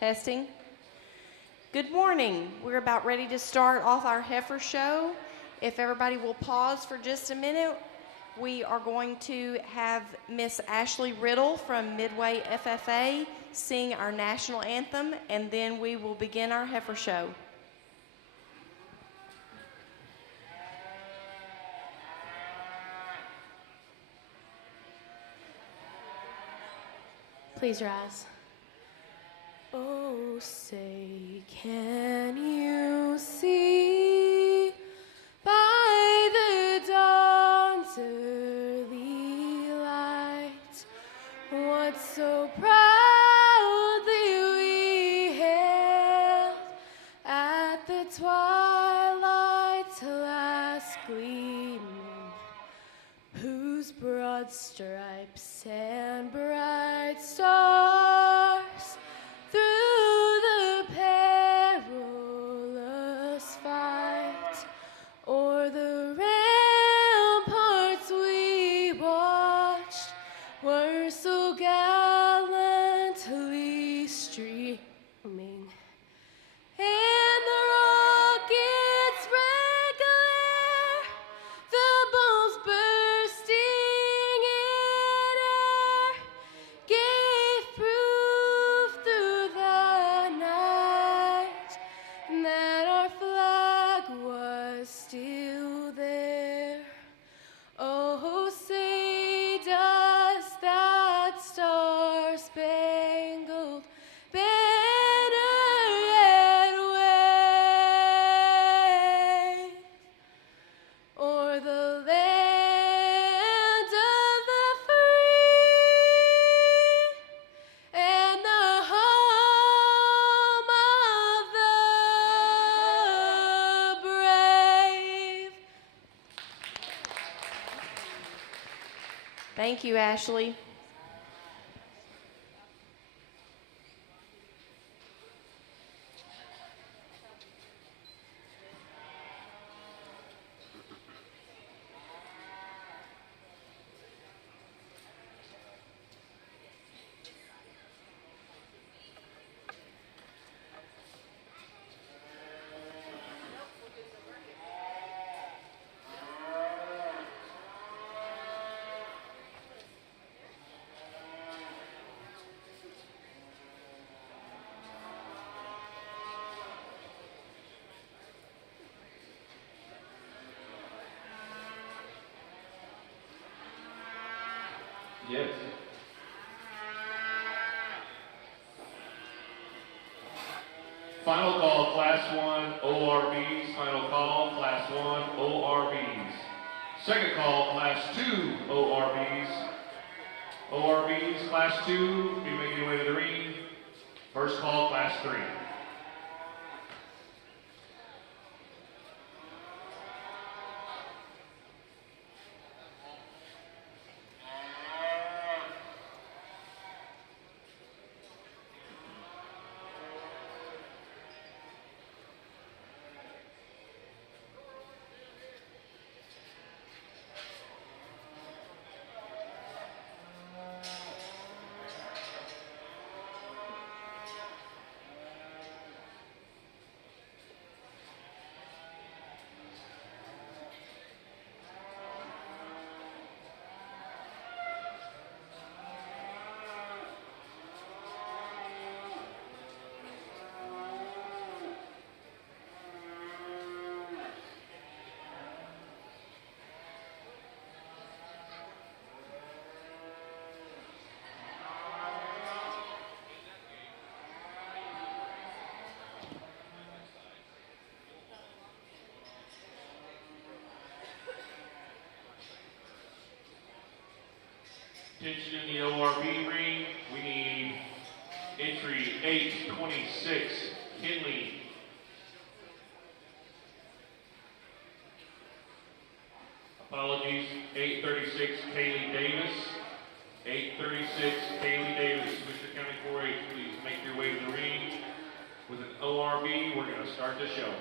Testing. Good morning. We're about ready to start off our heifer show. If everybody will pause for just a minute, we are going to have Miss Ashley Riddle from Midway FFA sing our national anthem, and then we will begin our heifer show. Please rise. Oh, say, can you see by the dawn's early light what so proudly we hailed at the twilight's last gleaming, whose broad stripes and bright stars through the perilous fight o'er the ramparts we watched were so gallantly streaming, and the rockets' red glare, the bombs bursting in air, gave proof through the night that our flag was still there. Oh, say does that star-spangled banner yet wave o'er the land of the free and the home of the brave? Thank you, Ashley. Yes. Final call, Class 1 ORBs. Final call, Class 1 ORBs. Second call, Class 2 ORBs. ORBs, Class 2, be making your way to the ring. First call, Class 3. Attention in the ORB ring, we need entry 826, Kinley. Apologies, 836, Kaylee Davis. 836, Kaylee Davis. Mr. County 4-H, please make your way to the ring. With an ORB, we're going to start the show.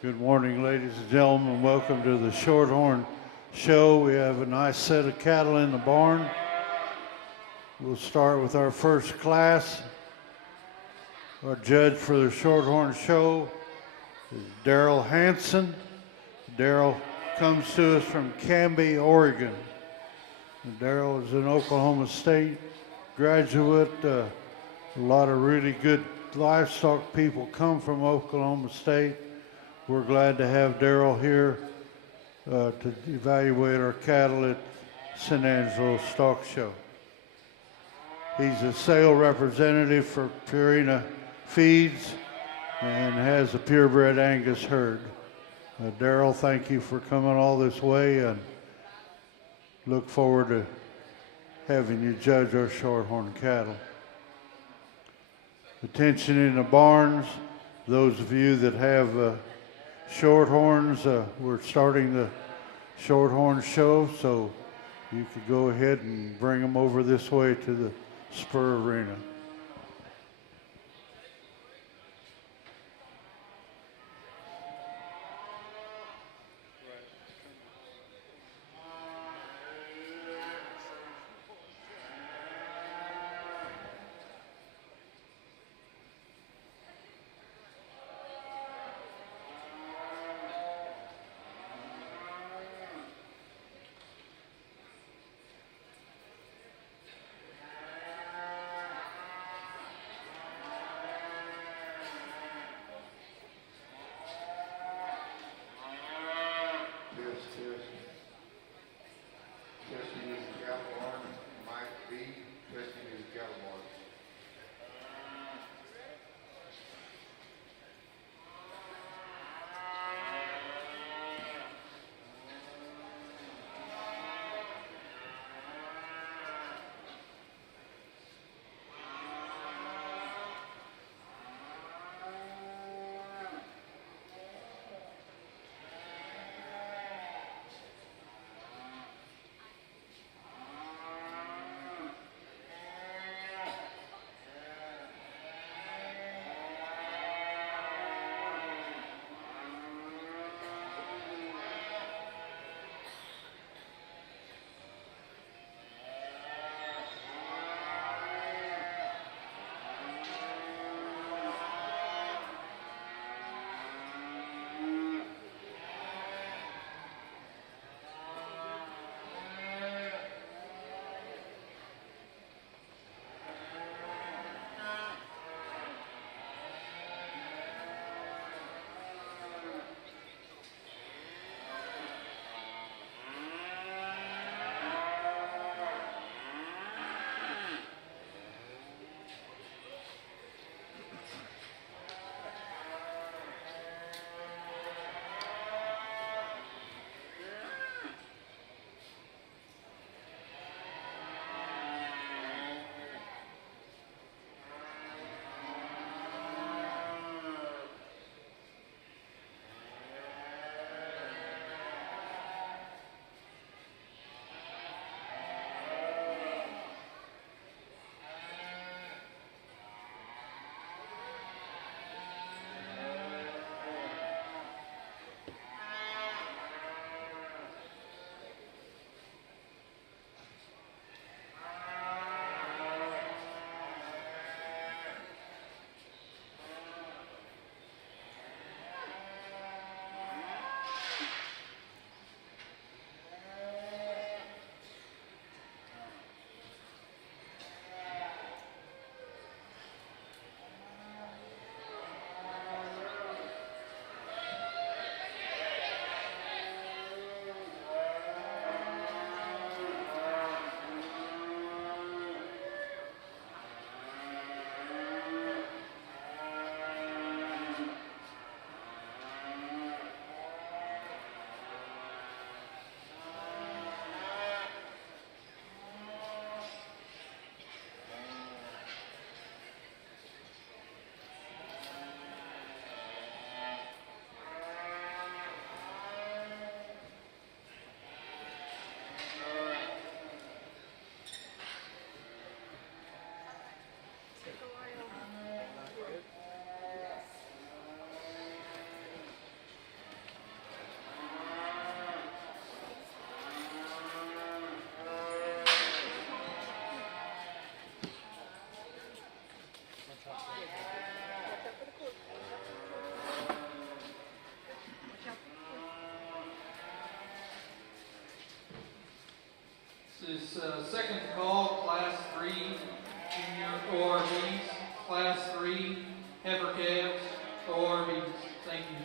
Good morning, ladies and gentlemen. Welcome to the Shorthorn Show. We have a nice set of cattle in the barn. We'll start with our first class. Our judge for the Shorthorn Show is Daryl Hanson. Daryl comes to us from Canby, Oregon. Daryl is an Oklahoma State graduate. A lot of really good livestock people come from Oklahoma State. We're glad to have Daryl here to evaluate our cattle at St. Angelo Stock Show. He's a sale representative for Purina Feeds and has a purebred Angus herd. Daryl, thank you for coming all this way, and look forward to having you judge our Shorthorn cattle. Attention in the barns, those of you that have Shorthorns, we're starting the Shorthorn Show, so you could go ahead and bring them over this way to the Spur Arena. Second call, Class 3 Junior ORVs, Class 3 Heifer Calves ORVs. Thank you.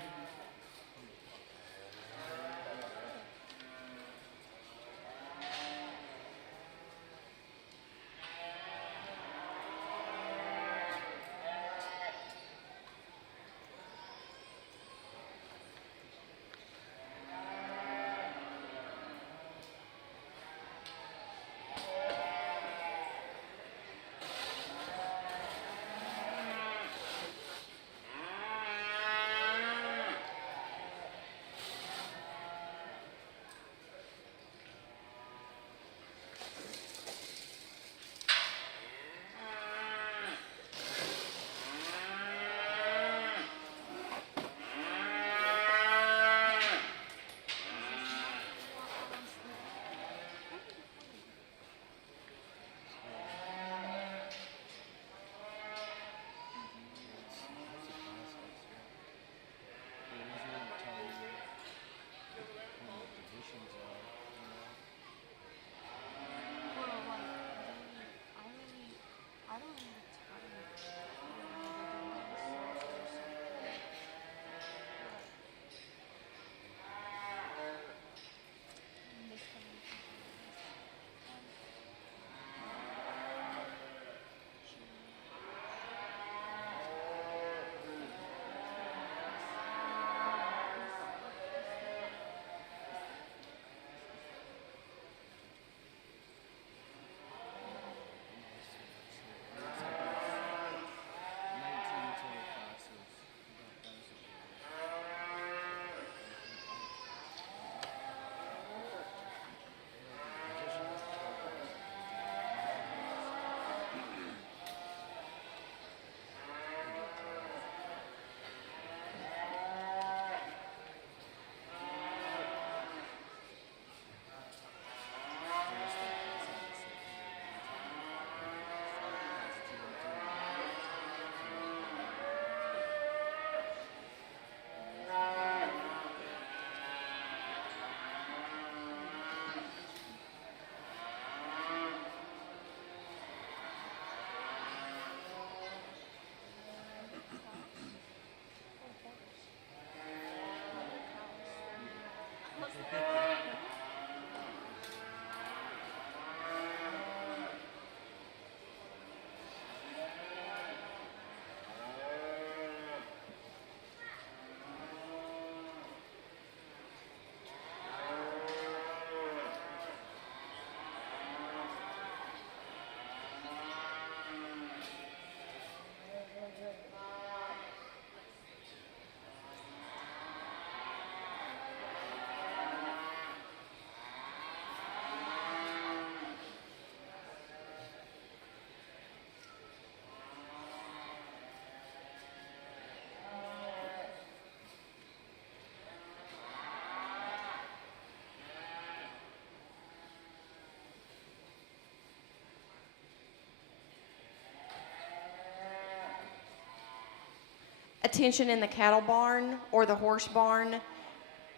Attention in the cattle barn or the horse barn.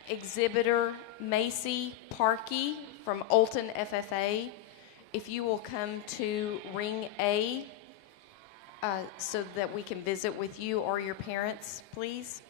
Exhibitor Macy Parkey from Olton FFA. If you will come to ring A so that we can visit with you or your parents, please.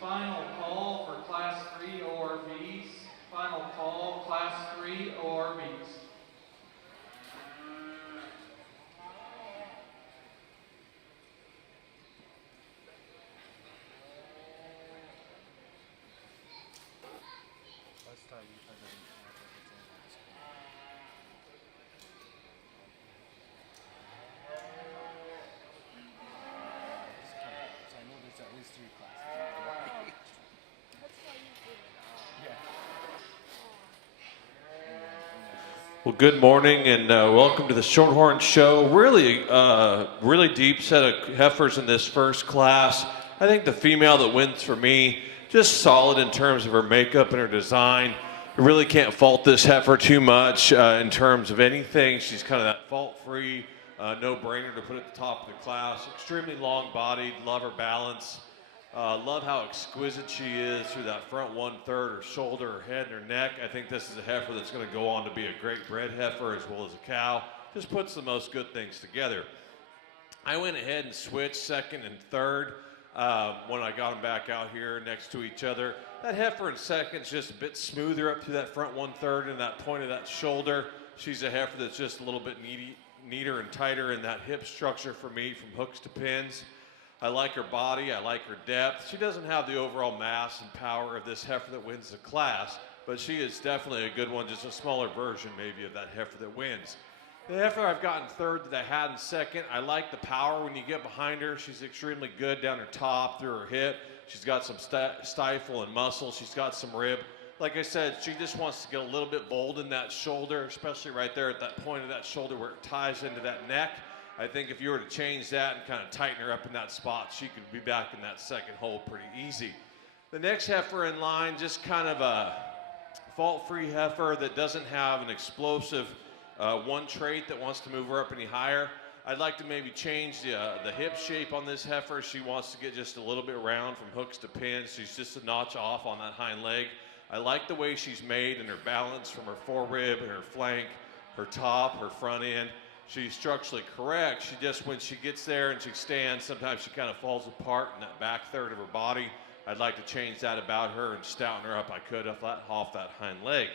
Final call for Class 3 ORVs. Final call, Class 3 ORVs. Well, good morning and welcome to the Shorthorn Show. Really deep set of heifers in this first class. I think the female that wins for me, just solid in terms of her makeup and her design. You really can't fault this heifer too much in terms of anything. She's kind of that fault-free, no-brainer to put at the top of the class. Extremely long-bodied, love her balance. Love how exquisite she is through that front 1/3, her shoulder, her head, and her neck. I think this is a heifer that's going to go on to be a great bred heifer as well as a cow. Just puts the most good things together. I went ahead and switched second and third when I got them back out here next to each other. That heifer in second is just a bit smoother up through that front 1/3 and that point of that shoulder. She's a heifer that's just a little bit neater and tighter in that hip structure for me from hooks to pins. I like her body, I like her depth. She doesn't have the overall mass and power of this heifer that wins the class, but she is definitely a good one, just a smaller version maybe of that heifer that wins. The heifer I've gotten third that I had in second, I like the power when you get behind her. She's extremely good down her top, through her hip. She's got some stifle and muscle. She's got some rib. Like I said, she just wants to get a little bit bold in that shoulder, especially right there at that point of that shoulder where it ties into that neck. I think if you were to change that and kind of tighten her up in that spot, she could be back in that second hole pretty easy. The next heifer in line, just kind of a fault-free heifer that doesn't have an explosive one trait that wants to move her up any higher. I'd like to maybe change the hip shape on this heifer. She wants to get just a little bit round from hooks to pins. She's just a notch off on that hind leg. I like the way she's made and her balance from her forerib and her flank, her top, her front end. She's structurally correct. She just, when she gets there and she stands, sometimes she kind of falls apart in that back third of her body. I'd like to change that about her and stouten her up I could off that hind leg.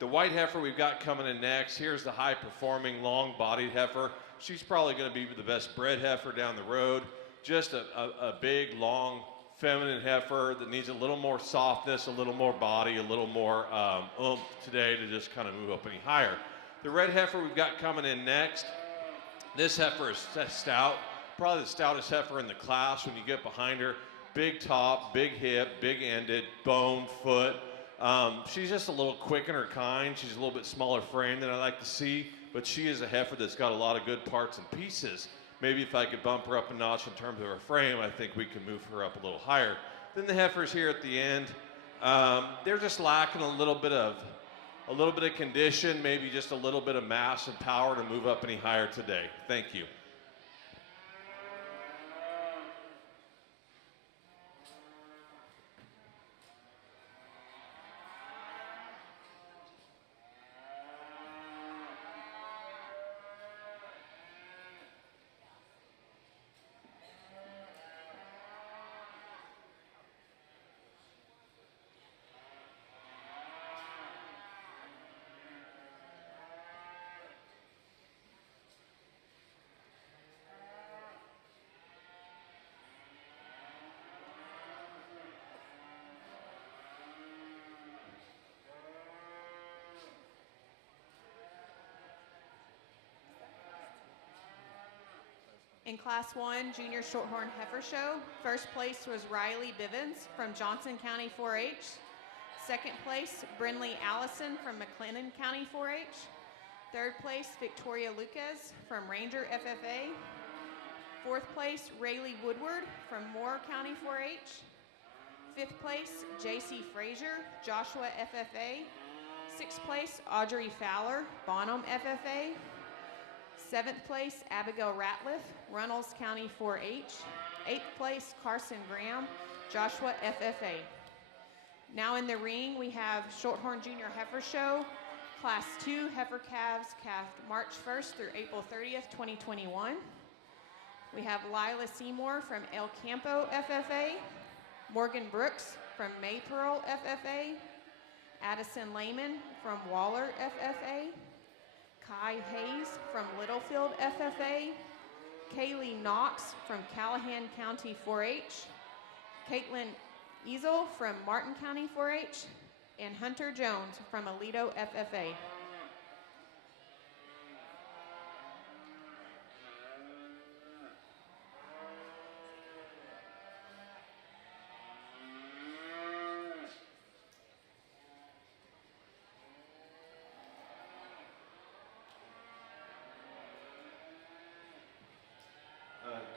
The white heifer we've got coming in next. Here's the high-performing, long-bodied heifer. She's probably going to be the best bred heifer down the road. Just a big, long, feminine heifer that needs a little more softness, a little more body, a little more oomph today to just kind of move up any higher. The red heifer we've got coming in next. This heifer is stout, probably the stoutest heifer in the class when you get behind her. Big top, big hip, big ended, bone, foot. She's just a little quick in her kind. She's a little bit smaller frame than I like to see, but she is a heifer that's got a lot of good parts and pieces. Maybe if I could bump her up a notch in terms of her frame, I think we can move her up a little higher. Then the heifers here at the end, they're just lacking a little bit of condition, maybe just a little bit of mass and power to move up any higher today. Thank you. In Class 1 Junior Shorthorn Heifer Show, first place was Riley Bivens from Johnson County 4-H. Second place, Brinley Allison from McLennan County 4-H. Third place, Victoria Lucas from Ranger FFA. Fourth place, Rayleigh Woodward from Moore County 4-H. Fifth place, J.C. Frazier, Joshua FFA. Sixth place, Audrey Fowler, Bonham FFA. Seventh place, Abigail Ratliff, Runnels County 4-H. Eighth place, Carson Graham, Joshua FFA. Now in the ring, we have Shorthorn Junior Heifer Show, Class 2 Heifer Calves, calved March 1st through April 30th, 2021. We have Lila Seymour from El Campo FFA, Morgan Brooks from Maypearl FFA, Addison Lehman from Waller FFA, Kai Hayes from Littlefield FFA, Kaylee Knox from Callahan County 4-H, Caitlin Easel from Martin County 4-H, and Hunter Jones from Aledo FFA.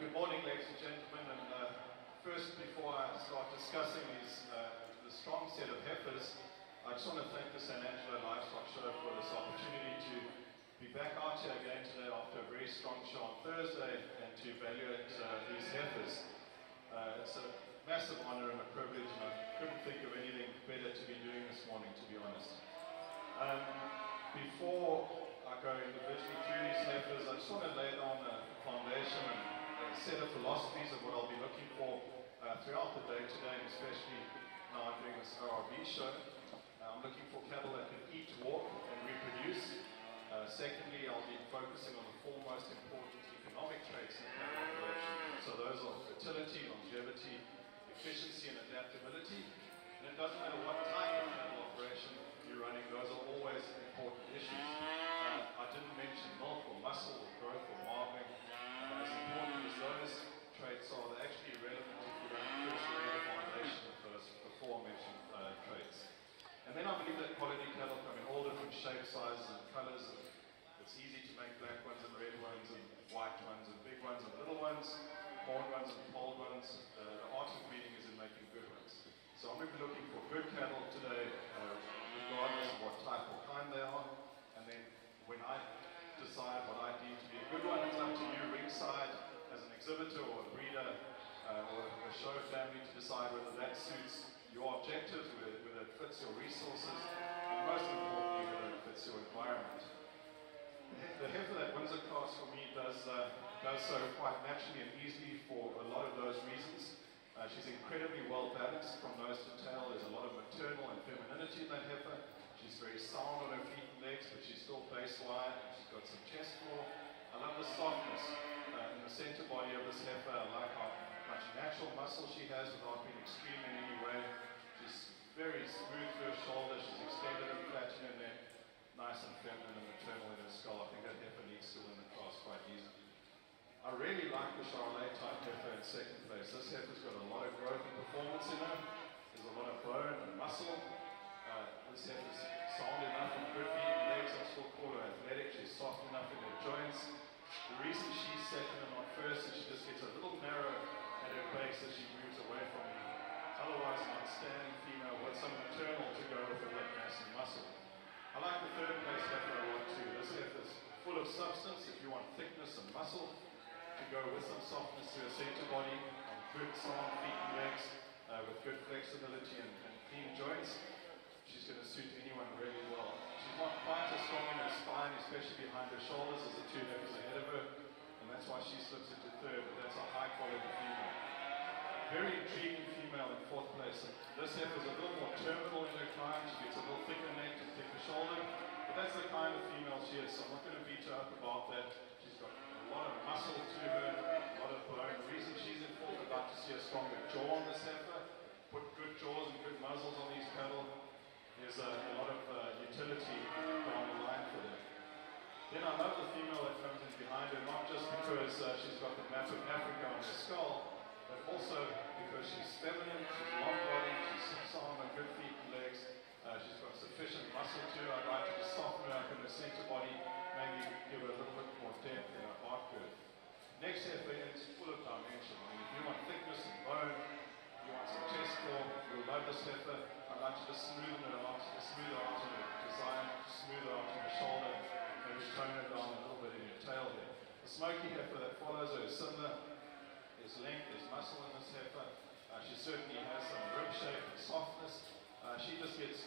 Good morning, ladies and gentlemen, and first, before I start discussing the strong set of heifers, I just want to thank the Angelo Livestock Show for this opportunity to be back out here again today after a very strong show on Thursday and to evaluate these heifers. It's a massive honor and a privilege, and I couldn't think of anything better to be doing this morning, to be honest. Before I go individually through these heifers, I just want to lay down a foundation and a set of philosophies of what I'll be looking for throughout the day today, and especially now I'm doing this ORB show. I'm looking for cattle that can eat, walk, and reproduce. Secondly, I'll be focusing on the four most important economic traits in cattle operation. So those are fertility, longevity, efficiency, and adaptability. And it doesn't matter what type of cattle operation you're running, those are always important issues. I didn't mention milk or muscle or growth or marbling. As important as those traits are, they're actually relevant if you don't first lay the foundation of those aforementioned traits. And then I believe that quality cattle come in all different shapes, sizes, and colors. It's easy to make black ones and red ones and white ones and big ones and little ones, horned ones and polled ones. The art of breeding is in making good ones. So I'm going to be looking for good cattle today, regardless of what type or kind they are. And then when I decide what I deem to be a good one, it's up to you ringside as an exhibitor or a breeder or a show family to decide whether that suits your objectives, whether it fits your resources, and most importantly, whether it fits your environment. The heifer that wins a class for me does so quite naturally and easily for a lot of those reasons. She's incredibly well balanced from nose to tail. There's a lot of maternal and femininity in that heifer. She's very sound on her feet and legs, but she's still base wide. She's got some chest floor. I love the softness in the center body of this heifer. I like how much natural muscle she has without being extreme in any way. She's very smooth through her shoulder. She's extended and flat in her neck. Nice and feminine and maternal in her skull. I think that heifer needs to win the class quite easily. I really like the Charolais type heifer in second place. This heifer's got a lot of growth and performance in her. There's a lot of bone and muscle. This heifer's sound enough and good feet and legs. I still call her athletic. She's soft enough in her joints. The reason she's second and not first is she just gets a little narrow at her base as she moves away from me. Otherwise, an outstanding female with some maternal to go with her mass and muscle. I like the third place heifer a lot too. This heifer's full of substance if you want thickness and muscle, to go with some softness to her center body, on good sound feet and legs, with good flexibility and clean joints. She's going to suit anyone really well. She's not quite as strong in her spine, especially behind her shoulders, as the two heifers ahead of her, and that's why she slips into third, but that's a high quality female. Very intriguing female in fourth place. This heifer's a little more terminal in her climb. She gets a little thicker neck and thicker shoulder, but that's the kind of female she is, so I'm not going to beat her up about that. She's got a lot of muscle to her, a lot of bone. The reason she's in fourth, I'd like to see a stronger jaw on this heifer. Put good jaws and good muzzles on these cattle. There's a lot of utility down the line for them. Then I love the female that comes in behind her, not just because she's got the map of Africa on her skull, but also because she's feminine, she's long-bodied, she's sound on good feet and legs. She's got sufficient muscle to her. I'd like to just soften her up in her center body, maybe give her a little bit more depth in her arc curve. Next heifer is full of dimension. I mean, if you want thickness and bone, you want some chest floor, you'll love this heifer. I'd like to just smooth her out in her design, smooth her out in her shoulder, maybe tone her down a little bit in your tail here. The smoky heifer that follows her is similar. There's length, there's muscle in this heifer. She certainly has some rib shape and softness. She just gets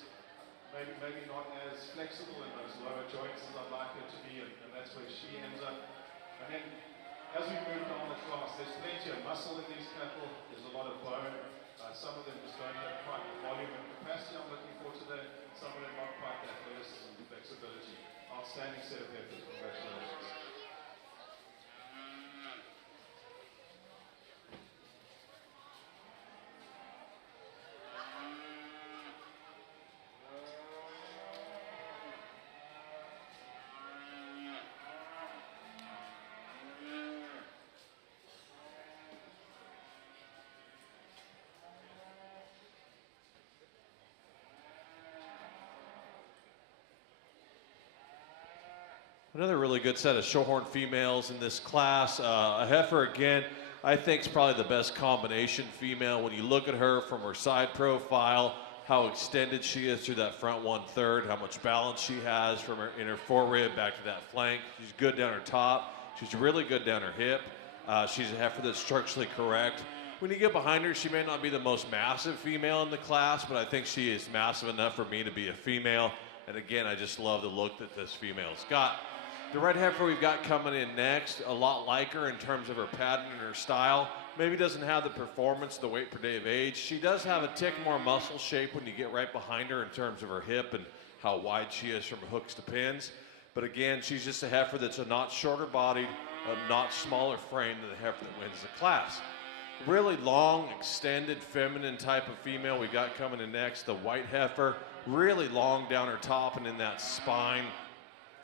maybe not as flexible in those lower joints as I'd like her to be, and that's where she ends up. And then as we move down the class, there's plenty of muscle in these cattle. There's a lot of bone. Some of them just don't have quite the volume and capacity I'm looking for today. Some of them not quite the athleticism and flexibility. Outstanding set of heifers. Congratulations. Another really good set of shorthorn females in this class. A heifer, again, I think is probably the best combination female. When you look at her from her side profile, how extended she is through that front 1/3, how much balance she has from her in her forerib back to that flank. She's good down her top. She's really good down her hip. She's a heifer that's structurally correct. When you get behind her, she may not be the most massive female in the class, but I think she is massive enough for me to be a female. And again, I just love the look that this female's got. The red heifer we've got coming in next, a lot like her in terms of her pattern and her style. Maybe doesn't have the performance, the weight per day of age. She does have a tick more muscle shape when you get right behind her in terms of her hip and how wide she is from hooks to pins. But again, she's just a heifer that's a notch shorter bodied, a notch smaller frame than the heifer that wins the class. Really long, extended, feminine type of female we got coming in next, the white heifer. Really long down her top and in that spine.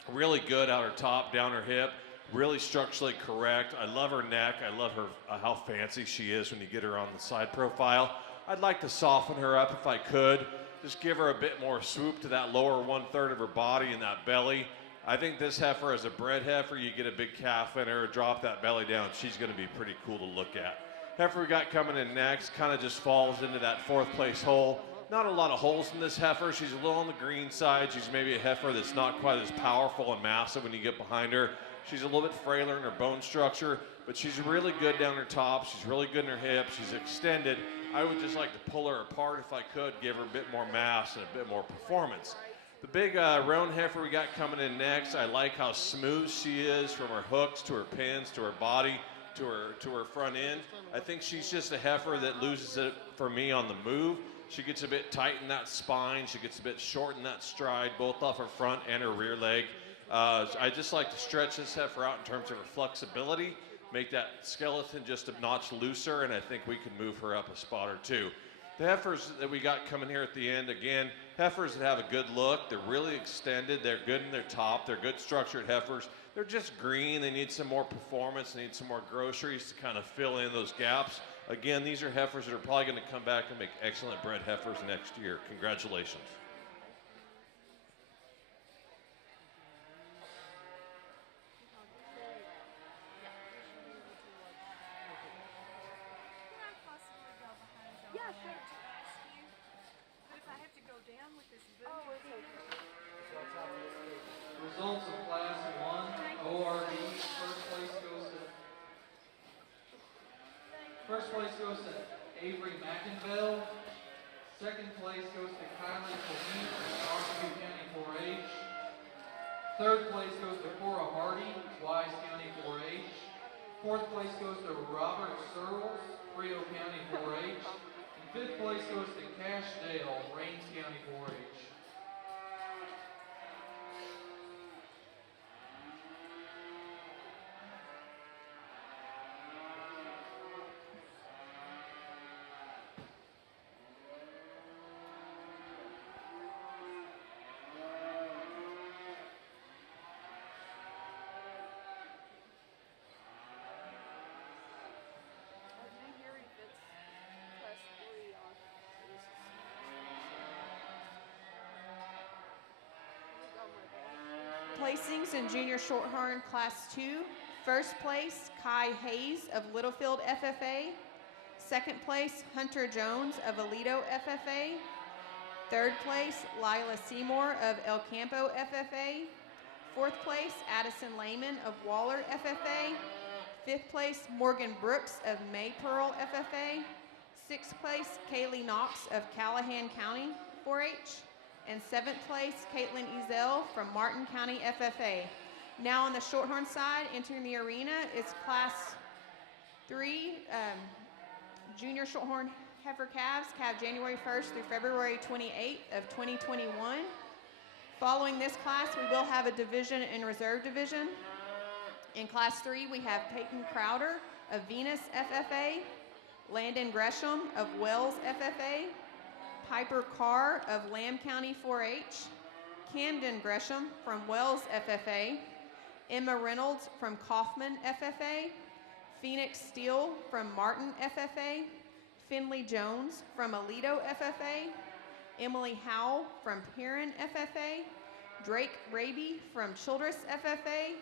Really good out her top, down her hip, really structurally correct. I love her neck. I love her, how fancy she is when you get her on the side profile. I'd like to soften her up if I could. Just give her a bit more swoop to that lower 1/3 of her body and that belly. I think this heifer is a bred heifer. You get a big calf in her, drop that belly down. She's going to be pretty cool to look at. Heifer we got coming in next kind of just falls into that 4th place hole. Not a lot of holes in this heifer. She's a little on the green side. She's maybe a heifer that's not quite as powerful and massive when you get behind her. She's a little bit frailer in her bone structure, but she's really good down her top. She's really good in her hips. She's extended. I would just like to pull her apart if I could, give her a bit more mass and a bit more performance. The big roan heifer we got coming in next, I like how smooth she is from her hooks to her pins to her body to her front end. I think she's just a heifer that loses it for me on the move. She gets a bit tight in that spine. She gets a bit short in that stride, both off her front and her rear leg. I just like to stretch this heifer out in terms of her flexibility, make that skeleton just a notch looser, and I think we can move her up a spot or two. The heifers that we got coming here at the end, again, heifers that have a good look. They're really extended. They're good in their top. They're good structured heifers. They're just green. They need some more performance. They need some more groceries to kind of fill in those gaps. Again, these are heifers that are probably going to come back and make excellent bred heifers next year. Congratulations. Results of Class 1 ORB. First place goes to Avery McInville. Second place goes to Kylie Colleen from Rockview County 4-H. Third place goes to Cora Hardy, Wise County 4-H. Fourth place goes to Robert Searles, Frio County 4-H. And fifth place goes to Cash Dale, Rains County 4-H. Placings in Junior Shorthorn Class 2. First place, Kai Hayes of Littlefield FFA. Second place, Hunter Jones of Aledo FFA. Third place, Lila Seymour of El Campo FFA. Fourth place, Addison Lehman of Waller FFA. Fifth place, Morgan Brooks of Maypearl FFA. Sixth place, Kaylee Knox of Callahan County 4-H. And seventh place, Caitlin Ezel from Martin County FFA. Now on the Shorthorn side, entering the arena is Class 3 Junior Shorthorn heifer calves, calved January 1st through February 28th of 2021. Following this class, we will have a division and reserve division. In Class 3, we have Peyton Crowder of Venus FFA, Landon Gresham of Wells FFA, Piper Carr of Lamb County 4-H, Camden Gresham from Wells FFA, Emma Reynolds from Kaufman FFA, Phoenix Steele from Martin FFA, Finley Jones from Alito FFA, Emily Howell from Perrin FFA, Drake Raby from Childress FFA,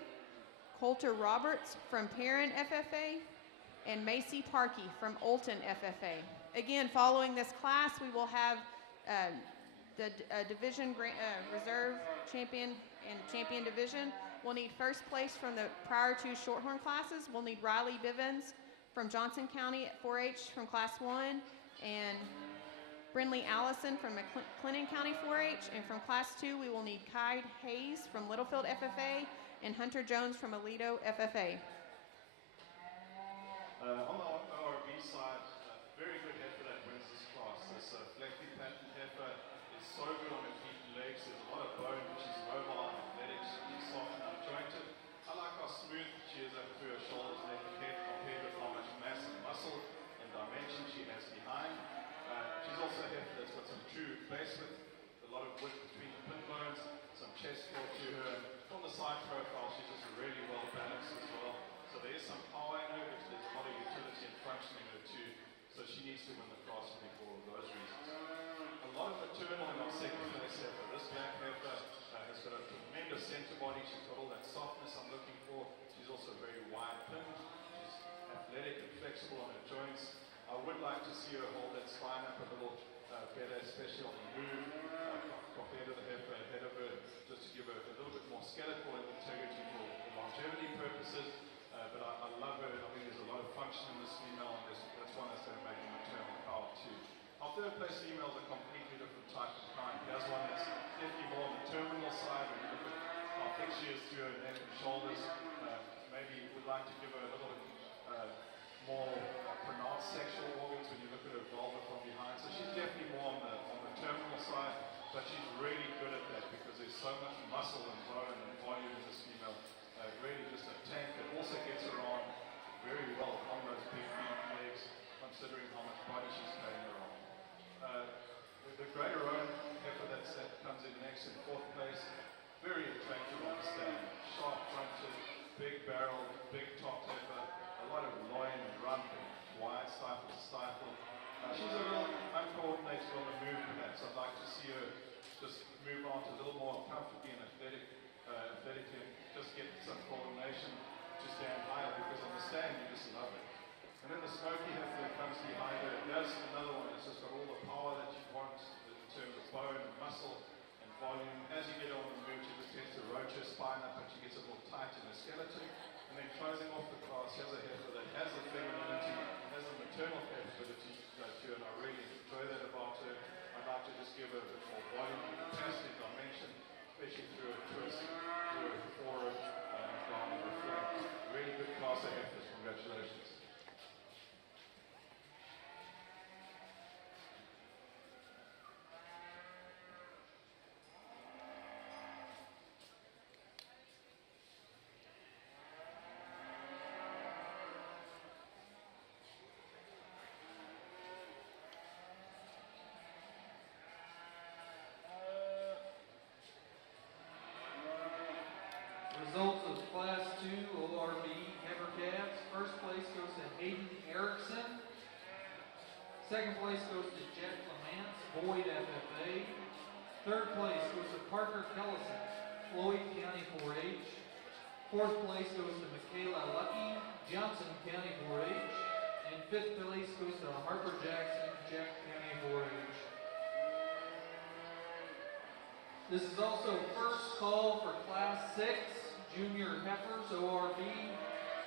Coulter Roberts from Perrin FFA, and Macy Parkey from Olton FFA. Again, following this class, we will have the division reserve champion and champion division. We'll need first place from the prior two shorthorn classes. We'll need Riley Bivens from Johnson County at 4-H from Class 1, and Brinley Allison from McLennan County 4-H. And from Class 2, we will need Kai Hayes from Littlefield FFA and Hunter Jones from Alito FFA. On the ORB side, very good heifer that wins this class. This flexi pattern heifer is so good on her feet and legs. There's a lot of bone. She's mobile, athletic, she's soft and unjointed. I like how smooth she is up through her shoulders, neck and head compared with how much mass and muscle and dimension she has behind. She's also a heifer that's got some true placement, a lot of width between the pin bones, some chest floor to her. From the side profile, she's just really well balanced as well. So there is some power in her, but there's a lot of utility and function in her too. So she needs to win the class for me for all of those reasons. A lot of maternal in our second place heifer. This black heifer has got a tremendous center body. She's got all that softness I'm looking for. She's also very wide pinned. She's athletic and flexible on her joints. I would like to see her hold that spine up a little better, especially on the move, compared to the heifer ahead of her, just to give her a little bit more skeletal integrity for longevity purposes. But I love her. I think there's a lot of function in this female, and that's one that's going to make a maternal cow too. Our third place females are completely different type of kind. Here's one that's definitely more on the terminal side. When you look at how thick she is through her neck and shoulders, maybe would like to give her a little bit more pronounced sexual organs when you look at her vulva from behind. So she's definitely more on the terminal side, but she's really good at that because there's so much muscle and bone and volume in this female. Really just a tank that also gets her on very well on those big feet and legs, considering how much body she's carrying her on. The Greater Rhone heifer that comes in next in fourth place, very attractive on the stand. Sharp fronted, big barrel, big top heifer, a lot of loin and rump and wide stifle to stifle. She's a little uncoordinated on the move perhaps. I'd like to see her just move on to a little more comfortably and athletically, just get some coordination to stand higher, because on the stand you just love it. And then the smoky heifer that comes behind her, there's another one that's just got all the power that you want in terms of bone and muscle and volume. As you get on the move, she just tends to roach her spine up and she gets a little tight in her skeleton. And then closing off the class, here's a heifer that has the femininity, has the maternal capability to her, and I really enjoy that about her. I'd like to just give her a bit more volume and capacity, dimension, especially through her twist, through her forearm, and down the flank. Really good class of heifers. Congratulations. Results of Class 2 ORB heifer calves. First place goes to Hayden Erickson. Second place goes to Jeff Lamance, Boyd FFA. Third place goes to Parker Kellison, Floyd County 4-H. Fourth place goes to Michaela Lucky, Johnson County 4-H. And fifth place goes to Harper Jackson, Jack County 4-H. This is also first call for Class 6 Junior Heifers ORB.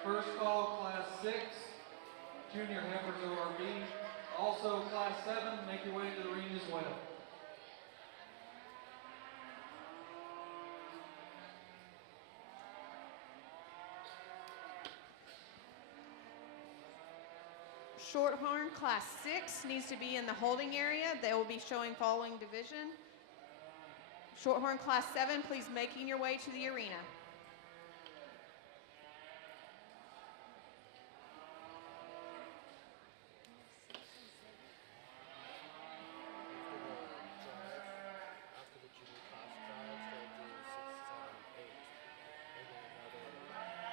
First call Class 6 Junior Heifers ORB. Also Class 7, make your way to the ring as well. Shorthorn Class 6 needs to be in the holding area. They will be showing following division. Shorthorn Class 7, please making your way to the arena. After the junior class drives, they'll do 6, 7, 8, and then another junior drive,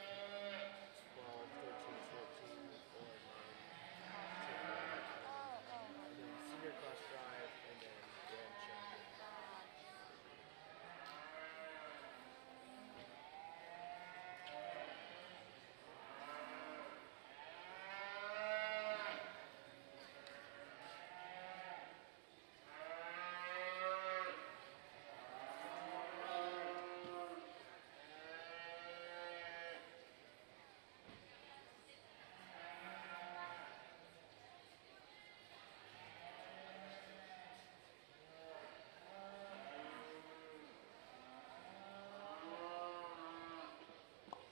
maybe 12, 13, 14, or 9, 10, 11, 12, and then senior class drive, and then grand champion.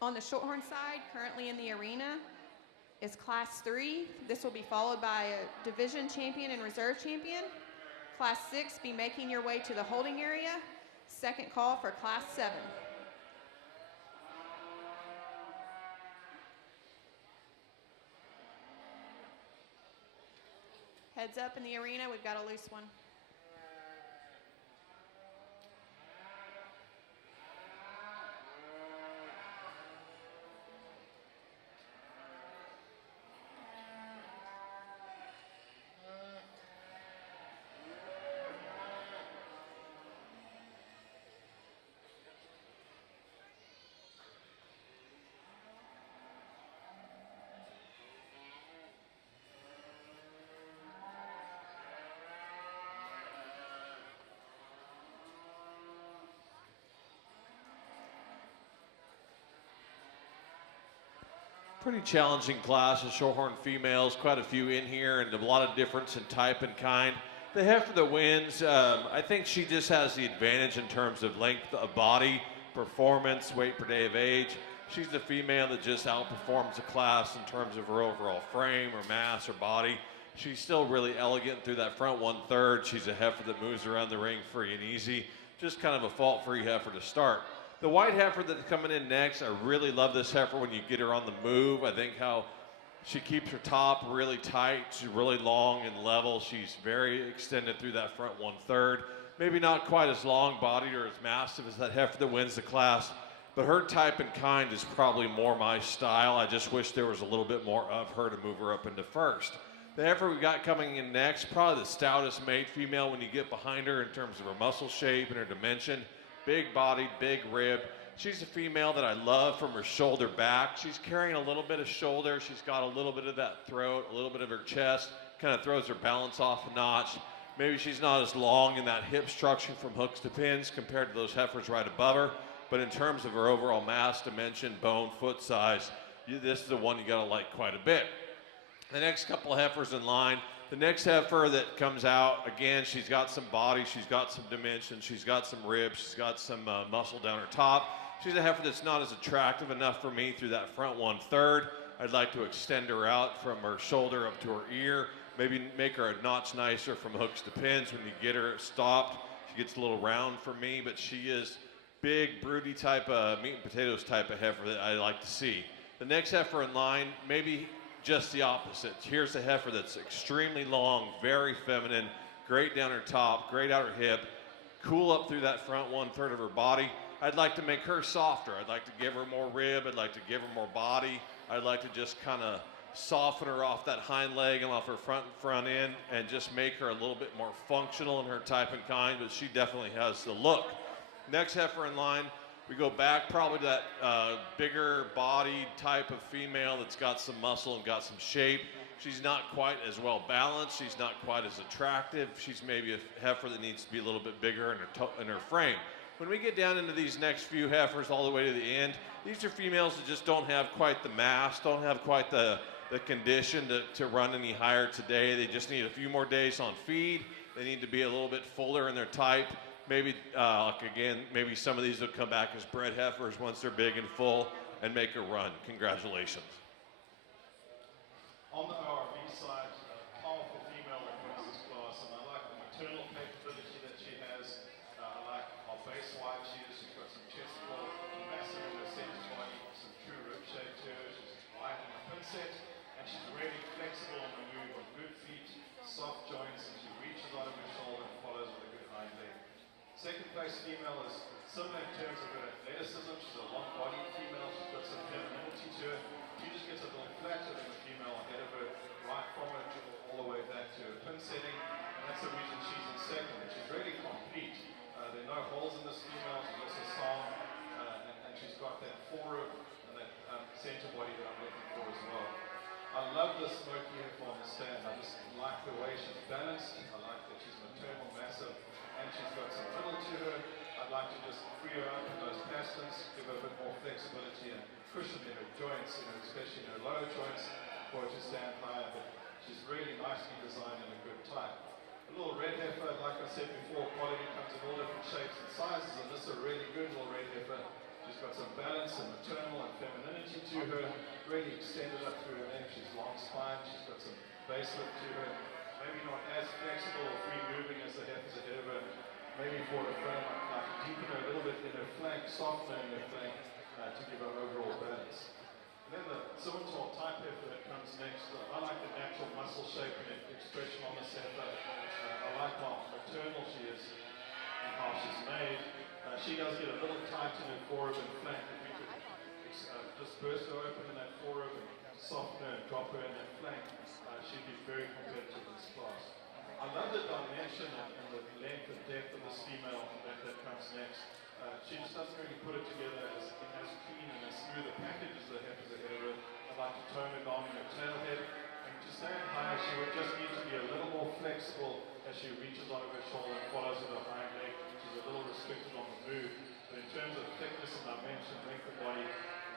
On the Shorthorn side, currently in the arena, is Class 3. This will be followed by a division champion and reserve champion. Class 6, be making your way to the holding area. Second call for Class 7. Heads up in the arena, we've got a loose one. Pretty challenging class of Shorthorn females, quite a few in here, and a lot of difference in type and kind. The heifer that wins, I think she just has the advantage in terms of length of body, performance, weight per day of age. She's the female that just outperforms the class in terms of her overall frame, her mass, her body. She's still really elegant through that front 1/3. She's a heifer that moves around the ring free and easy. Just kind of a fault-free heifer to start. The white heifer that's coming in next, I really love this heifer when you get her on the move. I think how she keeps her top really tight. She's really long and level. She's very extended through that front 1/3. Maybe not quite as long-bodied or as massive as that heifer that wins the class, but her type and kind is probably more my style. I just wish there was a little bit more of her to move her up into first. The heifer we got coming in next, probably the stoutest made female when you get behind her in terms of her muscle shape and her dimension. Big bodied, big rib. She's a female that I love from her shoulder back. She's carrying a little bit of shoulder. She's got a little bit of that throat, a little bit of her chest, kind of throws her balance off a notch. Maybe she's not as long in that hip structure from hooks to pins compared to those heifers right above her, but in terms of her overall mass, dimension, bone, foot size, this is the one you gotta like quite a bit. The next couple of heifers in line, the next heifer that comes out, again, she's got some body, she's got some dimension, she's got some ribs, she's got some muscle down her top. She's a heifer that's not as attractive enough for me through that front 1/3. I'd like to extend her out from her shoulder up to her ear, maybe make her a notch nicer from hooks to pins. When you get her stopped, she gets a little round for me, but she is big, broody type of meat and potatoes type of heifer that I like to see. The next heifer in line, maybe just the opposite. Here's a heifer that's extremely long, very feminine, great down her top, great out her hip, cool up through that front 1/3 of her body. I'd like to make her softer. I'd like to give her more rib. I'd like to give her more body. I'd like to just kind of soften her off that hind leg and off her front end and just make her a little bit more functional in her type and kind, but she definitely has the look. Next heifer in line, we go back probably to that bigger body type of female that's got some muscle and got some shape. She's not quite as well balanced. She's not quite as attractive. She's maybe a heifer that needs to be a little bit bigger in her frame. When we get down into these next few heifers all the way to the end, these are females that just don't have quite the mass, don't have quite the condition to run any higher today. They just need a few more days on feed. They need to be a little bit fuller in their type. Maybe, again, maybe some of these will come back as bred heifers once they're big and full, and make a run. Congratulations. On the RV side, a powerful female that wins this class, and I like the maternal capability that she has. I like how base wide she is. She's got some chest pull, massive in her center body, some true rib shape to her. She's wide in the pin set, and she's really flexible on the move, with good feet, soft joints, and she reaches out of her shoulder and follows with a good hind leg. Second place female is similar in terms of her athleticism. She's a long-bodied female. She's got some femininity to her. She just gets a little flatter than the female ahead of her, right from her all the way back to her pin setting, and that's the reason she's in second. She's really complete. There are no holes in this female. She's also sound, and she's got that forearm and that center body that I'm looking for as well. I love this smoky hip on the stand. I just like the way she's balanced. I like that she's maternal, massive, and she's got some middle to her. I'd like to just free her up in those pastants, give her a bit more flexibility and cushion in her joints, especially in her lower joints, for her to stand higher. But she's really nicely designed and a good type. A little red heifer, like I said before, quality comes in all different shapes and sizes, and this is a really good little red heifer. She's got some balance and maternal and femininity to her, really extended up through her neck. She's long spine, she's got some base lift to her, maybe not as flexible or free moving as the heifers ahead of her. Maybe for the frame, I'd like to deepen her a little bit in her flank, soften her in her flank to give her overall balance. And then the Simmental type heifer that comes next, I like the natural muscle shape and expression on this heifer. I like how maternal she is and how she's made. She does get a little tight in her forearm and flank. If we could just burst her open in that forearm and soften her and drop her in that flank, she'd be very competitive in this class. I love the dimension and the length and depth of this female that comes next. She just doesn't really put it together as clean and as smooth a package as the heifers ahead of her. I'd like to tone her down in her tailhead. And to stand higher, she would just need to be a little more flexible as she reaches out of her shoulder and follows with her hind leg. She's a little restricted on the move. But in terms of thickness and dimension, length of body,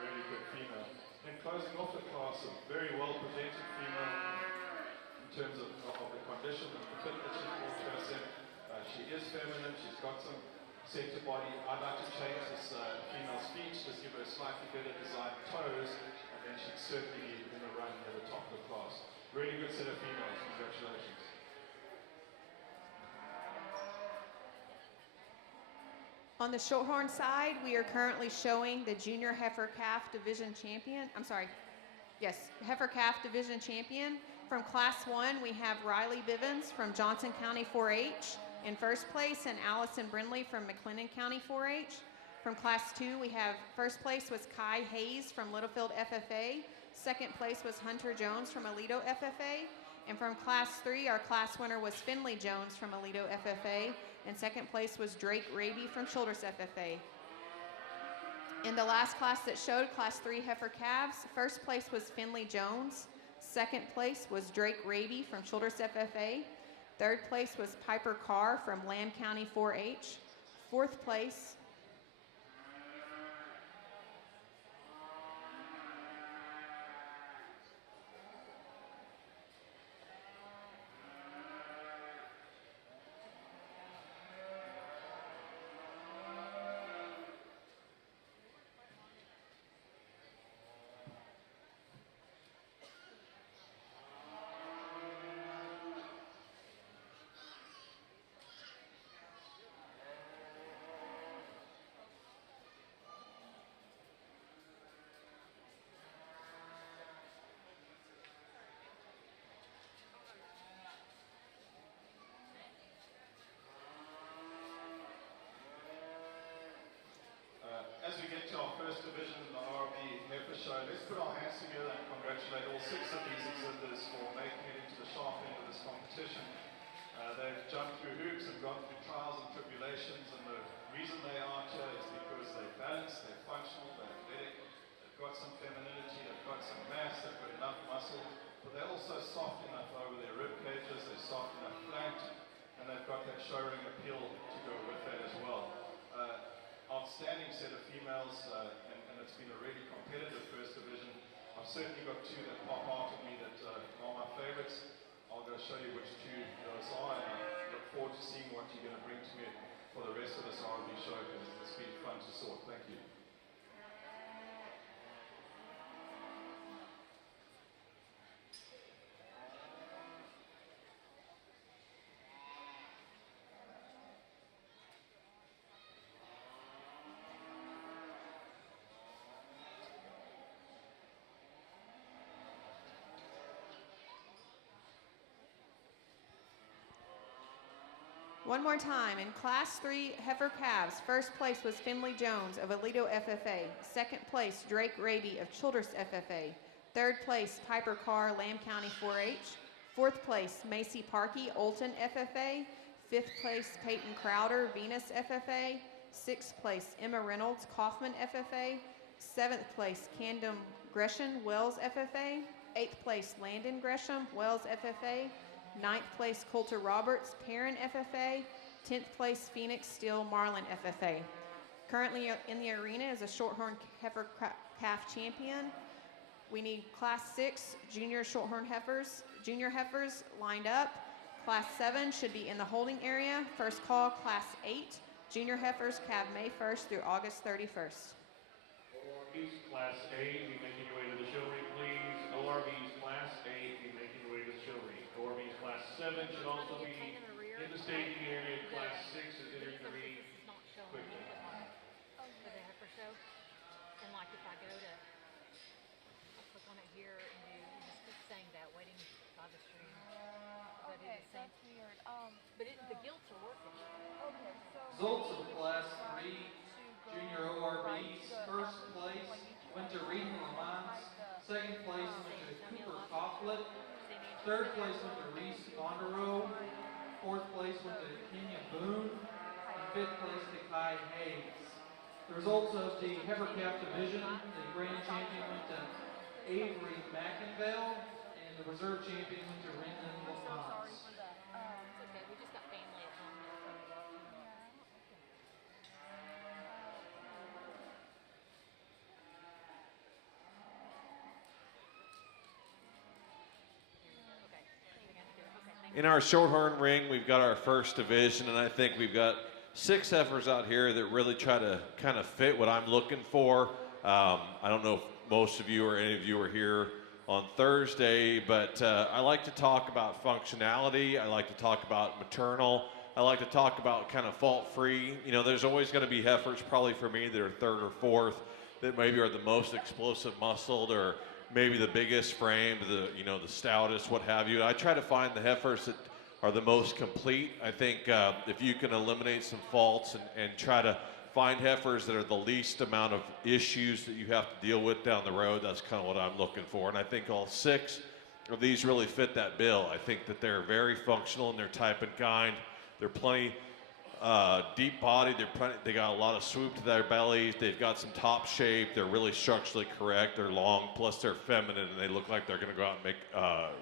really good female. Then closing off the class, a very well presented female in terms of the condition and the fit that she brought to herself. She is feminine, she's got some center body. I'd like to change this female's feet, just give her slightly better designed toes, and then she'd certainly be in the run near the top of the class. Really good set of females, congratulations. On the shorthorn side, we are currently showing the junior heifer calf division champion. Heifer calf division champion. From class 1, we have Riley Bivens from Johnson County 4-H in first place, and Allison Brindley from McLennan County 4-H. From class 2, we have first place was Kai Hayes from Littlefield FFA. Second place was Hunter Jones from Aledo FFA. And from class 3, our class winner was Finley Jones from Aledo FFA. And second place was Drake Raby from Childress FFA. In the last class that showed, class 3 heifer calves, first place was Finley Jones. Second place was Drake Raby from Childress FFA. Third place was Piper Carr from Lamb County 4-H. Fourth place As we get to our first division in the RB Heifer Show, let's put our hands together and congratulate all 6 of these exhibitors for making it into the sharp end of this competition. They've jumped through hoops and gone through trials and tribulations, and the reason they are here is because they're balanced, they're functional, they're athletic, they've got some femininity, they've got some mass, they've got enough muscle, but they're also soft enough over their rib cages, they're soft enough flanked, and they've got that show-ring appeal to go with that as well. Outstanding set of females, and it's been a really competitive first division. I've certainly got 2 that pop out at me that are my favorites. I'll go show you which 2 those are, and I look forward to seeing what you're going to bring to me for the rest of this R&B show, because it's been fun to sort. Thank you. One more time. In Class 3 heifer calves, first place was Finley Jones of Aledo FFA. Second place, Drake Raby of Childress FFA. Third place, Piper Carr, Lamb County 4-H. Fourth place, Macy Parkey, Olton FFA. Fifth place, Peyton Crowder, Venus FFA. Sixth place, Emma Reynolds, Kaufman FFA. Seventh place, Candom Gresham, Wells FFA. Eighth place, Landon Gresham, Wells FFA. Ninth place, Coulter Roberts, Perrin FFA. 10th place, Phoenix Steel, Marlin FFA. Currently in the arena is a Shorthorn heifer calf champion. We need Class 6 junior Shorthorn heifers, junior heifers lined up. Class 7 should be in the holding area. First call, Class 8 junior heifers, calve May 1st through August 31st. ORBs Class A, be making your way to the show ring, please. ORBs Class A, be making your way to the show ring. ORBs Class 7 should also be in the staging area. Class 6 is entering the ring quickly. For the heifer show, and like if I go to, I'll click on it here and do, it just keeps saying that, waiting by the stream. But Okay, it's the same, that's weird. but the gilts are working. Okay, so Results of Class 3 Junior ORBs. First place went to Reed Lamont. Second place went to Cooper Coughlin. Third place went to Reese Bondero. Fourth place went to Kenya Boone. And fifth place to Kai Hayes. The results of the heifer calf division, the grand champion went to Avery McInville, and the reserve champion went to Rendon Lamont. It's okay, we just got family at home that's coming up. Okay, we got to do it. Okay, thank you. In our Shorthorn ring, we've got our first division, and I think we've got 6 heifers out here that really try to kind of fit what I'm looking for. I don't know if most of you or any of you are here on Thursday, but I like to talk about functionality. I like to talk about maternal. I like to talk about kind of fault-free. You know, there's always going to be heifers, probably for me, that are third or fourth, that maybe are the most explosive muscled, or maybe the biggest framed, the stoutest, what have you. I try to find the heifers that are the most complete. I think if you can eliminate some faults and try to find heifers that are the least amount of issues that you have to deal with down the road, that's kind of what I'm looking for. And I think all 6 of these really fit that bill. I think that they're very functional in their type and kind. They're plenty deep bodied. They got a lot of swoop to their bellies. They've got some top shape. They're really structurally correct. They're long, plus they're feminine, and they look like they're going to go out and make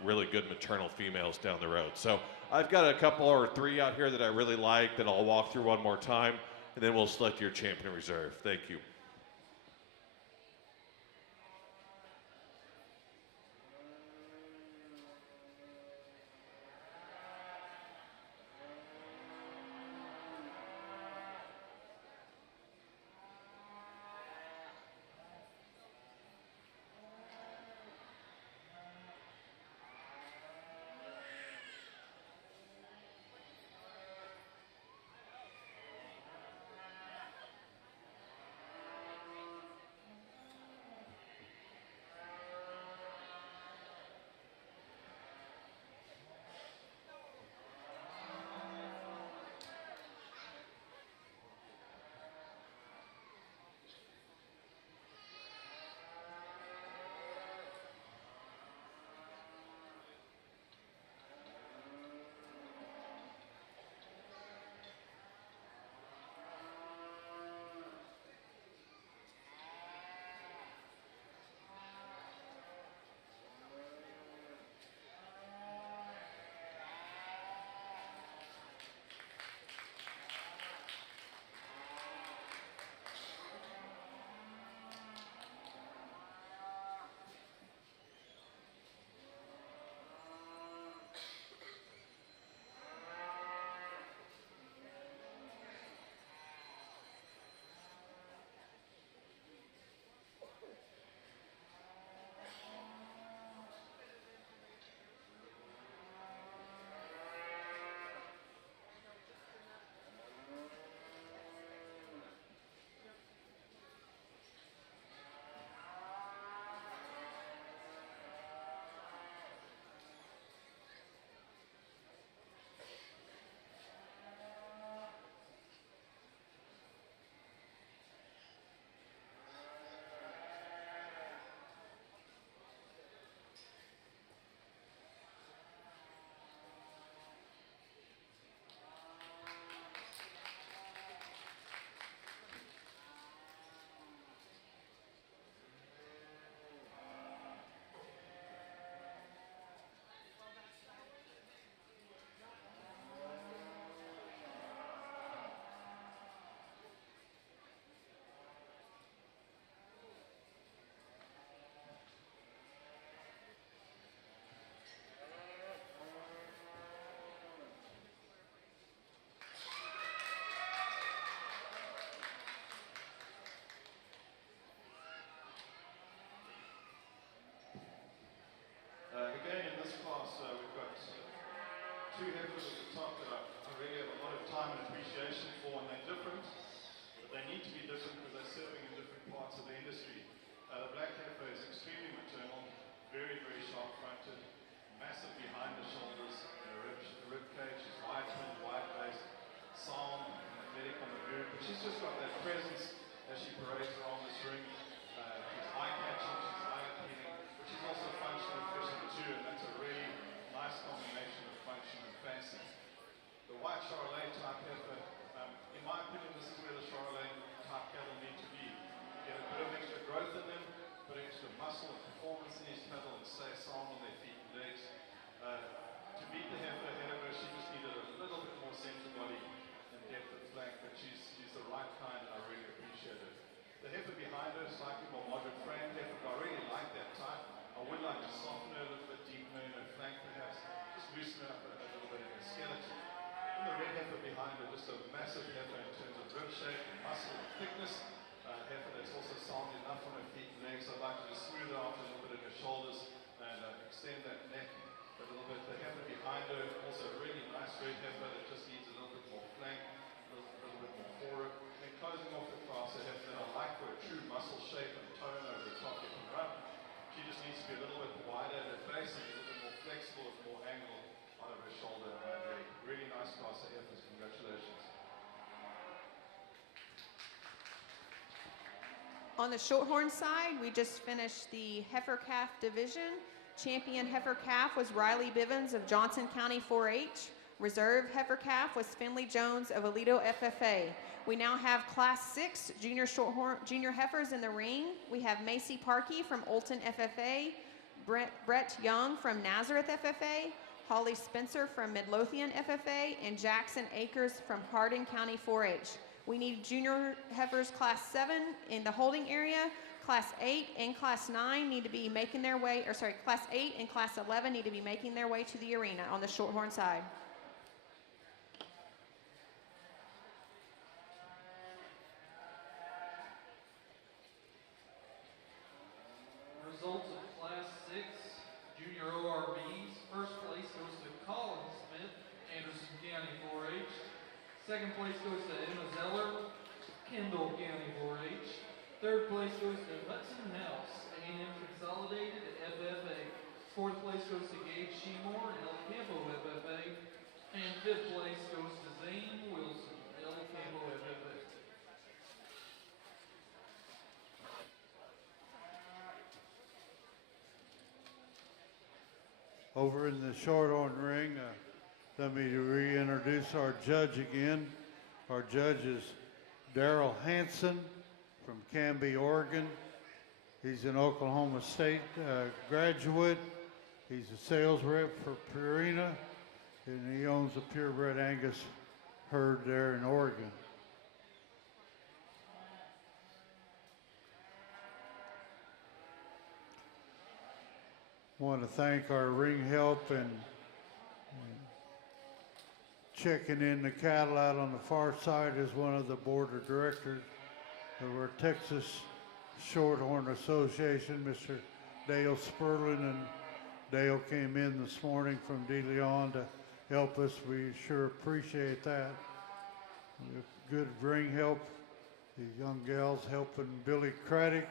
really good maternal females down the road. So I've got a couple or 3 out here that I really like that I'll walk through one more time, and then we'll select your champion reserve. Thank you. she's just got that presence as she parades around this ring. She's eye-catching, she's eye-appealing, but she's also functionally efficient too, and that's a really nice combination of function and fancy. The white Charolais type heifer, in my opinion, this is where the Charolais type cattle need to be. Get a bit of extra growth in them, put extra muscle and performance in these cattle, and stay sound on their feet and legs. To beat the heifer ahead of her, she just needed a little bit more center body and depth of flank, but she's the right kind, and I really appreciate it. The heifer behind her, slightly more moderate frame heifer, but I really like that type. I would like to soften her a little bit, deepen her in her flank perhaps, just loosen her up a little bit in her skeleton. And the red heifer behind her, just a massive heifer in terms of rib shape, muscle, and thickness. Heifer that's also sound enough on her feet and legs. I'd like to just smooth her out a little bit in her shoulders and extend that neck a little bit. The heifer behind her, also a really nice red heifer that just needs a little bit more flank, a little bit more forward. And closing off the cross, a heifer that I like for a true muscle shape and tone over the top getting run. She just needs to be a little bit wider at her base and a little bit more flexible with more angle out of her shoulder and her leg. Really nice cross of heifers. Congratulations. On the shorthorn side, we just finished the heifer calf division. Champion heifer calf was Riley Bivens of Johnson County 4-H. Reserve heifer calf was Finley Jones of Aledo FFA. We now have Class 6 junior heifers in the ring. We have Macy Parkey from Olton FFA, Brett Young from Nazareth FFA, Holly Spencer from Midlothian FFA, and Jackson Akers from Hardin County 4-H. We need junior heifers Class 7 in the holding area. Class 8 and Class 9 need to be making their way, Class 8 and Class 11 need to be making their way to the arena on the shorthorn side. Results of Class 6 Junior ORVs. First place goes to Colin Smith, Anderson County 4-H. Second place goes to Emma Zeller, Kendall County 4-H. Third place goes to Hudson House, A&M Consolidated FFA. Fourth place goes to Gabe Shemore, El Campo FFA. And fifth place goes to Zane Wilson, El Campo FFA. Over in the shorthorn ring, let me reintroduce our judge again. Our judge is Daryl Hanson from Canby, Oregon. He's an Oklahoma State graduate. He's a sales rep for Purina, and he owns a purebred Angus herd there in Oregon. Want to thank our ring help and checking in the cattle out on the far side is one of the board of directors of our Texas Shorthorn Association, Mr. Dale Sperlin, and Dale came in this morning from De Leon to help us. We sure appreciate that. Good ring help. The young gals helping Billy Craddock.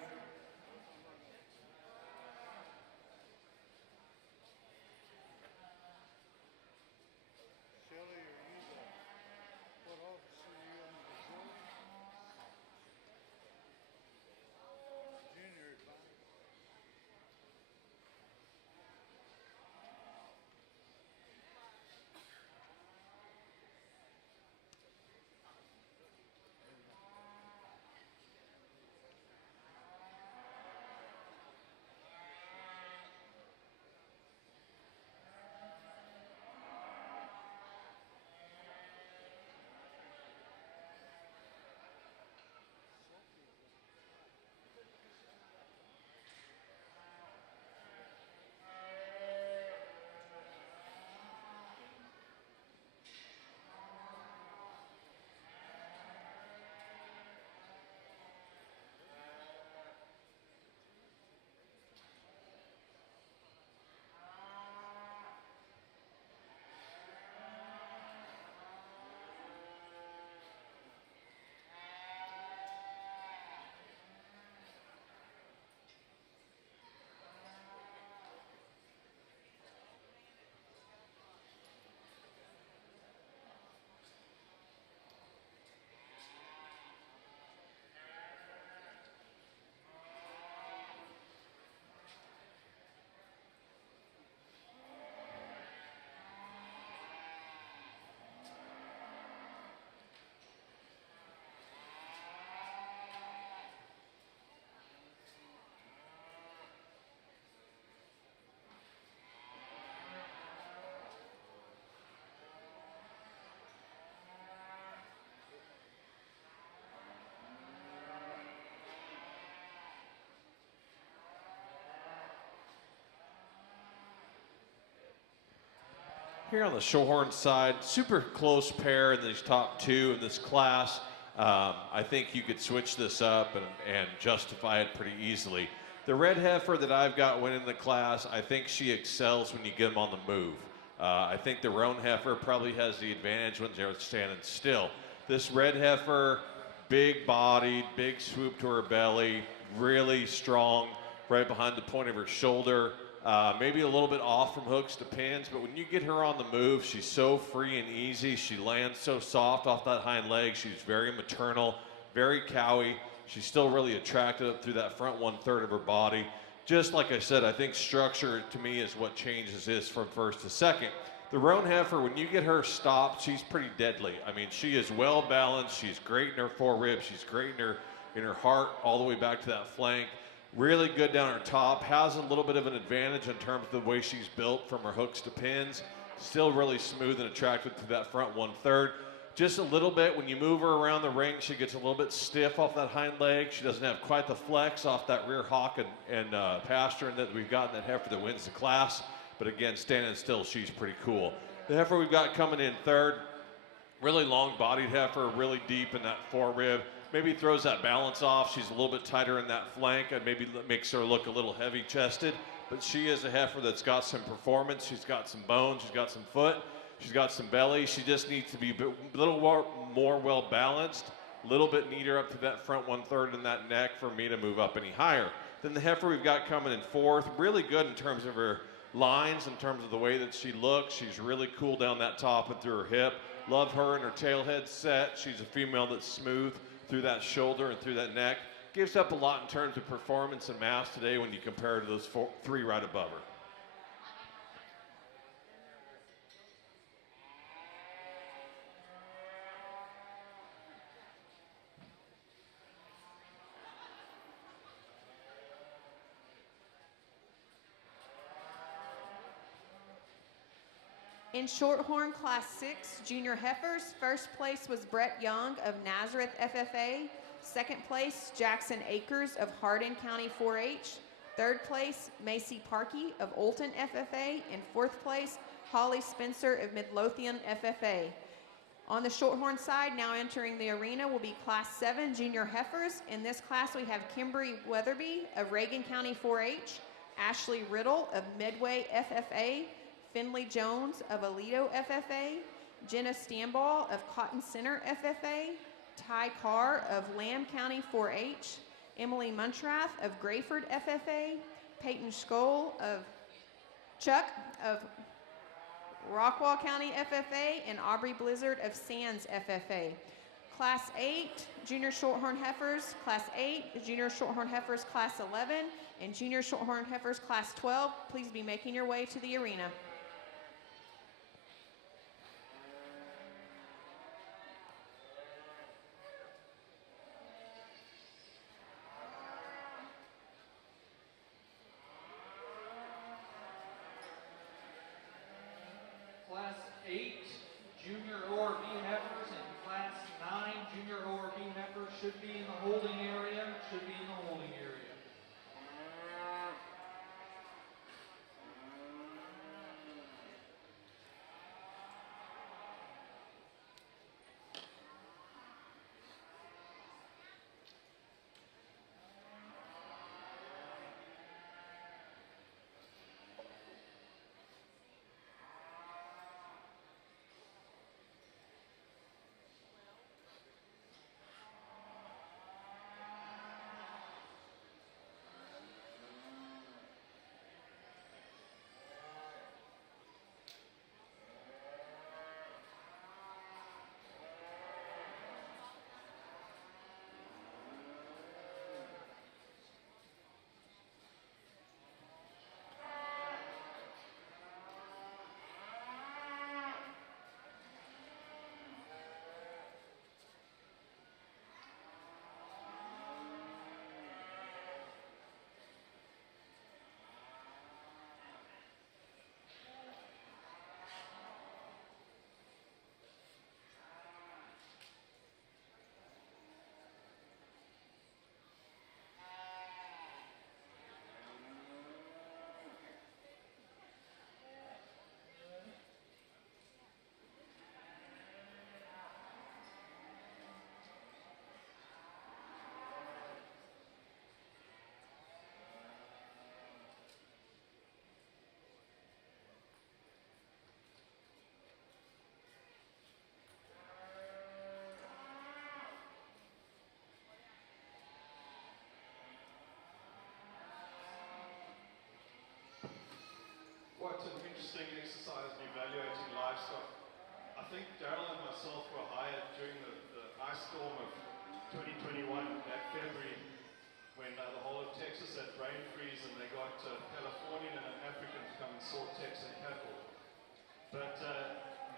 Here on the Showhorn side, super close pair in these top two in this class. I think you could switch this up and justify it pretty easily. The red heifer that I've got winning the class, I think she excels when you get them on the move. I think the roan heifer probably has the advantage when they're standing still. This red heifer, big bodied, big swoop to her belly, really strong right behind the point of her shoulder. Maybe a little bit off from hooks to pins, but when you get her on the move, she's so free and easy. She lands so soft off that hind leg. She's very maternal, very cowy. She's still really attractive up through that front 1/3 of her body. Just like I said, I think structure to me is what changes this from first to second. The roan heifer, when you get her stopped, she's pretty deadly. I mean, she is well balanced. She's great in her foreribs. She's great in her heart all the way back to that flank. Really good down her top, has a little bit of an advantage in terms of the way she's built from her hooks to pins. Still really smooth and attractive to that front 1/3. Just a little bit, when you move her around the ring, she gets a little bit stiff off that hind leg. She doesn't have quite the flex off that rear hock and pasturing that we've got in that heifer that wins the class. But again, standing still, she's pretty cool. The heifer we've got coming in third, really long-bodied heifer, really deep in that forerib. Maybe throws that balance off. She's a little bit tighter in that flank and maybe makes her look a little heavy-chested. But she is a heifer that's got some performance. She's got some bone. She's got some foot. She's got some belly. She just needs to be a little more well-balanced, a little bit neater up to that front 1/3 in that neck for me to move up any higher. Then the heifer we've got coming in fourth, really good in terms of her lines, in terms of the way that she looks. She's really cool down that top and through her hip. Love her and her tail head set. She's a female that's smooth through that shoulder and through that neck. Gives up a lot in terms of performance and mass today when you compare her to those three right above her. In Shorthorn Class 6 Junior Heifers, first place was Brett Young of Nazareth FFA. Second place, Jackson Akers of Hardin County 4-H. Third place, Macy Parkey of Olton FFA. And fourth place, Holly Spencer of Midlothian FFA. On the Shorthorn side, now entering the arena, will be Class 7 Junior Heifers. In this class, we have Kimberly Weatherby of Reagan County 4-H, Ashley Riddle of Midway FFA, Finley Jones of Aledo FFA, Jenna Stanball of Cotton Center FFA, Ty Carr of Lamb County 4-H, Emily Muntrath of Grayford FFA, Peyton Skoll of Chuck of Rockwall County FFA, and Aubrey Blizzard of Sands FFA. Class 8 Junior Shorthorn Heifers, Class 8, Junior Shorthorn Heifers Class 11, and Junior Shorthorn Heifers Class 12. Please be making your way to the arena. Class 8 Junior ORB heifers and Class 9 Junior ORB heifers should be in the holding area, think Daryl and myself were hired during the ice storm of 2021 that February when the whole of Texas had brain freeze and they got Californian and an African to come and sort Texan cattle. But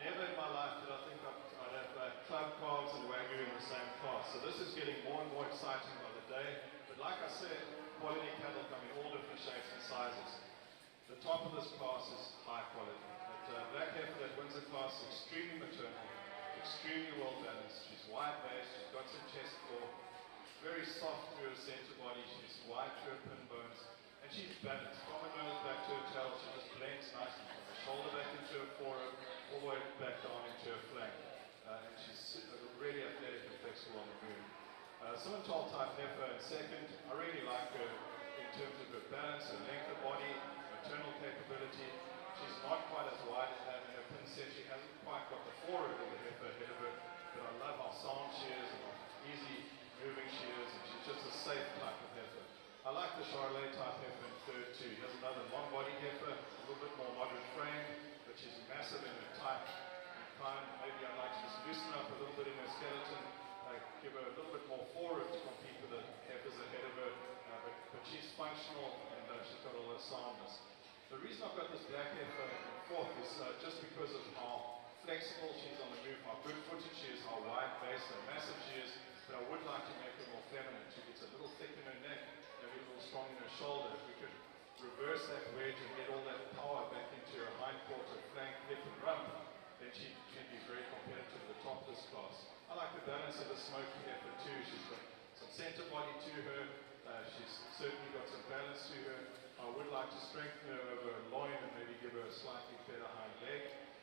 never in my life did I think I'd have club calves and Wagyu in the same class. So this is getting more and more exciting by the day. But like I said, quality cattle come in all different shapes and sizes. The top of this class is high quality. But black heifer that wins the class is extremely maternal, extremely well balanced. She's wide based, she's got some chest floor, very soft through her center body, she's wide through her pin bones, and she's balanced. From her nose back to her tail, she just blends nicely from her shoulder back into her forearm, all the way back down into her flank. And she's really athletic and flexible on the move. Simmental type heifer in second. I really like her in terms of her balance, her length of body, maternal capability. She's not quite as wide as that in her pin set. She hasn't quite got the forearm of the heifer ahead of her, but I love how sound she is and how easy moving she is, and she's just a safe type of heifer. I like the Charolais type heifer in third too. Here's another long body heifer, a little bit more moderate frame, but she's massive in her type. Maybe I'd like to just loosen up a little bit in her skeleton, give her a little bit more forearm to compete with the heifers ahead of her, but she's functional and she's got all her soundness. The reason I've got this black heifer in fourth is just because of how flexible she is on the move, how good footed she is, how wide based and massive she is, but I would like to make her more feminine. She gets a little thick in her neck, maybe a little strong in her shoulder. If we could reverse that wedge and get all that power back into her hindquarter, flank, hip and rump, then she'd be very competitive at the top of this class. I like the balance of the smoky heifer too. She's got some center body to her. She's certainly got some balance to her. I would like to strengthen her over her loin and maybe give her a slightly better hind leg.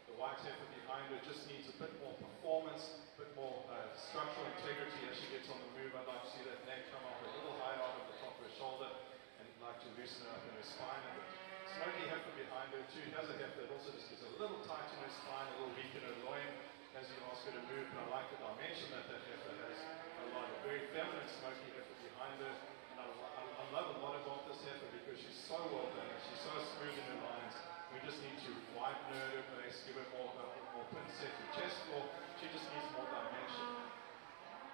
The white heifer behind her just needs a bit more performance, a bit more structural integrity as she gets on the move. I'd like to see that neck come up a little higher out of the top of her shoulder, and I'd like to loosen her up in her spine a bit. Smoky heifer behind her too has a heifer that also just gets a little tight in her spine, a little weak in her loin as you ask her to move, but I like the dimension that heifer has. A lot of very feminine smoky heifer behind her, and I love a lot about this heifer because she's so well balanced, she's so smooth in her lines. We just need to widen her base, give her more pin set to chest floor. She just needs more dimension.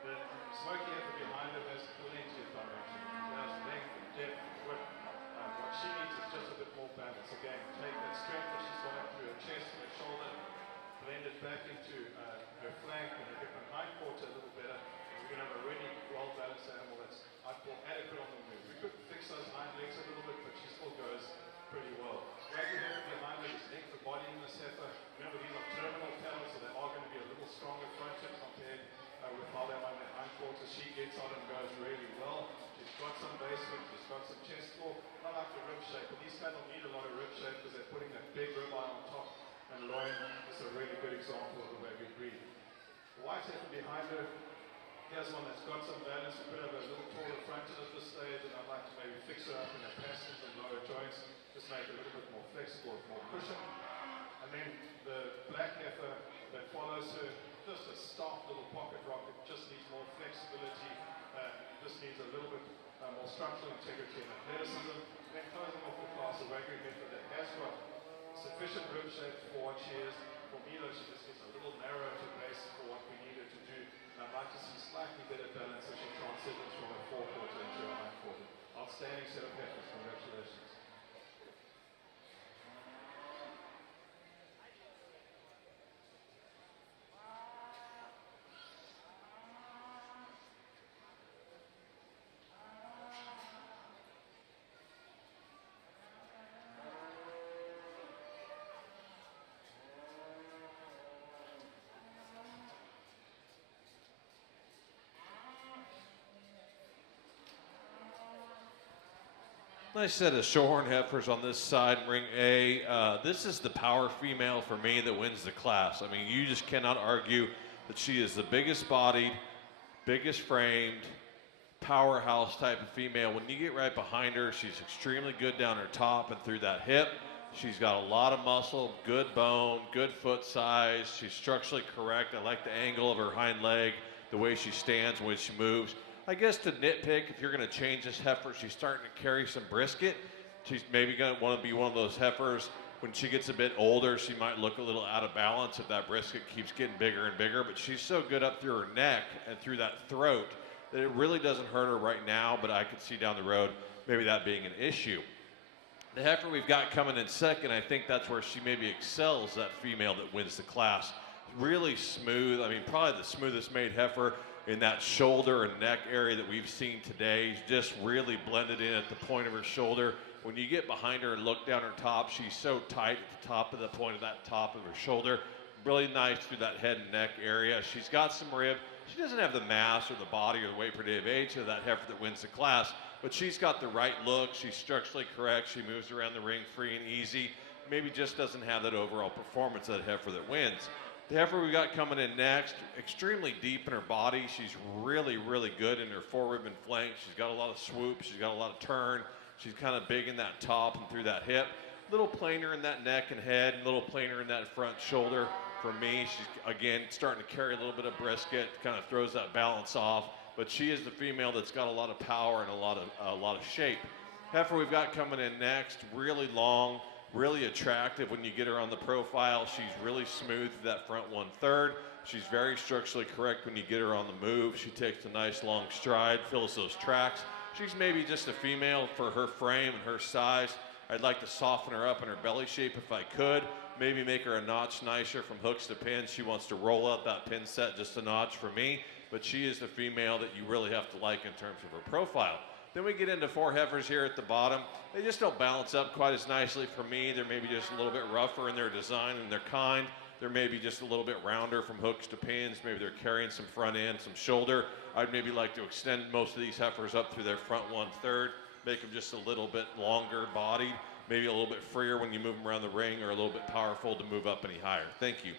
The smoky heifer behind her has plenty of dimension. She has length and depth and width. What she needs is just a bit more balance. Again, take that strength that she's got up through her chest and her shoulder, blend it back into her flank and her hip and hindquarter a little better. And we're going to have a really well-balanced animal that's, I call, adequate on the move. We could fix those hind legs a little bit, but she still goes pretty well. Wagyu heifer behind her is length of body in this heifer. Remember, these are terminal cattle, so they are going to be a little stronger fronted compared with how they are on their hindquarters. She gets on and goes really well. She's got some base width, she's got some chest floor. Not like the rib shape, but these cattle need a lot of rib shape because they're putting that big rib eye on top. And loin is a really good example of the Wagyu breed. The white heifer behind her, here's one that's got some balance. We could have a little taller fronted at this stage, and I'd like to maybe fix her up in her passages and lower joints, just make it a little bit more flexible with more cushion. And then the black heifer that follows her, just a stark little pocket rocket, just needs more flexibility, just needs a little bit more structural integrity and athleticism. And then closing off the class, a Wagyu heifer that has got sufficient rib shape for what she is. For me, though, she just gets a little narrow to base for what we need her to do. And I'd like to see slightly better balance as she transitions from her forequarter into her hindquarter. Outstanding set of heifers. Congratulations. Nice set of shorthorn heifers on this side, ring A. This is the power female for me that wins the class. I mean, you just cannot argue that she is the biggest bodied, biggest framed, powerhouse type of female. When you get right behind her, she's extremely good down her top and through that hip. She's got a lot of muscle, good bone, good foot size. She's structurally correct. I like the angle of her hind leg, the way she stands when she moves. I guess to nitpick, if you're going to change this heifer, she's starting to carry some brisket. She's maybe going to want to be one of those heifers When she gets a bit older, she might look a little out of balance if that brisket keeps getting bigger and bigger, but she's so good up through her neck and through that throat that it really doesn't hurt her right now, but I could see down the road maybe that being an issue. The heifer we've got coming in second, I think that's where she maybe excels, that female that wins the class. Really smooth, I mean, probably the smoothest made heifer in that shoulder and neck area that we've seen today. Just really blended in at the point of her shoulder. When you get behind her and look down her top, she's so tight at the top of the point of that top of her shoulder. Really nice through that head and neck area. She's got some rib. She doesn't have the mass or the body or the weight per day of age of that heifer that wins the class, but she's got the right look. She's structurally correct. She moves around the ring free and easy. Maybe just doesn't have that overall performance of that heifer that wins. The heifer we got coming in next, extremely deep in her body. She's really, really good in her forerib and flank. She's got a lot of swoop. She's got a lot of turn. She's kind of big in that top and through that hip. Little plainer in that neck and head, and little plainer in that front shoulder. For me, she's, again, starting to carry a little bit of brisket, kind of throws that balance off. But she is the female that's got a lot of power and a lot of shape. Heifer we've got coming in next, really long, really attractive when you get her on the profile. She's really smooth through that front 1/3. She's very structurally correct when you get her on the move. She takes a nice long stride, fills those tracks. She's maybe just a female for her frame and her size. I'd like to soften her up in her belly shape if I could. Maybe make her a notch nicer from hooks to pins. She wants to roll up that pin set just a notch for me, but she is the female that you really have to like in terms of her profile. Then we get into 4 heifers here at the bottom. They just don't balance up quite as nicely for me. They're maybe just a little bit rougher in their design and their kind. They're maybe just a little bit rounder from hooks to pins. Maybe they're carrying some front end, some shoulder. I'd maybe like to extend most of these heifers up through their front 1/3, make them just a little bit longer bodied, maybe a little bit freer when you move them around the ring, or a little bit powerful to move up any higher. Thank you.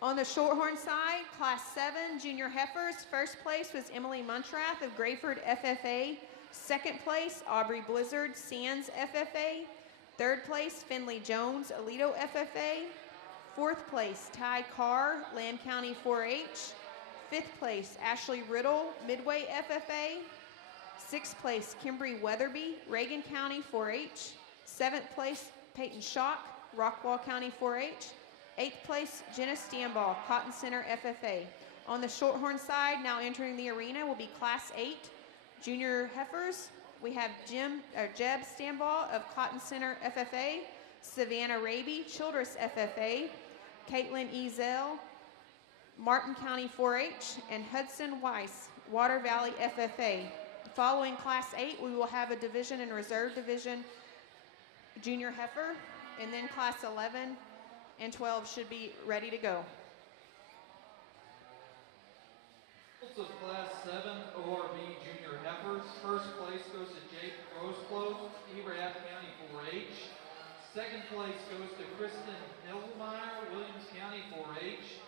On the Shorthorn side, Class 7 junior heifers, first place was Emily Muntrath of Grayford FFA. Second place, Aubrey Blizzard, Sands FFA. Third place, Finley Jones, Alito FFA. Fourth place, Ty Carr, Lamb County 4-H. Fifth place, Ashley Riddle, Midway FFA. Sixth place, Kimberly Weatherby, Reagan County 4-H. Seventh place, Peyton Schock, Rockwall County 4-H. Eighth place, Jenna Stanball, Cotton Center FFA. On the Shorthorn side, now entering the arena will be Class 8 junior heifers. We have Jeb Stanball of Cotton Center FFA, Savannah Raby, Childress FFA, Caitlin Ezel, Martin County 4-H, and Hudson Weiss, Water Valley FFA. Following Class 8, we will have a division and reserve division junior heifer, and then Class 11 and 12 should be ready to go. Of Class 7 ORB junior heifers. First place goes to Jake Roseclose, Erath County 4-H. Second place goes to Kristen Nilmeyer, Williams County 4-H.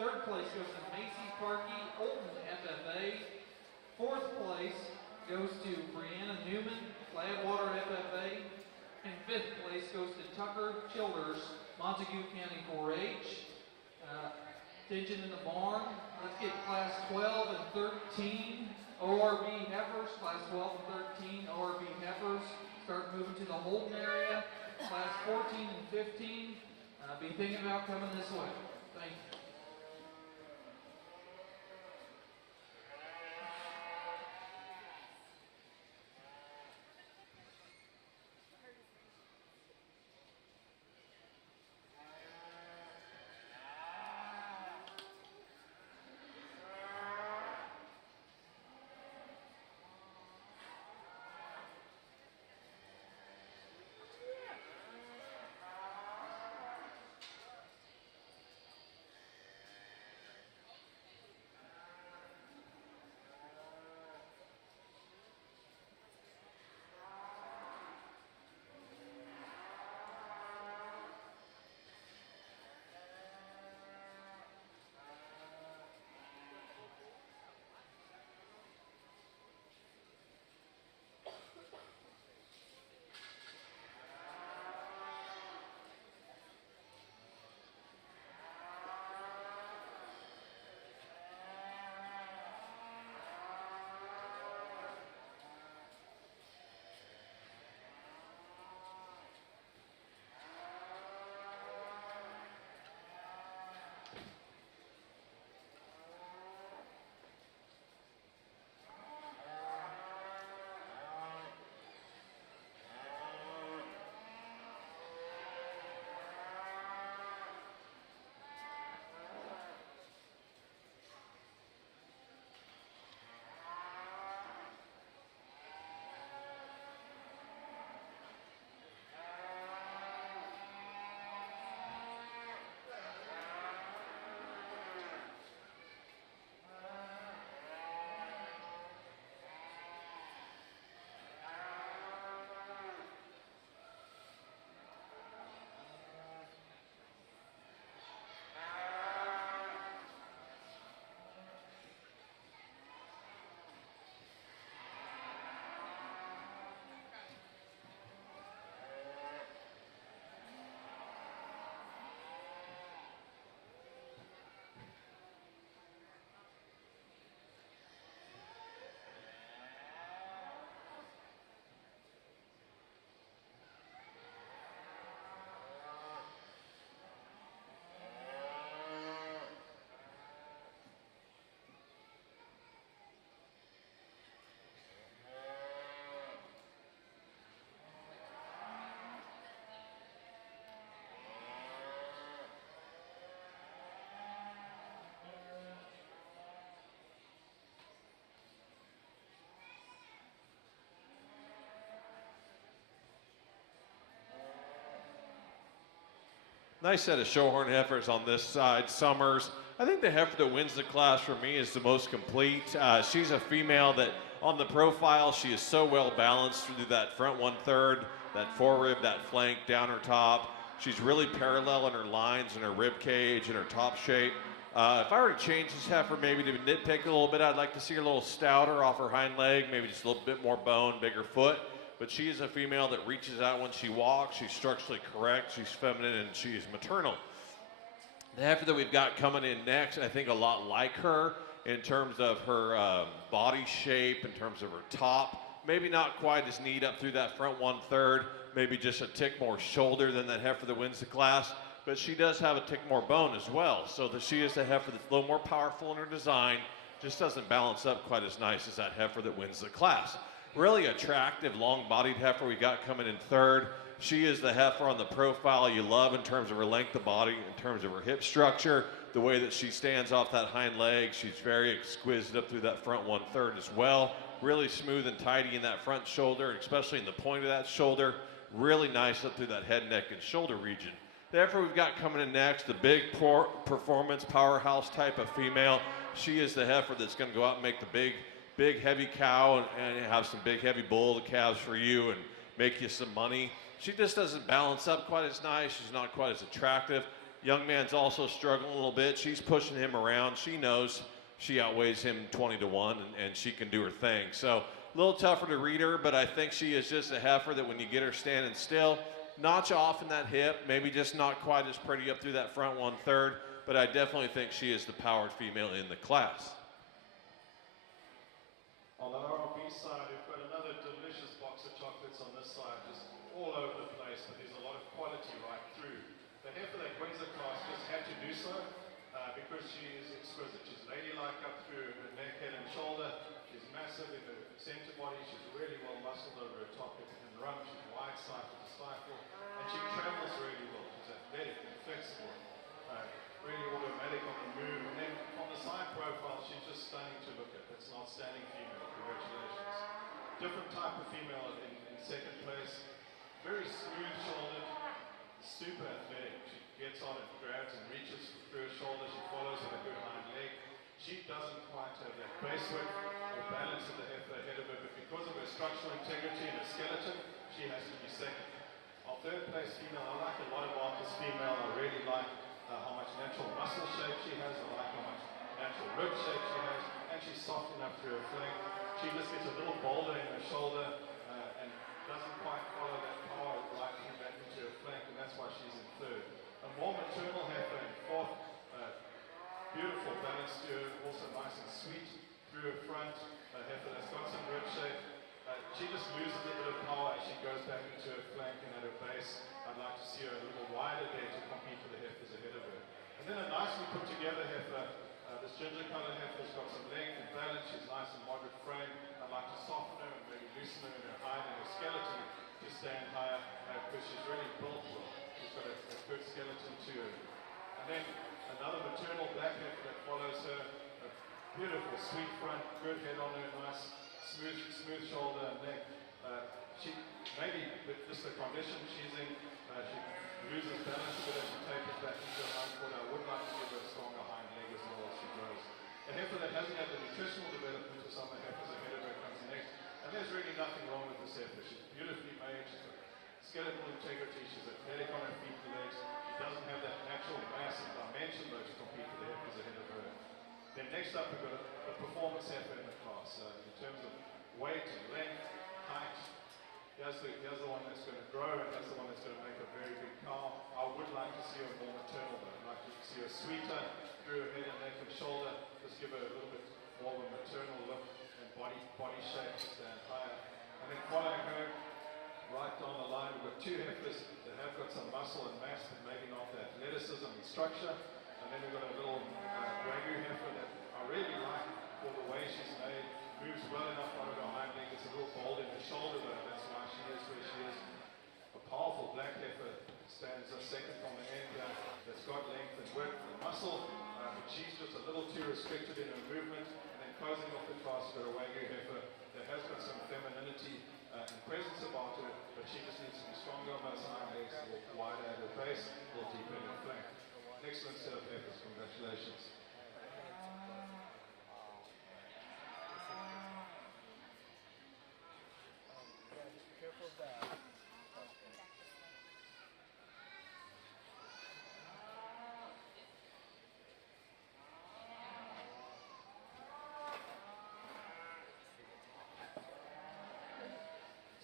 Third place goes to Macy Parkey, Olton FFA. Fourth place goes to Brianna Newman, Gladwater FFA. And fifth place goes to Tucker Childers, Montague County 4-H. Attention in the barn. Let's get Class 12 and 13 ORB heifers. Class 12 and 13 ORB heifers. Start moving to the Holden area. Class 14 and 15. Be thinking about coming this way. Thank you. Nice set of Showhorn heifers on this side. Summers. I think the heifer that wins the class for me is the most complete. She's a female that on the profile, she is so well balanced through that front 1/3, that forerib, that flank, down her top. She's really parallel in her lines and her rib cage and her top shape. If I were to change this heifer maybe to nitpick a little bit, I'd like to see her a little stouter off her hind leg, maybe just a little bit more bone, bigger foot. But she is a female that reaches out when she walks. She's structurally correct, she's feminine, and she is maternal. The heifer that we've got coming in next, I think a lot like her in terms of her body shape, in terms of her top. Maybe not quite as neat up through that front 1/3, maybe just a tick more shoulder than that heifer that wins the class. But she does have a tick more bone as well. So that she is a heifer that's a little more powerful in her design, just doesn't balance up quite as nice as that heifer that wins the class. Really attractive, long-bodied heifer we got coming in third. She is the heifer on the profile you love in terms of her length of body, in terms of her hip structure, the way that she stands off that hind leg. She's very exquisite up through that front 1/3 as well. Really smooth and tidy in that front shoulder, especially in the point of that shoulder. Really nice up through that head, neck, and shoulder region. The heifer we've got coming in next, the big performance powerhouse type of female. She is the heifer that's going to go out and make the big heavy cow and have some big heavy bull calves for you and make you some money. She just doesn't balance up quite as nice. She's not quite as attractive. Young man's also struggling a little bit. She's pushing him around. She knows she outweighs him 20-1 and she can do her thing. So a little tougher to read her, but I think she is just a heifer that when you get her standing still, notch off in that hip, maybe just not quite as pretty up through that front 1/3, but I definitely think she is the powered female in the class. On the RRB side, we've got another delicious box of chocolates on this side, just all over the place, but there's a lot of quality right through. The heifer that wins the class just had to do so because she is exquisite. She's ladylike up through her neck, head, and shoulder. She's massive in her center body. She's really well muscled over her top hip and rump. She's wide side with a stifle, and she travels really well. She's athletic and flexible, really automatic on the move. And then on the side profile, she's just stunning to look at. That's an outstanding female. Congratulations. Different type of female in second place. Very smooth shouldered, super athletic. She gets on and grabs and reaches through her shoulder. She follows with a good hind leg. She doesn't quite have that base width or balance of the heifer ahead of her, but because of her structural integrity and her skeleton, she has to be second. Our third place female, I like a lot about this female. I really like how much natural muscle shape she has. I like how much natural rib shape she has, and she's soft enough through her flank. She just gets a little bolder in her shoulder and doesn't quite follow that power right through back into her flank, and that's why she's in third. A more maternal heifer in fourth. Beautiful balance to her, also nice and sweet through her front. Heifer that's got some rib shape. She just loses a bit of power as she goes back into her flank and at her base. I'd like to see her a little wider there to compete with the heifers ahead of her. And then a nicely put together heifer. This ginger color heifer's got some length and balance. She's nice and moderate frame. I'd like to soften her and maybe loosen her in her hide and her skeleton to stand higher because she's really built well. She's got a good skeleton to her. And then another maternal black heifer that follows her. A beautiful sweet front, good head on her, nice smooth shoulder and neck. She maybe with just the condition she's in, she loses balance a bit as she tapers back into her hind foot. I would like to give her a stronger hind leg as well as she grows. A heifer that hasn't had the nutritional development of some of the heifers ahead of her comes next. And there's really nothing wrong with this heifer. She's beautifully made, she's got skeletal integrity, she's athletic on her feet and legs. She doesn't have that natural mass and dimension though to compete with the heifers ahead of her. Then next up we've got a performance heifer in the class. In terms of weight and length, height, here's the one that's going to grow and here's the one that's going to make a very big cow. I would like to see her more maternal though. I'd like to see her sweeter through her head and neck and shoulder. Just give her a little bit more of a maternal look and body shape to stand higher. And then following her right down the line, we've got two heifers that have got some muscle and mass but maybe not the athleticism and structure. And then we've got a little Wagyu heifer that I really like for the way she's made. Moves well enough on her hind leg. It's a little bold in her shoulder though. That's why she is where she is. A powerful black heifer stands a second from the end here. That's got length and width and muscle. But she's just a little too restricted in her movement. And then closing off the class, we've got a Wagyu heifer that has got some femininity and presence about her. But she just needs to be stronger on those hind legs, a little wider at her base, a little deeper in her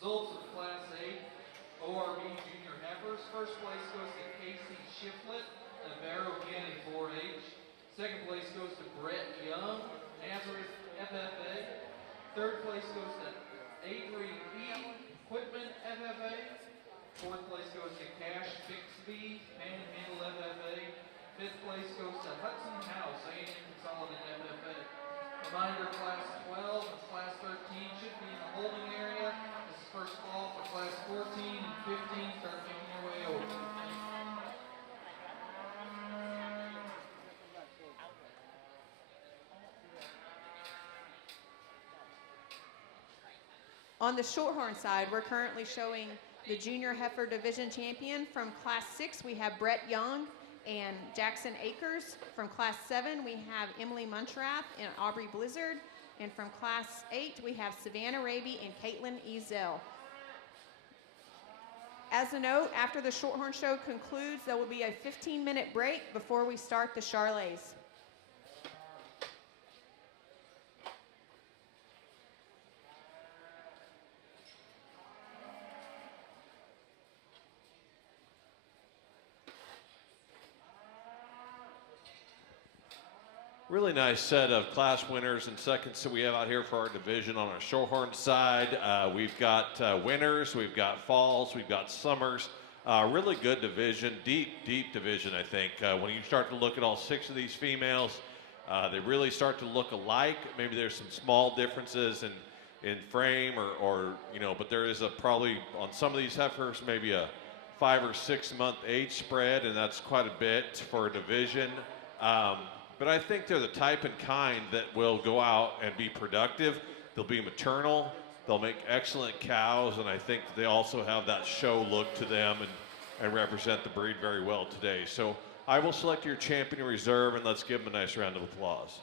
Results of Class 8 ORB Junior Heifers. First place goes to Casey Shiflett of Barrow County 4-H. Second place goes to Brett Young, Nazareth FFA. Third place goes to Avery E. Quitman FFA. Fourth place goes to Cash Bixby, Panhandle FFA. Fifth place goes to Hudson House, A&M Consolidated FFA. Reminder, Class 12 and Class 13 should be in the holding area. This is first call for Class 14 and 15. Start making your way over. On the shorthorn side, we're currently showing the Junior Heifer Division Champion. From Class 6, we have Brett Young and Jackson Akers. From Class 7, we have Emily Muntrath and Aubrey Blizzard. And from Class 8, we have Savannah Raby and Caitlin Ezel. As a note, after the shorthorn show concludes, there will be a 15-minute break before we start the Charolais. Really nice set of class winners and seconds that we have out here for our division. On our shorthorn side, we've got winners, we've got falls, we've got summers. Really good division, deep division, I think. When you start to look at all 6 of these females, they really start to look alike. Maybe there's some small differences in frame or you know, but there is probably on some of these heifers maybe a 5 or 6 month age spread, and that's quite a bit for a division. But I think they're the type and kind that will go out and be productive. They'll be maternal. They'll make excellent cows, and I think they also have that show look to them and represent the breed very well today. So I will select your champion in reserve, and let's give them a nice round of applause.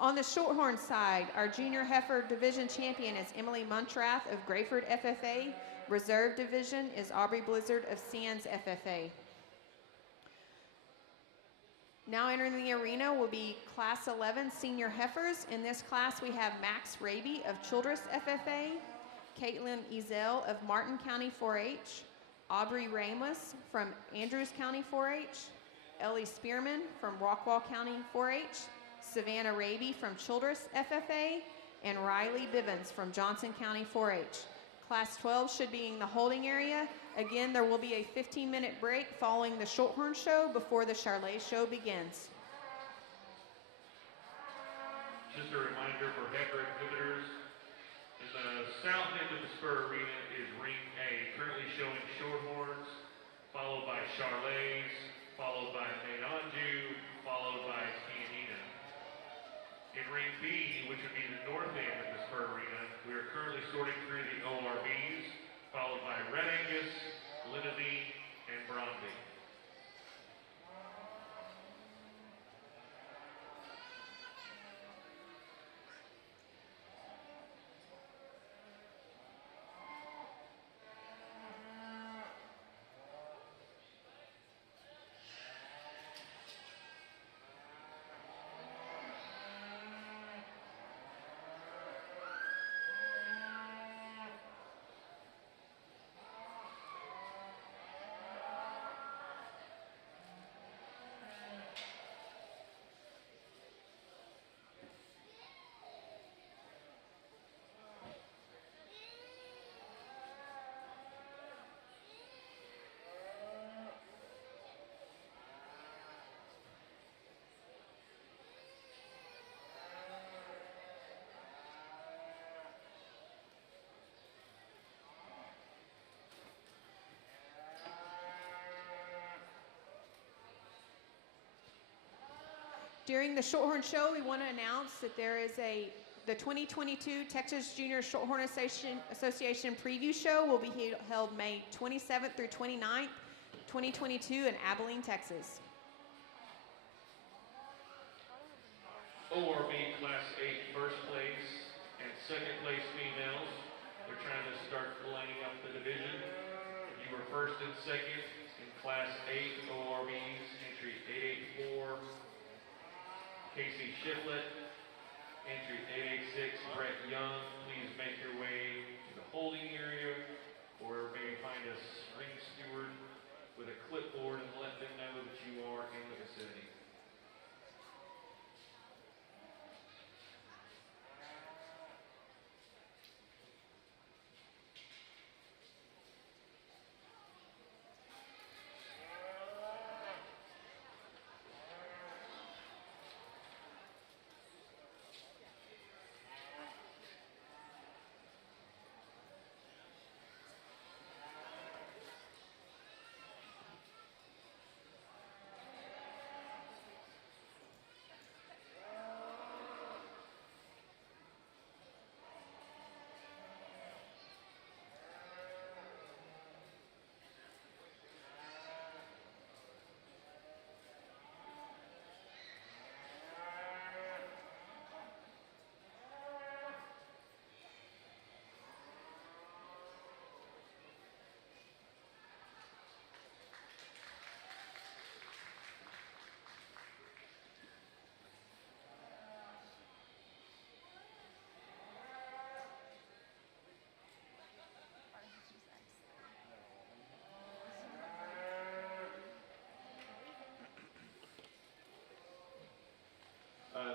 On the shorthorn side, our Junior Heifer Division Champion is Emily Muntrath of Grayford FFA. Reserve Division is Aubrey Blizzard of Sands FFA. Now entering the arena will be Class 11 Senior Heifers. In this class, we have Max Raby of Childress FFA, Caitlin Ezel of Martin County 4-H, Aubrey Ramos from Andrews County 4-H, Ellie Spearman from Rockwall County 4-H, Savannah Raby from Childress FFA, and Riley Bivens from Johnson County 4-H. Class 12 should be in the holding area. Again, there will be a 15-minute break following the shorthorn show before the Charolais show begins. Just a reminder for heifer exhibitors, in the south end of the spur arena is ring A, currently showing shorthorns, followed by Charolais, followed by Maine-Anjou, followed by Chianina. In ring B, which would be the north end of the spur arena, we are currently sorting through the ORBs, followed by Red Angus, Linnaby, and Bronzy. During the Shorthorn Show, we want to announce that there is the 2022 Texas Junior Shorthorn Association Preview Show will be held May 27th through 29th, 2022 in Abilene, Texas. ORB Class 8 first place and second place females. They're trying to start lining up the division. You were first and second in Class 8 ORBs, entry 884. Casey Shiflett, entry 886. Brett Young, please make your way to the holding area or maybe find a ring steward with a clipboard and let them know that you are in the vicinity.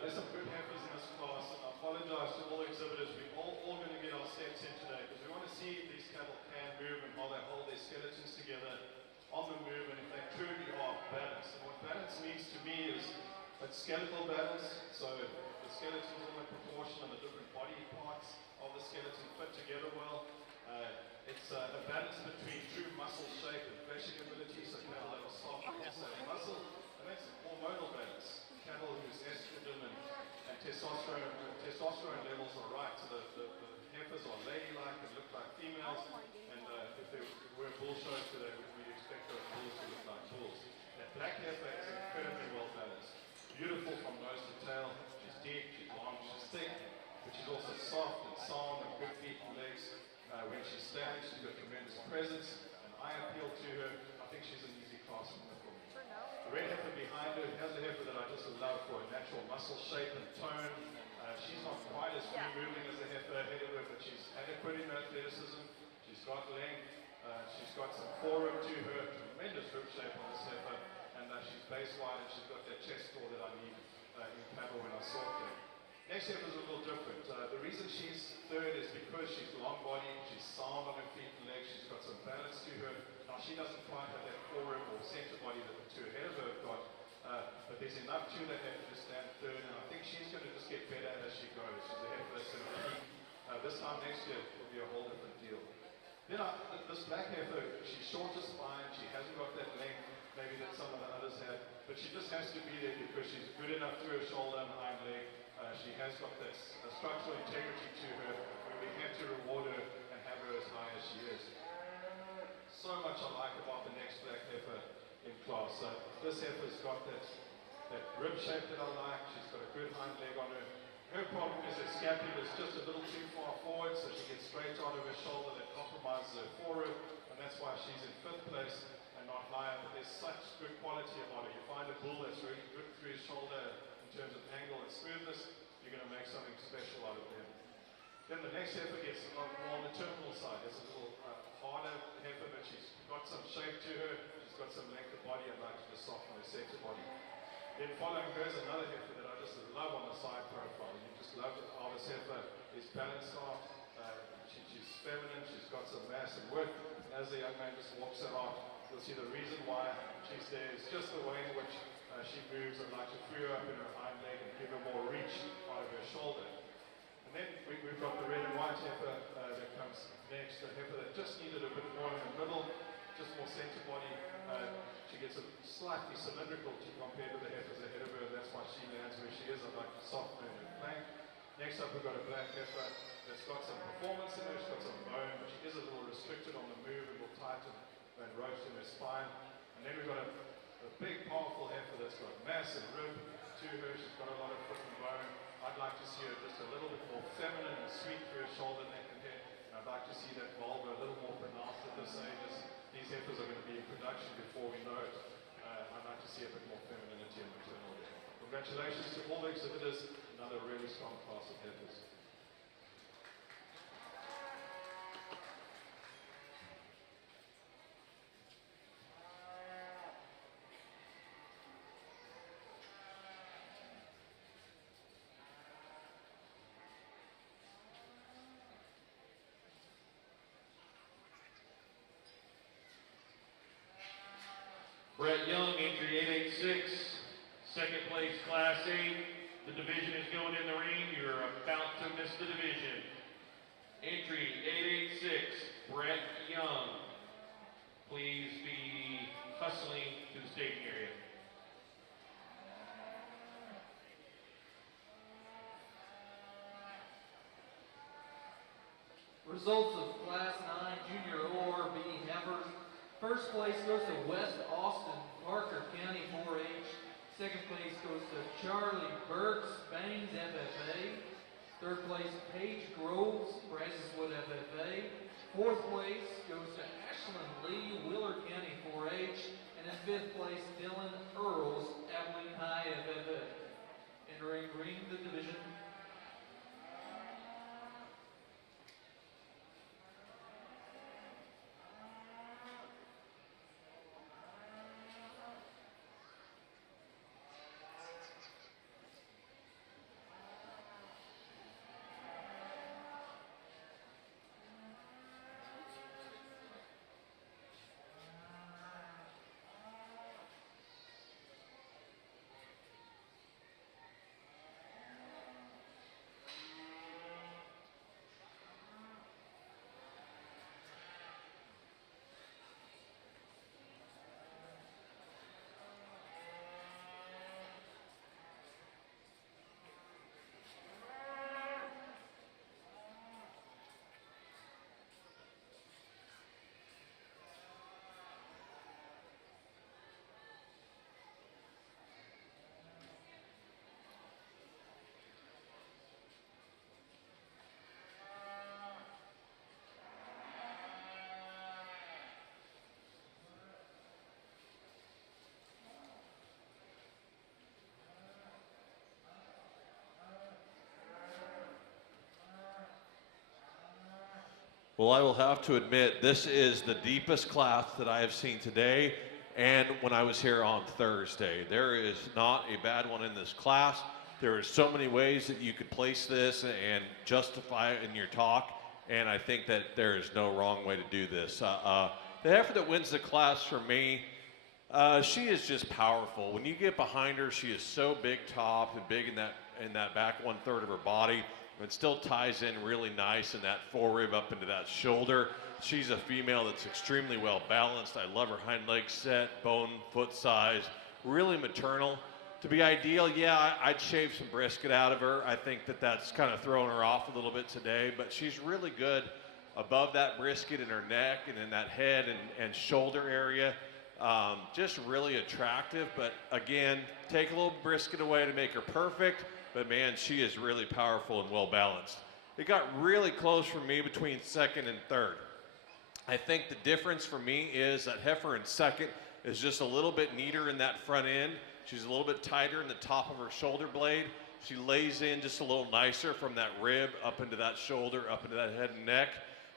There's some good heifers in this class, and I apologize to all exhibitors. We're all going to get our steps in today because we want to see if these cattle can move and how they hold their skeletons together on the move and if they truly are balanced. And what balance means to me is it's skeletal balance, so the skeleton's all in proportion and the different body parts of the skeleton fit together well. It's a balance between true muscle shape and fleshing ability, so cattle that are soft and also muscle, and that's hormonal balance. Cattle whose estrogen and testosterone levels are right, so the heifers are ladylike and look like females, and if there were bull shows today, we'd expect those bulls to look like bulls. That black heifer is incredibly well balanced. Beautiful from nose to tail. She's deep, she's long, she's thick, but she's also soft and sound and good feet and legs. When she's standing, she's got tremendous presence, and I appeal to her. I think she's an easy class for me. The red heifer behind her has a heifer that I just love for her natural muscle shape and tone. She's not quite as free-moving as the heifer ahead of her, but she's adequate in her athleticism. She's got length. She's got some forearm to her. Tremendous rib shape on this heifer. And she's base wide, and she's got that chest store that I need in cattle when I sort them. Next heifer is a little different. The reason she's third is because she's long-bodied, she's sound on her feet and legs, she's got some balance to her. Now, she doesn't quite have that forearm or center body that the two ahead of her have got, but there's enough to that heifer to stand third, and I think she's going to just get better as she goes. She's a heifer that's going to peak. This time next year will be a whole different deal. Then this black heifer, she's shorter spine, she hasn't got that length maybe that some of the others have, but she just has to be there because she's good enough through her shoulder and hind leg. She has got that structural integrity to her where we have to reward her and have her as high as she is. So much I like about the next black heifer in class. This heifer's got that rib shape that I like. She's got a good hind leg on her. Her problem is her scapula is just a little too far forward, so she gets straight out of her shoulder. That compromises her forearm, and that's why she's in 5th place and not higher. But there's such good quality about her. You find a bull that's really good through his shoulder in terms of angle and smoothness, you're going to make something special out of them. Then the next heifer gets more on the terminal side. It's a little harder heifer, but she's got some shape to her. She's got some length of body. I'd like to just soften her center body. Then following her is another heifer that I just love on the side profile. You just love how this heifer is balanced off. She's feminine. She's got some mass and width. As the young man just walks her out, you'll see the reason why she's there is just the way in which she moves. I'd like to free her up in her hind leg and give her more reach out of her shoulder. And then we've got the red and white heifer that comes next, a heifer that just needed a bit more in the middle, just more center body. She gets a slightly cylindrical compared to the heifers ahead of her, that's why she lands She's got some performance in her, she's got some bone, but she is a little restricted on the move and will tighten and roast in her spine. And then we've got a big, powerful heifer that's got massive rib to her. She's got a lot of foot and bone. I'd like to see her just a little bit more feminine and sweet through her shoulder, neck, and head. And I'd like to see that vulva a little more pronounced at this age. As these heifers are going to be in production before we know it. I'd like to see a bit more femininity and maternal there. Congratulations to all the exhibitors. Another really strong class of heifers. Brett Young, entry 886, second place, Class 8. The division is going in the ring. You're about to miss the division. Entry 886, Brett Young. Please be hustling to the staging area. Results of Class 9 Junior ORB heifers. First place goes to West Austin, Parker County 4-H. Second place goes to Charlie Burks, Bangs FFA. Third place, Paige Groves, Brazoswood FFA. Fourth place goes to Ashlyn Lee, Willard County 4-H. And in fifth place, Dylan Earls, Abilene High FFA. Entering ring the division. Well, I will have to admit, this is the deepest class that I have seen today and when I was here on Thursday. There is not a bad one in this class. There are so many ways that you could place this and justify it in your talk, and I think that there is no wrong way to do this. The heifer that wins the class for me, she is just powerful. When you get behind her, she is so big top and big in that back 1/3 of her body. It still ties in really nice in that forerib up into that shoulder. She's a female that's extremely well balanced. I love her hind leg set, bone, foot size, really maternal. To be ideal, yeah, I'd shave some brisket out of her. I think that that's kind of throwing her off a little bit today, but she's really good above that brisket in her neck and in that head and shoulder area. Just really attractive, but again, take a little brisket away to make her perfect. But man, she is really powerful and well balanced. It got really close for me between second and third. I think the difference for me is that heifer in second is just a little bit neater in that front end. She's a little bit tighter in the top of her shoulder blade. She lays in just a little nicer from that rib up into that shoulder, up into that head and neck.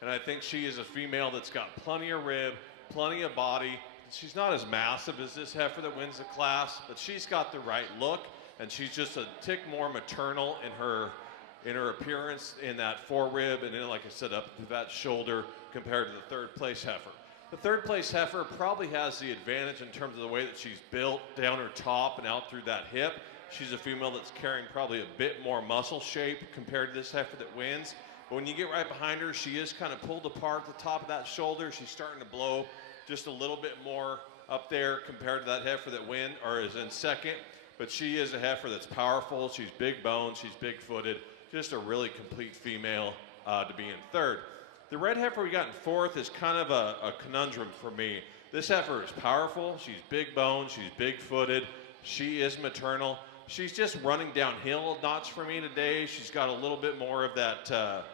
And I think she is a female that's got plenty of rib, plenty of body. She's not as massive as this heifer that wins the class, but she's got the right look. And she's just a tick more maternal in her appearance in that forerib, and then, like I said, up to that shoulder compared to the third place heifer. The third place heifer probably has the advantage in terms of the way that she's built down her top and out through that hip. She's a female that's carrying probably a bit more muscle shape compared to this heifer that wins. But when you get right behind her, she is kind of pulled apart at the top of that shoulder. She's starting to blow just a little bit more up there compared to that heifer that is in second. But she is a heifer that's powerful. She's big boned. She's big footed. Just a really complete female. to be in third. The red heifer we got in fourth is kind of a conundrum for me. This heifer is powerful. She's big boned. She's big footed. She is maternal. She's just running downhill a notch for me today. She's got a little bit more of that,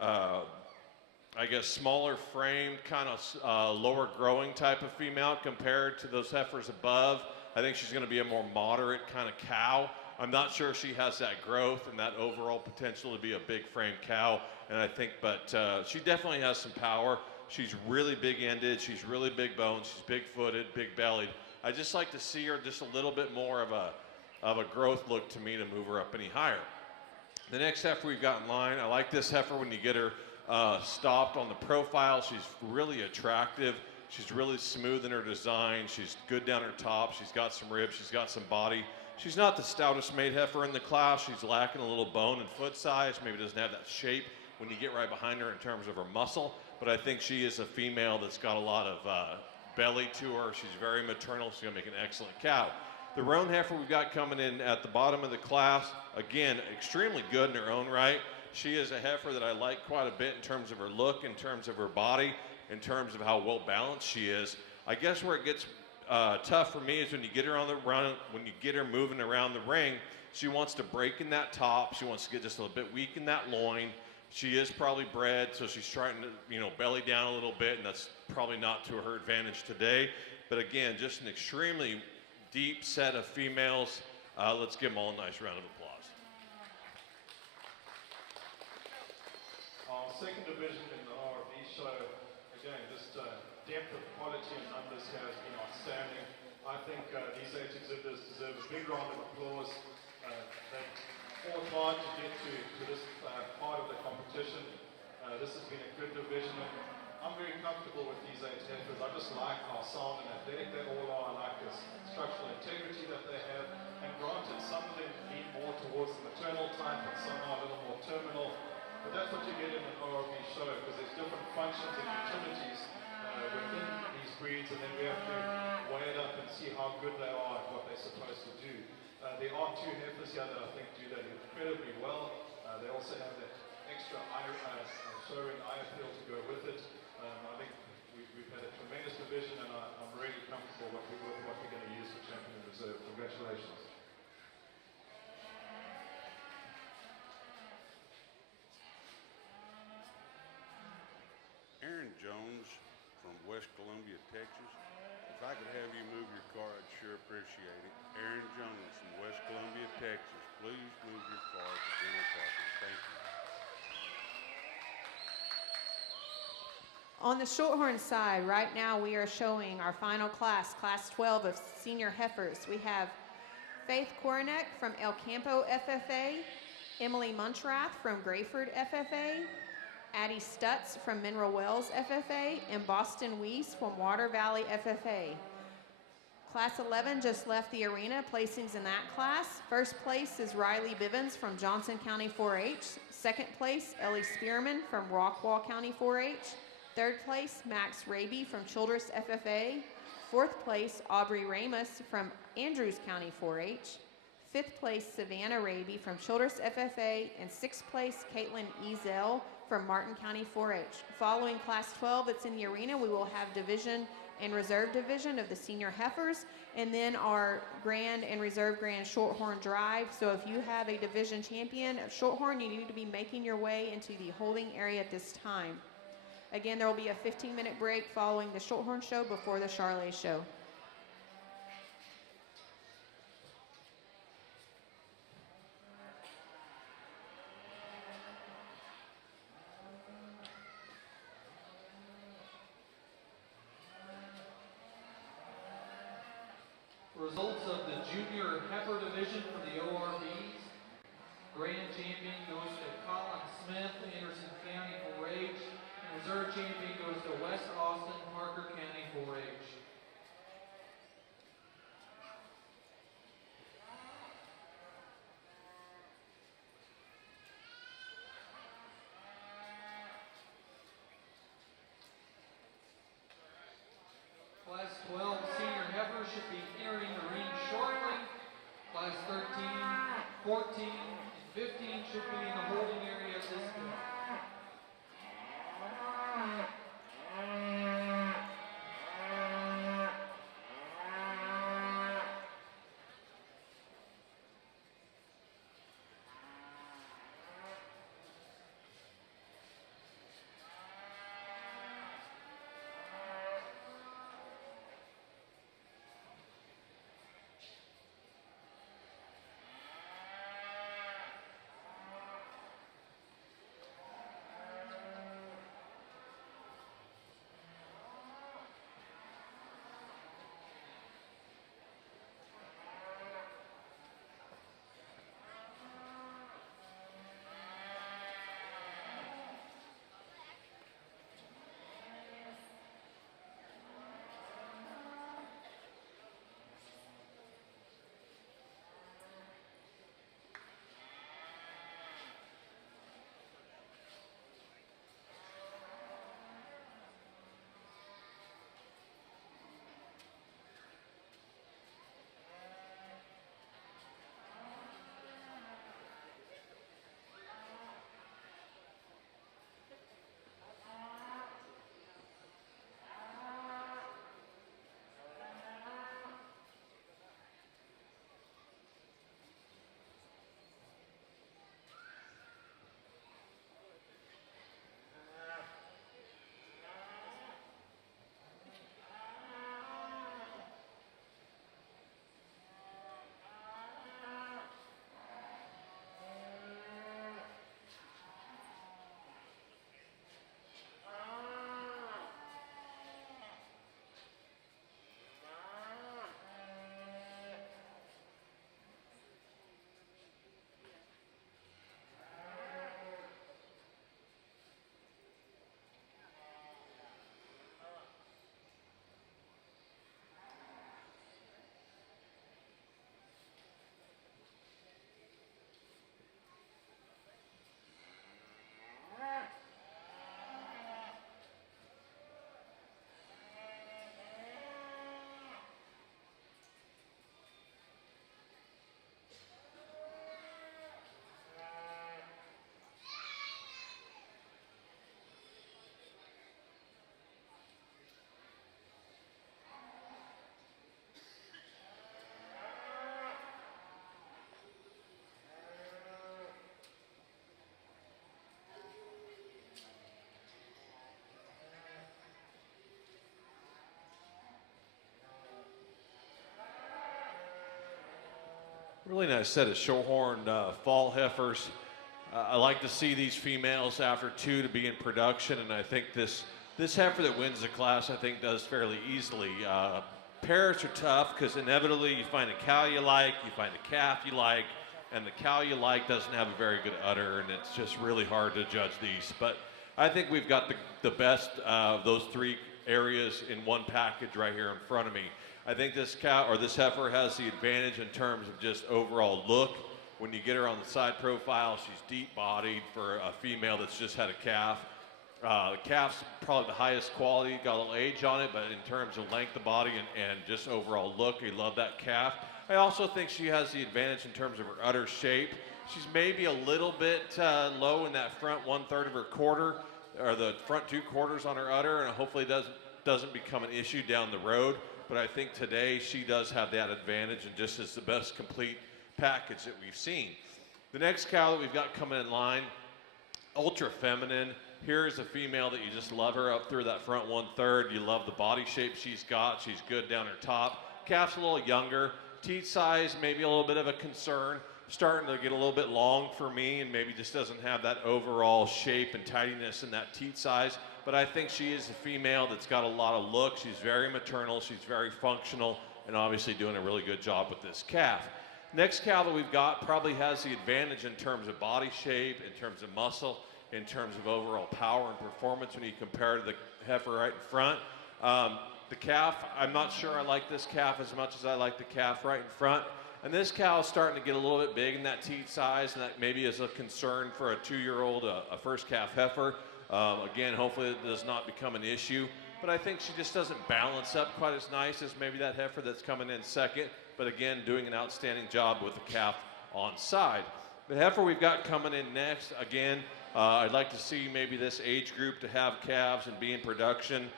I guess, smaller framed, kind of lower growing type of female compared to those heifers above. I think she's going to be a more moderate kind of cow. I'm not sure she has that growth and that overall potential to be a big frame cow. And I think, but she definitely has some power. She's really big ended. She's really big boned. She's big footed, big bellied. I just like to see her just a little bit more of a growth look to me to move her up any higher. The next heifer we've got in line, I like this heifer when you get her stopped on the profile. She's really attractive. She's really smooth in her design. She's good down her top. She's got some ribs. She's got some body. She's not the stoutest made heifer in the class. She's lacking a little bone and foot size. Maybe doesn't have that shape when you get right behind her in terms of her muscle. But I think she is a female that's got a lot of belly to her. She's very maternal. She's going to make an excellent cow. The roan heifer we've got coming in at the bottom of the class, again, extremely good in her own right. She is a heifer that I like quite a bit in terms of her look, in terms of her body, in terms of how well balanced she is. I guess where it gets tough for me is when you get her on the run, when you get her moving around the ring, she wants to break in that top. She wants to get just a little bit weak in that loin. She is probably bred, so she's trying to, belly down a little bit, and that's probably not to her advantage today. But again, just an extremely deep set of females. Let's give them all a nice round of applause. Our second division in the RV show, again, just depth of quality and numbers here has been outstanding. I think these 8 exhibitors deserve a big round of applause. They fought hard to get to this part of the competition. This has been a good division, and I'm very comfortable with these 8 heifers. I just like how sound and athletic they all are. I like this structural integrity that they have. And granted, some of them lean more towards the maternal type and some are a little more terminal. But that's what you get in an ORB show, because there's different functions and utilities within these breeds, and then we have to weigh it up and see how good they are at what they're supposed to do. There are 2 heifers here that I think do that incredibly well. They also have that extra showing eye appeal to go with it. I think we've had a tremendous division, and I'm really comfortable with what we're going to use for Champion Reserve. Congratulations. Aaron Jones from West Columbia, Texas. If I could have you move your car, I'd sure appreciate it. Aaron Jones from West Columbia, Texas. Please move your car to general parking. Thank you. On the Shorthorn side, right now we are showing our final class, Class 12 of senior heifers. We have Faith Koronek from El Campo FFA, Emily Muntrath from Grayford FFA, Addie Stutz from Mineral Wells FFA, and Boston Weiss from Water Valley FFA. Class 11 just left the arena, placings in that class. First place is Riley Bivens from Johnson County 4-H. Second place, Ellie Spearman from Rockwall County 4-H. Third place, Max Raby from Childress FFA. Fourth place, Aubrey Ramus from Andrews County 4-H. Fifth place, Savannah Raby from Childress FFA. And sixth place, Caitlin Ezel from Martin County 4-H. Following Class 12 that's in the arena, we will have division and reserve division of the senior heifers, and then our grand and reserve grand shorthorn drive. So if you have a division champion of shorthorn, you need to be making your way into the holding area at this time. Again, there will be a 15-minute break following the shorthorn show before the Charolais show. Results of the junior heifer division for the ORBs. Grand champion goes to Colin Smith, Anderson County 4-H. And reserve champion goes to West Austin, Parker County 4-H. Class 12 senior heifers should be entering the ring shortly. Class 13, 14, and 15 should be in the holding area at this point. Really nice set of shorthorn fall heifers. I like to see these females after 2 to be in production, and I think this heifer that wins the class, I think, does fairly easily. Pairs are tough because inevitably you find a cow you like, you find a calf you like, and the cow you like doesn't have a very good udder, and it's just really hard to judge these. But I think we've got the best of those 3 areas in one package right here in front of me. I think this cow or this heifer has the advantage in terms of just overall look. When you get her on the side profile, she's deep-bodied for a female that's just had a calf. The calf's probably the highest quality, got a little age on it, but in terms of length of body and just overall look, you love that calf. I also think she has the advantage in terms of her udder shape. She's maybe a little bit low in that front 1/3 of her quarter, or the front 2 quarters on her udder, and hopefully doesn't become an issue down the road. But I think today she does have that advantage and just is the best complete package that we've seen. The next cow that we've got coming in line, ultra feminine. Here's a female that you just love her up through that front 1/3. You love the body shape she's got. She's good down her top. Calf's a little younger. Teat size, maybe a little bit of a concern. Starting to get a little bit long for me and maybe just doesn't have that overall shape and tidiness in that teat size. But I think she is a female that's got a lot of look. She's very maternal. She's very functional and obviously doing a really good job with this calf. Next cow that we've got probably has the advantage in terms of body shape, in terms of muscle, in terms of overall power and performance when you compare to the heifer right in front. The calf, I'm not sure I like this calf as much as I like the calf right in front. And this cow is starting to get a little bit big in that teat size, and that maybe is a concern for a 2-year-old, a first calf heifer. Again, hopefully it does not become an issue. But I think she just doesn't balance up quite as nice as maybe that heifer that's coming in second. But again, doing an outstanding job with the calf on side. The heifer we've got coming in next, again, I'd like to see maybe this age group to have calves and be in production.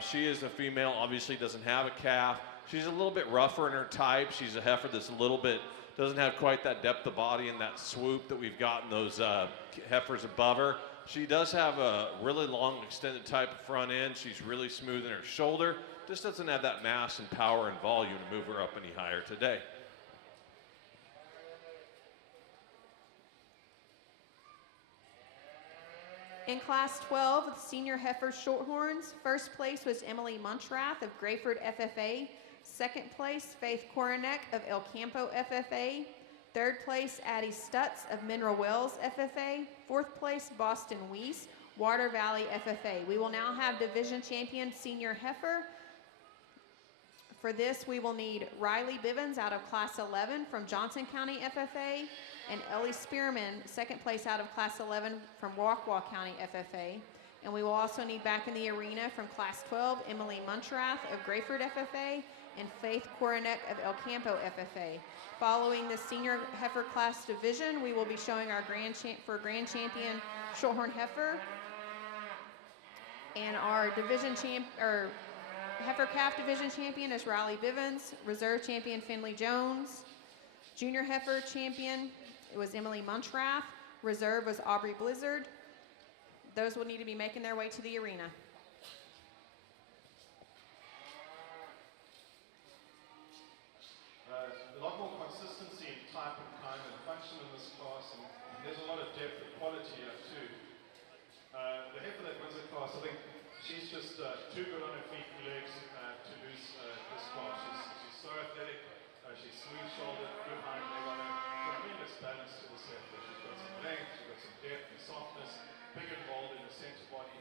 She is a female, obviously doesn't have a calf. She's a little bit rougher in her type. She's a heifer that's a little bit, doesn't have quite that depth of body and that swoop that we've got in those heifers above her. She does have a really long extended type of front end. She's really smooth in her shoulder. Just doesn't have that mass and power and volume to move her up any higher today. In Class 12, with Senior Heifer Shorthorns, first place was Emily Munchrath of Grayford FFA. Second place, Faith Koronek of El Campo FFA. Third place, Addie Stutz of Mineral Wells FFA. Fourth place, Boston Weiss, Water Valley FFA. We will now have Division Champion Senior Heifer. For this, we will need Riley Bivens out of Class 11 from Johnson County FFA, and Ellie Spearman, second place out of Class 11 from Rockwall County FFA. And we will also need back in the arena from Class 12, Emily Munchrath of Grayford FFA, and Faith Koronek of El Campo FFA. Following the Senior Heifer Class Division, we will be showing our Grand Champion Shorthorn Heifer, and our Heifer Calf Division Champion is Riley Bivens. Reserve Champion Finley Jones. Junior Heifer Champion, it was Emily Munchrath. Reserve was Aubrey Blizzard. Those will need to be making their way to the arena. A lot more consistency in type and kind and function in this class, and there's a lot of depth and quality here too. The heifer that wins the class, I think she's just too good on her feet and legs to lose this class. She's so athletic, she's smooth-shouldered, good hind leg on her. Tremendous balance to this heifer. She's got some length, she's got some depth and softness, big and bold in her center body,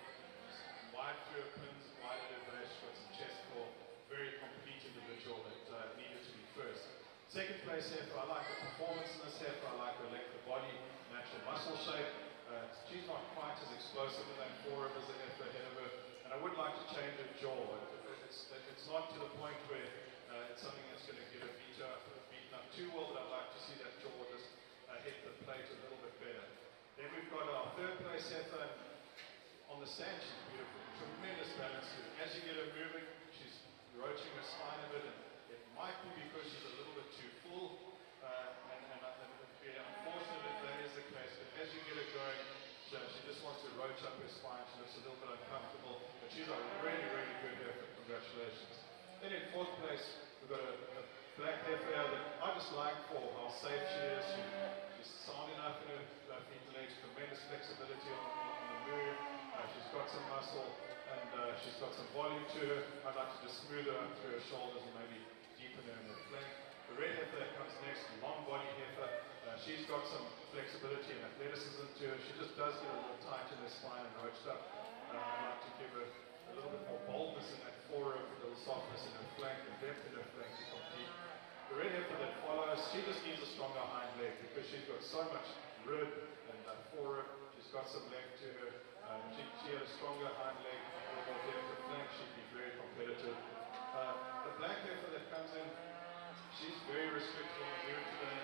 wide through her pins, wide at her base. She's got some chest pull, very complete individual that needed to be first. Second place heifer, I like the performance in this heifer. I like the length of body, natural muscle shape. She's not quite as explosive in that forearm as the heifer ahead of her, and I would like to change her jaw. It's not to the point where it's something that's going to get her beaten up too well, but I'd like to see that jaw just hit the plate a little bit better. Then we've got our third place heifer. On the stand, she's beautiful. Tremendous balance to her. As you get her moving, she's roaching her spine a bit, and it might be because she's a little bit too full, and it would be unfortunate if that is the case, but as you get her going, she just wants to roach up her spine. She looks a little bit uncomfortable, but she's a really, really good heifer. Congratulations. Then in fourth place, we've got a black heifer that I just like for how safe she is. She's sound enough in her feet and legs, tremendous flexibility on the move. She's got some muscle and she's got some volume to her. I'd like to just smooth her up through her shoulders and maybe deepen her in her flank. The red heifer that comes next, long body heifer. She's got some flexibility and athleticism to her. She just does get a little tight in her spine and roached up. I'd like to give her a little bit more boldness in that forearm, a little softness in her flank and depth in her flank to compete. The red heifer that follows, she just needs a stronger hind leg because she's got so much rib and forearm. She's got some length to her. She had a stronger hind leg, a little more depth of flank. She'd be very competitive. The black heifer that comes in, she's very restricted on the move today.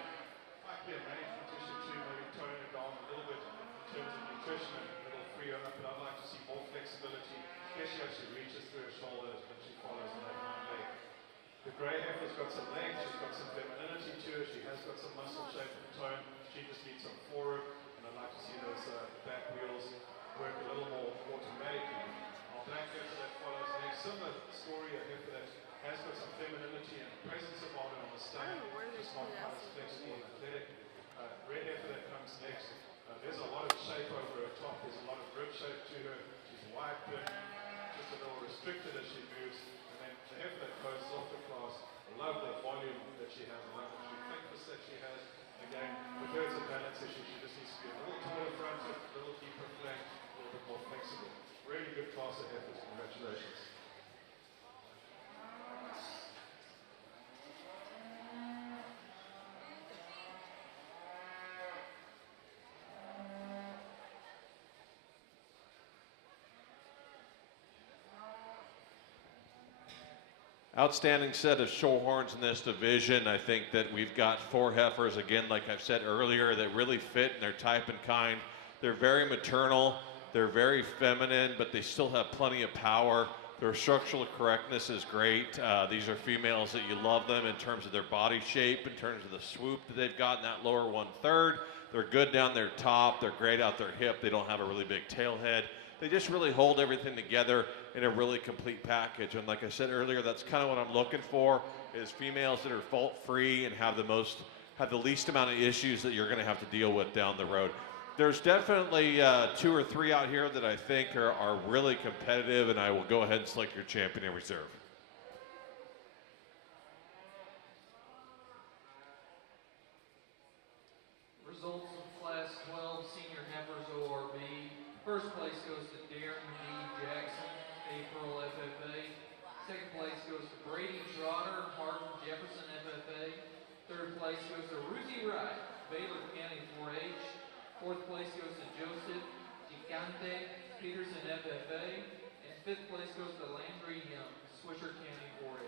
Might be a management issue too, maybe toning her down a little bit in terms of nutrition and it'll free her up. But I'd like to see more flexibility, especially as she reaches through her shoulders when she follows on that hind leg. The grey heifer's got some length, she's got some femininity to her, she has got some muscle shape and tone. She just needs some forearm, and I'd like to see those back wheels work a little more automatically. Our black heifer that follows next, similar story, a heifer that has got some femininity and presence about her on the stomach, just not quite as flexible and athletic. Red heifer that comes next, there's a lot of shape over her top, there's a lot of rib shape to her, she's wide pin, just a little restricted as she moves. And then the heifer that closes off the class, I love the volume that she has, I love the thickness that she has. Again, with her it's a balance issue, she just needs to be a little taller front, a little deeper flank, a little bit more flexible. Really good class of heifers, congratulations. Outstanding set of shorthorns in this division. I think that we've got 4 heifers, again, like I've said earlier, that really fit in their type and kind. They're very maternal, they're very feminine, but they still have plenty of power. Their structural correctnness is great. These are females that you love them in terms of their body shape, in terms of the swoop that they've got in that lower 1/3. They're good down their top, they're great out their hip, they don't have a really big tail head. They just really hold everything together in a really complete package. And like I said earlier, that's kind of what I'm looking for, is females that are fault-free and have the least amount of issues that you're going to have to deal with down the road. There's definitely 2 or 3 out here that I think are really competitive, and I will go ahead and select your champion in reserve. Results of Class 12 Senior Heifers ORB. First place goes to Darren D. Jackson, April FFA. Second place goes to Brady Trotter, Martin Jefferson FFA. Third place goes to Ruzi Wright, Baylor County 4-H. Fourth place goes to Joseph Gigante, Peterson FFA. And fifth place goes to Landry Young, Swisher County 4-H.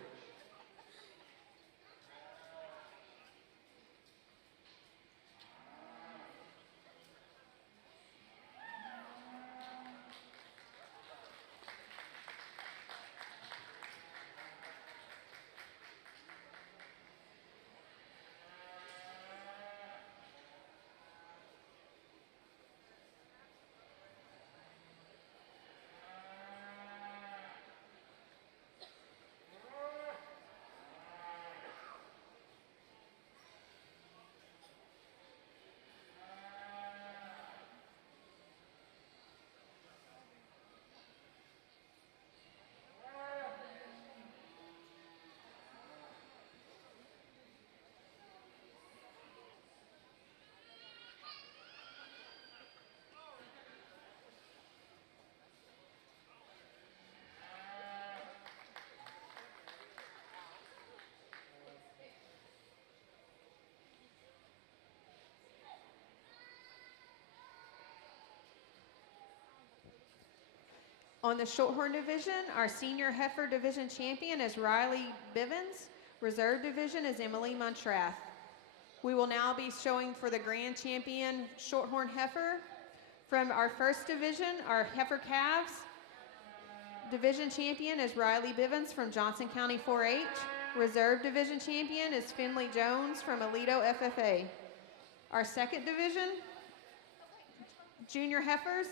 On the Shorthorn division, our senior heifer division champion is Riley Bivens. Reserve division is Emily Muntrath. We will now be showing for the grand champion Shorthorn heifer. From our first division, our heifer calves division champion is Riley Bivens from Johnson County 4-H. Reserve division champion is Finley Jones from Aledo FFA. Our second division, junior heifers,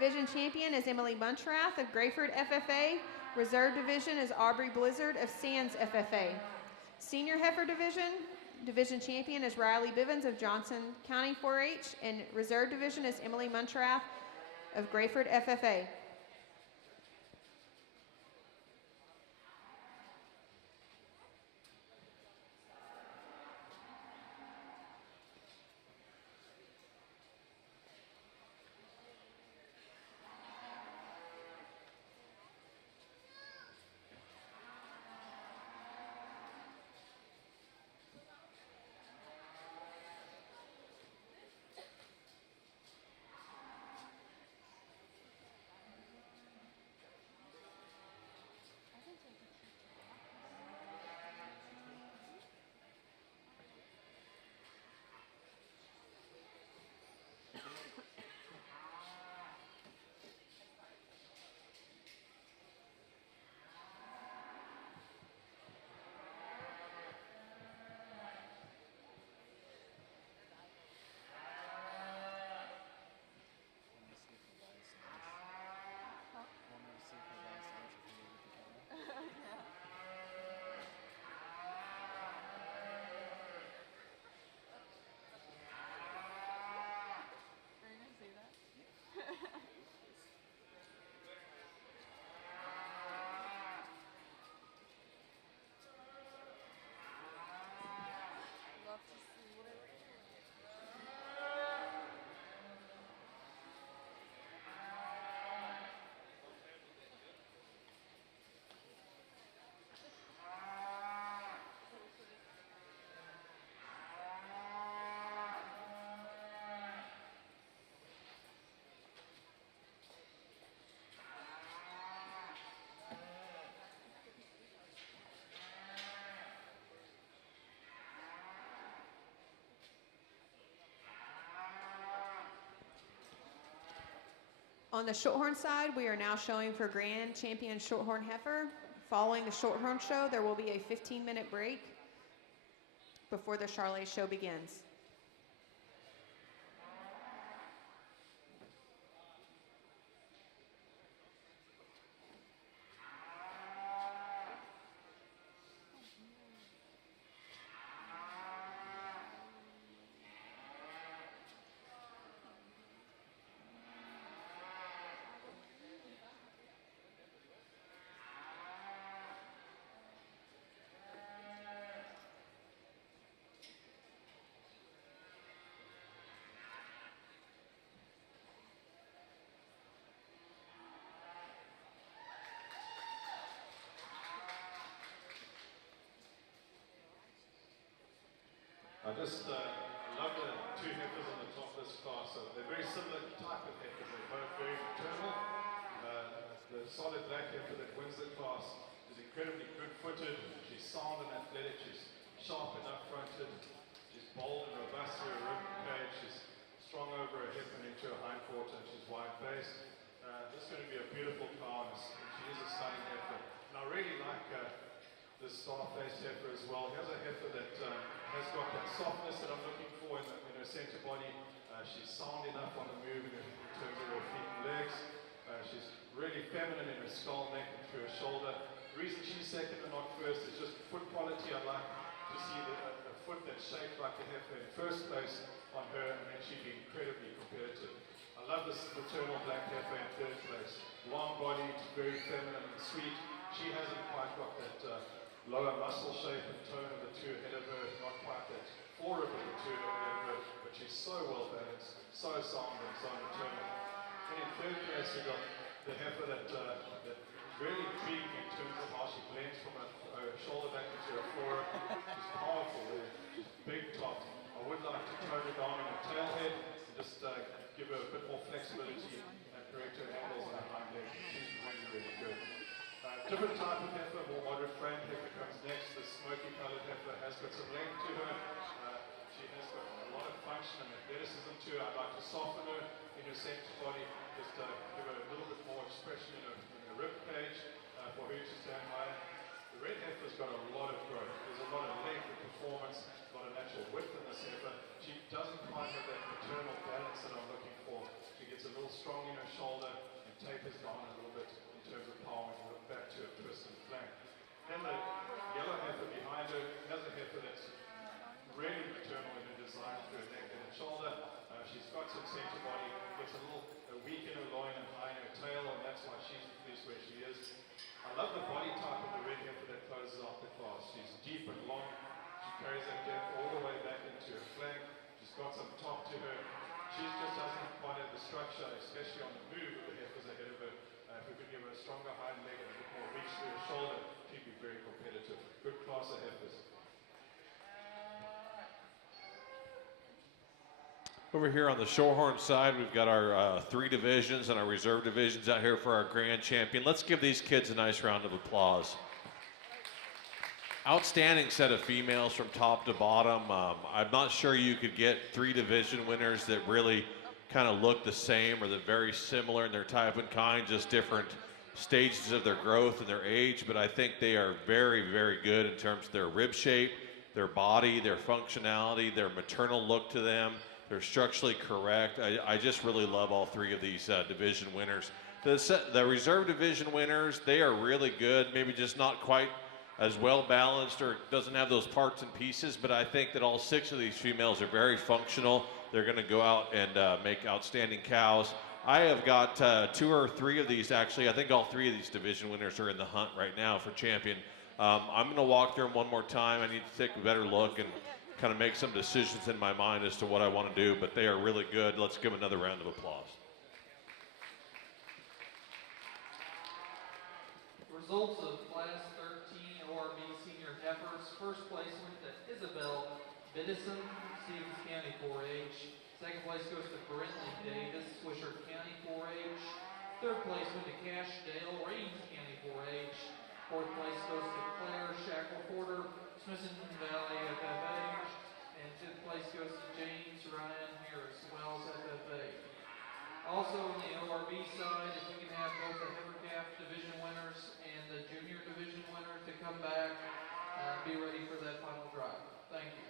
division champion is Emily Muntrath of Grayford FFA. Reserve division is Aubrey Blizzard of Sands FFA. Senior heifer division, Division champion is Riley Bivens of Johnson County 4-H, and reserve division is Emily Muntrath of Grayford FFA. On the Shorthorn side, we are now showing for Grand Champion Shorthorn Heifer. Following the Shorthorn show, there will be a 15-minute break before the Charolais show begins. I love the two heifers on the top of this class. So they're very similar type of heifers. They're both very maternal. The solid black heifer that wins the class is incredibly good-footed. She's sound and athletic. She's sharp and up-fronted. She's bold and robust to her rib cage. She's strong over her hip and into her hind quarter. And she's wide-faced. This is going to be a beautiful cow, and she is a stunning heifer. And I really like this star-faced heifer as well. Here's a heifer that has got that softness that I'm looking for in her center body. She's sound enough on the move in terms of her feet and legs. She's really feminine in her skull, neck, and through her shoulder. The reason she's second and not first is just foot quality. I'd like to see a foot that's shaped like the heifer in first place on her, and then she'd be incredibly competitive. I love this maternal black heifer in third place. Long-bodied, very feminine and sweet. She hasn't quite got that lower muscle shape and tone of the two ahead of her, not quite that forward of the two ahead of her, but she's so well balanced, so sound and so maternal. And in third place we got the heifer that really intrigued me in terms of how she blends from her shoulder back into her forearm. She's powerful there, she's big top. I would like to tone her down in her tail head and just give her a bit more flexibility and correct her angles on her hind leg. She's really, really good. Different type of heifer, more moderate frame heifer comes next. The smoky colored heifer has got some length to her. She has got a lot of function and athleticism to her. I'd like to soften her in her center body, just give her a little bit more expression in her rib cage for her to stand higher. The red heifer's got a lot of growth. There's a lot of length and performance, a lot of natural width in this heifer. She doesn't quite have that maternal balance that I'm looking for. She gets a little strong in her shoulder and tapers down a little bit in terms of power and look back to a twist and flank. Then the yellow heifer behind her has a heifer that's center body, gets a little weak in her loin and high in her tail, and that's why she's the fleece where she is. I love the body type of the red heifer that closes off the class. She's deep and long. She carries that depth all the way back into her flank. She's got some top to her. She just doesn't quite have the structure, especially on the move with the heifers ahead of her. If we could give her a stronger hind leg and a bit more reach through her shoulder, she'd be very competitive. Good class of heifers. Over here on the Shorthorn side, we've got our 3 divisions and our reserve divisions out here for our grand champion. Let's give these kids a nice round of applause. Outstanding set of females from top to bottom. I'm not sure you could get 3 division winners that really kind of look the same or that very similar in their type and kind, just different stages of their growth and their age, but I think they are very, very good in terms of their rib shape, their body, their functionality, their maternal look to them. They're structurally correct. I just really love all 3 of these division winners. The reserve division winners, they are really good, maybe just not quite as well balanced or doesn't have those parts and pieces, but I think that all 6 of these females are very functional. They're going to go out and make outstanding cows. I have got 2 or 3 of these, actually. I think all 3 of these division winners are in the hunt right now for champion. I'm going to walk through them one more time. I need to take a better look and kind of make some decisions in my mind as to what I want to do, but they are really good. Let's give them another round of applause. Results of Class 13 ORB Senior Heifers. First place went to Isabel Biddison, Stevens County 4-H. Second place goes to Brentley Davis, Swisher County 4-H. Third place went to Cash Dale, Rains County 4-H. Fourth place goes to Claire Shackleporter, Smithson Valley FFA. And fifth place goes to James Ryan Harris, Wells FFA. Also on the ORB side, if we can have both the heifer calf division winners and the junior division winner to come back and be ready for that final drive. Thank you.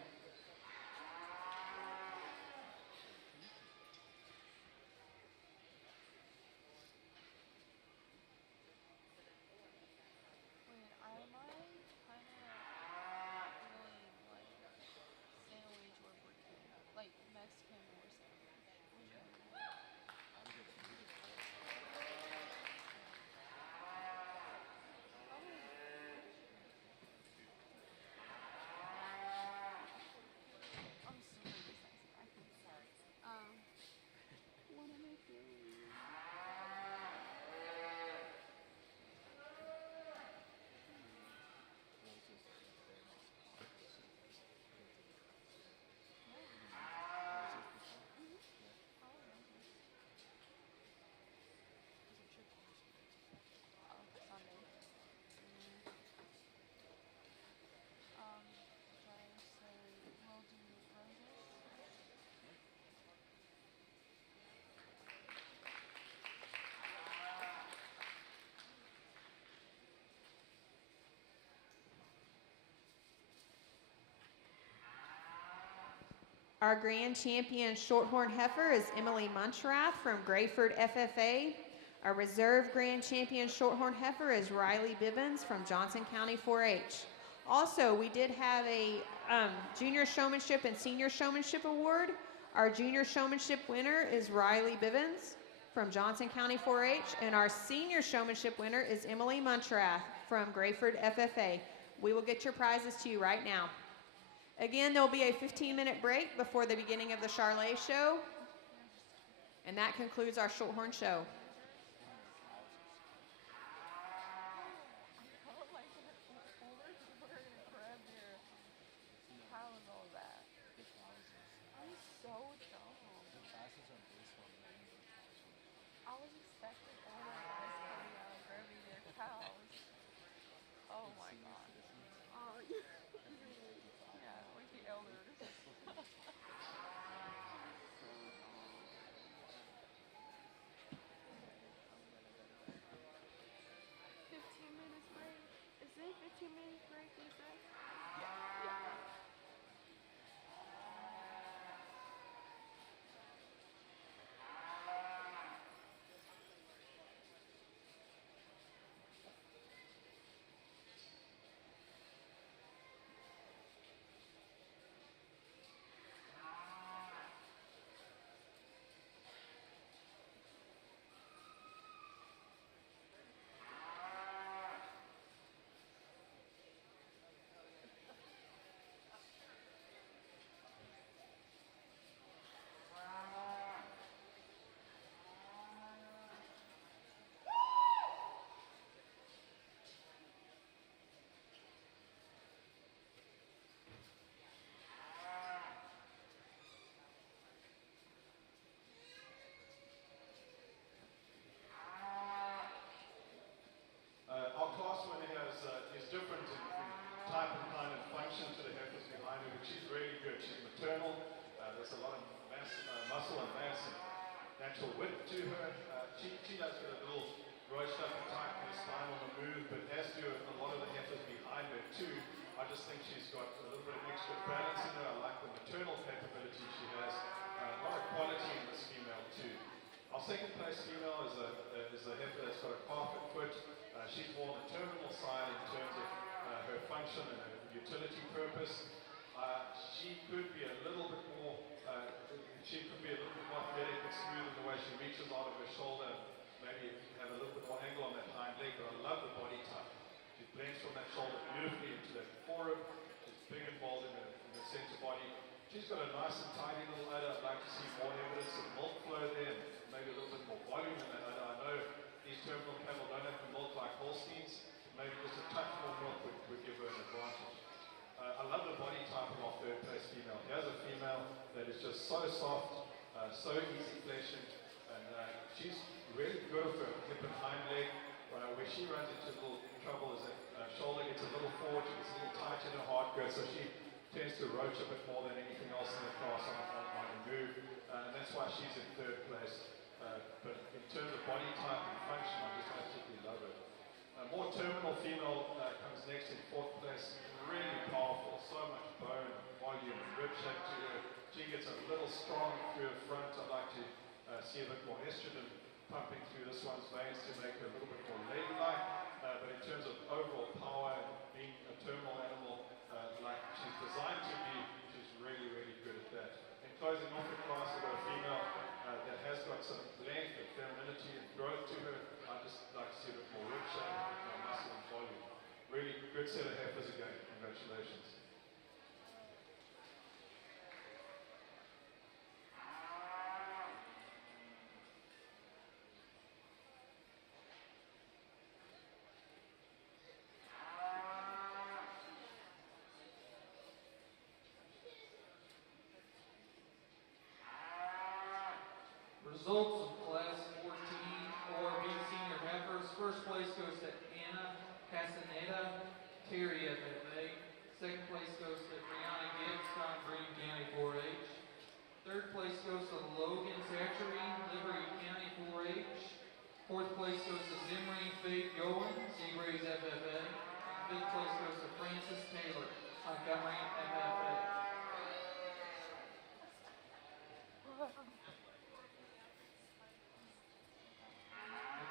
Our grand champion shorthorn heifer is Emily Munchrath from Grayford FFA. Our reserve grand champion shorthorn heifer is Riley Bibbins from Johnson County 4-H. Also, we did have a junior showmanship and senior showmanship award. Our junior showmanship winner is Riley Bibbins from Johnson County 4-H, and our senior showmanship winner is Emily Munchrath from Grayford FFA. We will get your prizes to you right now. Again, there'll be a 15-minute break before the beginning of the Charolais show, and that concludes our shorthorn show. utility purpose. She could be a little bit more, athletic and smooth in the way she reaches out of her shoulder. Maybe have a little bit more angle on that hind leg, but I love the body type. She blends from that shoulder beautifully into that forearm. She's big and bold in the center body. She's got a nice and tidy little udder. I'd like to see more evidence of milk flow there, maybe a little bit more volume in that udder. I know these terminal cattle don't have to milk like Holsteins. Maybe just a touch more milk would give her an advantage. I love the body type of our third place female. Here's a female that is just so soft, so easy fleshing, and she's really good with her hip and hind leg. Where she runs into a little trouble is that shoulder gets a little forward, she gets a little tight in her hard girth, so she tends to roach a bit more than anything else in the class on the move, and that's why she's in third place. But in terms of body type and function, I just absolutely love it. More terminal female comes next in fourth place. Really powerful, so much bone, volume, and rib shape to her. She gets a little strong through her front. I'd like to see a bit more estrogen pumping through this one's veins to make her a little bit more ladylike. But in terms of overall power and being a terminal animal like she's designed to be, she's really, really good at that. In closing off the class, we've got a female that has got some length and femininity and growth to her. I'd just like to see a bit more rib shape, muscle and volume. Really good set of heifers again. Congratulations. Results of Class 14 ORB Senior Heifers. First place goes to Anna Castaneda, Terry FFA. Second place goes to Brianna Gibbs, Tom Green County 4-H. Third place goes to Logan Zachary, Liberty County 4-H. Fourth place goes to Zimri Faith Goen, Seagrays FFA. Fifth place goes to Francis Taylor, Montgomery FFA.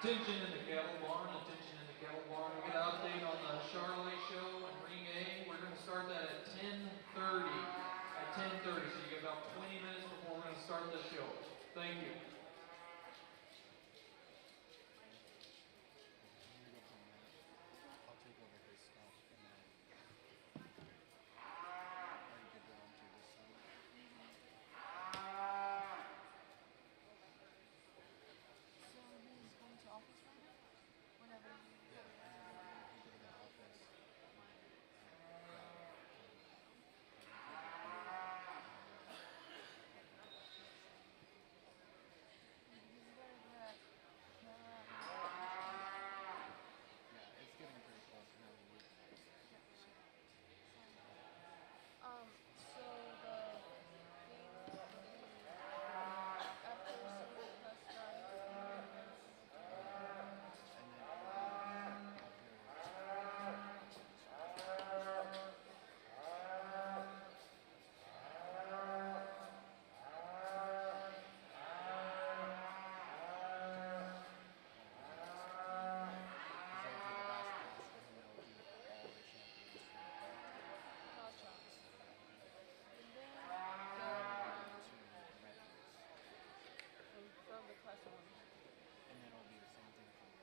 Attention in the cattle barn, attention in the cattle barn. We'll get an update on the Charolais show and Ring A. We're going to start that at 10:30. At 10:30, so you get about 20 minutes before we're going to start the show. Thank you. I'll take over his stuff and then get down to this side. So he's going to office right now? Whenever he Yeah, he go to the office. Yeah, it's getting pretty close. Another week. So the thing after senior class drive, And then gotcha. And then from the class one. and then it'll be the same thing for the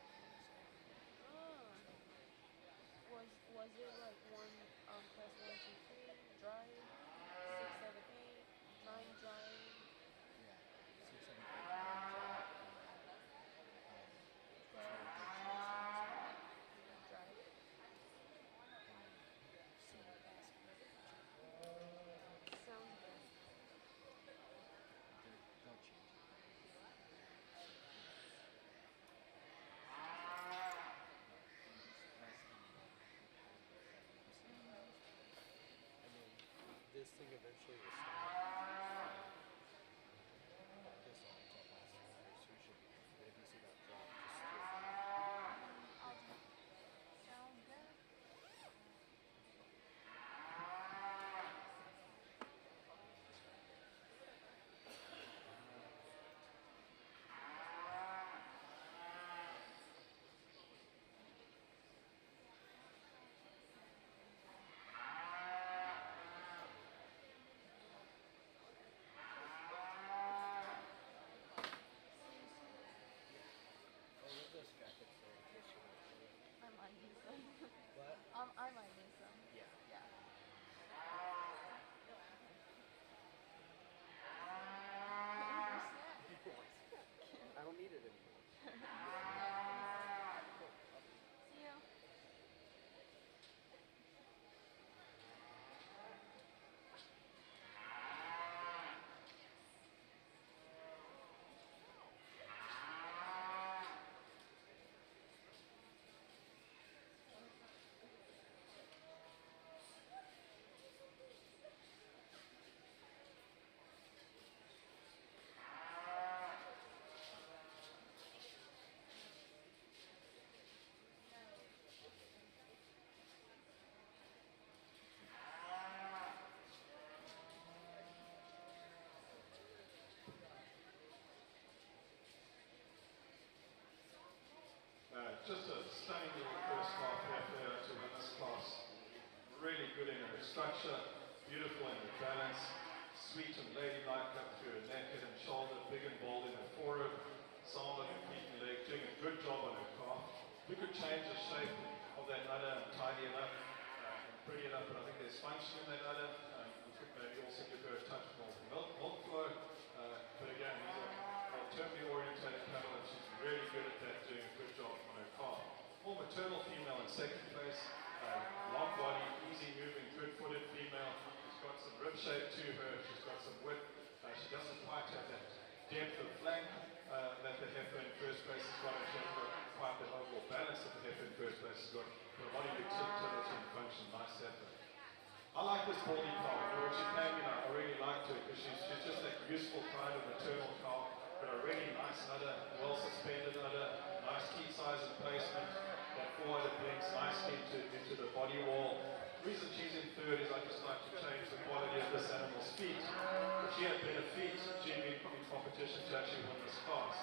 Was it like one class 1, 2, 3 drive, 6, 7, 8, 9 drive? yeah, 6, 7, 8, 9, 10. 12, 13, Drive. and then senior basket. Sounds good. They'll change it. And then this thing eventually will stop. This all until last year, so you should be good. But if you see that drop, just steer. Sounds good. structure, beautiful in her balance, sweet and ladylike up through her neck, head and shoulder, big and bold in her forehead, sound on her feet and leg, doing a good job on her calf. We could change the shape of that udder and tidy it up and pretty it up, but I think there's function in that udder. We could maybe also give her a touch more milk flow. But again, these are terminally orientated cattle, and she's really good at that, doing a good job on her calf. More maternal female in second place, long body, easy moving, good footed female. She's got some rib shape to her, she's got some width. She doesn't quite have that depth of flank that the heifer in first place has got, and she hasn't got quite the overall balance that the heifer in first place has got. But a lot of utility and function, nice heifer. I like this baldy cow. When she came in, I really liked her because she's just that useful kind of maternal cow. Got a really nice udder, well suspended udder, nice teeth size and placement. That foreudder blends nicely into the body wall. The reason she's in third is I just like to change the quality of this animal's feet. If she had better feet, she'd be in competition to actually win this class.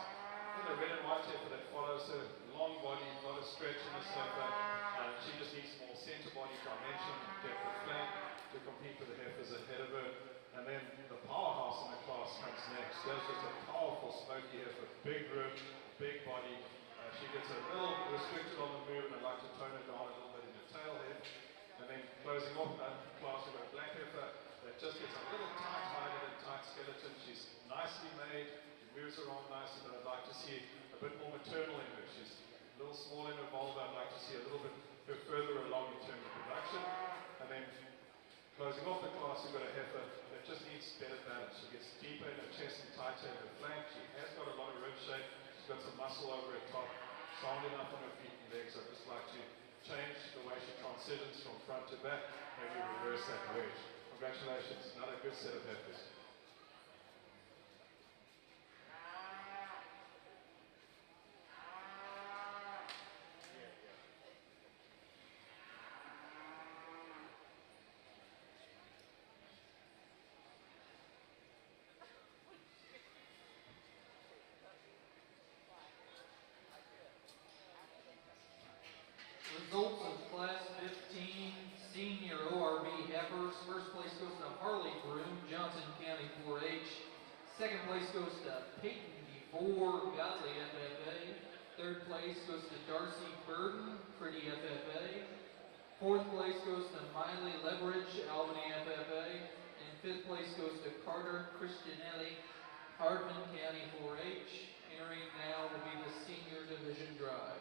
The red and white heifer that follows her, long body, a lot of stretch in this heifer. She just needs more center body dimension, depth of flank to compete with the heifers ahead of her. And then the powerhouse in the class comes next. There's just a powerful smoky heifer, big rib, big body. She gets a little restricted on the move, and I'd like to tone her down a little bit in the tail head. And then closing off that class, we've got a black heifer that just gets a little tight-hided and tight skeleton. She's nicely made. Moves around nicely, but I'd like to see a bit more maternal in her. She's a little small in her vulva. I'd like to see a little bit further along in terms of production. And then closing off the class, we've got a heifer that just needs better balance. She gets deeper in her chest and tighter in her flank. She has got a lot of rib shape. She's got some muscle over her top, sound enough on her feet and legs. I'd just like to change the way she transitions from front to back, maybe reverse that wedge. Congratulations, another good set of heifers. Results of Class 15 Senior ORV Heifers. First place goes to Harley Broom, Johnson County 4-H. Second place goes to Peyton DeVore, Godley FFA. Third place goes to Darcy Burden, Pretty FFA. Fourth place goes to Miley Leverage, Albany FFA. And fifth place goes to Carter Christianelli, Hardman County 4-H. Entering now will be the Senior Division Drive.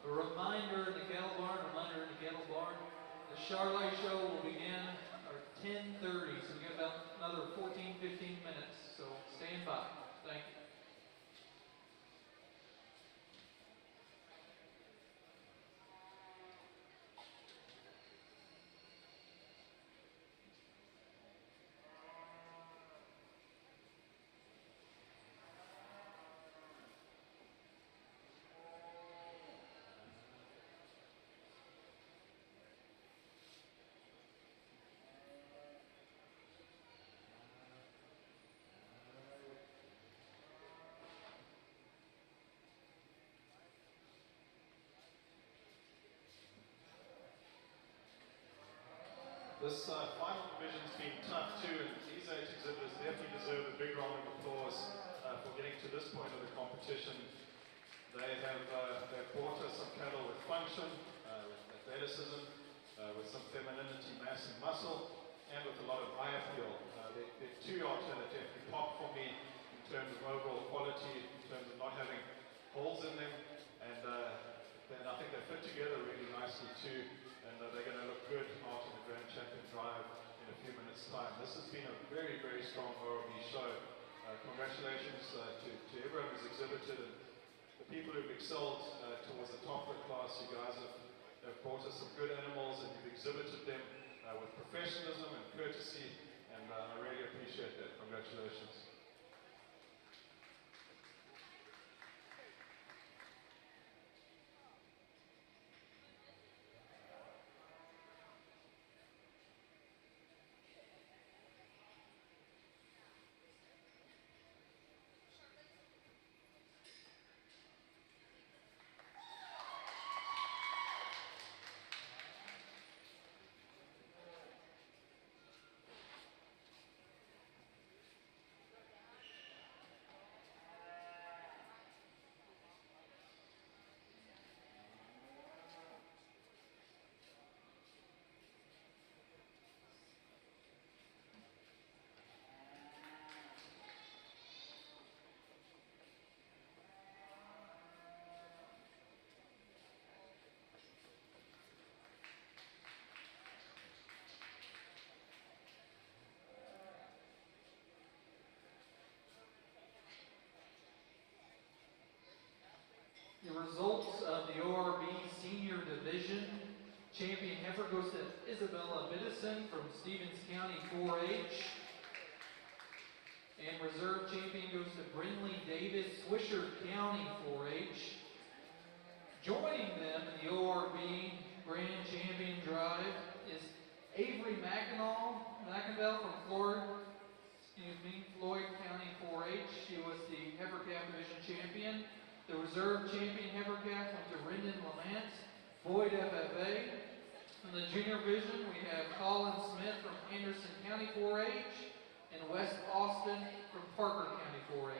A reminder in the cattle barn, the Charolais show will begin at 10:30, so we got about another 14, 15 minutes, so stand by. Thank you. This final division's been tough too, and these 8 exhibitors definitely deserve a big round of applause for getting to this point of the competition. They have they've brought us some cattle with function, with athleticism, with some femininity, mass and muscle, and with a lot of eye appeal. They're 2 yards that definitely pop for me in terms of overall quality, in terms of not having holes in them, and I think they fit together really nicely too. And they're going to look good out in the Grand Champion Drive in a few minutes' time. This has been a very, very strong ORV show. Congratulations to everyone who's exhibited and the people who've excelled towards the top of the class. You guys have brought us some good animals and you've exhibited them with professionalism and courtesy. The results of the ORB Senior Division. Champion heifer goes to Isabella Biddison from Stevens County 4-H. And reserve champion goes to Brinley Davis, Swisher County 4-H. Joining them in the ORB Grand Champion Drive is Avery McInville from Floyd County 4-H. She was the heifer calf division champion. The reserve champion heifer calf went to Rendon Lamont, Boyd FFA. In the junior division, we have Colin Smith from Anderson County 4-H and West Austin from Parker County 4-H.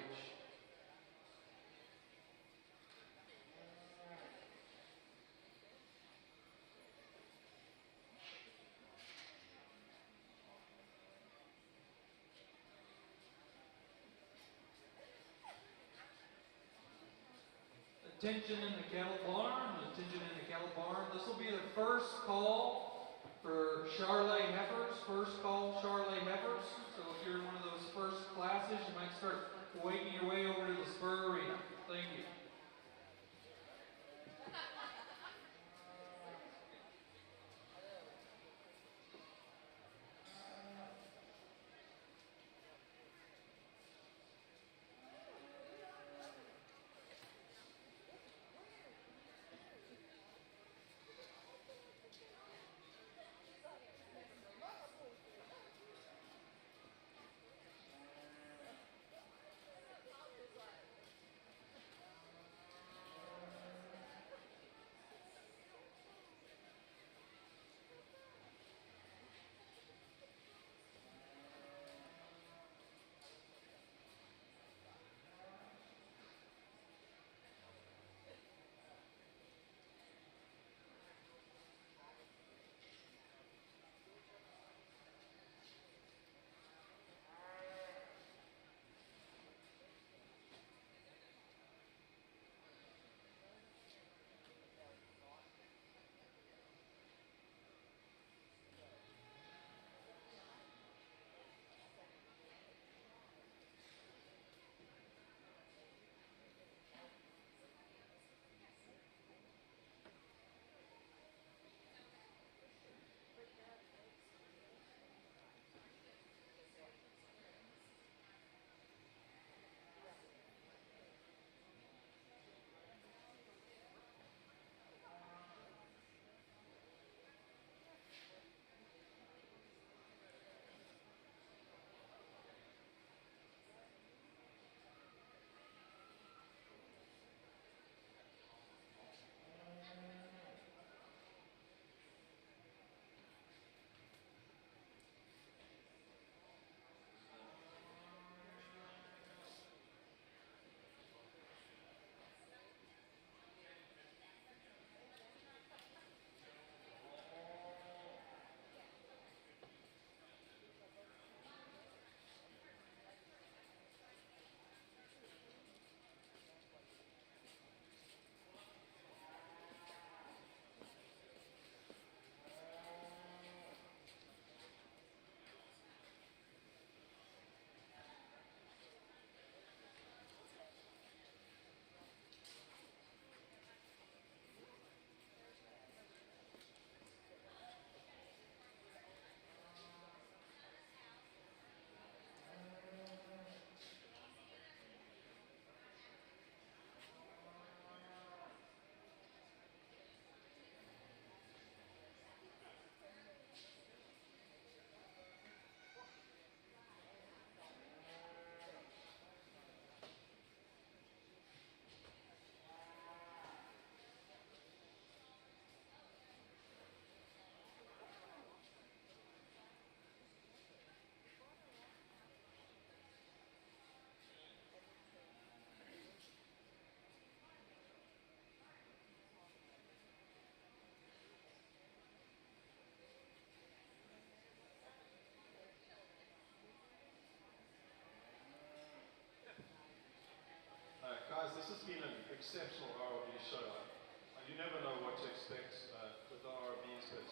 Attention in the cattle barn, attention in the cattle barn. This will be the first call for Charolais heifers, first call Charolais heifers. So if you're in one of those first classes, you might start waking your way over to the spur arena. Thank you. Guys, this has been an exceptional RRB show. You never know what to expect with the RRBs, but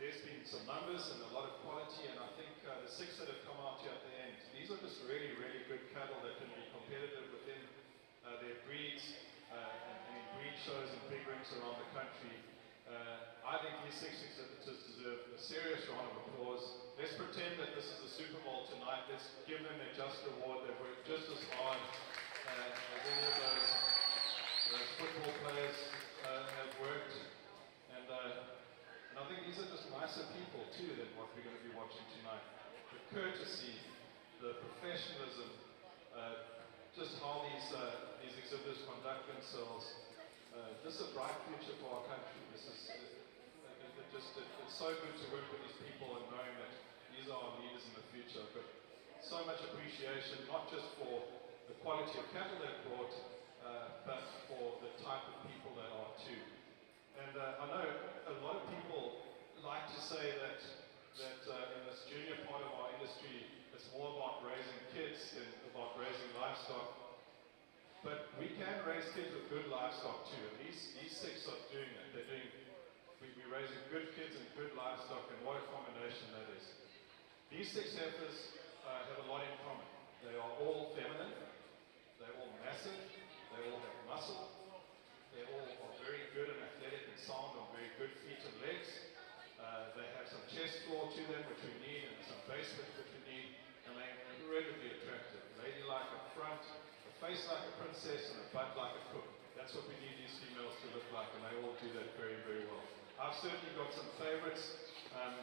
there's been some numbers and a lot of quality, and I think the 6 that have come out here at the end, these are just really, really good cattle that can be competitive within their breeds. six exhibitors deserve a serious round of applause. Let's pretend that this is the Super Bowl tonight. Let's give them their just reward. They've worked just as hard as any of those football players have worked. And I think these are just nicer people too than what we're going to be watching tonight. The courtesy, the professionalism, just how these exhibitors conduct themselves. This is a bright future for our country. This is it's so good to work with these people and knowing that these are our leaders in the future. But so much appreciation, not just for the quality of cattle they've brought, but for the type of people they are too. And I know a lot of people like to say that in this junior part of our industry, it's more about raising kids than about raising livestock. But we can raise kids with good livestock too. And these six are doing that. We're raising good kids and good livestock, and what a combination that is. These six heifers have a lot in common. They are all feminine. They're all massive. They all have muscle. They all are very good and athletic and sound on very good feet and legs. They have some chest floor to them, which we need, and some basement, which we need, and they're incredibly attractive. Ladylike up front, a face like a princess, and a butt like a cook. That's what we need these females to look like, and they all do that very, very well. I've certainly got some favorites, and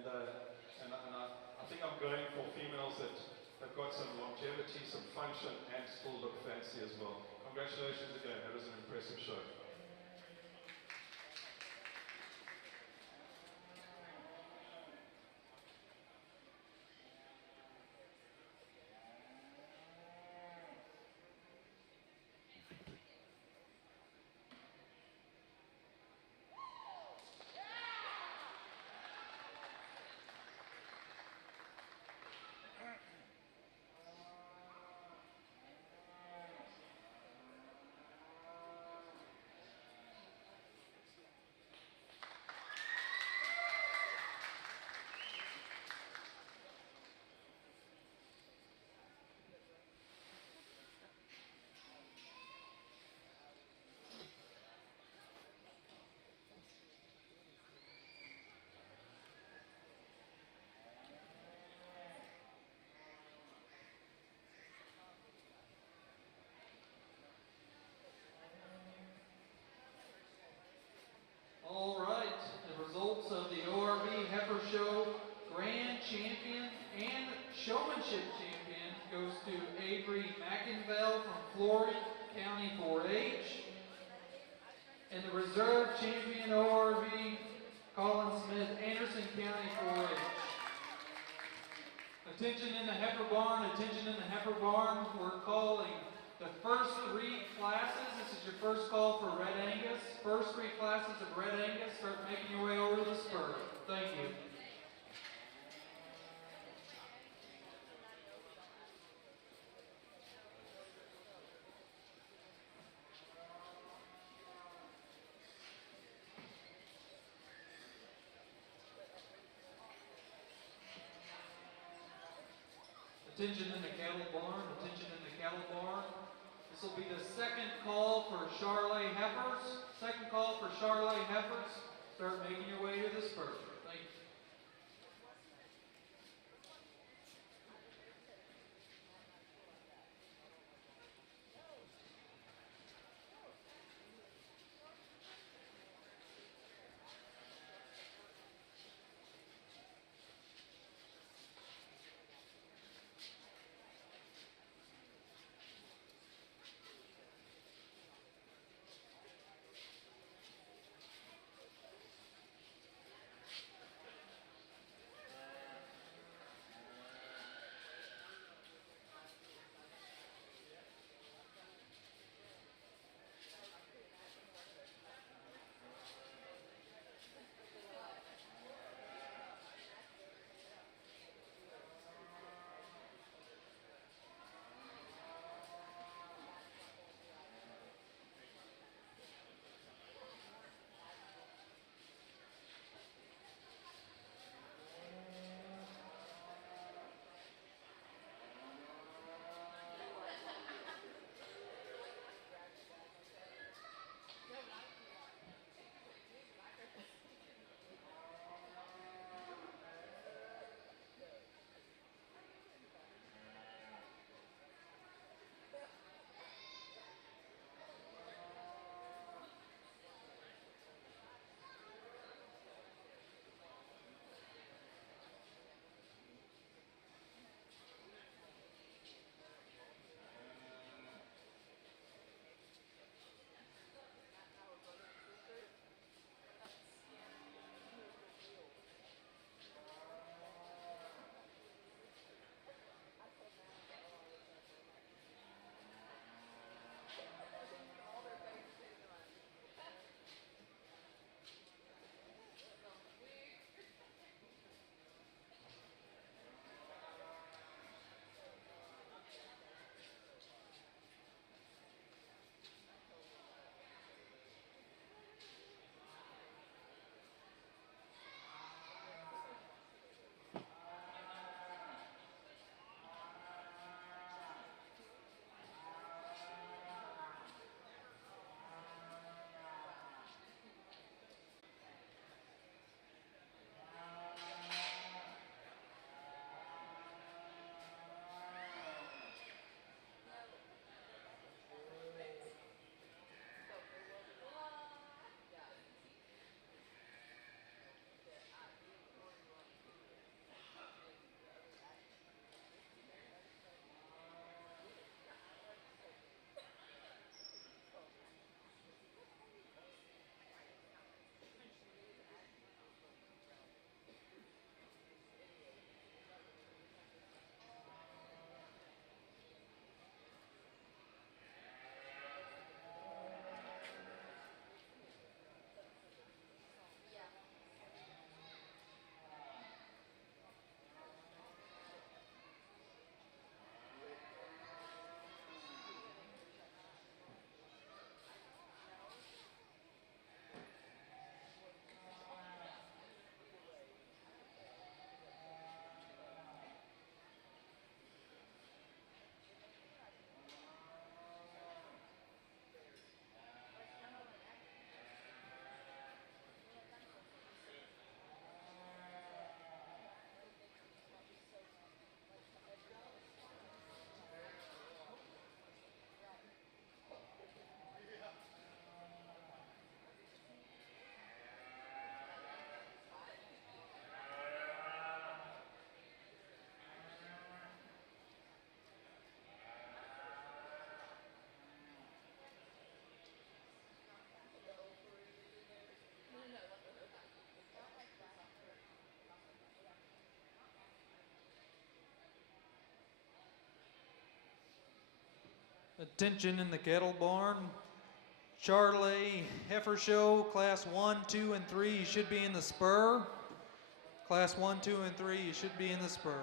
I think I'm going for females that have got some longevity, some function, and still look fancy as well. Congratulations again. That was an impressive show. All right, the results of the ORV Heifer Show Grand Champion and Showmanship Champion goes to Avery McInville from Floyd County 4-H. And the Reserve Champion ORV, Colin Smith, Anderson County 4-H. Attention in the heifer barn, attention in the heifer barn. We're calling the first three classes. This is your first call for Red Angus. First three classes of Red Angus. Start making your way over the spur. Thank you. Attention in the cattle barn, attention in the cattle barn. This will be the second call for Charolais heifers. Second call for Charolais heifers. Start making your way to the spur. Thank you. Attention in the cattle barn. Charolais Heifer Show, Class 1, 2, and 3, you should be in the spur. Class 1, 2, and 3, you should be in the spur.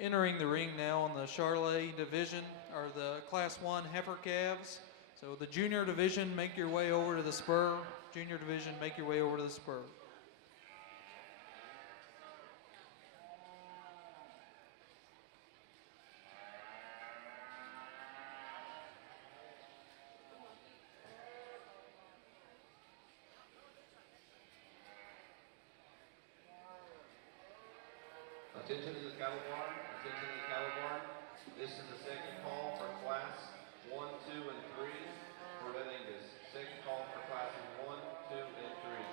Entering the ring now on the Charolais division are the Class 1 heifer calves. So the junior division, make your way over to the spur. Junior division, make your way over to the spur. Attention to the cattle barn. Attention to the cattle barn. This is the second call for class 1, 2, and 3 for Red Angus. Second call for classes 1, 2, and 3.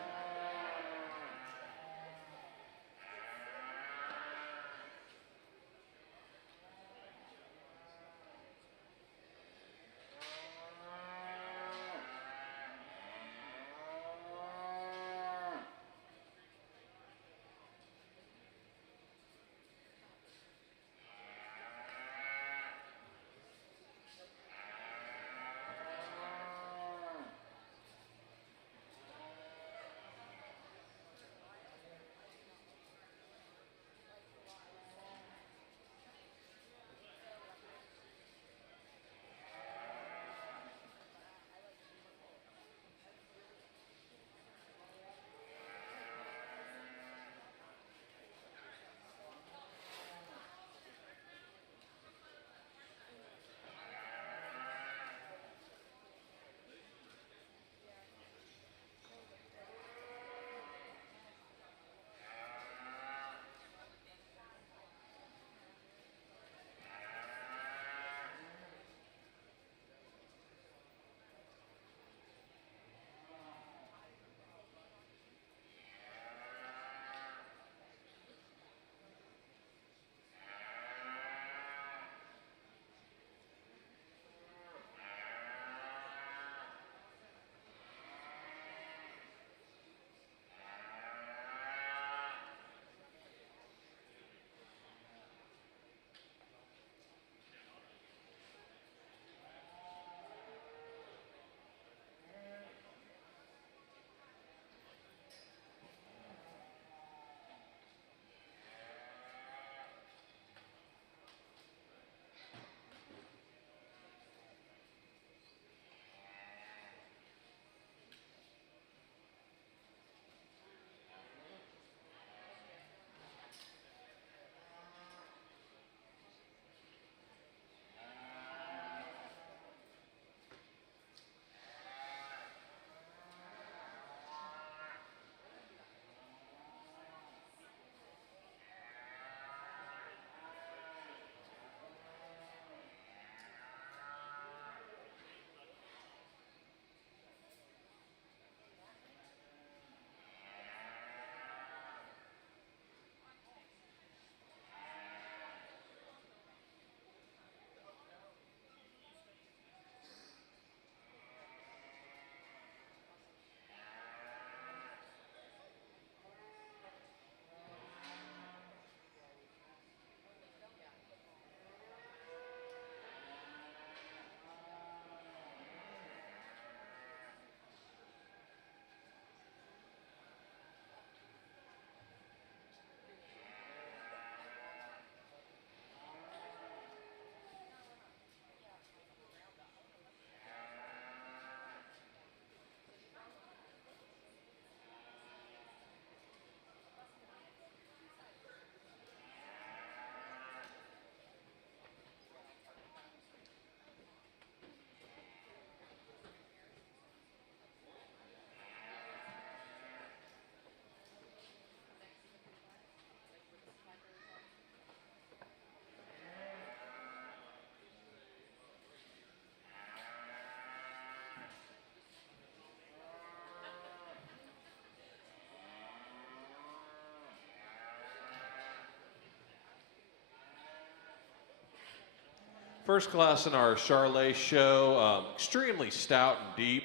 First class in our Charolais show, extremely stout and deep.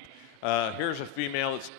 Here's a female that's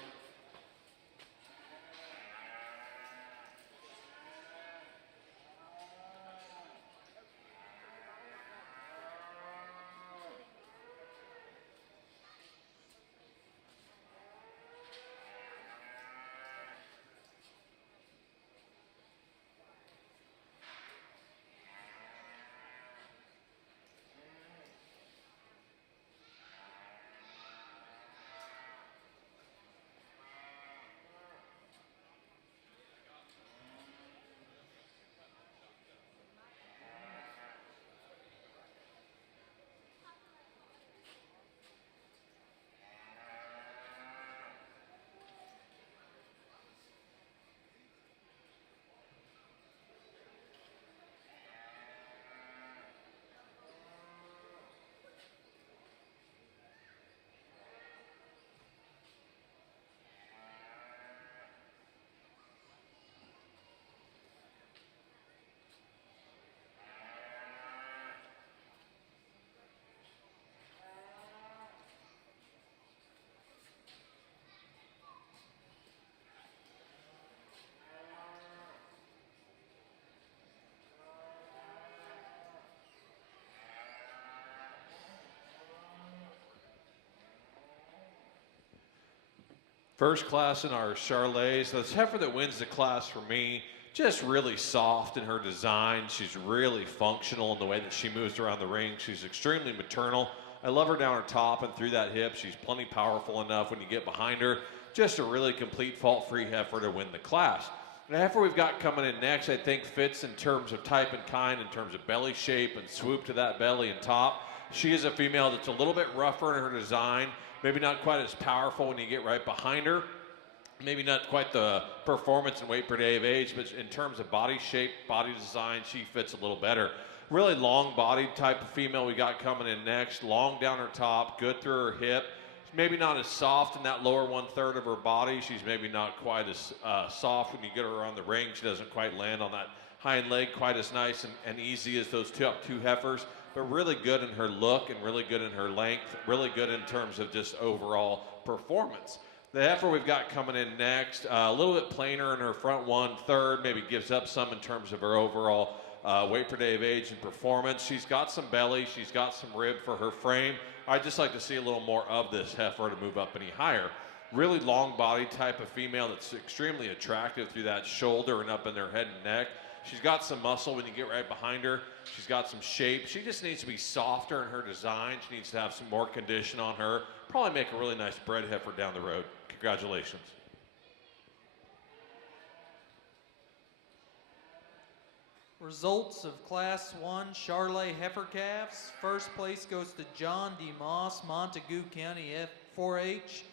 first class in our Charolais. This heifer that wins the class for me, just really soft in her design. She's really functional in the way that she moves around the ring. She's extremely maternal. I love her down her top and through that hip. She's plenty powerful enough when you get behind her. Just a really complete fault-free heifer to win the class. The heifer we've got coming in next, I think, fits in terms of type and kind, in terms of belly shape and swoop to that belly and top. She is a female that's a little bit rougher in her design, maybe not quite as powerful when you get right behind her. Maybe not quite the performance and weight per day of age, but in terms of body shape, body design, she fits a little better. Really long-bodied type of female we got coming in next. Long down her top, good through her hip. She's maybe not as soft in that lower one-third of her body. She's maybe not quite as soft when you get her around the ring. She doesn't quite land on that hind leg quite as nice and easy as those top two heifers, but really good in her look and really good in her length, really good in terms of just overall performance. The heifer we've got coming in next, a little bit plainer in her front one-third, maybe gives up some in terms of her overall weight per day of age and performance. She's got some belly, she's got some rib for her frame. I'd just like to see a little more of this heifer to move up any higher. Really long body type of female that's extremely attractive through that shoulder and up in their head and neck. She's got some muscle when you get right behind her. She's got some shape. She just needs to be softer in her design. She needs to have some more condition on her. Probably make a really nice bred heifer down the road. Congratulations. Results of Class 1 Charolais heifer calves. First place goes to John D. Moss, Montague County F4H.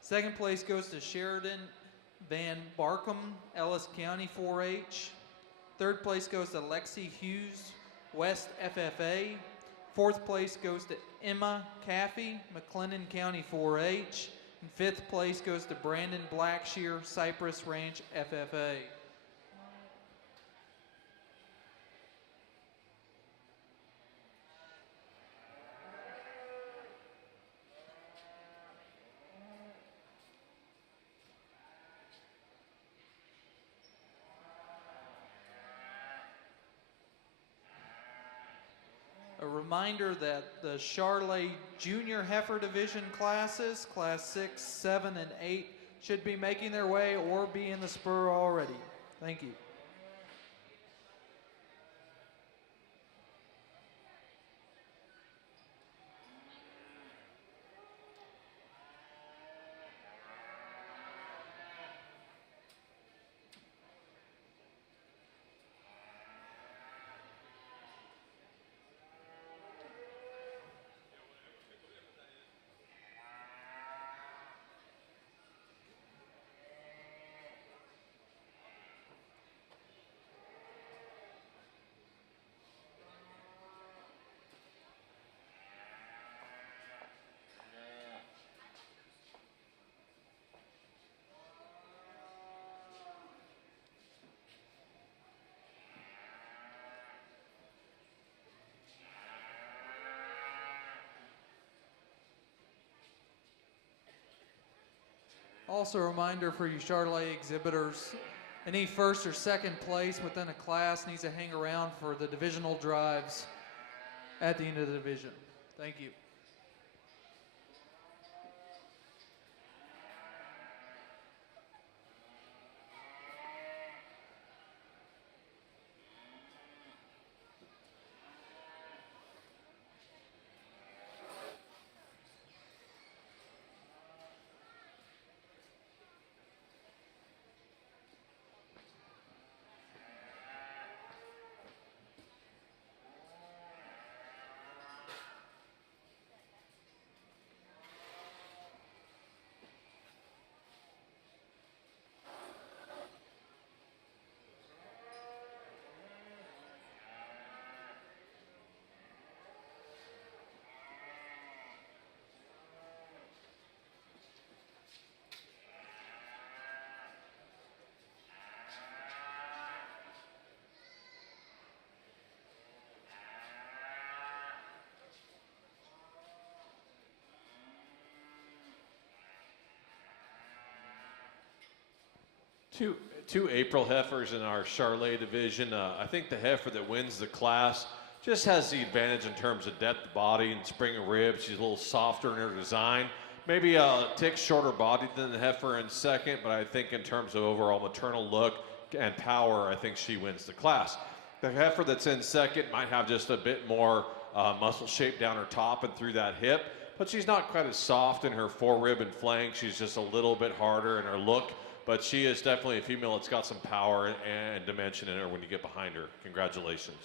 Second place goes to Sheridan Van Barkum, Ellis County 4H. Third place goes to Lexi Hughes, West FFA. Fourth place goes to Emma Caffey, McLennan County 4H. And fifth place goes to Brandon Blackshear, Cypress Ranch FFA. A reminder that the Charolais Junior Heifer Division classes, Class 6, 7, and 8, should be making their way or be in the spur already. Thank you. Also a reminder for you Charolais exhibitors, any first or second place within a class needs to hang around for the divisional drives at the end of the division. Thank you. Two April heifers in our Charolais division. I think the heifer that wins the class just has the advantage in terms of depth of body and spring of ribs. She's a little softer in her design. Maybe a tick shorter bodied than the heifer in second, but I think in terms of overall maternal look and power, I think she wins the class. The heifer that's in second might have just a bit more muscle shape down her top and through that hip, but she's not quite as soft in her forerib and flank. She's just a little bit harder in her look. But she is definitely a female that's got some power and dimension in her when you get behind her. Congratulations.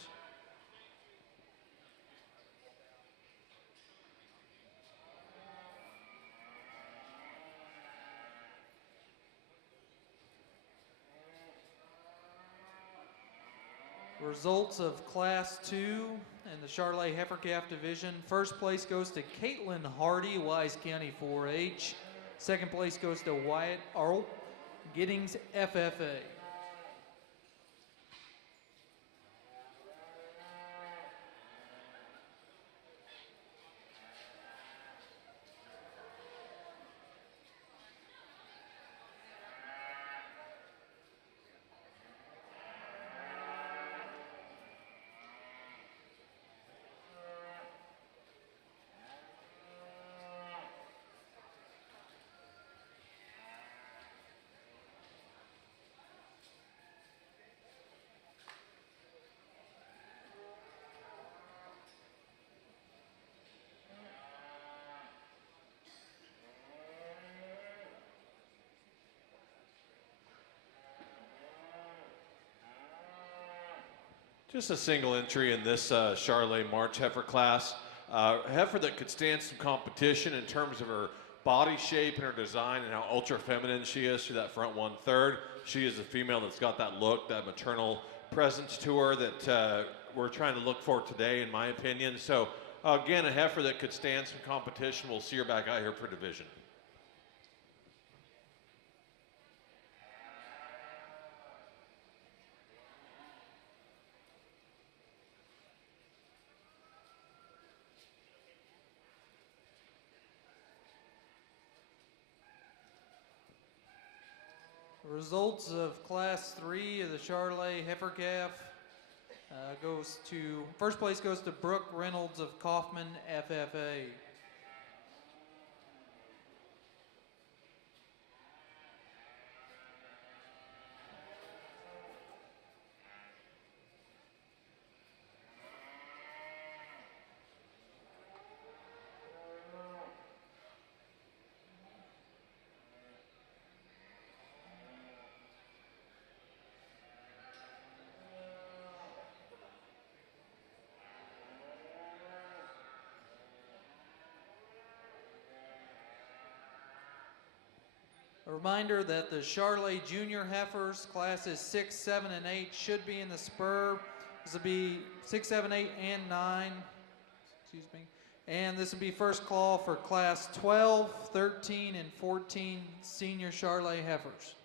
Results of Class 2 in the Charolais Heifer Calf Division. First place goes to Caitlin Hardy, Wise County 4-H. Second place goes to Wyatt Arlt, Giddings FFA. Just a single entry in this Charolais March heifer class. A heifer that could stand some competition in terms of her body shape and her design and how ultra feminine she is through that front 1/3. She is a female that's got that look, that maternal presence to her that we're trying to look for today, in my opinion. So again, a heifer that could stand some competition. We'll see her back out here for division. Results of Class 3 of the Charolais Heifer Calf goes to, first place goes to Brooke Reynolds of Kaufman FFA. A reminder that the Charolais Junior Heifers classes 6, 7, and 8 should be in the spur. This will be 6, 7, 8, and 9. Excuse me. And this will be first call for class 12, 13, and 14 senior Charolais Heifers.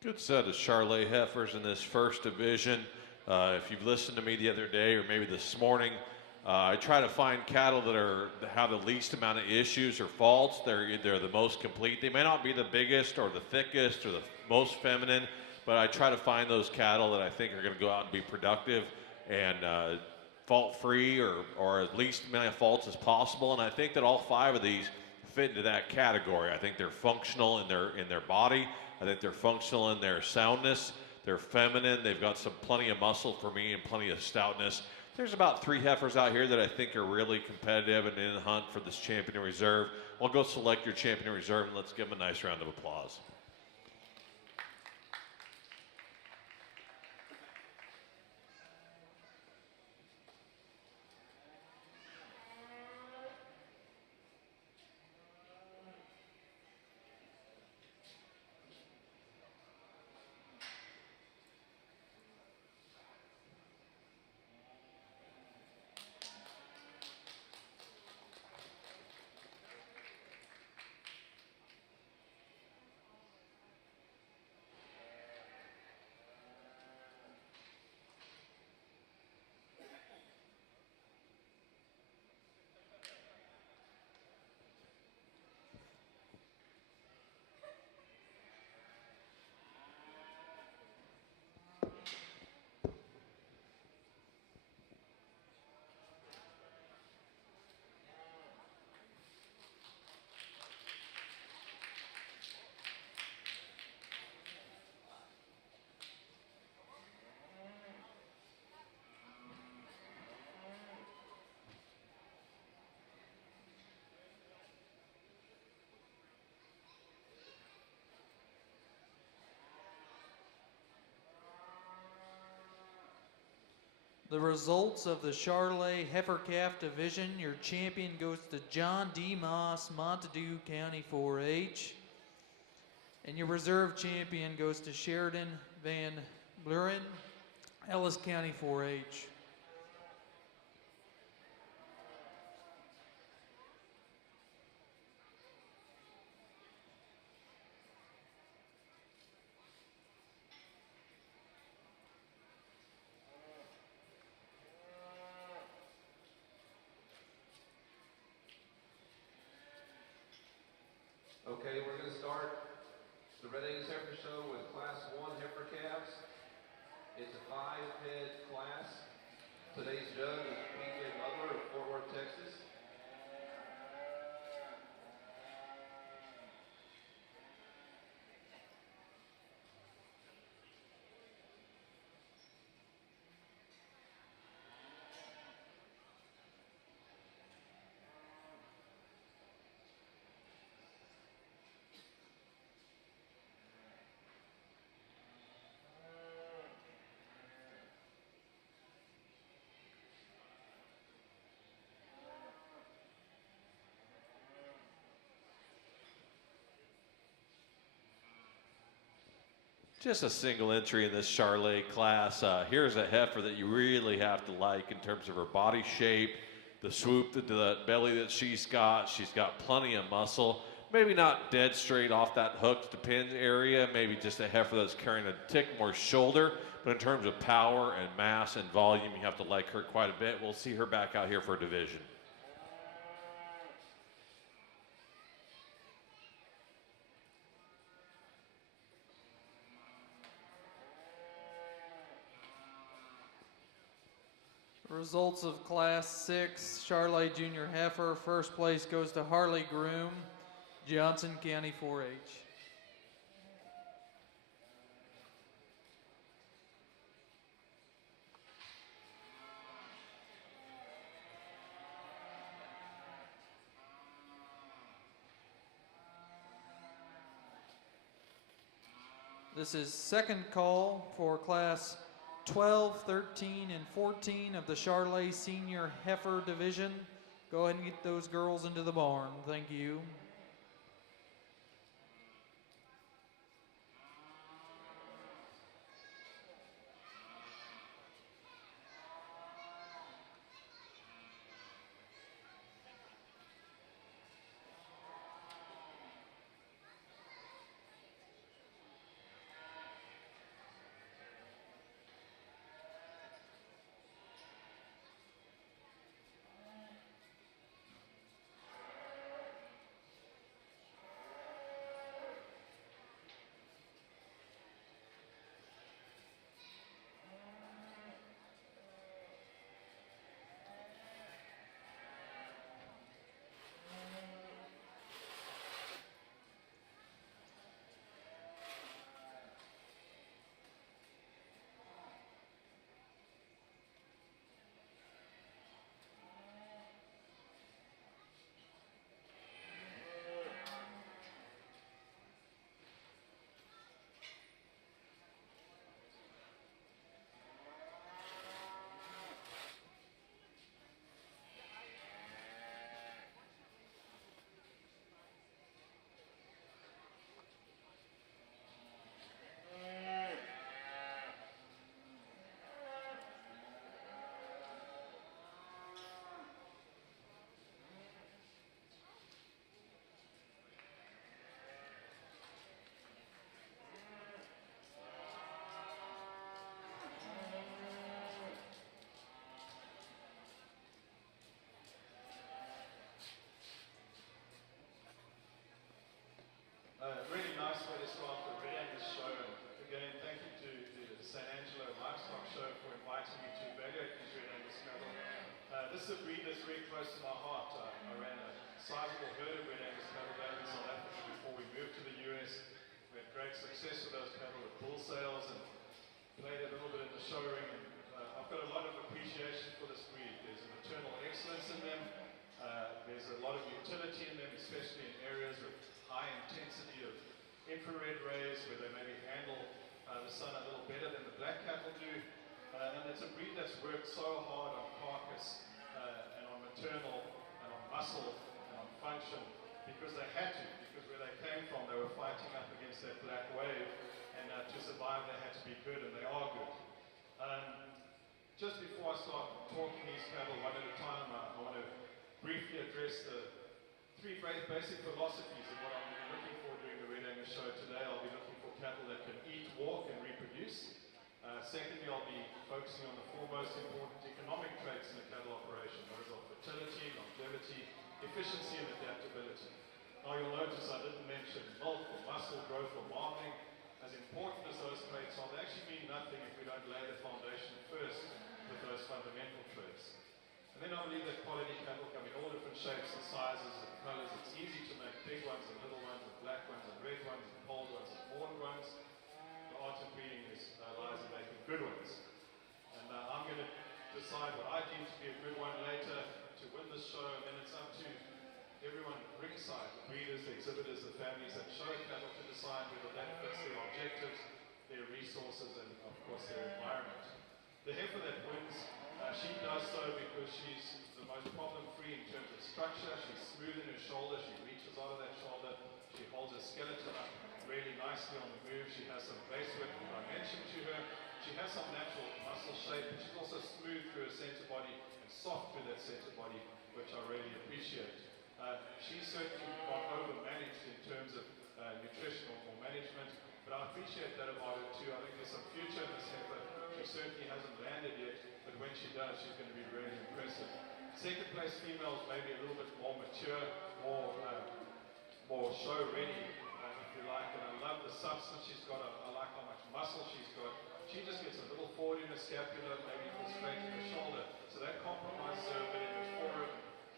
Good set of Charolais heifers in this first division. If you've listened to me the other day or maybe this morning, I try to find cattle that have the least amount of issues or faults. They're the most complete. They may not be the biggest or the thickest or the most feminine, but I try to find those cattle that I think are going to go out and be productive and fault-free or at least as many faults as possible. And I think that all 5 of these fit into that category. I think they're functional in their body. I think they're functional in their soundness. They're feminine. They've got plenty of muscle for me and plenty of stoutness. There's about 3 heifers out here that I think are really competitive and in the hunt for this champion reserve. I'll go select your champion reserve and let's give them a nice round of applause. The results of the Charolais Heifer Calf Division. Your champion goes to John D. Moss, Montague County 4-H. And your reserve champion goes to Sheridan Van Buren, Ellis County 4-H. Okay, we're going to start the Red Angus Heifer Show with Class 1 heifer calves. It's a 5-head class. Today's judge is P.J. Butler of Fort Worth, Texas. Just a single entry in this Charolais class. Here's a heifer that you really have to like in terms of her body shape, the swoop, the belly that she's got. She's got plenty of muscle. Maybe not dead straight off that hook to pin area. Maybe just a heifer that's carrying a tick more shoulder. But in terms of power and mass and volume, you have to like her quite a bit. We'll see her back out here for a division. Results of Class 6 Charolais Junior Heifer. First place goes to Harley Groom, Johnson County 4-H. This is second call for Class 12, 13, and 14 of the Charolais Senior Heifer Division. Go ahead and get those girls into the barn. Thank you. is a breed that's very close to my heart. I ran a sizable herd of Red Angus cattle back in South Africa before we moved to the US. We had great success with those cattle with bull sales and played a little bit in the show ring. And I've got a lot of appreciation for this breed. There's a maternal excellence in them. There's a lot of utility in them, especially in areas with high intensity of infrared rays where they maybe handle the sun a little better than the black cattle do. And it's a breed that's worked so hard on carcass and on maternal and on muscle and on function because they had to, because where they came from they were fighting up against that black wave, and to survive they had to be good, and they are good. Just before I start talking these cattle one at a time, I want to briefly address the three basic philosophies of what I'm looking for during the Red Angus show today. I'll be looking for cattle that can eat, walk, and reproduce. Secondly, I'll be focusing on the four most important economic traits in a cattle operation. Those are fertility, longevity, efficiency, and adaptability. Now you'll notice I didn't mention milk or muscle growth or marketing. As important as those traits are, they actually mean nothing if we don't lay the foundation first with those fundamental traits. And then I believe that quality cattle come in all different shapes and sizes and colors. It's easy to make big ones and little ones and black ones and red ones and cold ones and horned ones. The art of breeding lies in making good ones. And I'm going to decide what I deem to be a good one later to win this show, and then it's up to everyone ringside, the breeders, the exhibitors, the families that show cattle to decide whether that fits their objectives, their resources, and of course their environment. The heifer that wins, she does so because she's the most problem-free in terms of structure. She's smooth in her shoulder, she reaches out of that shoulder, she holds her skeleton up really nicely on the move. She has some base width and dimension to her. She has some natural muscle shape, but she's also smooth through her center body and soft through that center body, which I really appreciate. She's certainly not over-managed in terms of nutrition or management, but I appreciate that about her too. I think there's some future in this heifer. She certainly hasn't landed yet, but when she does, she's going to be really impressive. Second place females may be a little bit more mature, more show ready, if you like, and I love the substance she's got. I like how much muscle she's got. She just gets a little forward in her scapula, maybe a little straight in her shoulder, so that compromises her a bit in her forearm.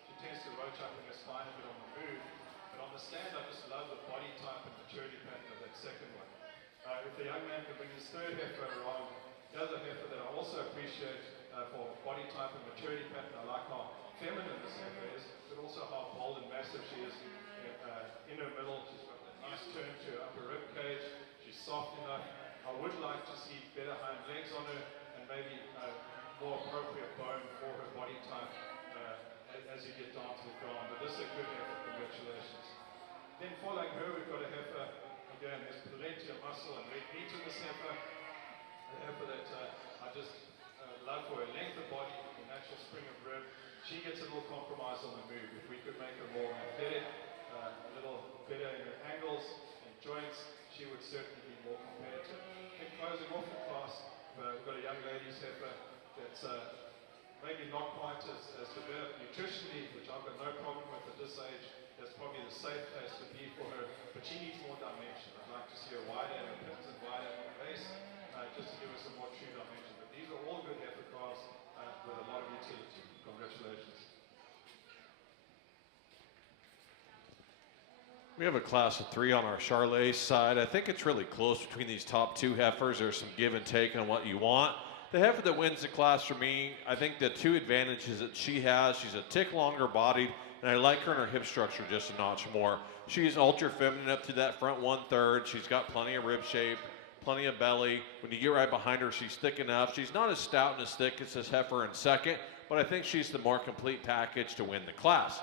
She tends to roach up in her spine a bit on the move, but on the stand I just love the body type and maturity pattern of that second one. If the young man can bring his third heifer around, the other heifer that I also appreciate for body type and maturity pattern, I like how feminine this heifer is, but also how bold and massive she is. In her middle, she's got that nice turn to her upper rib cage. She's soft enough. I would like to see better hind legs on her and maybe more appropriate bone for her body type as you get down to the ground. But this is a good heifer, congratulations. Then following her, we've got a heifer. Again, there's plenty of muscle and red meat in this heifer. A heifer that I just love for her length of body, the natural spring of rib. She gets a little compromised on the move. If we could make her more athletic, a little better in her angles and joints, she would certainly be more competitive. In closing off the class, we've got a young lady's heifer that's maybe not quite as developed nutritionally, which I've got no problem with at this age. That's probably the safe place to be for her, but she needs more dimension. I'd like to see her wider in her pins and wider in her base, just to give her some more true dimension. But these are all good heifer calves with a lot of utility. Congratulations. We have a class of 3 on our Charolais side. I think it's really close between these top 2 heifers. There's some give and take on what you want. The heifer that wins the class for me, I think the 2 advantages that she has, she's a tick longer bodied, and I like her in her hip structure just a notch more. She's ultra feminine up to that front 1/3. She's got plenty of rib shape, plenty of belly. When you get right behind her, she's thick enough. She's not as stout and as thick as this heifer in second, but I think she's the more complete package to win the class.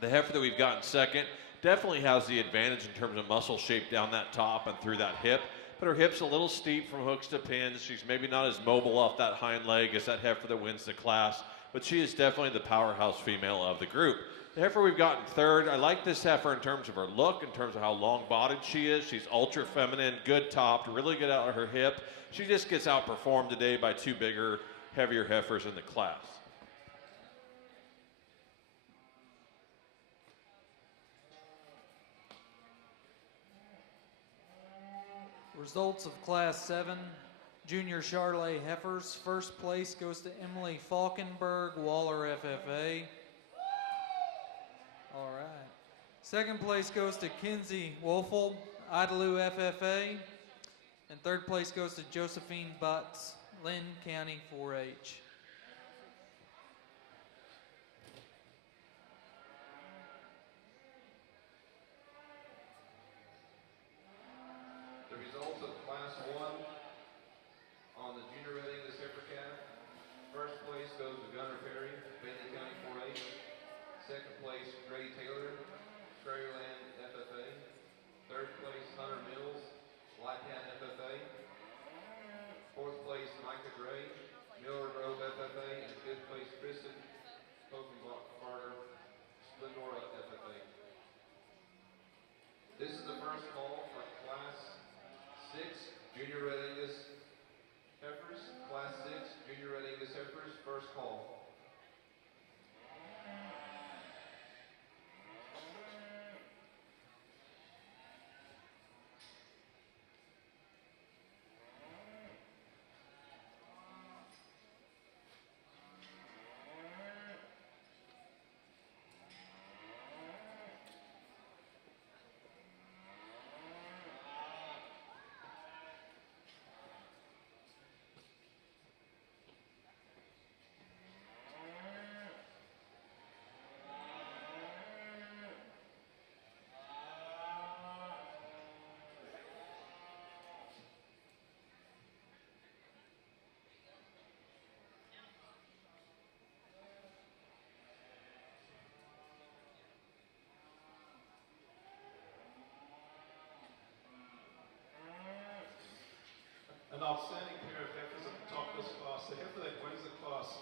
The heifer that we've got in second definitely has the advantage in terms of muscle shape down that top and through that hip, but her hip's a little steep from hooks to pins. She's maybe not as mobile off that hind leg as that heifer that wins the class, but she is definitely the powerhouse female of the group. The heifer we've got in third, I like this heifer in terms of her look, in terms of how long-bodied she is. She's ultra feminine, good topped, really good out of her hip. She just gets outperformed today by 2 bigger, heavier heifers in the class. Results of Class 7, Junior Charolais Heifers. First place goes to Emily Falkenberg, Waller FFA. All right. Second place goes to Kinsey Wolfel, Idalou FFA. And third place goes to Josephine Butts, Lynn County 4-H. The results of Class 1 on the Junior Red Angus Heifer calf. First place goes to Gunner Perry, Bailey County 4-H. Second place, Grady Taylor, Charolais FFA. Third place, Hunter Mills, Lycan FFA. Fourth place, Micah Gray, Miller Grove FFA. And fifth place, Kristen Kokenbarger, Splendora FFA. This is the first call for Class 6 Junior Red Angus Heifers. Class 6 Junior Red Angus Heifers, first call. An outstanding pair of heifers at the top of this class. The heifer that wins the class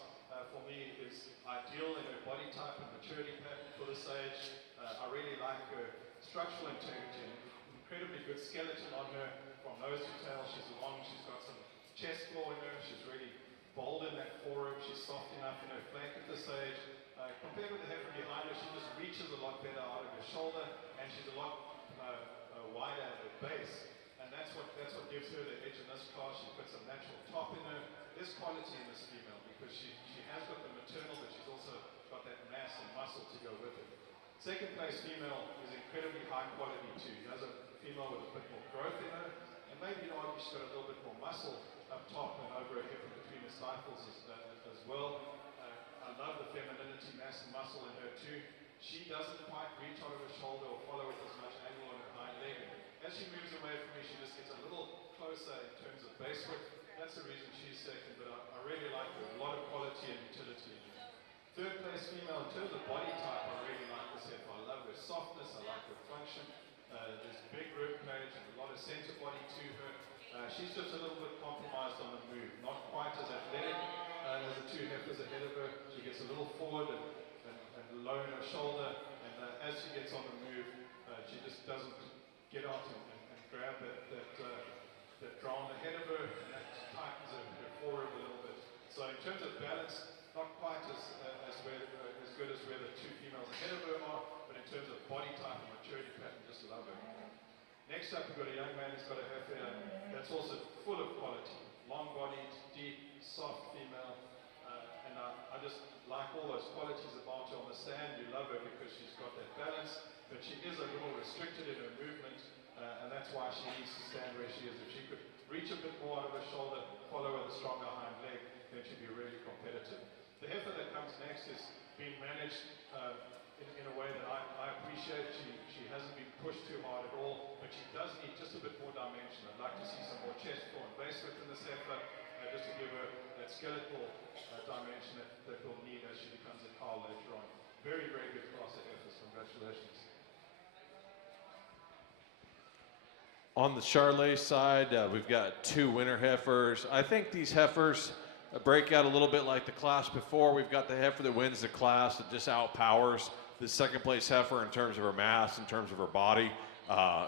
for me is ideal in her body type and maturity pattern for this age. I really like her structural integrity and incredibly good skeleton on her from nose to tail. She's long, she's got some chest floor in her, she's really bold in that forearm, she's soft enough in her flank at this age. Compared with the heifer behind her, she just reaches a lot better out of her shoulder and she's a lot wider at her base. And that's what gives her the edge in this class. She's got some natural top in her. There's quality in this female because she has got the maternal, but she's also got that mass and muscle to go with it. Second place female is incredibly high quality too. There's a female with a bit more growth in her, and maybe you argue she's got a little bit more muscle up top and over her hip and between her stifles as well. I love the femininity, mass and muscle in her too. She doesn't quite reach out of her shoulder or follow with as much angle on her hind leg. As she moves away from me, she just gets a little closer in terms of base width. That's the reason she's second, but I really like her. A lot of quality and utility in her. Third place female, in terms of body type, I really like this heifer. I love her softness, I like her function. There's big rib cage and a lot of center body to her. She's just a little bit compromised on the move, not quite as athletic as the two heifers ahead of her. She gets a little forward and low in her shoulder, and as she gets on the move, she just doesn't get out and grab that ground ahead of her, and that tightens her forward a little bit. So in terms of balance, not quite as good as where the two females ahead of her are, but in terms of body type and maturity pattern, just love her. Next up, we've got a young man who's got a heifer that's also full of quality. Long-bodied, deep, soft female, and I just like all those qualities about her on the stand. You love her because she's got that balance, but she is a little restricted in her movement, and that's why she needs to stand where she is. If she could reach a bit more out of her shoulder, follow with a stronger hind leg, then she'd be really competitive. The heifer that comes next is being managed in a way that I appreciate. She hasn't been pushed too hard at all, but she does need just a bit more dimension. I'd like to see some more chest floor and base width in this heifer, just to give her that skeletal dimension that we'll need as she becomes a cow later on. Very, very good class of heifers. Congratulations. On the Charolais side, we've got two winter heifers. I think these heifers break out a little bit like the class before. We've got the heifer that wins the class that just outpowers the second place heifer in terms of her mass, in terms of her body.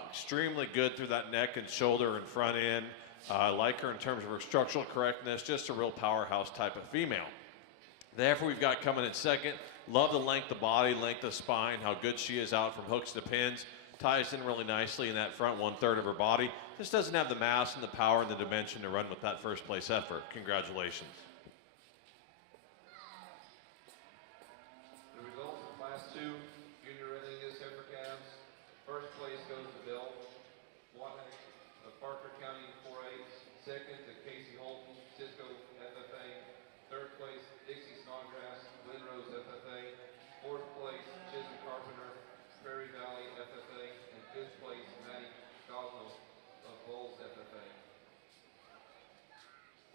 Extremely good through that neck and shoulder and front end. I like her in terms of her structural correctness, just a real powerhouse type of female. The heifer we've got coming in second, love the length of body, length of spine, how good she is out from hooks to pins. ties in really nicely in that front 1/3 of her body. Just doesn't have the mass and the power and the dimension to run with that first place effort. Congratulations. The results of Class 2 Junior Red Angus Heifer calves. First place goes to Bill Watnick of Parker County 4-8. Second to Casey Holton, Cisco FFA. Third place, Dixie Snodgrass, Glenrose FFA. Fourth place, Chisholm Carpenter, Prairie Valley FFA. And fifth place, Maddie Gosno of Bowles FFA.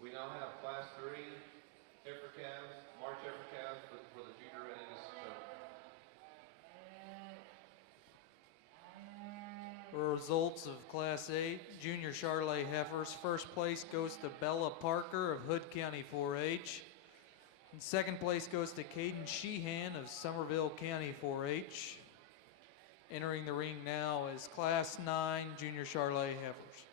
We now have Class 3 heifer calves, March heifer calves for the Junior Red Angus show. Results of Class 8 Junior Charolais heifers. First place goes to Bella Parker of Hood County 4-H. And second place goes to Caden Sheehan of Somerville County 4-H. Entering the ring now is Class 9 Junior Charolais heifers.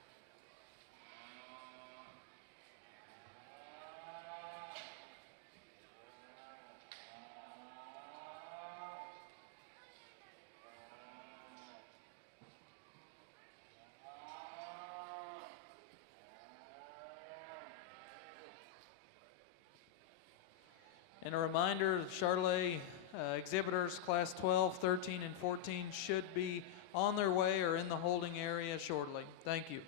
And a reminder, the Charolais exhibitors, Class 12, 13, and 14 should be on their way or in the holding area shortly. Thank you.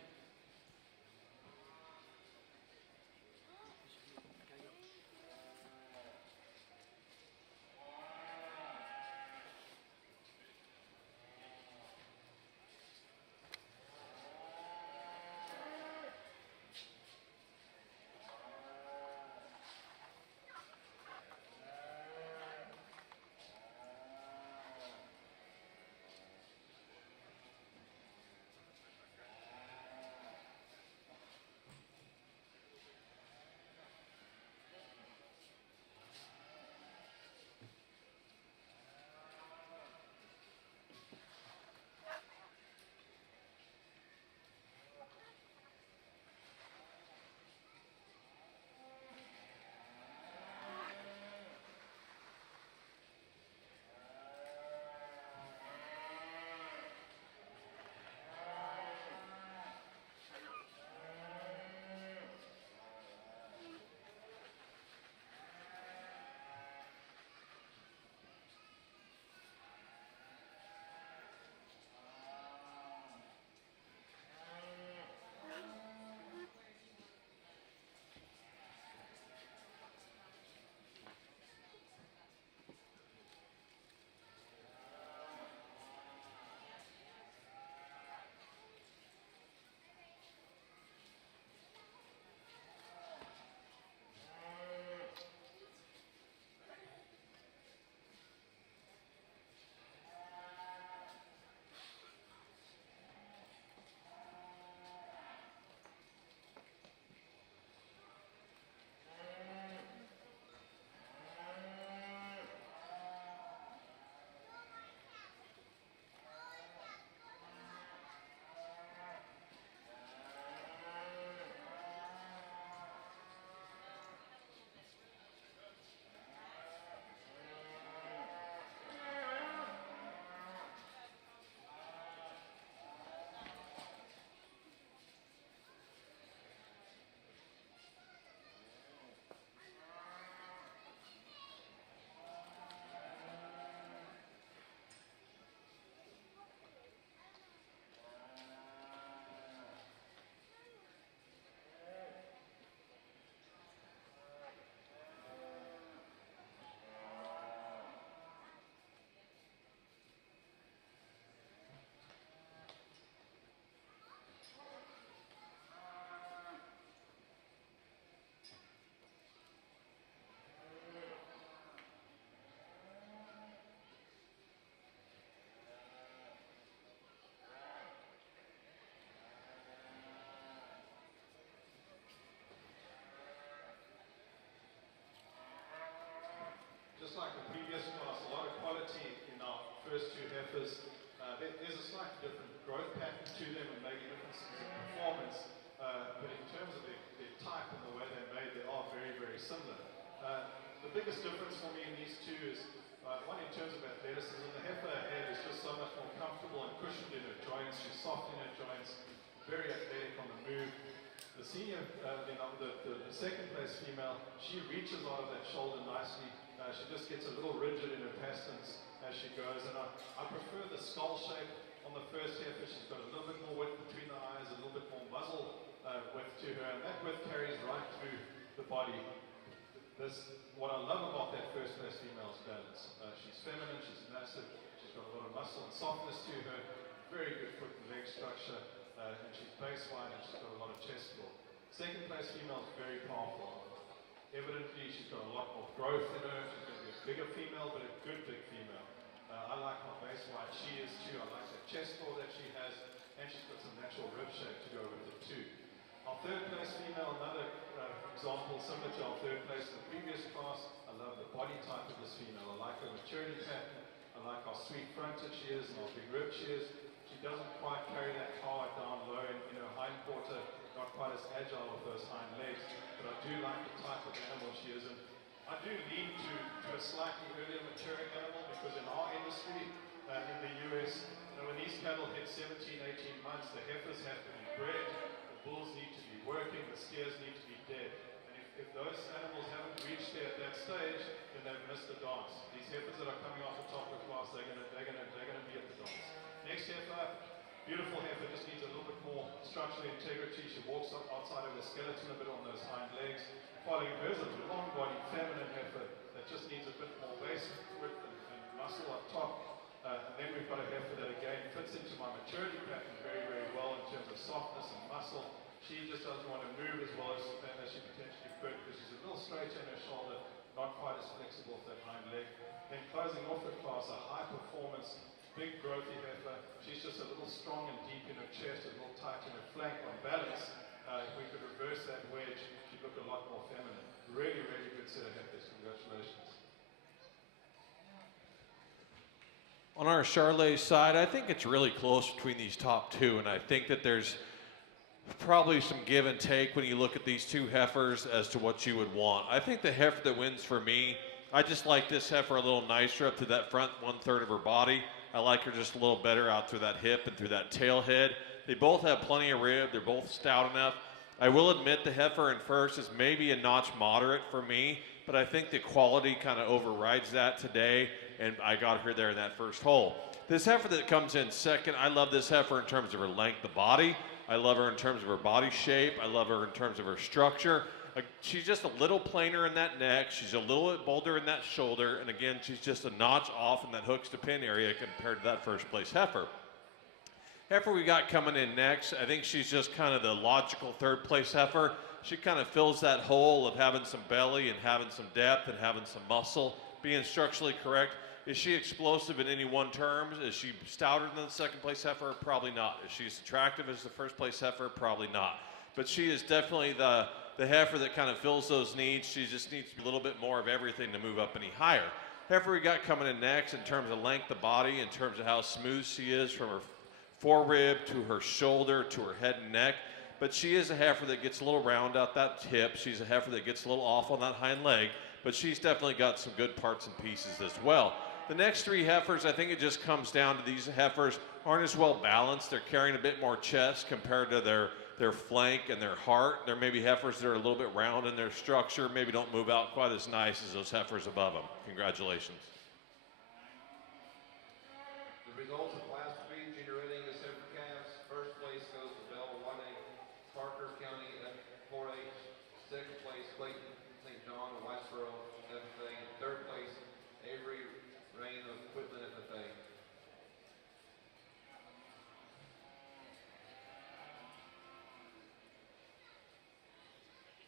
Just like the previous class, a lot of quality in our first two heifers. There's a slightly different growth pattern to them and maybe differences in performance, but in terms of their type and the way they're made, they are very, very similar. The biggest difference for me in these two is, one in terms of athleticism, the heifer head is just so much more comfortable and cushioned in softening her joints, very athletic on the move. The senior, the second place female, she reaches out of that shoulder nicely. She just gets a little rigid in her pasterns as she goes, and I prefer the skull shape on the first heifer. She's got a little bit more width between the eyes, a little bit more muzzle width to her, and that width carries right through the body. What I love about that first place female is balance. She's feminine, she's massive, she's got a lot of muscle and softness to her, very good foot and leg structure, and she's base wide and she's got a lot of chest floor. Second place female is very powerful. Evidently, she's got a lot more growth in her. She's going to be a bigger female, but a good big female. I like how base wide she is too. I like the chest floor that she has, and she's got some natural rib shape to go with it too. Our third place female, another example similar to our third place in the previous class. I love the body type of this female. I like her maturity pattern. I like how sweet fronted she is and how big ribbed she is. She doesn't quite carry that car down low in her hind quarter, not quite as agile with those hind legs, but I do like the type of animal she is. And I do lean to a slightly earlier maturing animal because in our industry, in the US, when these cattle hit 17, 18 months, the heifers have to be bred, the bulls need to be working, the steers need to be dead. And if those animals haven't reached there at that stage, then they've missed the dance. These heifers that are coming off the top of the class, they're gonna be at the dance. Next heifer, beautiful heifer, just needs a little bit more structural integrity. She walks outside of the skeleton a bit on those hind legs. Following her is a long body, feminine heifer that just needs a bit more base width and muscle up top. And then we've got a heifer that again fits into my maturity pattern very, very well in terms of softness and muscle. She just doesn't want to move as well as she potentially could because she's a little straight in her shoulder, not quite as flexible with that hind leg. Then closing off the class, a high performance, big growthy heifer. She's just a little strong and deep in her chest, a little tight in her flank on balance. If we could reverse that wedge, she'd look a lot more feminine. Really, really good set of heifers. Congratulations. On our Charolais side, I think it's really close between these top two, and I think that there's probably some give and take when you look at these two heifers as to what you would want. I think the heifer that wins for me, I just like this heifer a little nicer up to that front 1/3 of her body. I like her just a little better out through that hip and through that tail head. They both have plenty of rib. They're both stout enough. I will admit the heifer in first is maybe a notch moderate for me, but I think the quality kind of overrides that today, and I got her there in that first hole. This heifer that comes in second, I love this heifer in terms of her length of body. I love her in terms of her body shape. I love her in terms of her structure. She's just a little plainer in that neck. She's a little bit bolder in that shoulder. And again, she's just a notch off in that hooks to pin area compared to that first place heifer. Heifer we got coming in next, I think she's just kind of the logical third place heifer. She kind of fills that hole of having some belly and having some depth and having some muscle, being structurally correct. Is she explosive in any one terms? Is she stouter than the second place heifer? Probably not. Is she as attractive as the first place heifer? Probably not. But she is definitely the heifer that kind of fills those needs. She just needs a little bit more of everything to move up any higher. Heifer we got coming in next in terms of length of body, in terms of how smooth she is from her forerib to her shoulder to her head and neck. But she is a heifer that gets a little round out that hip. She's a heifer that gets a little off on that hind leg, but she's definitely got some good parts and pieces as well. The next three heifers, I think it just comes down to these heifers aren't as well balanced. They're carrying a bit more chest compared to their flank and their heart. There may be heifers that are a little bit round in their structure, maybe don't move out quite as nice as those heifers above them. Congratulations. The results of Class 3 junior readiness heifer calves. First place goes to Bell Wade, Parker County F4H. Second place, Clayton St. John, Whitesboro FFA. Third place, Avery Rain of Quitman FFA.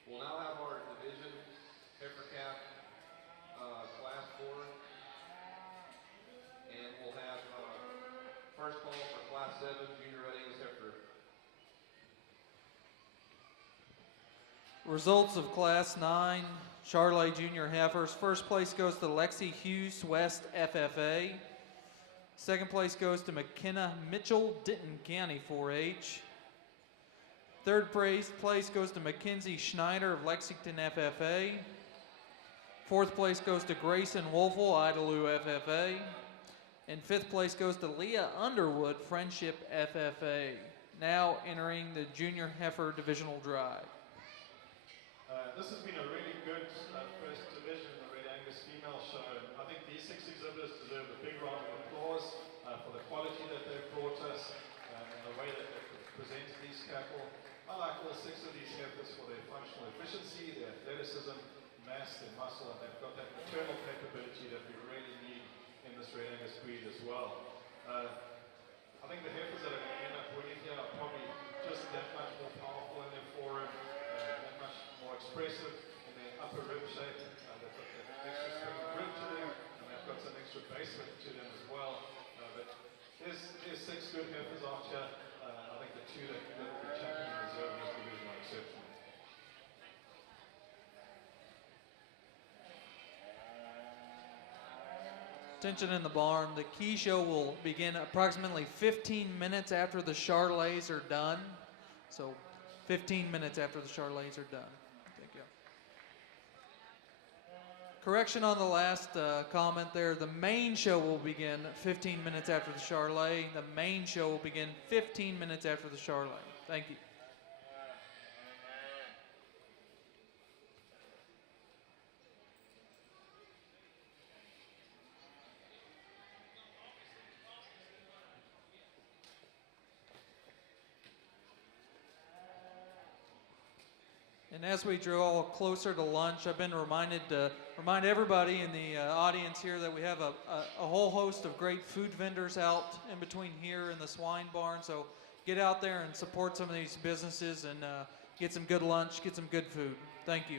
We'll now have our division heifer calf class 4, and we'll have first call for class 7 junior readiness heifer. Results of Class 9 Charolais Junior Heifers. First place goes to Lexi Hughes West FFA. Second place goes to McKenna Mitchell, Denton County 4H. Third place goes to Mackenzie Schneider of Lexington FFA. Fourth place goes to Grayson Wolfel, Idalou FFA. And 5th place goes to Leah Underwood, Friendship FFA, now entering the Junior Heifer Divisional Drive. This has been a really good first division in the Red Angus Female Show. I think these 6 exhibitors deserve a big round of applause for the quality that they've brought us and the way that they've presented these cattle. I like all 6 of these heifers for their functional efficiency, their athleticism, mass, their muscle, and they've got that maternal capability that we really need in this Red Angus breed as well. I think the heifers that are going to end up winning here are probably just that much more powerful in their forearm, that much more expressive in their upper rib shape. They've got that extra string of rib to them, and they've got some extra base width to them as well. But there's 6 good heifers out here. I think the 2 that will be championing the reserve in this division are exceptional. Attention in the barn. The key show will begin approximately 15 minutes after the Charolais are done. So 15 minutes after the Charolais are done. Thank you. Correction on the last comment there. The main show will begin 15 minutes after the Charolais. The main show will begin 15 minutes after the Charolais. Thank you. And as we draw closer to lunch, I've been reminded to remind everybody in the audience here that we have a whole host of great food vendors out in between here and the swine barn. So get out there and support some of these businesses and get some good lunch, get some good food. Thank you.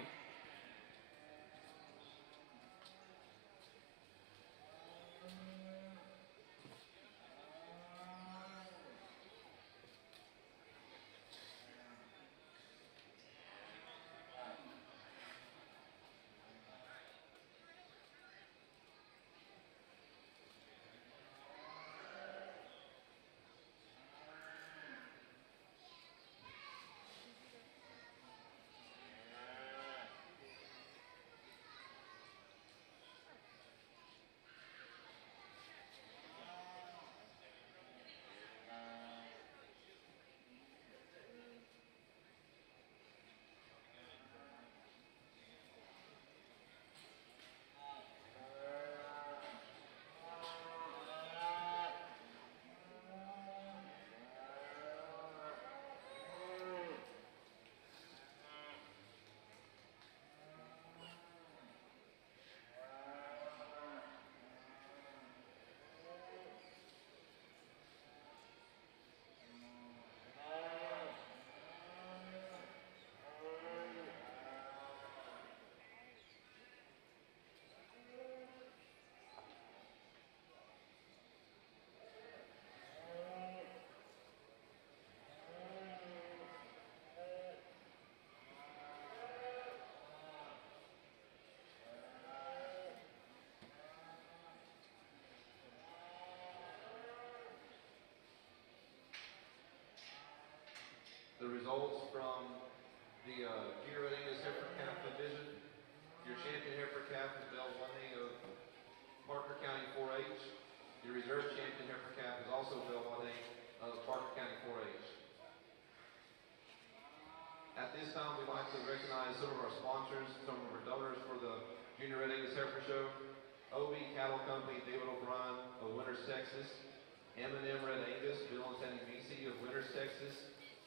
The results from the Junior Red Angus Heifer Calf Division. Your champion heifer calf is Belle One-A of Parker County 4-H. Your reserve champion heifer calf is also Belle One-A of Parker County 4-H. At this time, we'd like to recognize some of our sponsors, some of our donors for the Junior Red Angus Heifer Show. OB Cattle Company, David O'Brien of Winters, Texas. M&M Red Angus, Bill and Sandy Vesey of Winters, Texas.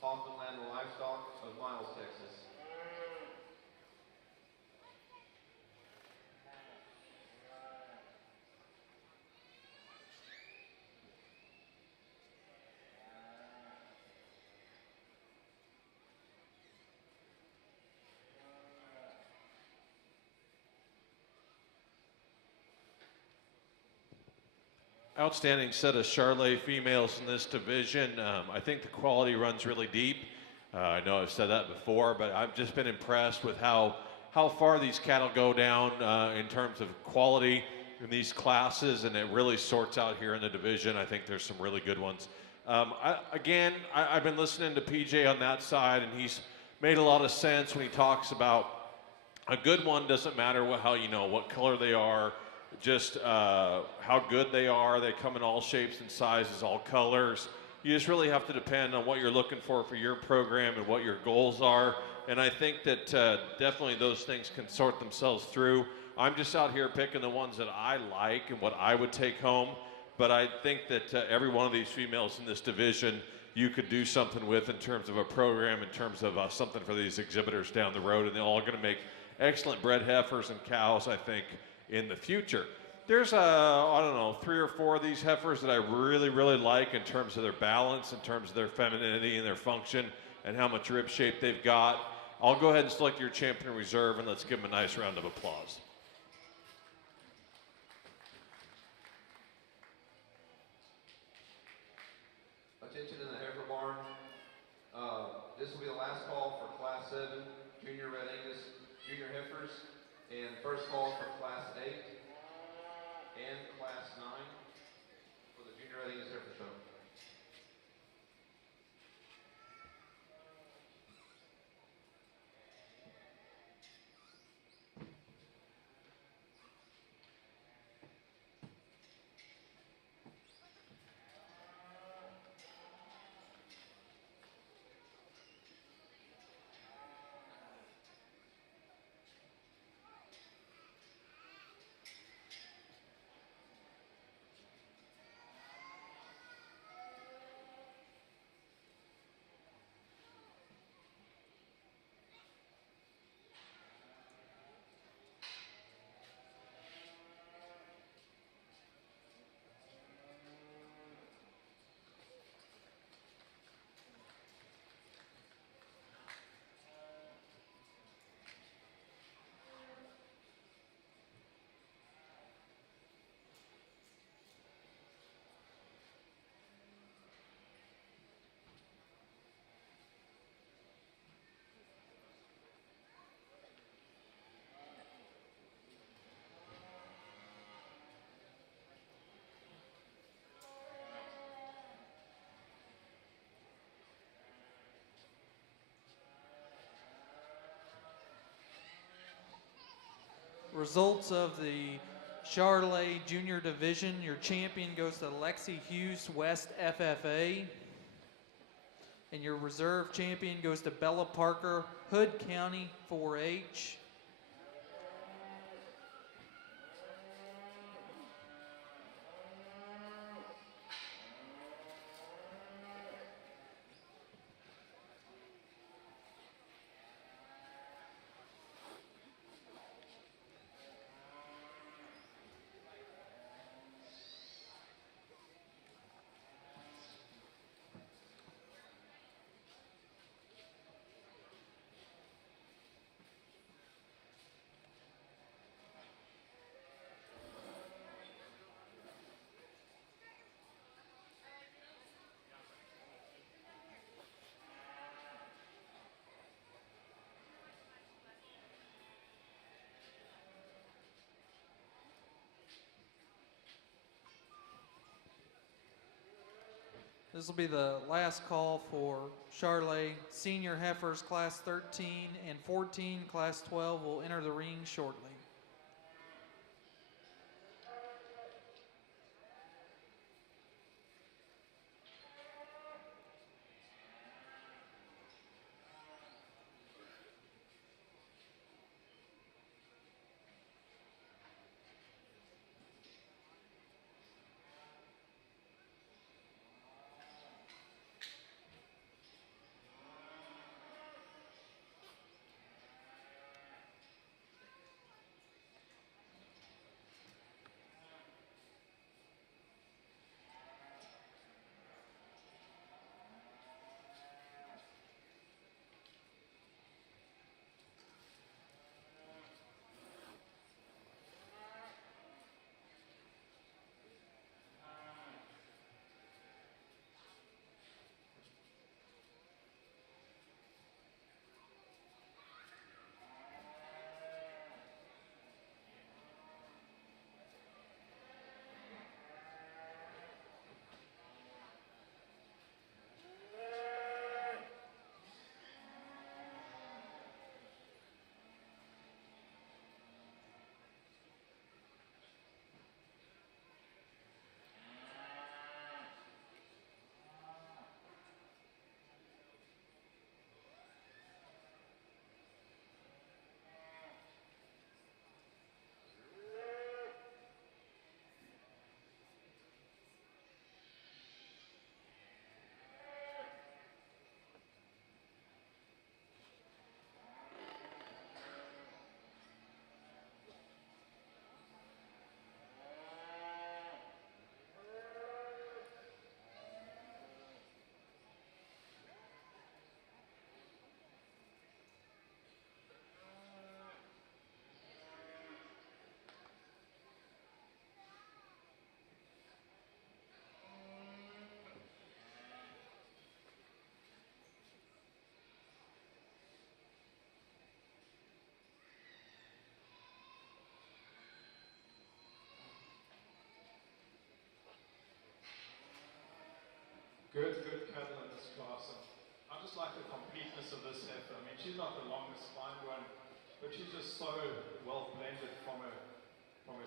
Hoffman Land and Livestock of Miles, Texas. Outstanding set of Charolais females in this division. I think the quality runs really deep. I know I've said that before, but I've just been impressed with how far these cattle go down in terms of quality in these classes, and it really sorts out here in the division. I think there's some really good ones. I've been listening to PJ on that side, and he's made a lot of sense when he talks about a good one doesn't matter what color they are. just how good they are. They come in all shapes and sizes, all colors. You just really have to depend on what you're looking for your program and what your goals are. And I think that definitely those things can sort themselves through. I'm just out here picking the ones that I like and what I would take home. But I think that every one of these females in this division you could do something with in terms of a program, in terms of something for these exhibitors down the road, and they're all going to make excellent bred heifers and cows, I think, in the future. There's, I don't know, 3 or 4 of these heifers that I really, really like in terms of their balance, in terms of their femininity and their function, and how much rib shape they've got. I'll go ahead and select your champion reserve, and let's give them a nice round of applause. Attention in the heifer barn. This will be the last call for Class 7 Junior Red Angus Junior Heifers, and first call for Class 8 and Class 9 for the Junior Red Angus Heifer Show. Results of the Charolais Junior Division. Your champion goes to Lexi Hughes West FFA. And your reserve champion goes to Bella Parker, Hood County 4-H. This will be the last call for Charolais Senior Heifers Class 13 and 14. Class 12 will enter the ring shortly. good cattle in this class. And I just like the completeness of this heifer. I mean, she's not the longest fine one, but she's just so well blended from her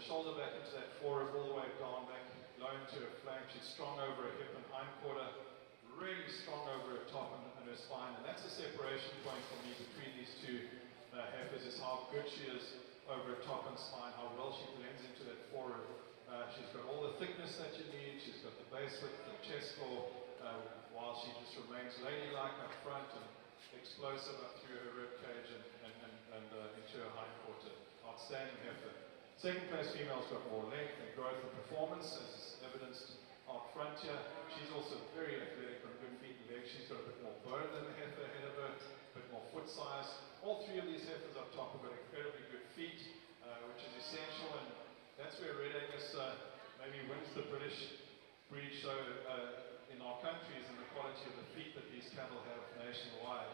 shoulder back into that forearm, all the way down back, low into her flank. She's strong over her hip and hind quarter, really strong over her top and her spine. And that's the separation point for me between these two heifers, is how good she is over her top and spine, how well she blends into that forearm. She's got all the thickness that you need. She's got the base width, the chest floor, while she just remains ladylike up front and explosive up through her rib cage and into her hind quarter. Outstanding heifer. Second place female's got more length and growth and performance, as is evidenced out front here. She's also very athletic on good feet and legs. She's got a bit more bone than the heifer ahead of her, a bit more foot size. All three of these heifers up top have got incredibly good feet, which is essential, and that's where Red Angus maybe wins the British breed show in our countries, and the quality of the feet that these cattle have nationwide.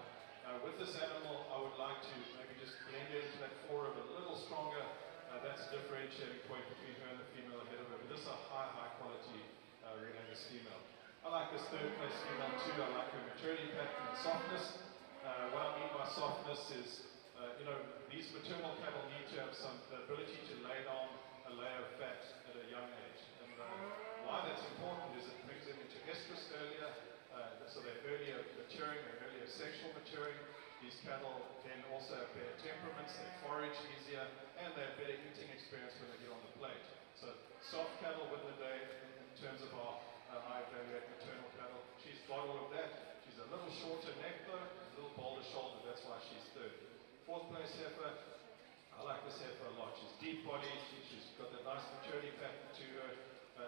With this animal, I would like to maybe just blend into that forearm a little stronger. That's a differentiating point between her and the female ahead of her. But this is a high quality Red Angus female. I like this third place female too. I like her maturity pattern and softness. What I mean by softness is, these maternal cattle need to have the ability to lay down a layer of fat at a young age. And why that's important is it brings them into estrus earlier, so they're earlier maturing, they're earlier sexual maturing. These cattle can also have better temperaments, they forage easier, and they have better eating experience when they get on the plate. So soft cattle win the day in terms of our I evaluate maternal cattle. She's got all of that. She's a little shorter neck though, a little bolder shoulder, that's why she's third. Fourth place heifer, I like this heifer a lot. She's deep bodied, she's got that nice maturity pattern to her.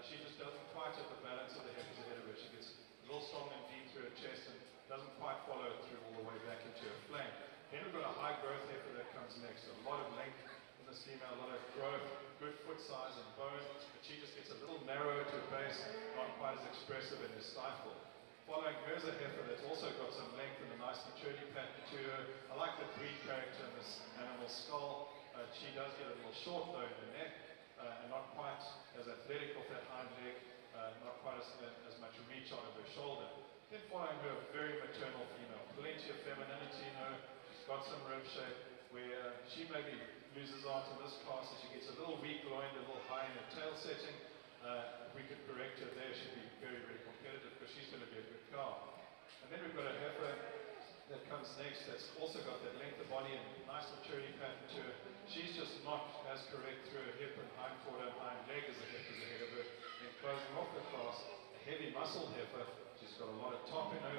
She just doesn't quite have the balance of the heifers ahead of her. She gets a little strong and deep through her chest and doesn't quite follow it through all the way back into her flank. Then we've got a high growth heifer that comes next. A lot of length in this female, a lot of growth, good foot size and bone, but she just gets a little narrow to her base, not quite as expressive in her stifle. Following her is a heifer that's also got some length and a nice maturity pattern to her. I like the breed character in this animal's skull. She does get a little short though in the neck, and not quite as athletic off that hind leg, not quite as much reach out of her shoulder. Then following her, a very maternal female, plenty of femininity in her. She's got some rib shape where she maybe loses out in this class as she gets a little weak loined, a little high in her tail setting. If we could correct her there, she'd be very competitive because she's going to be a good cow. And then we've got a heifer that comes next that's also got that length of body and nice maturity pattern to her. She's just not as correct through her hip and hind quarter and hind leg as the heifers ahead of her. And closing off the class, a heavy muscle heifer. She's got a lot of top in her.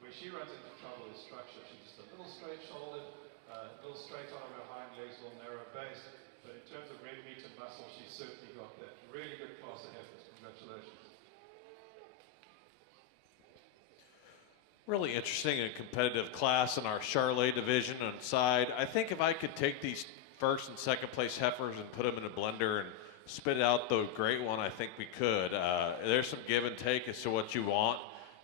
Where she runs into trouble is structure. She's just a little straight shouldered, a little straight out of her hind legs, a little narrow base. But in terms of red meat and muscle, she's certainly got that. Really good class of heifers. Congratulations. Really interesting and competitive class in our Charolais division on side. I think if I could take these first and second place heifers and put them in a blender and spit out the great one, I think we could. There's some give and take as to what you want.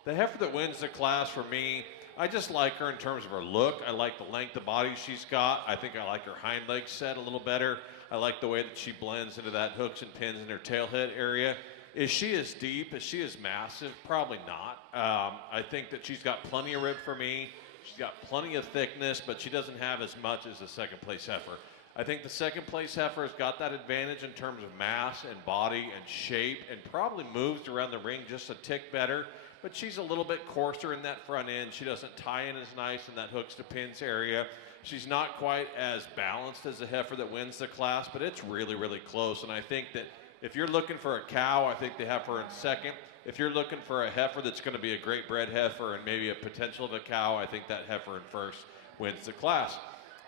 The heifer that wins the class for me, I just like her in terms of her look. I like the length of body she's got. I think I like her hind leg set a little better. I like the way that she blends into that hooks and pins in her tail head area. Is she as deep? Is she as massive? Probably not. I think that she's got plenty of rib for me. She's got plenty of thickness, but she doesn't have as much as the second place heifer. I think the second place heifer has got that advantage in terms of mass and body and shape and probably moves around the ring just a tick better, but she's a little bit coarser in that front end. She doesn't tie in as nice in that hooks to pins area. She's not quite as balanced as the heifer that wins the class, but it's really close. And I think that if you're looking for a cow, I think the heifer in second. If you're looking for a heifer that's going to be a great bred heifer and maybe a potential of a cow, I think that heifer in first wins the class.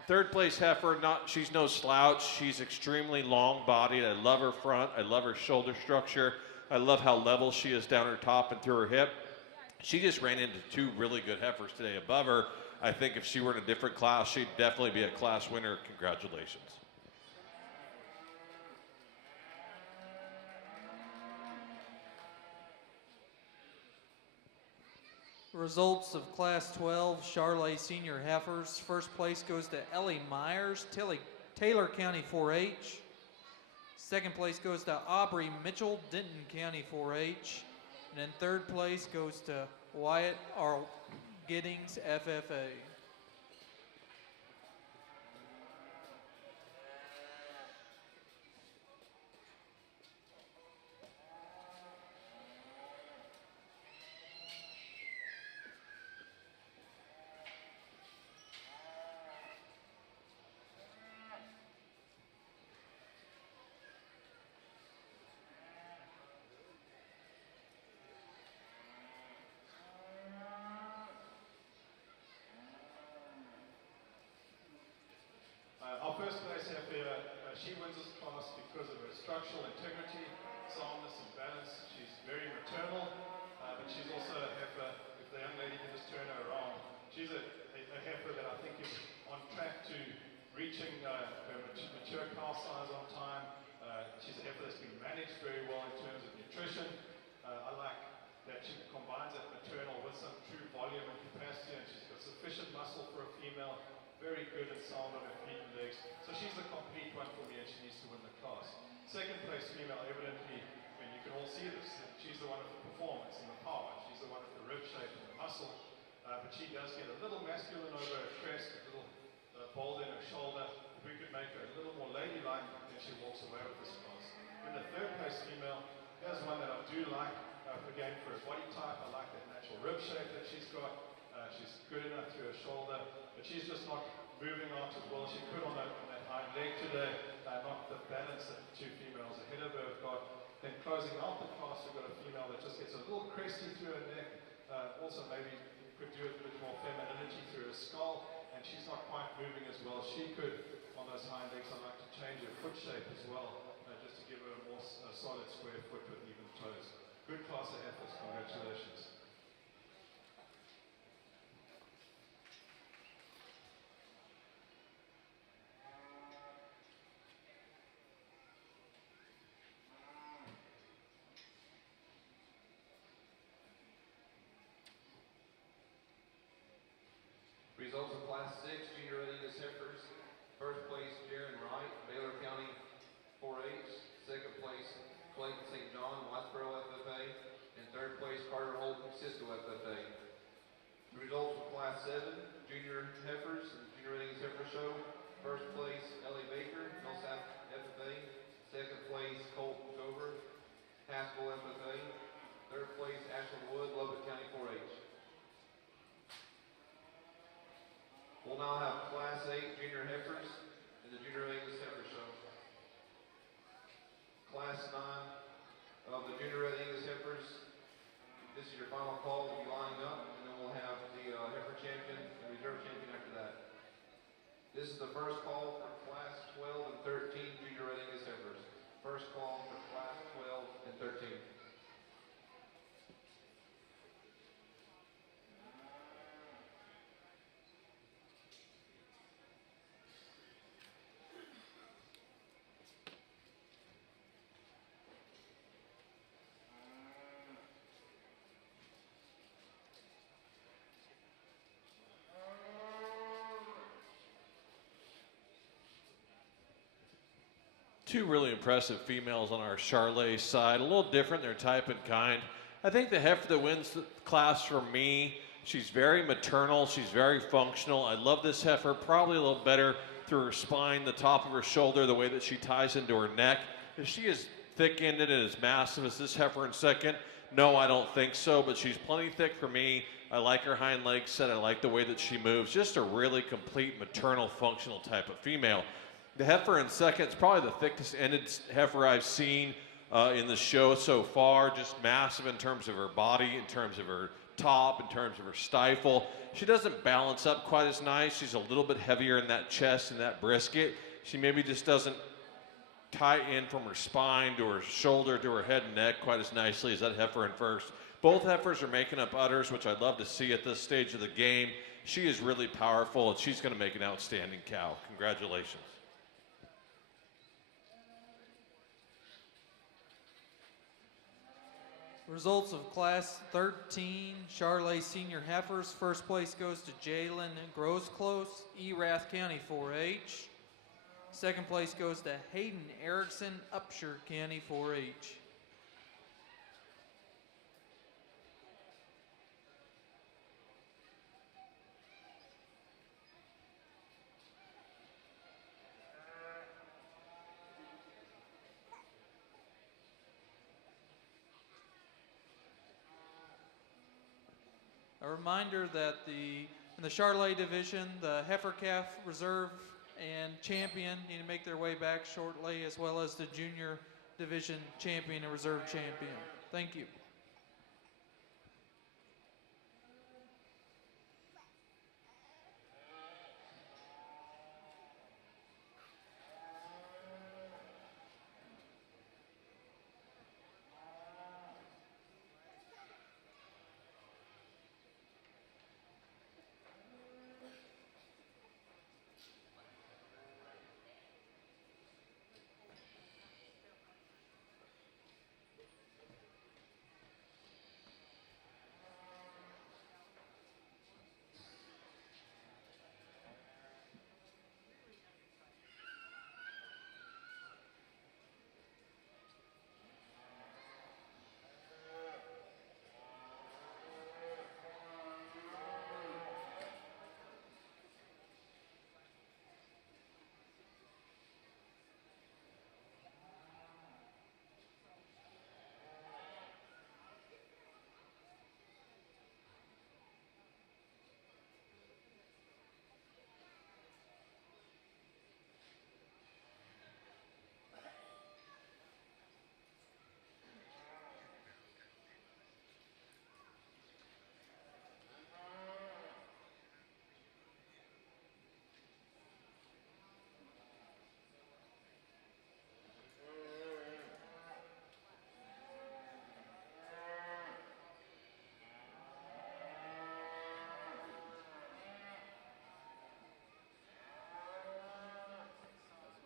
Third place heifer, she's no slouch. She's extremely long-bodied. I love her front. I love her shoulder structure. I love how level she is down her top and through her hip. She just ran into two really good heifers today above her. I think if she were in a different class, she'd definitely be a class winner. Congratulations. Results of Class 12 Charolais Senior Heifers. First place goes to Ellie Myers, Taylor County 4-H. Second place goes to Aubrey Mitchell, Denton County 4-H. And then third place goes to Wyatt R. Giddings, FFA. Our first place heifer, she wins this class because of her structural integrity, soundness and balance. She's very maternal, but she's also a heifer, if the young lady can just turn her around. She's a heifer that I think is on track to reaching her mature cow size on time. She's a heifer that's been managed very well in terms of nutrition. I like that she combines that maternal with some true volume and capacity, and she's got sufficient muscle for a female, very good and sound on her feet and legs. So she's the complete one for me, and she needs to win the class. Second place female, evidently, I mean, you can all see this. She's the one with the performance and the power. She's the one with the rib shape and the muscle. But she does get a little masculine over her crest, a little bold in her shoulder. If we could make her a little more ladylike, then she walks away with this class. And the third place female, here's one that I do like. Again, for her body type, I like that natural rib shape that she's got. She's good enough through her shoulder, but she's just not moving out as well as she could on that hind leg today. Not the balance that the two females ahead of her have got. Then closing out the class, we've got a female that just gets a little cresty through her neck. Also maybe could do a bit more femininity through her skull, and she's not quite moving as well as she could on those hind legs. I like to change her foot shape as well, just to give her a more solid square foot with even toes. Good class of heifers, congratulations. Results of Class 6 Junior Readiness Heifers. First place, Jaron Wright, Baylor County 4-H. Second place, Clayton St. John, Whitesboro FFA. And third place, Carter Holton, Cisco FFA. The results of Class 7 Junior Heifers and Junior Readiness Heifer Show. First place, Ellie Baker, Millsap FFA. Second place, Colton Gover, Haskell FFA. Third place, Ashland Wood, Lubbock County 4-H. We'll now have Class 8 Junior Heifers and the Junior Readiness Heifer Show. Class 9 of the Junior Readiness Heifers. This is your final call to be lining up, and then we'll have the heifer champion and reserve champion after that. This is the first call for Class 12 and 13 Junior Readiness Heifers. First call for Class 12 and 13. Two really impressive females on our Charolais side, a little different in their type and kind. I think the heifer that wins the class for me, she's very maternal, she's very functional. I love this heifer, probably a little better through her spine, the top of her shoulder, the way that she ties into her neck. Is she as thick-ended and as massive as this heifer in second? No, I don't think so, but she's plenty thick for me. I like her hind leg set, I like the way that she moves. Just a really complete maternal, functional type of female. The heifer in second is probably the thickest-ended heifer I've seen in the show so far. Just massive in terms of her body, in terms of her top, in terms of her stifle. She doesn't balance up quite as nice. She's a little bit heavier in that chest and that brisket. She maybe just doesn't tie in from her spine to her shoulder to her head and neck quite as nicely as that heifer in first. Both heifers are making up udders, which I'd love to see at this stage of the game. She is really powerful, and she's going to make an outstanding cow. Congratulations. Results of Class 13 Charolais Senior Heifers. First place goes to Jalen Grosclose, Erath County 4-H. Second place goes to Hayden Erickson, Upshur County 4-H. A reminder that in the Charolais division, the heifer calf reserve and champion need to make their way back shortly, as well as the junior division champion and reserve champion. Thank you.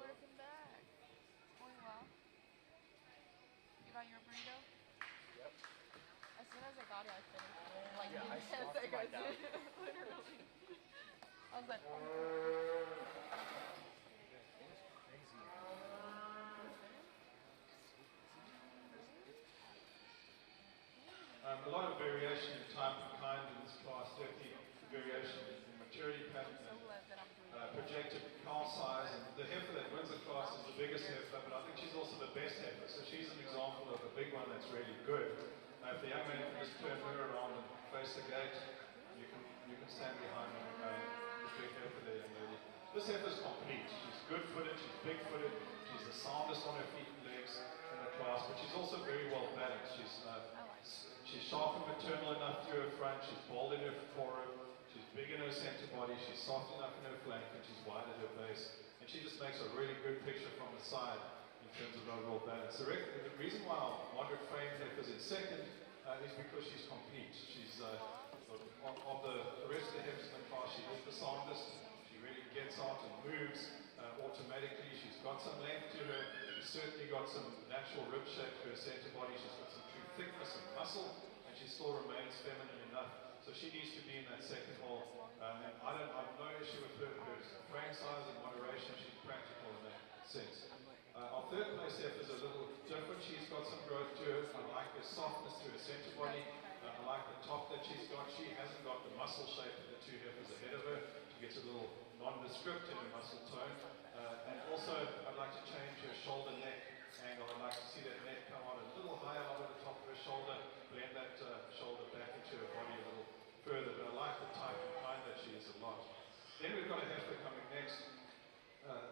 Welcome back. It's going well. You got your burrito? Yep. As soon as I got it, I finished it. Like, Yeah, I as stopped I right got down. it. Literally. I was like, oh. It was crazy. A lot of variation in type and kind in this class, definitely variation in maturity pattern I'm so and glad that I'm doing projected calf size. And the heifer that wins the class is the biggest heifer, but I think she's also the best heifer. So she's an example of a big one that's really good. If the young man can just turn her around and face the gate, you can stand behind the big heifer there, young lady. This heifer is complete. She's good-footed, she's big-footed, she's the soundest on her feet and legs in the class, but she's also very well balanced. She's sharp and maternal enough through her front, she's bold in her forearm, she's big in her center body, she's soft enough in her flank, and she's wide at her base. And she just makes a really good picture from the side in terms of overall balance. The reason why our moderate frame heifer is in second is because she's complete. She's of the rest of the heifers in the class, she is the soundest. She really gets out and moves automatically. She's got some length to her. She's certainly got some natural rib shape to her center body. She's got some true thickness and muscle, and she still remains feminine enough. So she needs to be in that second hole. And I've no issue with her frame size and moderation. She's practical in that sense. Our third place heifer is a little different. She's got some growth to her. I like her softness to her center body. I like the top that she's got. She hasn't got the muscle shape of the two heifers ahead of her. She gets a little nondescript in her muscle tone. And also, I'd like to change her shoulder neck angle. I'd like to see that neck come on a little higher over the top of her shoulder, blend that shoulder back into her body a little further. But I like the type and kind that she is a lot. Then we've got a heifer coming next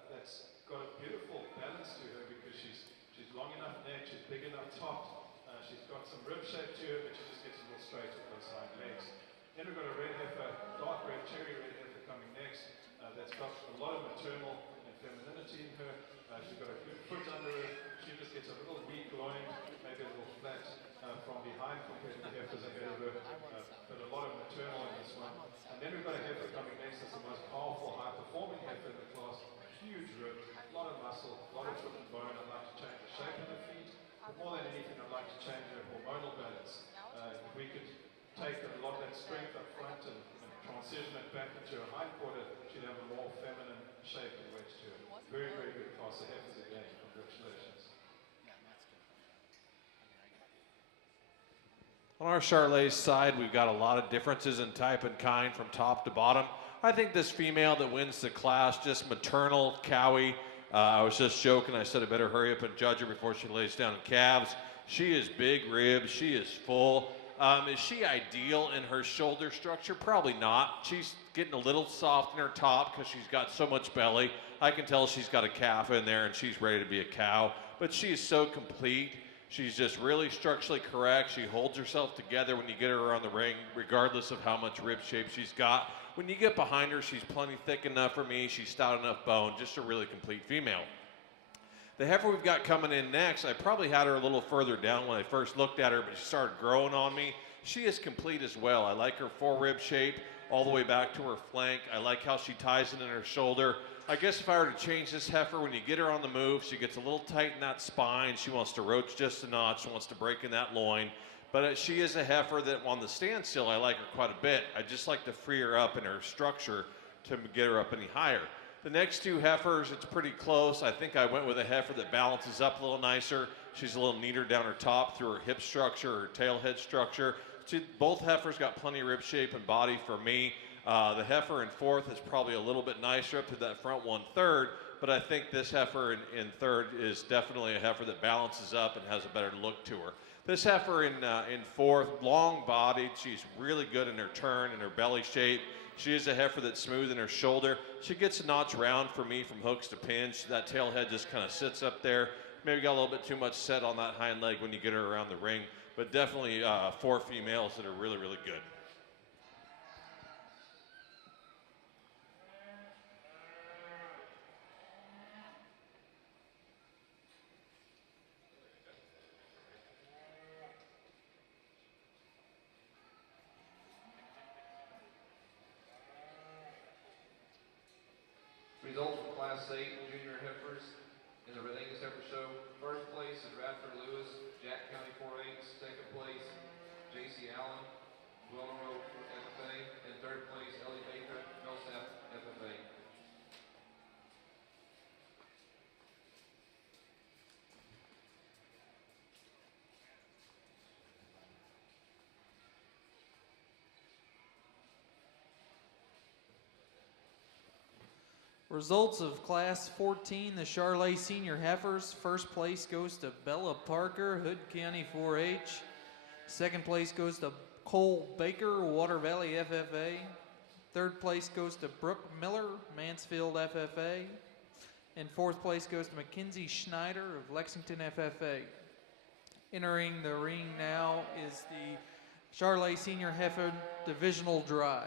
that's got a beautiful balance to her because she's long enough neck, she's big enough top, she's got some rib shape to her, but she just gets a little straight with those hind legs. Then we've got a red heifer, dark red, cherry red heifer coming next. That's got a lot of maternal and femininity in her. She's got a good foot under her. She just gets a little weak loin, maybe a little flat from behind compared to the heifers ahead of her. But a lot of maternal in this one. And then we've got a heifer coming next that's the most powerful, high-performing heifer in the class. Huge rib, a lot of muscle, a lot of foot and bone. I'd like to change the shape of the feet. But more than anything, I'd like to change her hormonal balance. If we could take a lot of that strength up front and transition it back into her hind quarter, she'd have a more feminine shape and wedge to her. Very, very good class of heifers again. Congratulations. On our Charolais side, we've got a lot of differences in type and kind from top to bottom. I think this female that wins the class, just maternal, cowy. I was just joking. I said I better hurry up and judge her before she lays down in calves. She is big ribbed. She is full. Is she ideal in her shoulder structure? Probably not. She's getting a little soft in her top because she's got so much belly. I can tell she's got a calf in there and she's ready to be a cow. But she is so complete. She's just really structurally correct. She holds herself together when you get her around the ring, regardless of how much rib shape she's got. When you get behind her, she's plenty thick enough for me. She's stout enough bone, just a really complete female. The heifer we've got coming in next, I probably had her a little further down when I first looked at her, but she started growing on me. She is complete as well. I like her forerib shape all the way back to her flank. I like how she ties it in her shoulder. I guess if I were to change this heifer, when you get her on the move, she gets a little tight in that spine. She wants to roach just a notch. She wants to break in that loin. But she is a heifer that on the standstill, I like her quite a bit. I just like to free her up in her structure to get her up any higher. The next two heifers, it's pretty close. I think I went with a heifer that balances up a little nicer. She's a little neater down her top through her hip structure, her tail head structure. Both heifers got plenty of rib shape and body for me. The heifer in fourth is probably a little bit nicer up to that front one third, but I think this heifer in third is definitely a heifer that balances up and has a better look to her. This heifer in fourth, long-bodied. She's really good in her turn and her belly shape. She is a heifer that's smooth in her shoulder. She gets a notch round for me from hooks to pins. That tail head just kind of sits up there. Maybe got a little bit too much set on that hind leg when you get her around the ring, but definitely 4 females that are really, really good. Results from Class 8 Junior Heifers in the Red Angus Heifer Show. First place is Radford Lewis, Jack County 4-8. Second place, J.C. Allen, Willow FFA. And third place, Ellie Baker, Millsap FFA. Results of Class 14, the Charolais Senior Heifers. First place goes to Bella Parker, Hood County 4-H. Second place goes to Cole Baker, Water Valley FFA. Third place goes to Brooke Miller, Mansfield FFA. And fourth place goes to Mackenzie Schneider of Lexington FFA. Entering the ring now is the Charolais Senior Heifer Divisional Drive.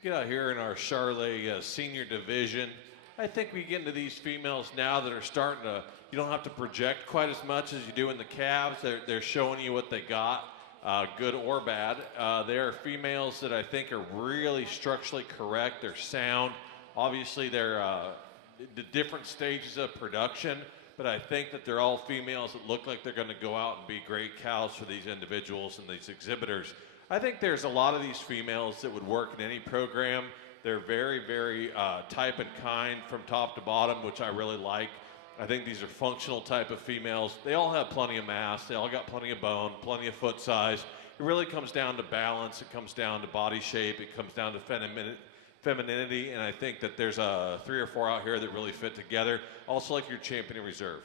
Get out here in our Charolais senior division. I think we get into these females now that are starting to, you don't have to project quite as much as you do in the calves. They're showing you what they got, good or bad. They are females that I think are really structurally correct. They're sound. Obviously, they're the different stages of production, but I think that they're all females that look like they're going to go out and be great cows for these individuals and these exhibitors. I think there's a lot of these females that would work in any program. They're very, very type and kind from top to bottom, which I really like. I think these are functional type of females. They all have plenty of mass. They all got plenty of bone, plenty of foot size. It really comes down to balance. It comes down to body shape. It comes down to femininity. And I think that there's 3 or 4 out here that really fit together. Also like your champion in reserve.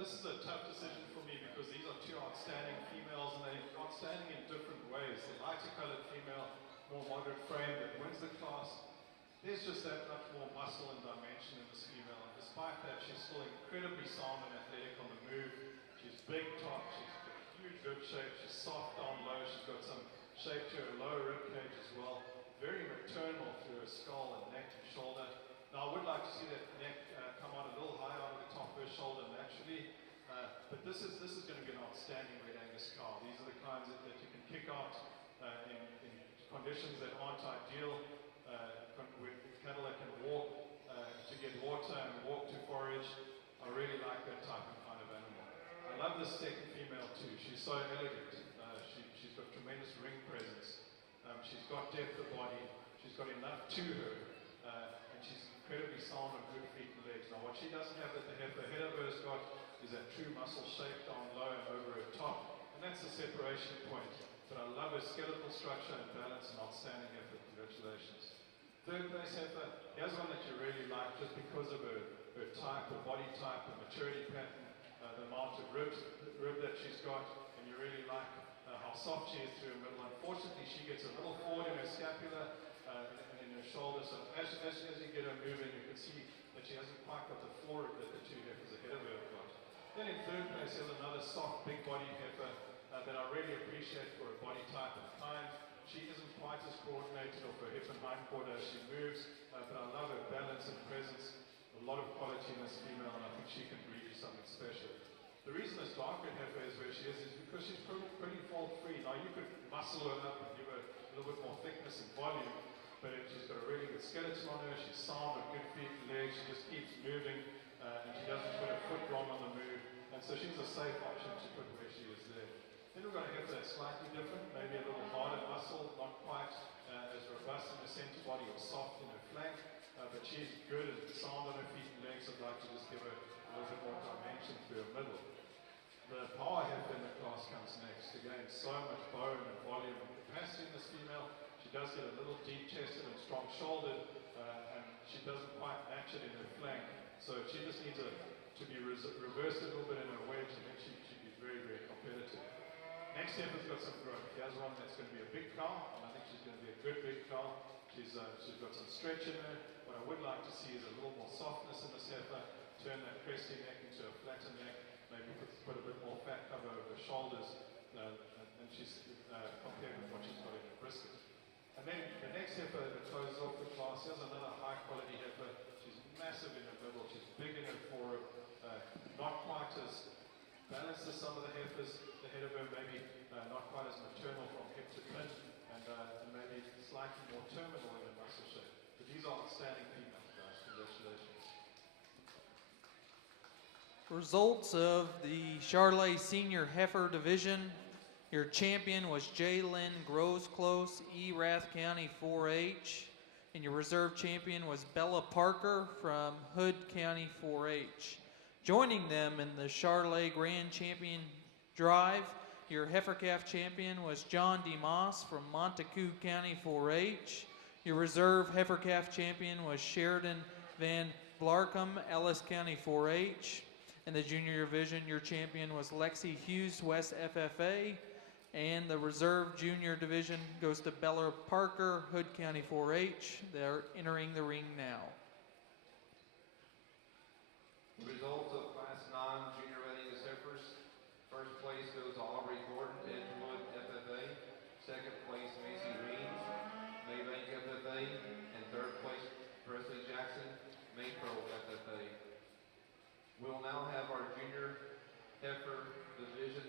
This is a tough decision for me because these are 2 outstanding females and they're outstanding in different ways. The lighter colored female, more moderate frame that wins the class. There's just that much more muscle and dimension in this female. And despite that, she's still incredibly sound and athletic on the move. She's big top, she's got huge rib shape, she's soft down low, she's got some shape to her lower rib cage as well. Very maternal through her skull and neck and shoulder. Now I would like to see that neck come out a little higher out of the top of her shoulder naturally. But this is going to be an outstanding Red Angus cow. These are the kinds that you can kick out in conditions that aren't ideal. With cattle that can walk to get water and walk to forage. I really like that type of kind of animal. I love this second female too. She's so elegant. She's got tremendous ring presence. She's got depth of body. She's got enough to her. And she's incredibly sound on good feet and legs. Now what she doesn't have that the heifer ahead of her has got is that true muscle shape down low and over her top. And that's the separation point. But I love her skeletal structure and balance and outstanding effort. Congratulations. Third place heifer, here's one that you really like just because of her type, her body type, her maturity pattern, the amount of rib that she's got, and you really like how soft she is through her middle. Unfortunately, she gets a little forward in her scapula and in her shoulder, so as you get her moving, you can see that she hasn't quite got the forehead that the 2 heifers ahead of her have got. Then in third place, there's another soft, big body heifer that I really appreciate for her body type and kind. She isn't quite as coordinated off her hip and hind quarter as she moves, but I love her balance and presence. A lot of quality in this female, and I think she can breed you something special. The reason this darker heifer is where she is because she's pretty fault-free. Now, you could muscle her up and give her a little bit more thickness and volume, but she's got a really good skeleton on her. She's sound with good feet and legs. She just keeps moving, and she doesn't put her foot wrong on the move. And so she's a safe option to put where she is there. Then we've got a heifer that's slightly different, maybe a little harder muscle, not quite as robust in her center body or soft in her flank, but she's good and sound on her feet and legs. I'd like to just give her a little bit more dimension through her middle. The power heifer in the class comes next. Again, so much bone and volume and capacity in this female. She does get a little deep-chested and strong-shouldered, and she doesn't quite match it in her flank. So she just needs to be reversed a little bit in her wedge, and then she'd be very, very competitive. Next heifer's got some growth. Here's one that's going to be a big cow, and I think she's going to be a good big cow. She's got some stretch in her. What I would like to see is a little more softness in this heifer. Turn that cresty neck into a flatter neck. Maybe put a bit more fat cover over her shoulders, and she's compared with what she's got in her brisket. And then the next heifer that closes off the class, here's another high-quality heifer. She's massive in her middle. She's big in her forehead. Not quite as balanced as some of the heifers ahead of her, maybe not quite as maternal from hip to pin, and maybe slightly more terminal in her muscle shape. But these these are outstanding females, guys. Congratulations. Results of the Charolais Senior Heifer Division. Your champion was Jalen Grosclose, E. Rath County 4-H. And your reserve champion was Bella Parker from Hood County 4-H. Joining them in the Charolais Grand Champion Drive, your heifer calf champion was John DeMoss from Montague County 4-H. Your reserve heifer calf champion was Sheridan Van Blarcom, Ellis County 4-H. In the junior division, your champion was Lexi Hughes, West FFA. And the reserve junior division goes to Bella Parker, Hood County 4-H. They're entering the ring now. Results of Class 9 Junior Readiness Heifers. First place goes to Aubrey Thornton, Edgewood FFA. Second place, Macy Reams, Maybank FFA. And third place, Presley Jackson, Maypro FFA. We'll now have our Junior Heifer Division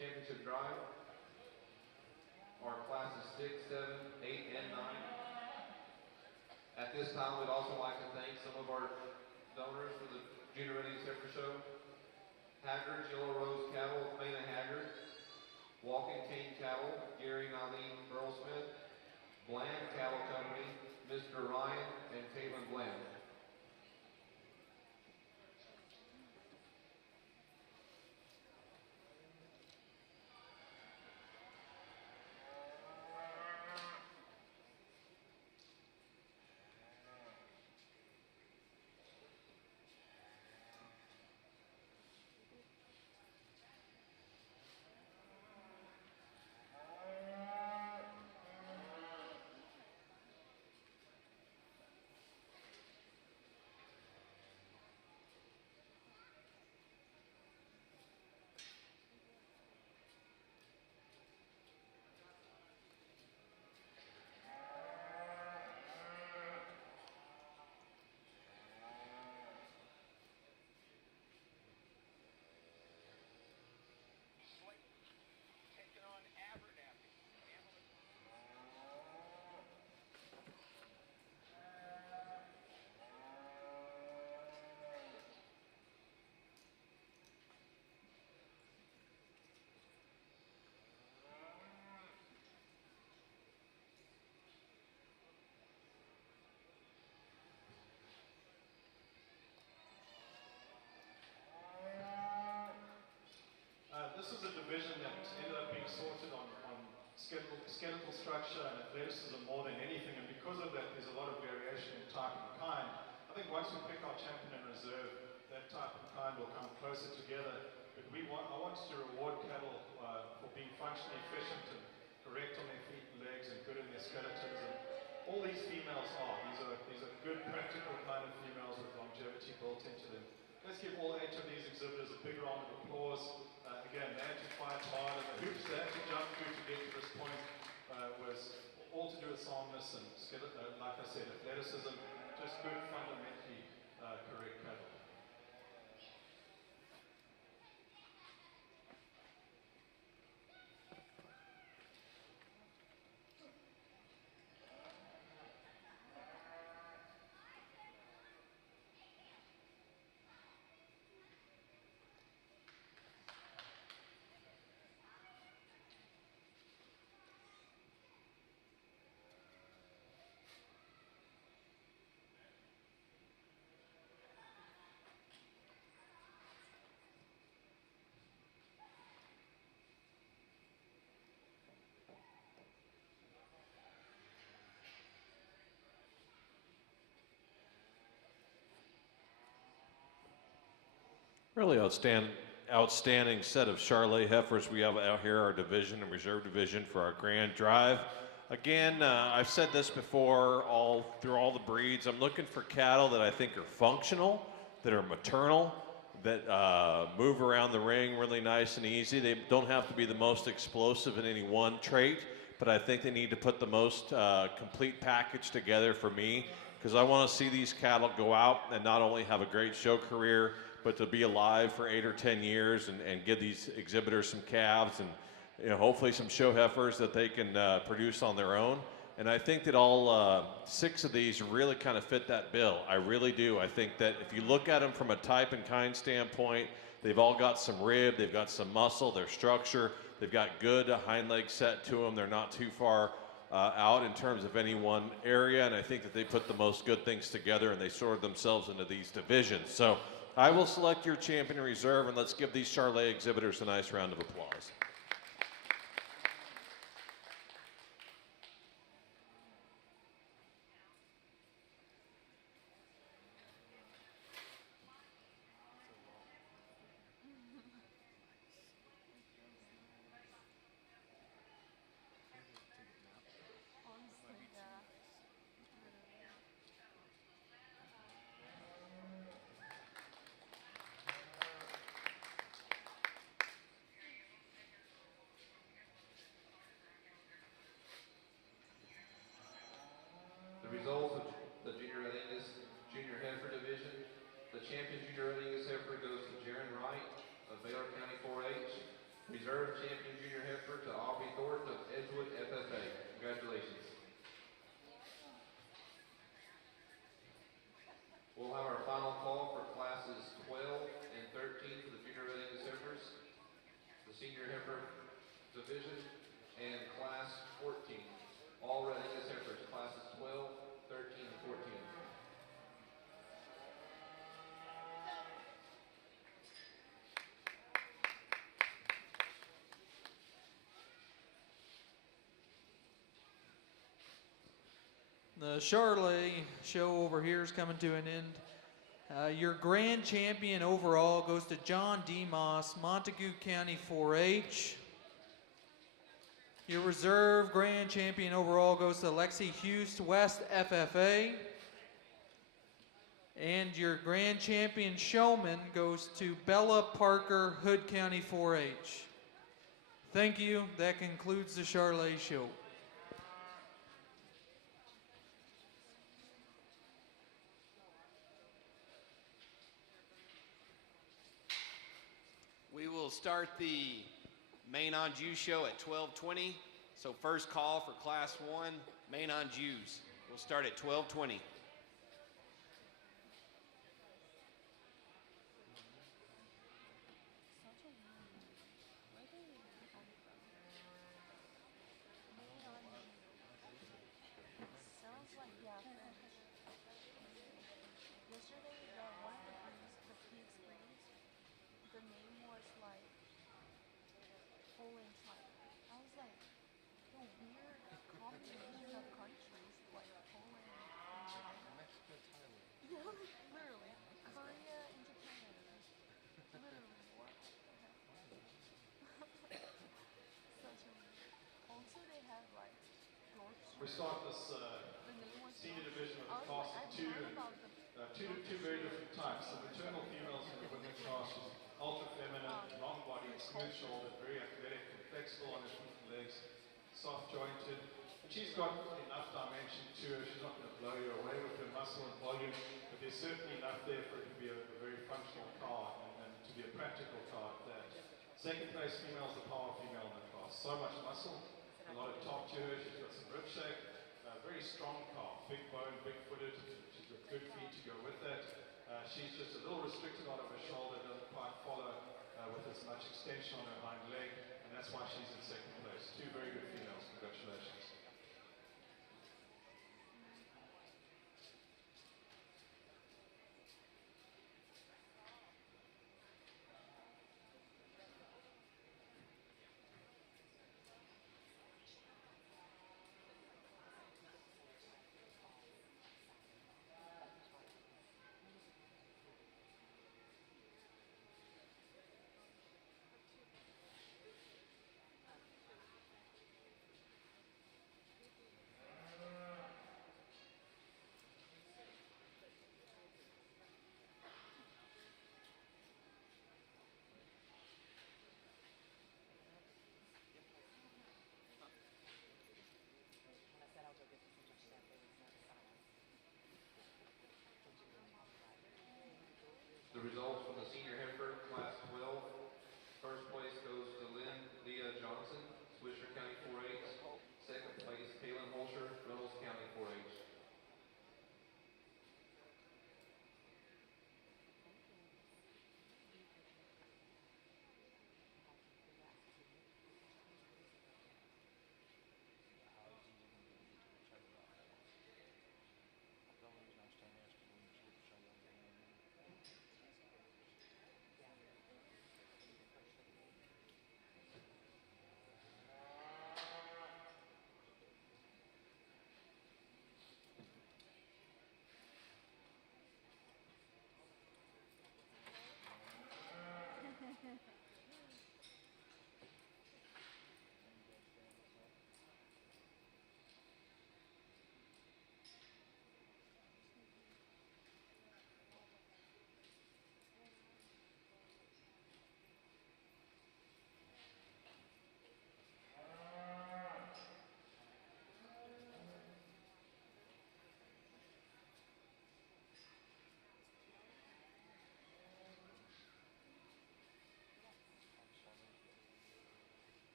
Championship Drive. Our classes 6, 7, 8, and 9. At this time, we'd also like to thank some of our donors for the Junior Readiness Heifer Show. Haggard's Yellow Rose Cattle, Maina Haggard. Walking Cane Cattle, Gary and Eileen Burlsmith. Bland Cattle Company, Mr. Ryan and Caitlin Bland. This is a division that ended up being sorted on skeletal structure and athleticism more than anything, and because of that, there's a lot of variation in type and kind. I think once we pick our champion and reserve, that type and kind will come closer together. But I want to reward cattle for being functionally efficient and correct on their feet and legs and good in their skeletons. And all these females are. These are good, practical kind of females with longevity built into them. Let's give all 8 of these exhibitors a big round of applause. Again, they had to fight hard, and the hoops they had to jump through to get to this point was all to do with soundness and, like I said, athleticism, just good, fundamentally correct cattle. Really outstanding set of Charolais heifers we have out here, our division and reserve division for our grand drive. Again, I've said this before, through all the breeds, I'm looking for cattle that I think are functional, that are maternal, that move around the ring really nice and easy. They don't have to be the most explosive in any one trait, but I think they need to put the most complete package together for me, because I want to see these cattle go out and not only have a great show career, but to be alive for 8 or 10 years and give these exhibitors some calves and hopefully some show heifers that they can produce on their own. And I think that all 6 of these really kind of fit that bill. I really do. I think that if you look at them from a type and kind standpoint, they've all got some rib, they've got some muscle, their structure, they've got good hind leg set to them. They're not too far out in terms of any one area, and I think that they put the most good things together and they sorted themselves into these divisions. So I will select your champion reserve, and let's give these Charolais exhibitors a nice round of applause. The results of the Junior Red Angus Junior Heifer Division. The champion Junior Red Angus Heifer goes to Jaron Wright of Baylor County 4-H. Reserve champion Junior Heifer to Aubrey Thornton of Edgewood FFA. Congratulations. We'll have our final call for classes 12 and 13 for the Junior Red Angus Heifers, the Senior Heifer Division, and class 14. All Red Angus Heifers, classes 12, 13, and 14. The Charolais show over here is coming to an end. Your grand champion overall goes to John Demas, Montague County 4-H. Your reserve grand champion overall goes to Lexi Hughes, West FFA. And your grand champion showman goes to Bella Parker, Hood County 4-H. Thank you. That concludes the Charolais show. We will start the Maine-Anjou show at 12:20. So first call for class 1, Maine-Anjous. We'll start at 12:20. We start this senior division with a class of 2, and two very different types. The maternal females in the women's class is ultra feminine, long bodied, smooth shouldered, very athletic and flexible on her feet and legs, soft jointed. And she's got enough dimension to her. She's not going to blow you away with her muscle and volume, but there's certainly enough there for it to be a very functional car and to be a practical car at that. Second place female is the power female in the class. So much muscle, a lot of top to her. She's got some rib shape, very strong car, big bone, big footed. She's got good feet to go with that. She's just a little restricted out of her shoulder, doesn't quite follow with as much extension on her hind leg, and that's why she's in second place. Two very good females. Congratulations.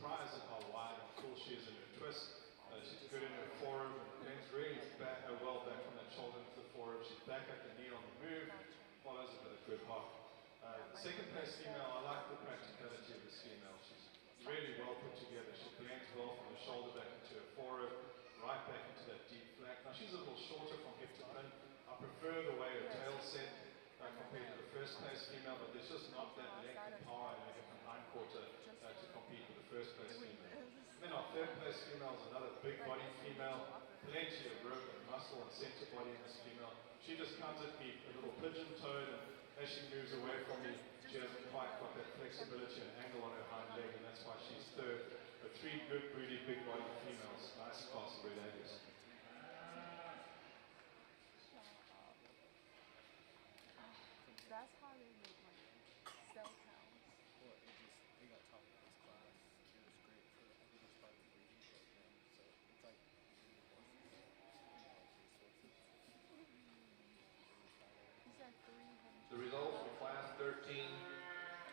surprised at how wide and full she is in her twist. She's good in her forehoof and bends really back, well back from that shoulder into the forehoof. She's back at the knee on the move, follows it with a good hop. Second place female, I like the practicality of this female. She's really well put together. She blends well from the shoulder back into her forehoof, right back into that deep flank. Now she's a little shorter from hip to pin. I prefer the way her tail set compared to the first place female, but there's just not that length and power in her hip and hind quarter to compete with the first place female. And then our third place female is another big body female, plenty of rib and muscle and center body in this female. She just comes at me a little pigeon-toed, and as she moves away from me, she hasn't quite got that flexibility and angle on her hind leg, and that's why she's third. But three good, broody, big body females, nice class of red Angus. That's how they make money. Sell cows. Well, they got top of this class. It was great for, I think it's part of the breeding program. So it's like breeding horses, He said 300. The results for Class 13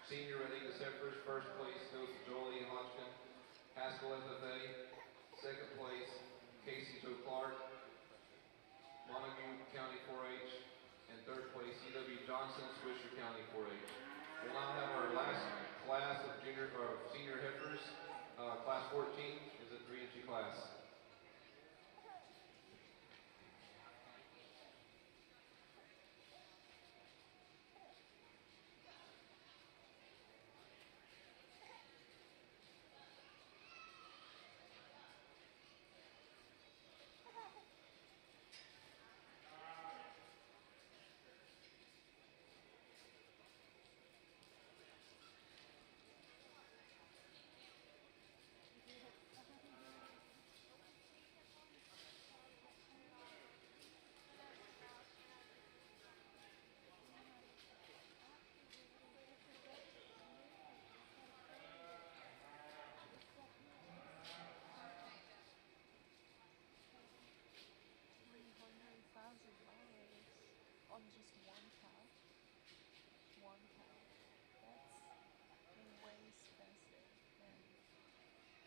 Senior Red Angus Heifers. First place goes to Charolais and Maine-Anjou, Haskell FFA. Second place, Casey Joe Clark, Montague County 4-H. And third place, C.W. Johnson, Swisher County 4-H. We'll now have our last class of senior heifers. Class 14 is a 3-inch class. On just one cow. One cow. That's way expensive. And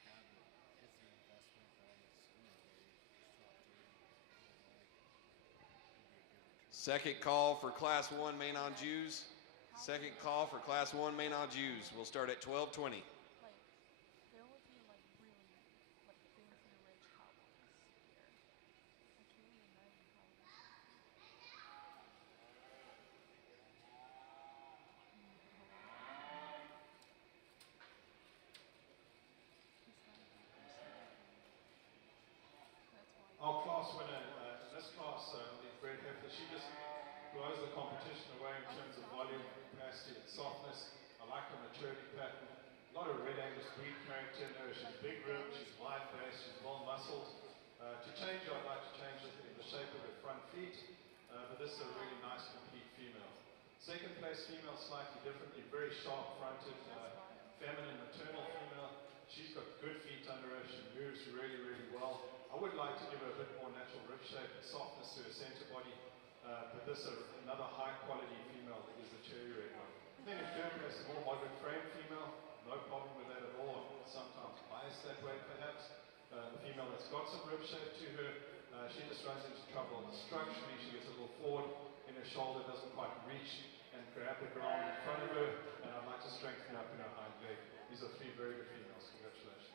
yeah, but it's an investment, but I'm assuming it's not doing like it'd be a good return. Second call for Class 1 Maine-Anjous. Second call for Class 1 Maine-Anjous. We'll start at 12:20. like, there would be like really like fancy rich cowboys here. I can't even imagine how it is. Our class winner in this class, the red heifer, she just blows the competition away in terms of volume, capacity, and softness. I like her maturity pattern. A lot of red Angus breed character in her. She's big ribbed, she's wide based, she's well muscled. To change her, I'd like to change it in the shape of her front feet, but this is a really nice, complete female. Second place female, slightly differently, very sharp fronted, feminine, maternal female. She's got good feet under her, she moves really, really well. I would like to give her a bit more natural rib shape and softness to her center body, but this is another high quality female that is the cherry red one. Then in third place, a more moderate frame female, no problem with that at all. Sometimes biased that way perhaps. A female that's got some rib shape to her, she just runs into trouble. Structurally, she gets a little forward in her shoulder, doesn't quite reach and grab the ground in front of her, and I'd like to strengthen up in her hind leg. These are three very good females. Congratulations.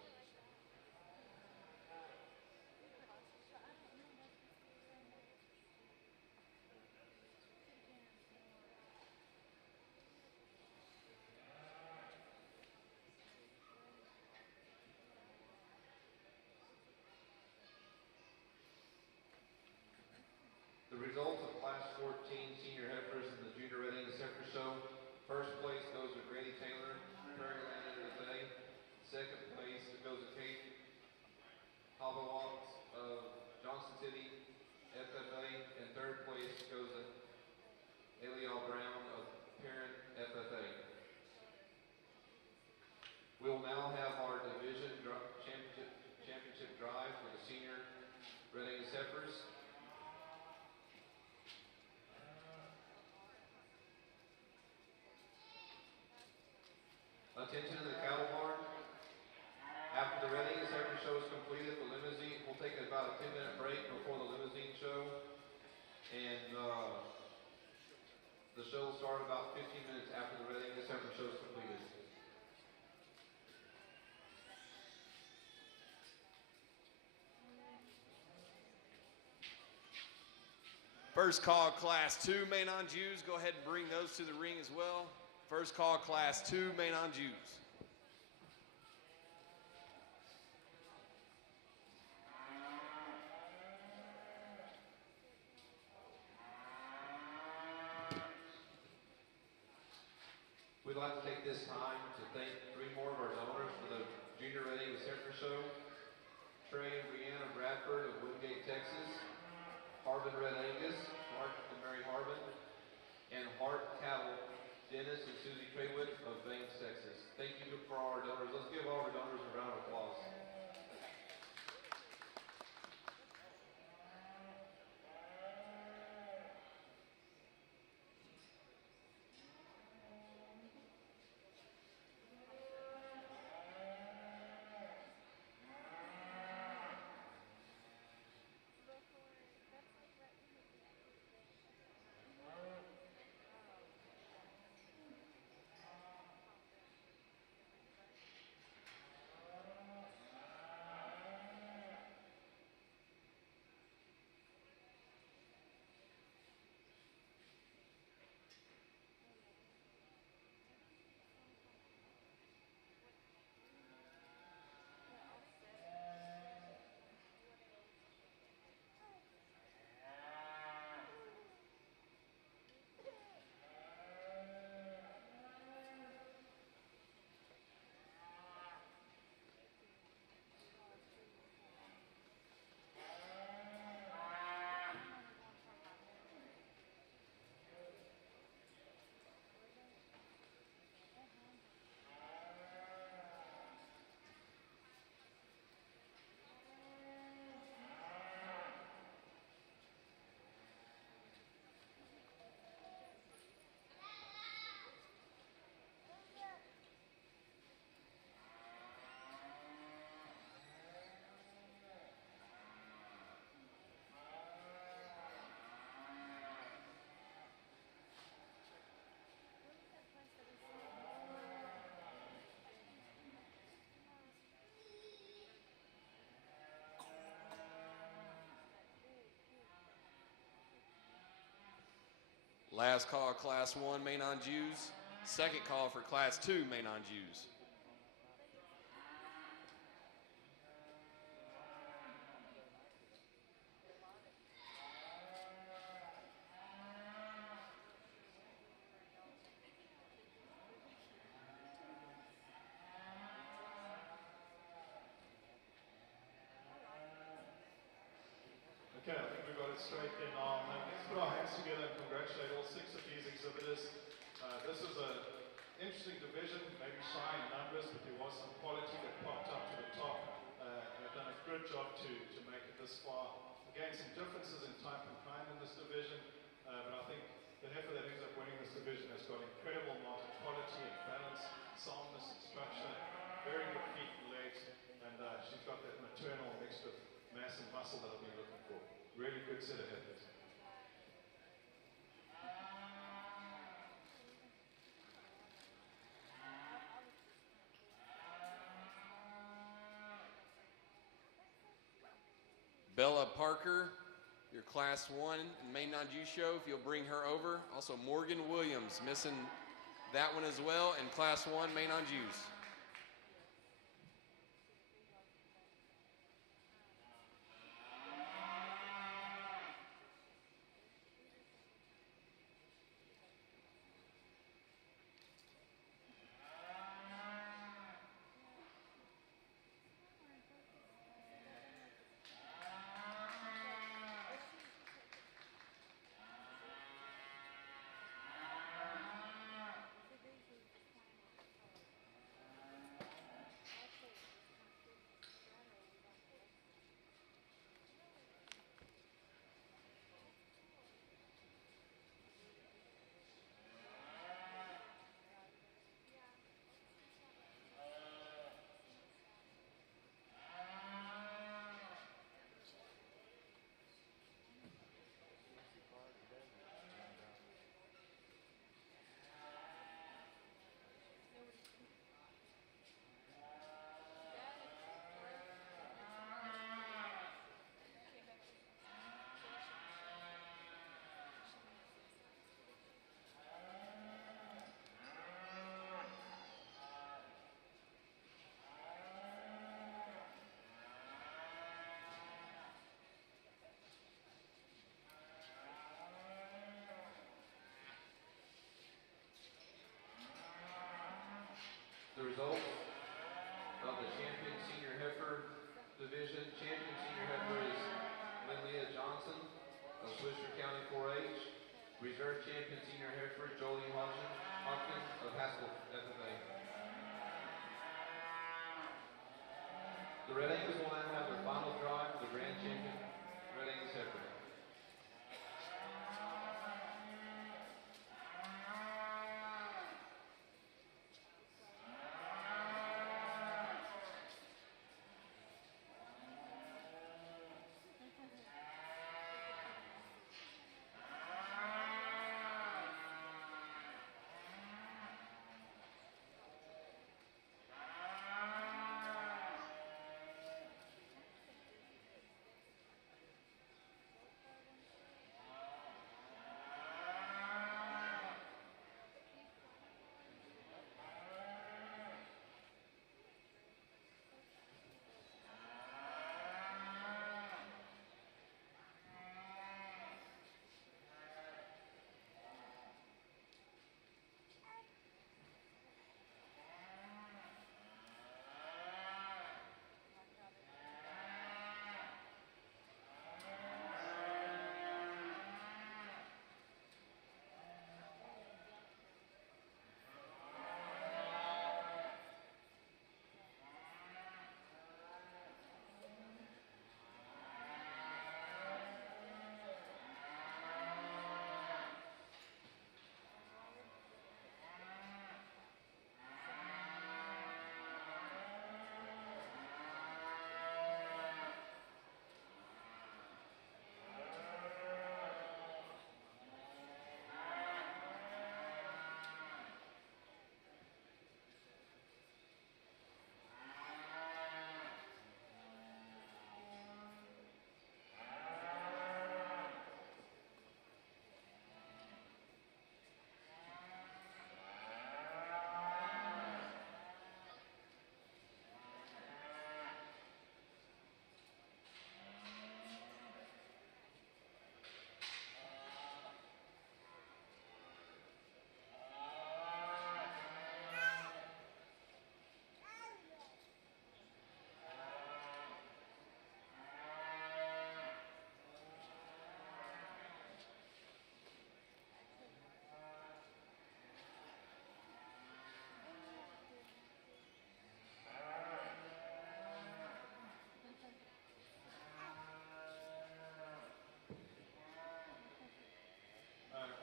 The results of Class 14 Senior Heifers The show will start about 15 minutes after the Red Angus heifer show is completed. First call, Class 2 Maine-Anjous. Go ahead and bring those to the ring as well. First call, Class 2 Maine-Anjous. We'd like to take this time to thank 3 more of our donors for the Junior Red Angus heifer show. Trey and Brianna Bradford of Wingate, Texas. Harbin Red Angus, Mark and Mary Harbin. And Hart Cattle, Dennis and Susie Traywood of Banks, Texas. Thank you for all our donors. Let's give all our donors a round of applause. Last call, Class 1 Maine-Anjous. Second call for Class 2 Maine-Anjous. Okay, I think we got it straight in now. Let's put our hands together and congratulate all 6 of these exhibitors. This is an interesting division, maybe shy in numbers, but there was some quality that popped up to the top. They've done a good job to make it this far. Again, some differences in type and kind in this division, but I think the heifer that ends up winning this division has got incredible market quality and balance, soundness and structure, very good feet and legs, and she's got that maternal mixed with mass and muscle that I've been looking for. Really good set of heifers. Bella Parker, your Class 1 in Maine-Anjou show, if you'll bring her over. Also Morgan Williams, missing that one as well, in Class 1 Maine-Anjous. The Red Angus will now have their final drive for the Grand Champion Red Angus heifer.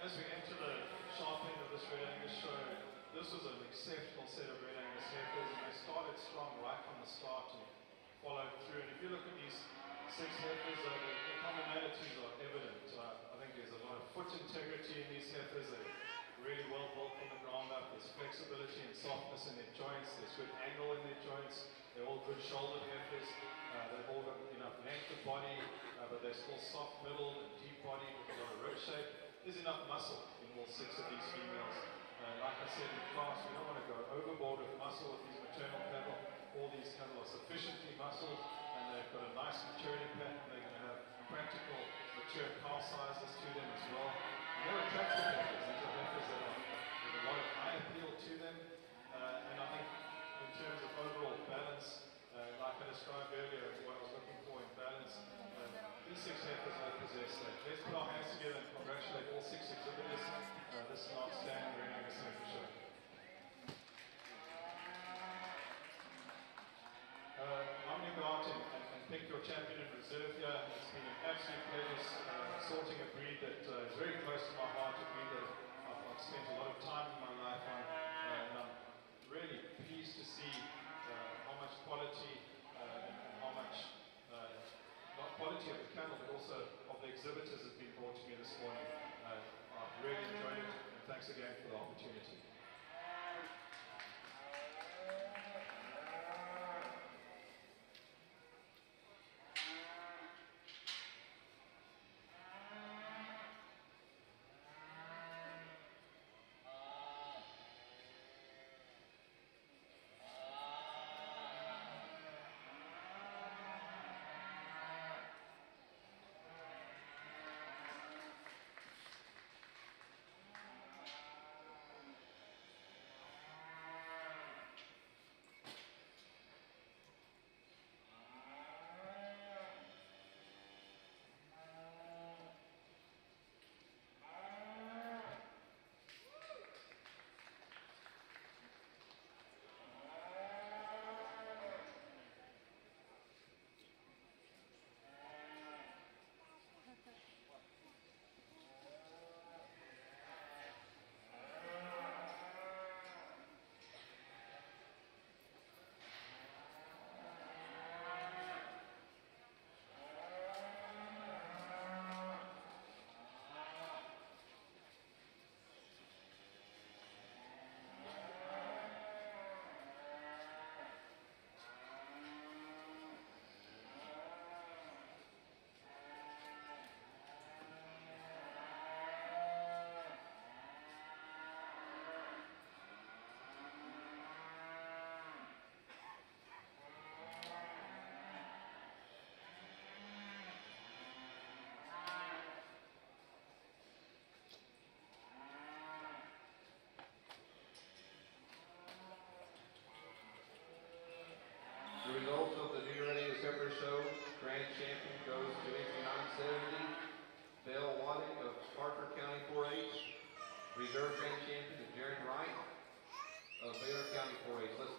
As we enter the sharpening of this Red Angus show, this was an exceptional set of Red Angus heifers, and they started strong right from the start and followed through. And if you look at these 6 heifers, the commonalities are evident. I think there's a lot of foot integrity in these heifers. They're really well built from the ground up. There's flexibility and softness in their joints. There's good angle in their joints. They're all good shouldered heifers. They've all got enough length of body, but they're still soft middle and deep body with a lot of rib shape. There's enough muscle in all 6 of these females. Like I said in class, we don't want to go overboard with muscle with these maternal cattle. All these cattle are sufficiently muscled, and they've got a nice maturity pattern. They're going to have practical mature calf sizes to them as well. And they're attractive heifers. These are heifers that are with a lot of eye appeal to them. And I think in terms of overall balance, like I described earlier, what I was looking for in balance, these 6 heifers all possess that. Let's put our hands together and congratulate all 6 exhibitors. This is an outstanding Red Angus heifer show. I'm going to go out and pick your champion in reserve here. It's been an absolute pleasure sorting a breed that is very close to my heart, a breed that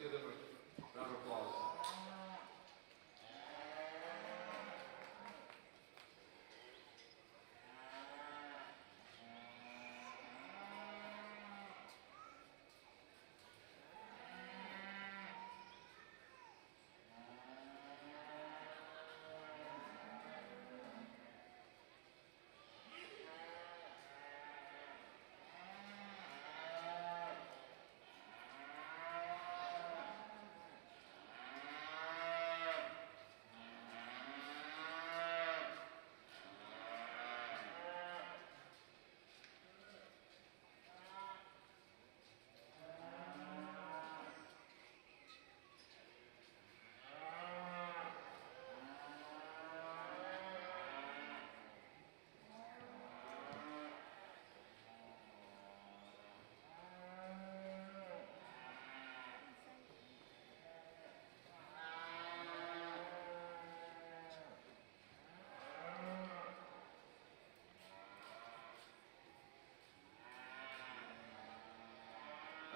give them a round of applause.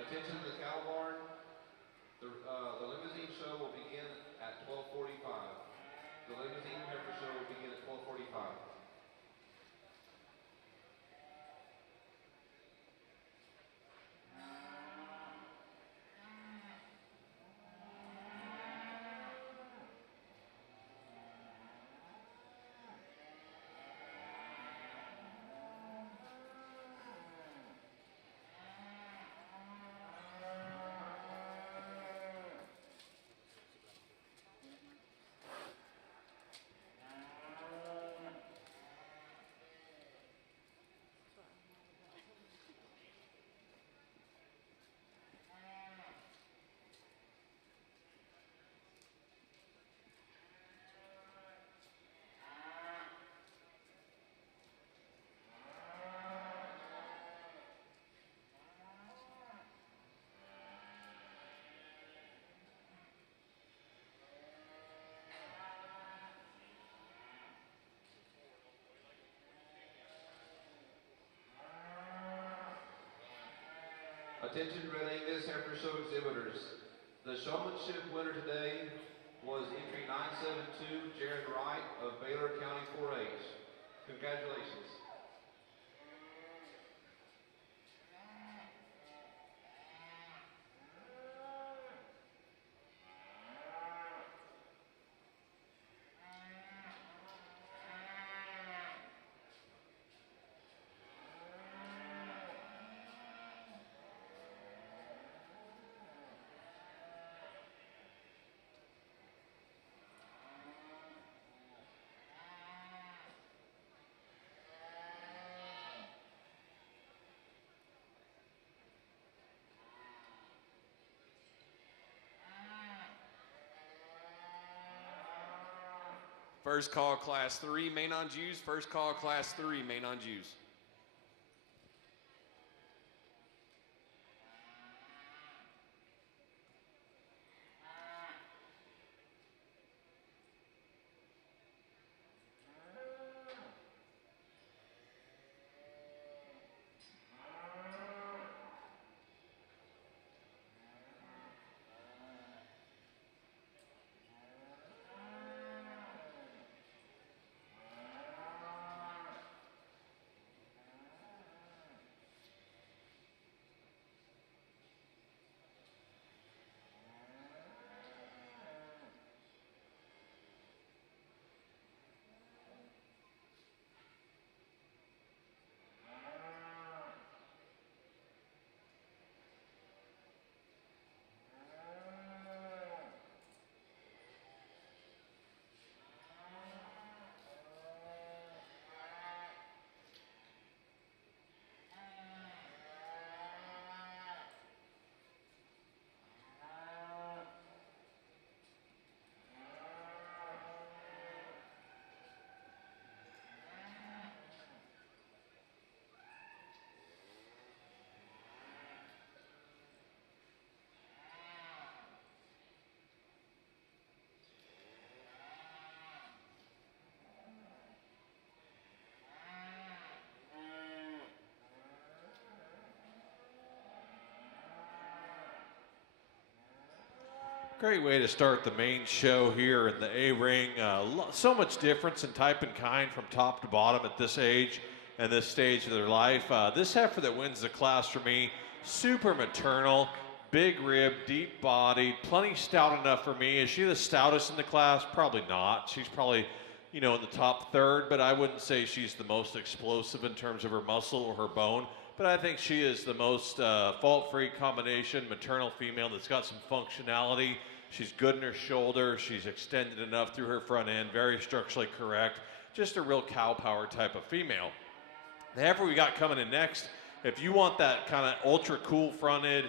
Attention to the cattle barn. The limousine show will begin at 12:45. The limousine heifer show will begin at 12:45. Attention Red Angus Heifer Show exhibitors. The Showmanship winner today was entry 972, Jared Wright of Baylor County 4-H. Congratulations. First call, Class 3, Maine-Anjou. First call, Class 3, Maine-Anjou. Great way to start the main show here in the A-ring. So much difference in type and kind from top to bottom at this age and this stage of their life. This heifer that wins the class for me, super maternal, big rib, deep bodied, plenty stout enough for me. Is she the stoutest in the class? Probably not. She's probably, you know, in the top third, but I wouldn't say she's the most explosive in terms of her muscle or her bone. But I think she is the most fault-free combination maternal female that's got some functionality. She's good in her shoulder. She's extended enough through her front end, very structurally correct. Just a real cow power type of female. The heifer we got coming in next, if you want that kind of ultra cool fronted,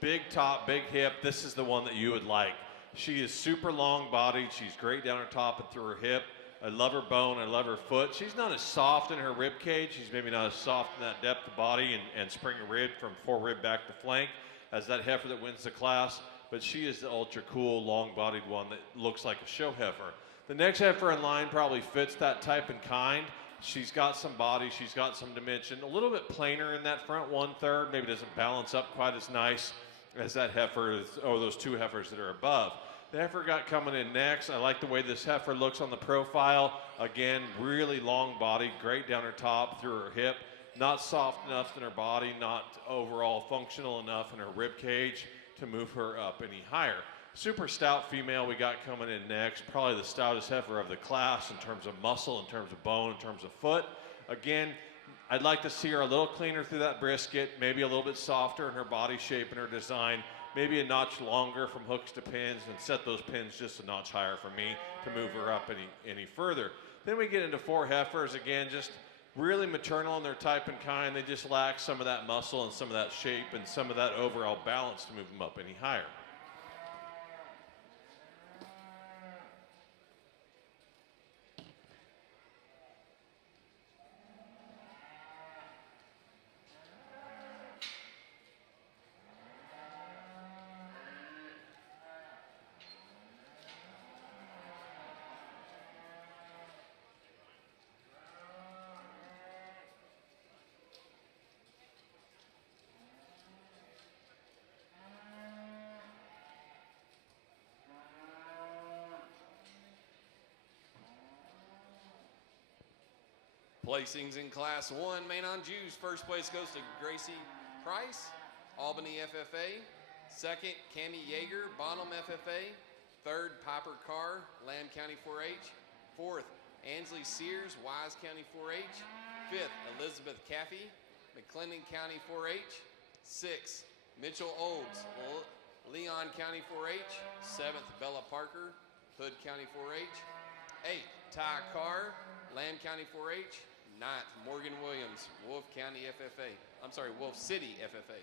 big top, big hip, this is the one that you would like. She is super long bodied. She's great down her top and through her hip. I love her bone, I love her foot. She's not as soft in her rib cage. She's maybe not as soft in that depth of body and spring of rib from forerib back to flank as that heifer that wins the class, but she is the ultra cool, long-bodied one that looks like a show heifer. The next heifer in line probably fits that type and kind. She's got some body, she's got some dimension, a little bit plainer in that front 1/3, maybe doesn't balance up quite as nice as that heifer, or those two heifers that are above. The heifer got coming in next. I like the way this heifer looks on the profile. Again, really long body, great down her top, through her hip. Not soft enough in her body, not overall functional enough in her rib cage to move her up any higher. Super stout female we got coming in next. Probably the stoutest heifer of the class in terms of muscle, in terms of bone, in terms of foot. Again, I'd like to see her a little cleaner through that brisket, maybe a little bit softer in her body shape and her design. Maybe a notch longer from hooks to pins, and set those pins just a notch higher for me to move her up any further. Then we get into 4 heifers, again, just really maternal in their type and kind. They just lack some of that muscle and some of that shape and some of that overall balance to move them up any higher. Placings in Class 1, Maine-Anjou's first place goes to Gracie Price, Albany FFA. Second, Cami Yeager, Bonham FFA. Third, Piper Carr, Lamb County 4-H. Fourth, Ansley Sears, Wise County 4-H. Fifth, Elizabeth Caffey, McClendon County 4-H. Sixth, Mitchell Olds, Leon County 4-H. Seventh, Bella Parker, Hood County 4-H. Eighth, Ty Carr, Lamb County 4-H. Ninth, Morgan Williams, Wolf County FFA. I'm sorry, Wolf City FFA.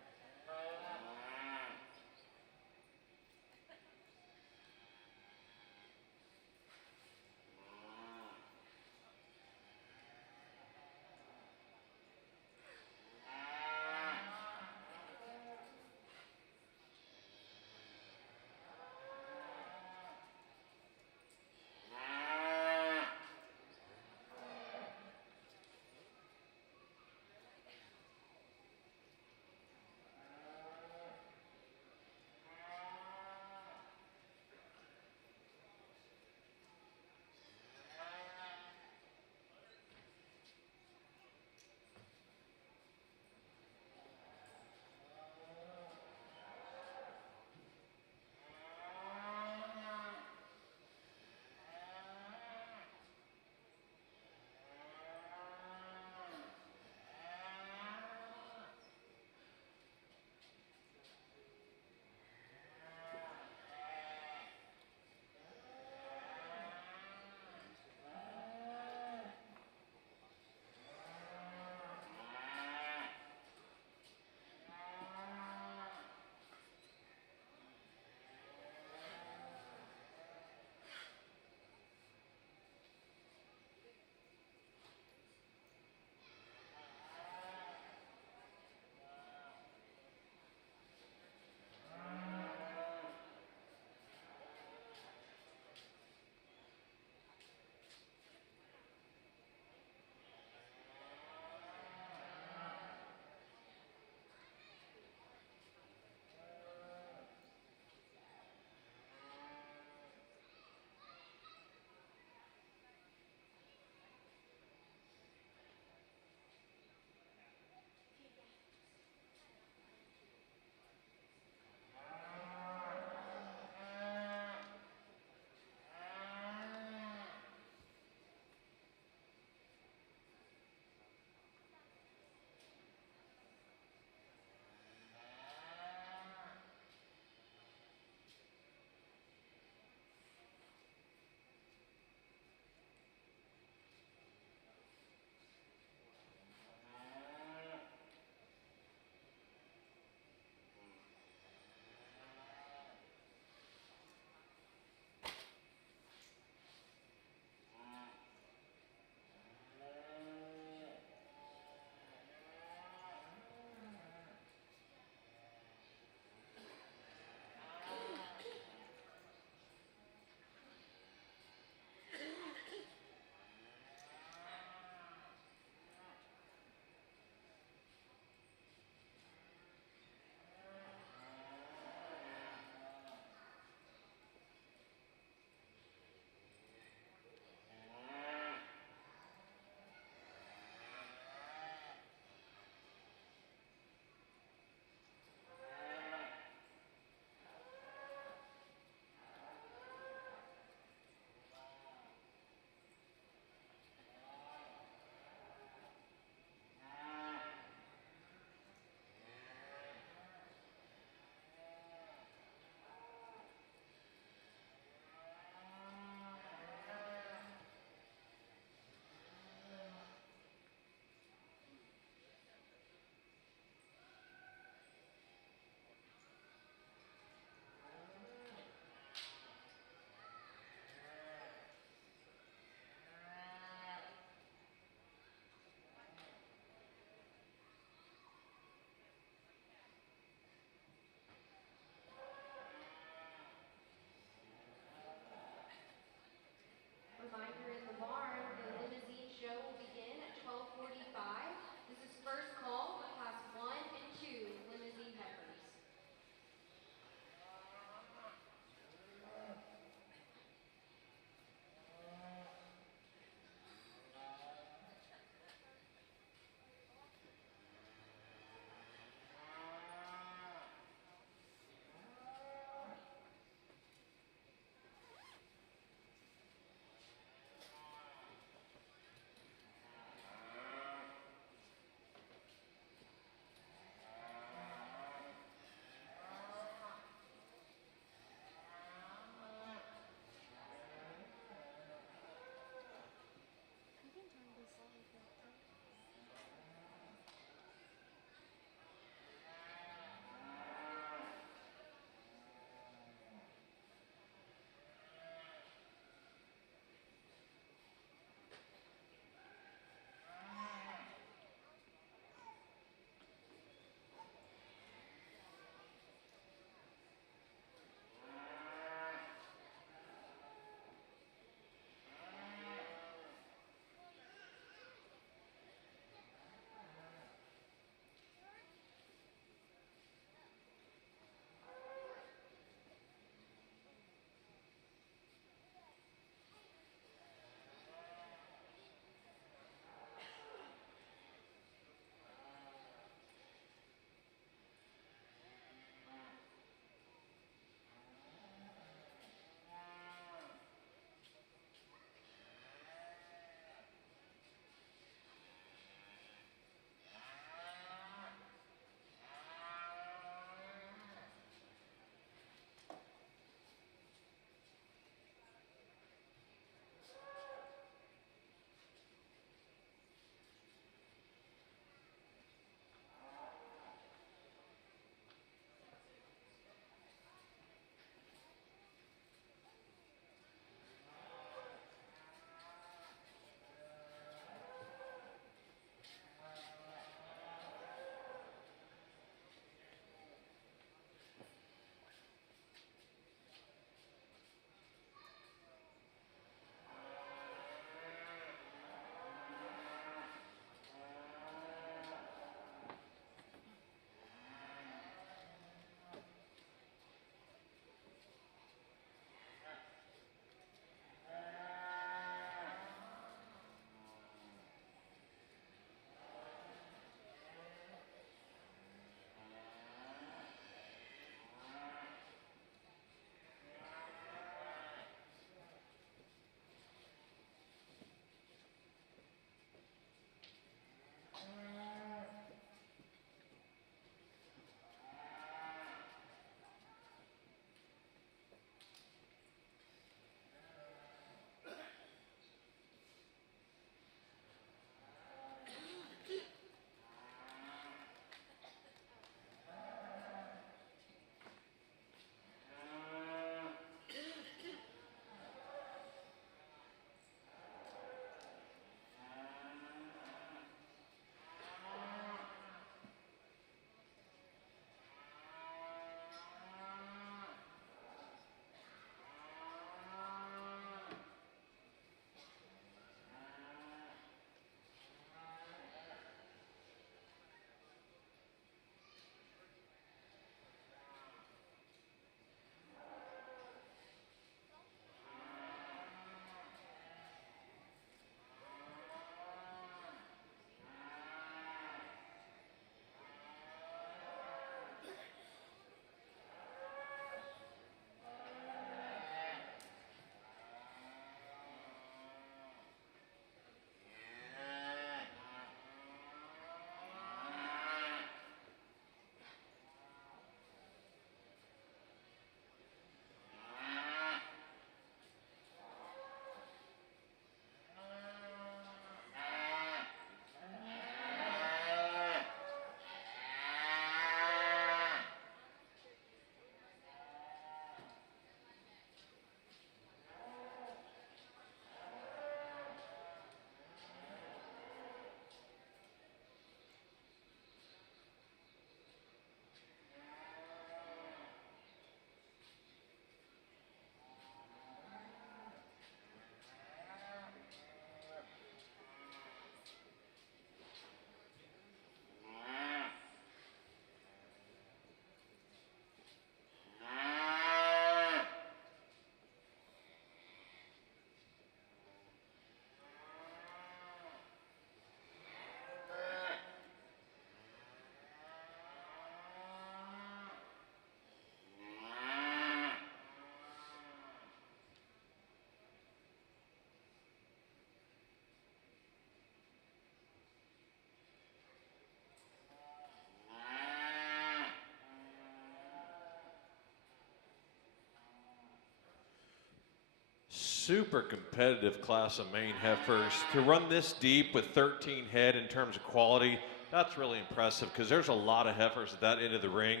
super competitive class of Maine heifers. To run this deep with 13 head in terms of quality, that's really impressive because there's a lot of heifers at that end of the ring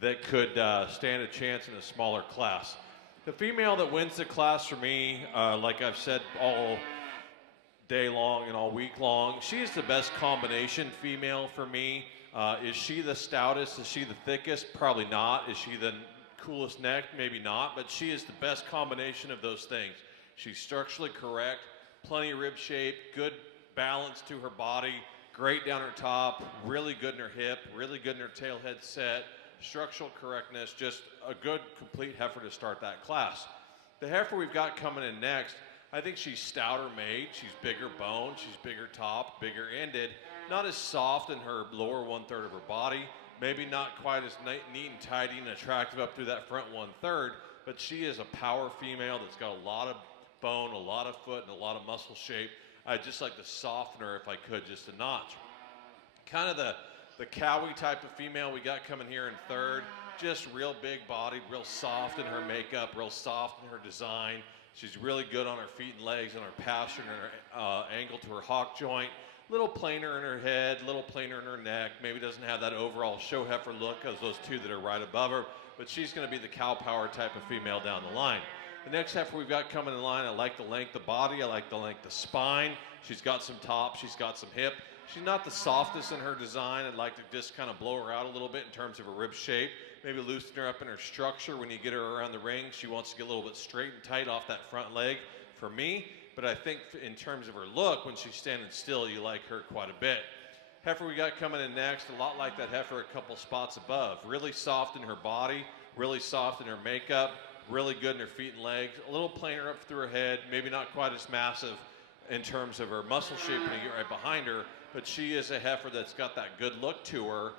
that could stand a chance in a smaller class. The female that wins the class for me, like I've said all day long and all week long, she is the best combination female for me. Is she the stoutest? Is she the thickest? Probably not. Is she the coolest neck? Maybe not, but she is the best combination of those things. She's structurally correct, plenty of rib shape, good balance to her body, great down her top, really good in her hip, really good in her tail head set, structural correctness, just a good complete heifer to start that class. The heifer we've got coming in next, I think she's stouter made, she's bigger bone, she's bigger top, bigger ended, not as soft in her lower 1/3 of her body, maybe not quite as neat and tidy and attractive up through that front 1/3, but she is a power female that's got a lot of bone, a lot of foot, and a lot of muscle shape. I'd just like to soften her if I could, just a notch. Kind of the cowie type of female we got coming here in third, just real big body, real soft in her makeup, real soft in her design. She's really good on her feet and legs, and her posture and her angle to her hock joint. Little plainer in her head, little plainer in her neck. Maybe doesn't have that overall show heifer look as those two that are right above her, but she's going to be the cow power type of female down the line. The next heifer we've got coming in line, I like the length of body, I like the length of spine. She's got some top, she's got some hip. She's not the softest in her design. I'd like to just kind of blow her out a little bit in terms of her rib shape. Maybe loosen her up in her structure. When you get her around the ring, she wants to get a little bit straight and tight off that front leg for me. But I think in terms of her look, when she's standing still, you like her quite a bit. Heifer we got coming in next, a lot like that heifer a couple spots above. Really soft in her body, really soft in her makeup, really good in her feet and legs. A little plainer up through her head, maybe not quite as massive in terms of her muscle shape when you get right behind her, but she is a heifer that's got that good look to her.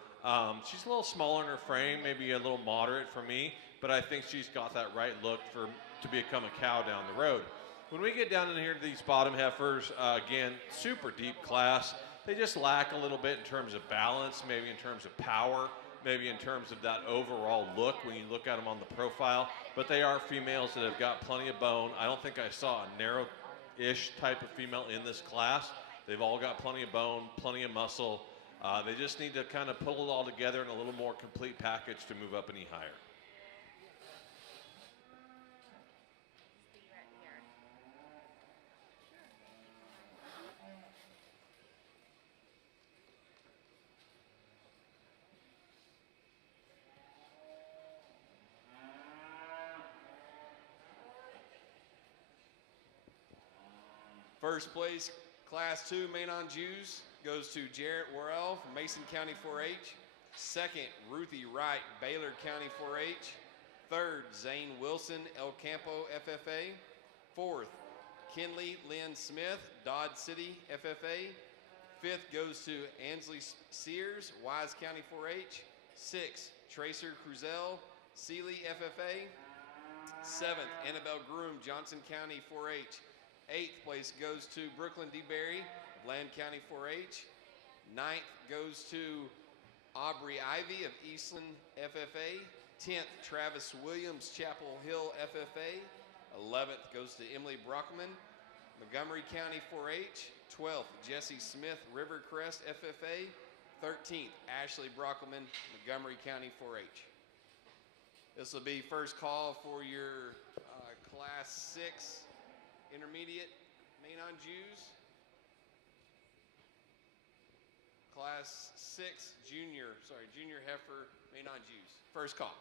She's a little smaller in her frame, maybe a little moderate for me, but I think she's got that right look to become a cow down the road. When we get down in here to these bottom heifers, again, super deep class. They just lack a little bit in terms of balance, maybe in terms of power, maybe in terms of that overall look when you look at them on the profile, but they are females that have got plenty of bone. I don't think I saw a narrow-ish type of female in this class. They've all got plenty of bone, plenty of muscle. They just need to kind of pull it all together in a little more complete package to move up any higher. First place, Class 2 Maine-Anjous, goes to Jarrett Worrell from Mason County 4-H. Second, Ruthie Wright, Baylor County 4-H. Third, Zane Wilson, El Campo FFA. Fourth, Kinley Lynn Smith, Dodge City FFA. Fifth goes to Ansley Sears, Wise County 4-H. Sixth, Tracer Cruzel, Sealy FFA. Seventh, Annabelle Groom, Johnson County 4-H. Eighth place goes to Brooklyn DeBerry, Bland County 4-H. Ninth goes to Aubrey Ivy of Eastland FFA. 10th, Travis Williams, Chapel Hill FFA. 11th goes to Emily Brockman, Montgomery County 4-H. 12th, Jesse Smith, Rivercrest FFA. 13th, Ashley Brockman, Montgomery County 4-H. This will be first call for your Class 6 Intermediate Maine-Anjous. Class 6 Junior Heifer Maine-Anjous. First call.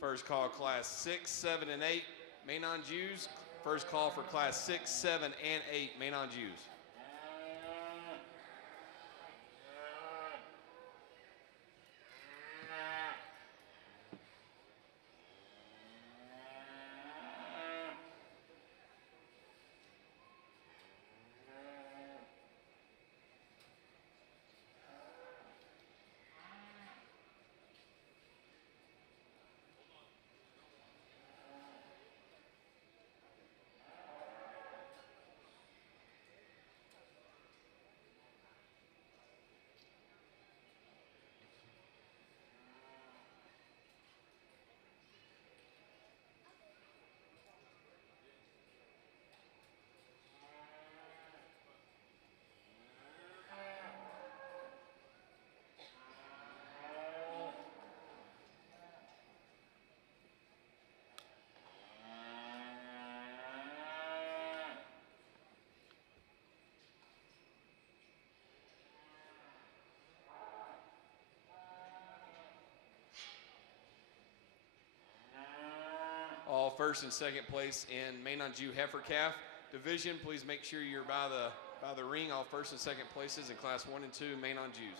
First call, class 6, 7, and 8, Maine-Anjous. First call for class 6, 7, and 8, Maine-Anjous. All first and second place in Maine-Anjou Heifer Calf division. Please make sure you're by the ring. All first and second places in class 1 and 2 Maine-Anjous.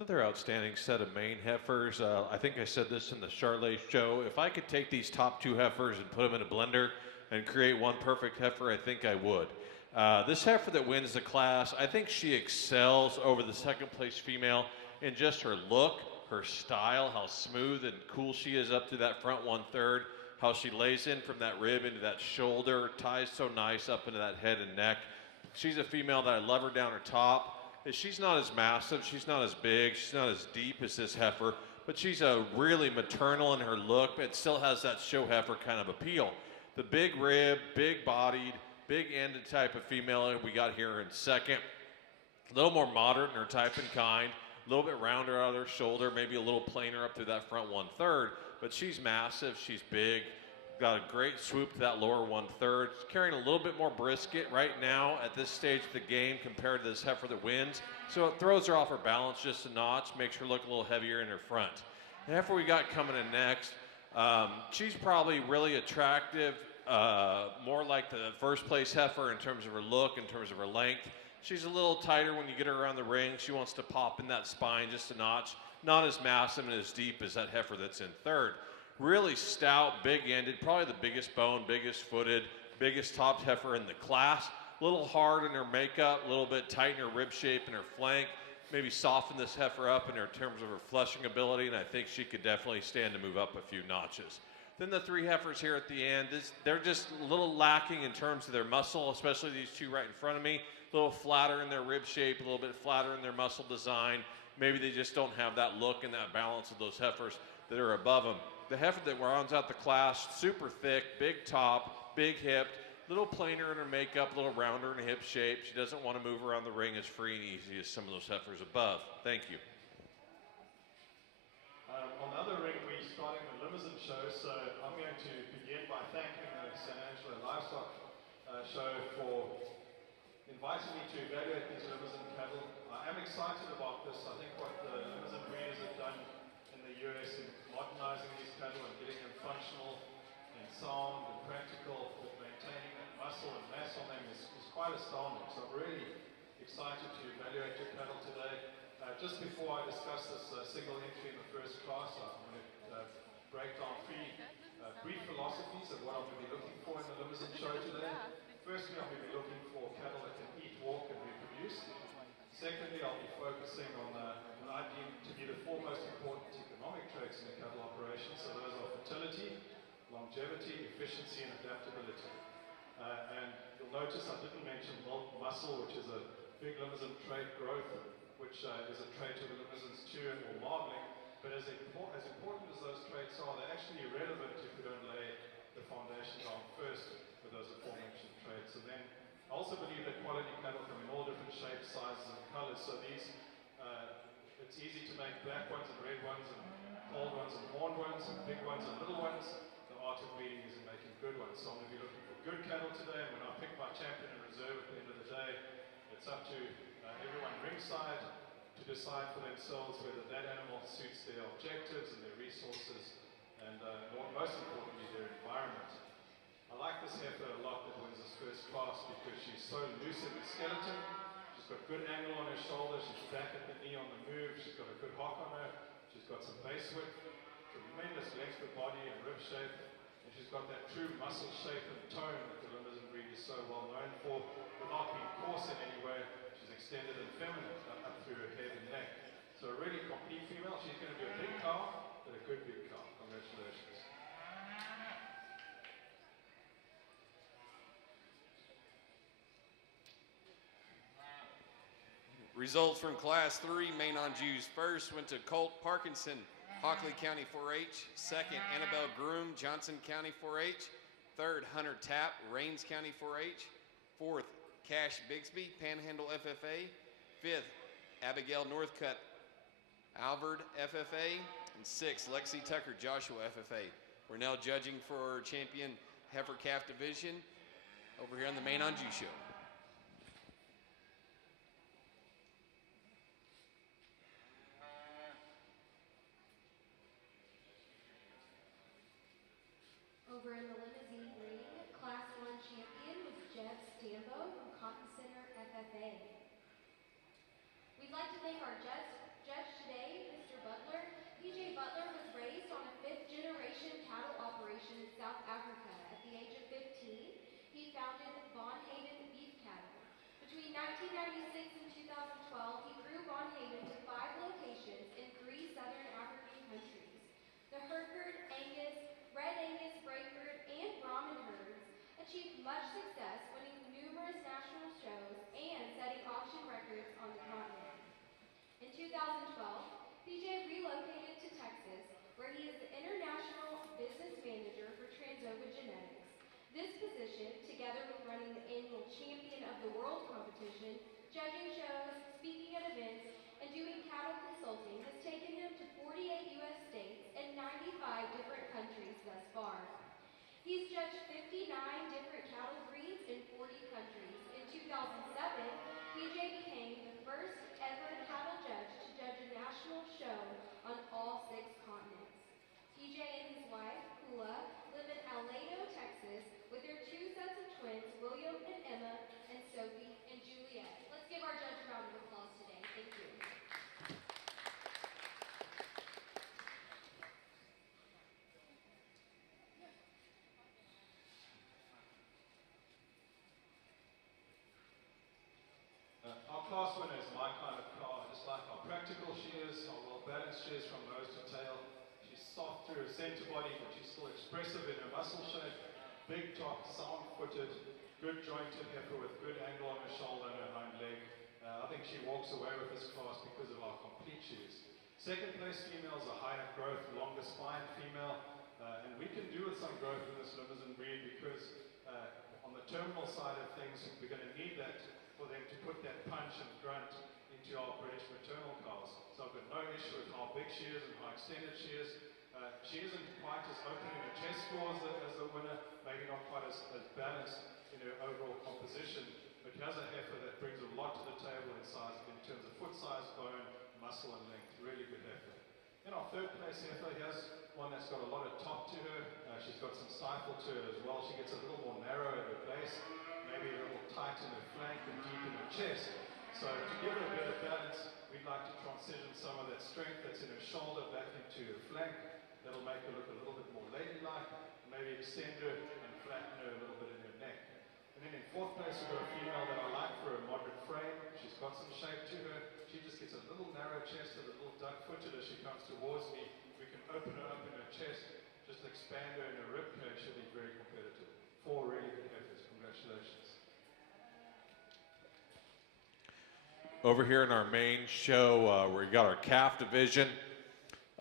Another outstanding set of Maine heifers. I think I said this in the Charolais show. If I could take these top two heifers and put them in a blender and create one perfect heifer, I think I would. This heifer that wins the class, I think she excels over the second place female in just her look, her style, how smooth and cool she is up to that front 1/3, how she lays in from that rib into that shoulder, ties so nice up into that head and neck. She's a female that I love her down her top. She's not as massive, she's not as big, she's not as deep as this heifer, but she's a really maternal in her look, but still has that show heifer kind of appeal. The big rib, big bodied, big ended type of female we got here in second. A little more moderate in her type and kind, a little bit rounder out of her shoulder, maybe a little plainer up through that front 1/3, but she's massive, she's big, got a great swoop to that lower 1/3. Carrying a little bit more brisket right now at this stage of the game compared to this heifer that wins. So it throws her off her balance just a notch, makes her look a little heavier in her front. The heifer we got coming in next, she's probably really attractive, more like the first place heifer in terms of her look, in terms of her length. She's a little tighter when you get her around the ring. She wants to pop in that spine just a notch. Not as massive and as deep as that heifer that's in third. Really stout, big-ended, probably the biggest bone, biggest footed, biggest topped heifer in the class. A little hard in her makeup, a little bit tight in her rib shape and her flank. Maybe soften this heifer up in terms of her fleshing ability, and I think she could definitely stand to move up a few notches. Then the three heifers here at the end, they're just a little lacking in terms of their muscle, especially these two right in front of me. A little flatter in their rib shape, a little bit flatter in their muscle design. Maybe they just don't have that look and that balance of those heifers that are above them. The heifer that rounds out the class, super thick, big top, big hipped, little plainer in her makeup, a little rounder in her hip shape. She doesn't want to move around the ring as free and easy as some of those heifers above. Thank you. On the other ring, we're starting the limousine show, so I'm going to begin by thanking the San Angelo Livestock Show for inviting me to evaluate these limousine cattle. I am excited about this. I think what the limousine breeders have done in the US in modernizing these cattle and getting them functional and sound and practical with maintaining that muscle and mass on them is quite astounding. So I'm really excited to evaluate your cattle today. Just before I discuss this single entry in the first class, I'm going to break down three brief philosophies of what I'm going to be looking for in the limousine show today. Firstly, I'm going to be looking for cattle that can eat, walk, and reproduce. Secondly, I'll be focusing on what I deem to be the four most important economic traits in a cattle operation. So those are fertility, longevity, efficiency, and adaptability. And you'll notice I didn't mention muscle, which is a big limousine trait, growth, which is a trait of the limousines too, or marbling. But as important as those traits are, they're actually irrelevant if we don't lay the foundation down first with those aforementioned traits. And then I also believe that quality cattle come in all different shapes, sizes, and colors. So these, it's easy to make black ones and red ones and cold ones and horned ones and big ones and little ones. The art of breeding is in making good ones. So I'm going to be looking for good cattle today. And when I pick my champion and reserve at the end of the day, it's up to everyone ringside to decide for themselves whether that animal suits their objectives and their resources and most importantly their environment. I like this heifer a lot that wins this first class because she's so loose in the skeleton. She's got good angle on her shoulder, she's back at the knee on the move, she's got a good hock on her, she's got some base width, tremendous length of body and rib shape, and she's got that true muscle shape and tone that the limousine breed is so well known for without being coarse in any way. She's extended and feminine up through her head and neck. So a really complete female. She's going to be a big cow, but a good big cow. Congratulations. Results from Class 3, Maine-Anjou's first went to Colt Parkinson, Hockley County 4-H. Second, Annabelle Groom, Johnson County 4-H. Third, Hunter Tapp, Rains County 4-H. Fourth, Cash Bixby, Panhandle FFA. Fifth, Abigail Northcutt, Alvord FFA. And sixth, Lexi Tucker, Joshua FFA. We're now judging for champion heifer calf division over here on the Maine-Anjou show. Over in the limousine ring, Class 1 champion was Jeb Stambo from Cotton Center FFA. We'd like to thank our judge today, 2012, PJ relocated to Texas, where he is the International Business Manager for Transova Genetics. This position, together with running the annual Champion of the World competition, judging shows, speaking at events, and doing cattle consulting, has taken him to 48 U.S. states and 95 different countries thus far. He's judged 59 different cattle breeds in 40 countries. In 2007, PJ became the first ever cattle judge to judge a national show on all 6 continents. PJ and his wife, Kula, live in Alado, Texas, with their 2 sets of twins, William and Emma, and Sophie and Juliet. Let's give our judge a round of applause today. Thank you. Our class winner is my kind of car. I just like how practical she is, how well balanced she is from nose to tail. She's soft through her center body, but she's still expressive in her muscle shape. Big top, sound footed, good jointed heifer with good angle on her shoulder and her hind leg. I think she walks away with this class because of how complete she is. Second place female is a higher growth, longer spine female. And we can do with some growth in this Limousin breed because on the terminal side of things, we're going to need that for them to put that punch and grunt into our British maternal cows. So I've got no issue with how big she is and how extended she is. She isn't quite as open in her chest floor as the winner, maybe not quite as balanced in her overall composition, but she has a heifer that brings a lot to the table in size, in terms of foot size, bone, muscle and length. Really good heifer. In our third place heifer, here's one that's got a lot of top to her. She's got some stifle to her as well. She gets a little more narrow at her base, maybe a little tight in her flank and deep in her chest. So to give her a bit of balance, we'd like to transition some of that strength that's in her shoulder back into her flank. That'll make her look a little bit more ladylike, maybe extend her and flatten her a little bit in her neck. And then in fourth place, we've got a female that I like for a moderate frame. She's got some shape to her. She just gets a little narrow chest and a little duck-footed as she comes towards me. We can open her up in her chest, just expand her in her rib cage. She'll be very competitive. 4 really good heifers. Congratulations. Over here in our main show, we got our calf division.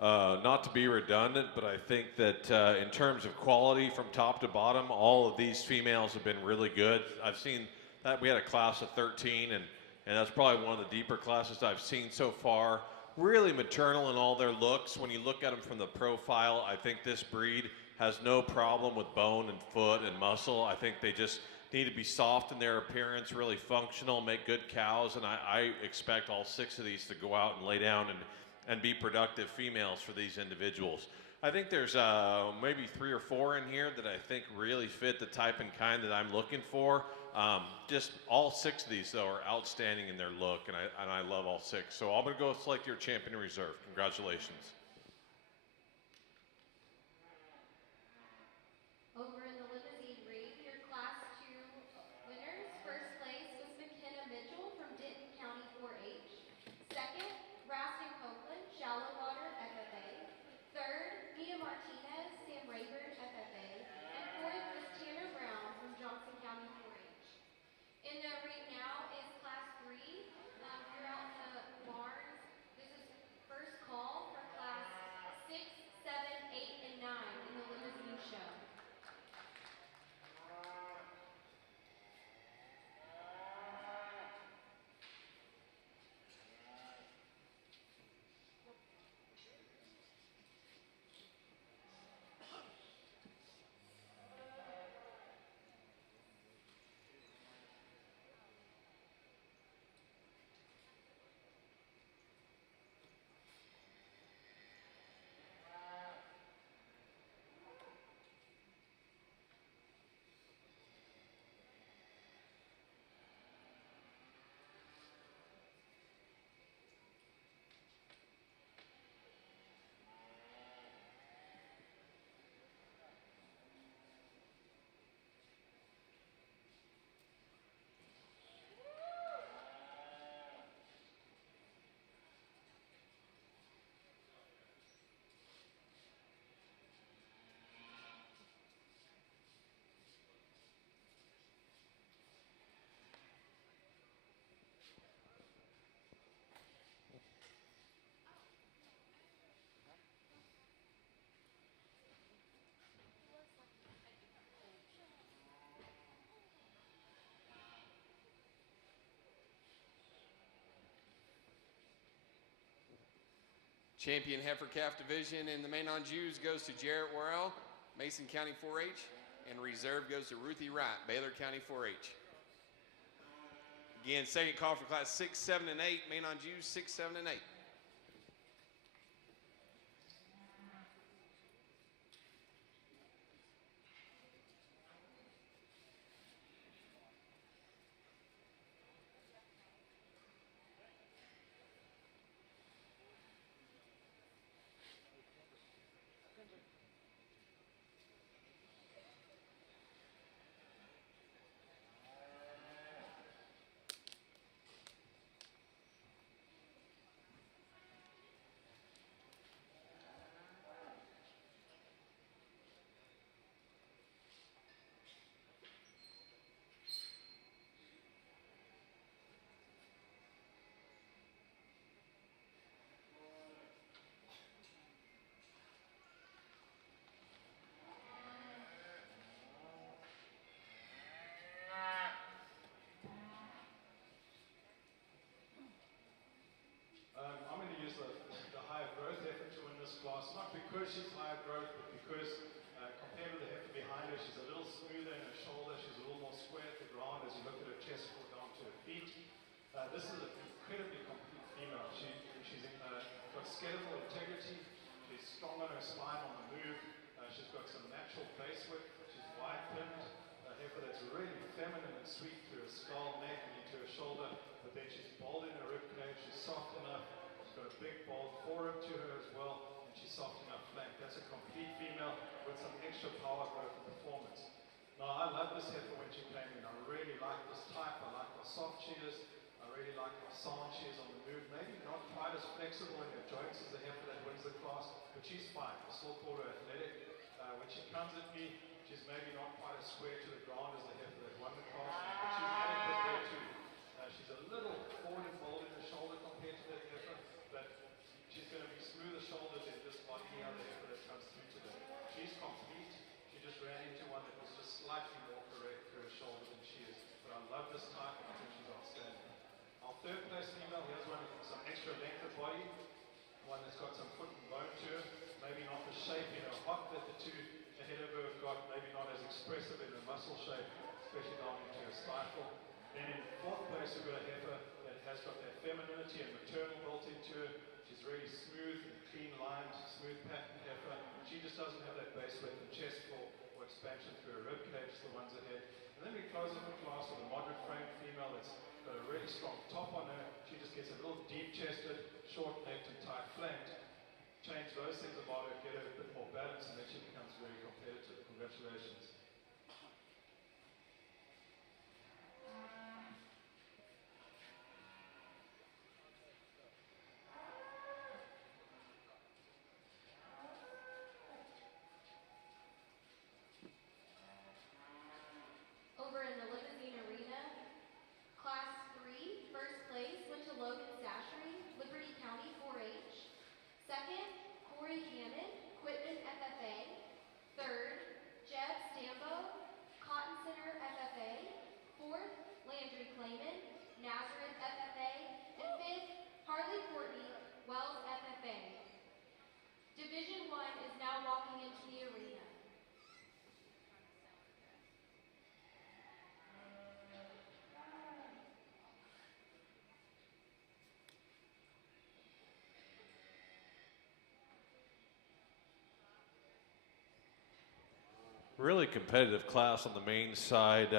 Not to be redundant, but I think that in terms of quality from top to bottom, all of these females have been really good. I've seen that we had a class of 13, and that's probably one of the deeper classes I've seen so far. Really maternal in all their looks. When you look at them from the profile, I think this breed has no problem with bone and foot and muscle. I think they just need to be soft in their appearance, really functional, make good cows, and I expect all 6 of these to go out and lay down and be productive females for these individuals. I think there's maybe 3 or 4 in here that I think really fit the type and kind that I'm looking for. Just all 6 of these, though, are outstanding in their look, and I love all 6. So I'm going to go select your champion in reserve. Congratulations. Over in the limousine ring, your Class 2 winners. First place was McKenna Mitchell from Denton County 4-H. Second, Raston Copeland, Shallow Water, FFA. Third, Mia Martinez, Sam Rayburn, FFA. And fourth was Tanner Brown from Johnson County 4-H. In the ring now is Class 3. If you're out in the barns, this is first call for Class Champion Heifer Calf Division in the Maine-Anjous goes to Jarrett Worrell, Mason County 4-H, and reserve goes to Ruthie Wright, Baylor County 4-H. Again, second call for class 6, 7, and 8, Maine-Anjous 6, 7, and 8. I'm going to use the higher growth heifer to win this class, not because she's higher growth, but because compared with the heifer behind her, she's a little smoother in her shoulder, she's a little more square at the ground as you look at her chest go down to her feet. This is an incredibly complete female. She's got skeletal integrity, she's strong on her spine on the move, she's got some natural base width, she's wide pinned, a heifer that's really feminine and sweet through her skull, neck, and into her shoulder, but then she's bold in her rib cage, she's soft enough, she's got a big bold forerib to her as well, and she's soft enough flank. That's a complete female with some extra power, growth, and performance. Now, I love this heifer when she came in. I really like this type. I like how soft she is. I really like how sound she is on the move. Maybe not quite as flexible in her joints as the heifer that wins the class, but she's fine. I still call her athletic. When she comes at me, she's maybe not quite as square to the ground as the heifer that won the class, but she's adequate there too. She's a little forward and bold in the shoulder compared to that heifer, but she's going to be smoother shouldered than just about any other heifer that comes through today. She's complete. She just ran into one that was just slightly more correct to her shoulder than she is. But I love this type and I think she's outstanding. Our third place female, here's one with some extra length of body, one that's got some foot and bone to her, maybe not the shape in her hop that the two ahead of her have got, maybe not as expressive in her muscle shape, especially down into her stifle. Then in fourth place, we've got a heifer that has got that femininity and maternal built into her. She's really smooth and clean lined, smooth patterned heifer. She just doesn't have that base width and chest for expansion through her rib cage, the ones ahead. And then we close off the class with a moderate frame female that's got a really strong top on her. She just gets a little deep chested, short necked and tight flanked. Change those things about her, get her a bit more balance, and then she becomes very competitive. Congratulations. Over in the limousine arena, Class 3, first place went to Logan Sashery, Liberty County 4-H. Second, Corey Cannon, Quitman FFA. Third, Jeb Stambo, Cotton Center FFA. Fourth, Landry Clayman, Nazareth FFA. And fifth, Harley Courtney, Wells FFA. Division 1 is now walking into the arena. Really competitive class on the main side.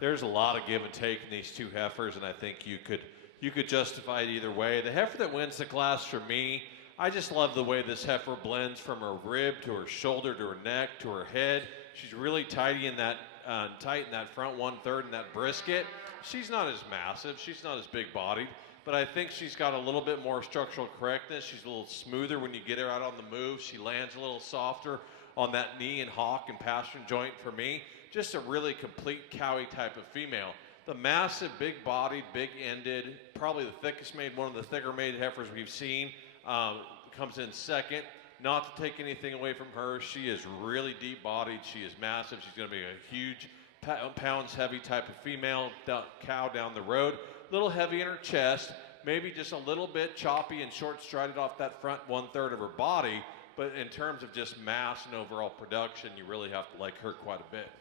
There's a lot of give and take in these two heifers, and I think you could justify it either way. The heifer that wins the class for me, I just love the way this heifer blends from her rib to her shoulder to her neck to her head. She's really tight in that front 1/3 and that brisket. She's not as massive. She's not as big bodied, but I think she's got a little bit more structural correctness. She's a little smoother when you get her out on the move. She lands a little softer on that knee and hock and pastern joint for me. Just a really complete cowie type of female. The massive, big bodied, big ended, probably the thickest made, one of the thicker made heifers we've seen, comes in second. Not to take anything away from her, she is really deep bodied, she is massive, she's gonna be a huge pounds heavy type of female cow down the road. Little heavy in her chest, maybe just a little bit choppy and short strided off that front 1/3 of her body, but in terms of just mass and overall production, you really have to like her quite a bit.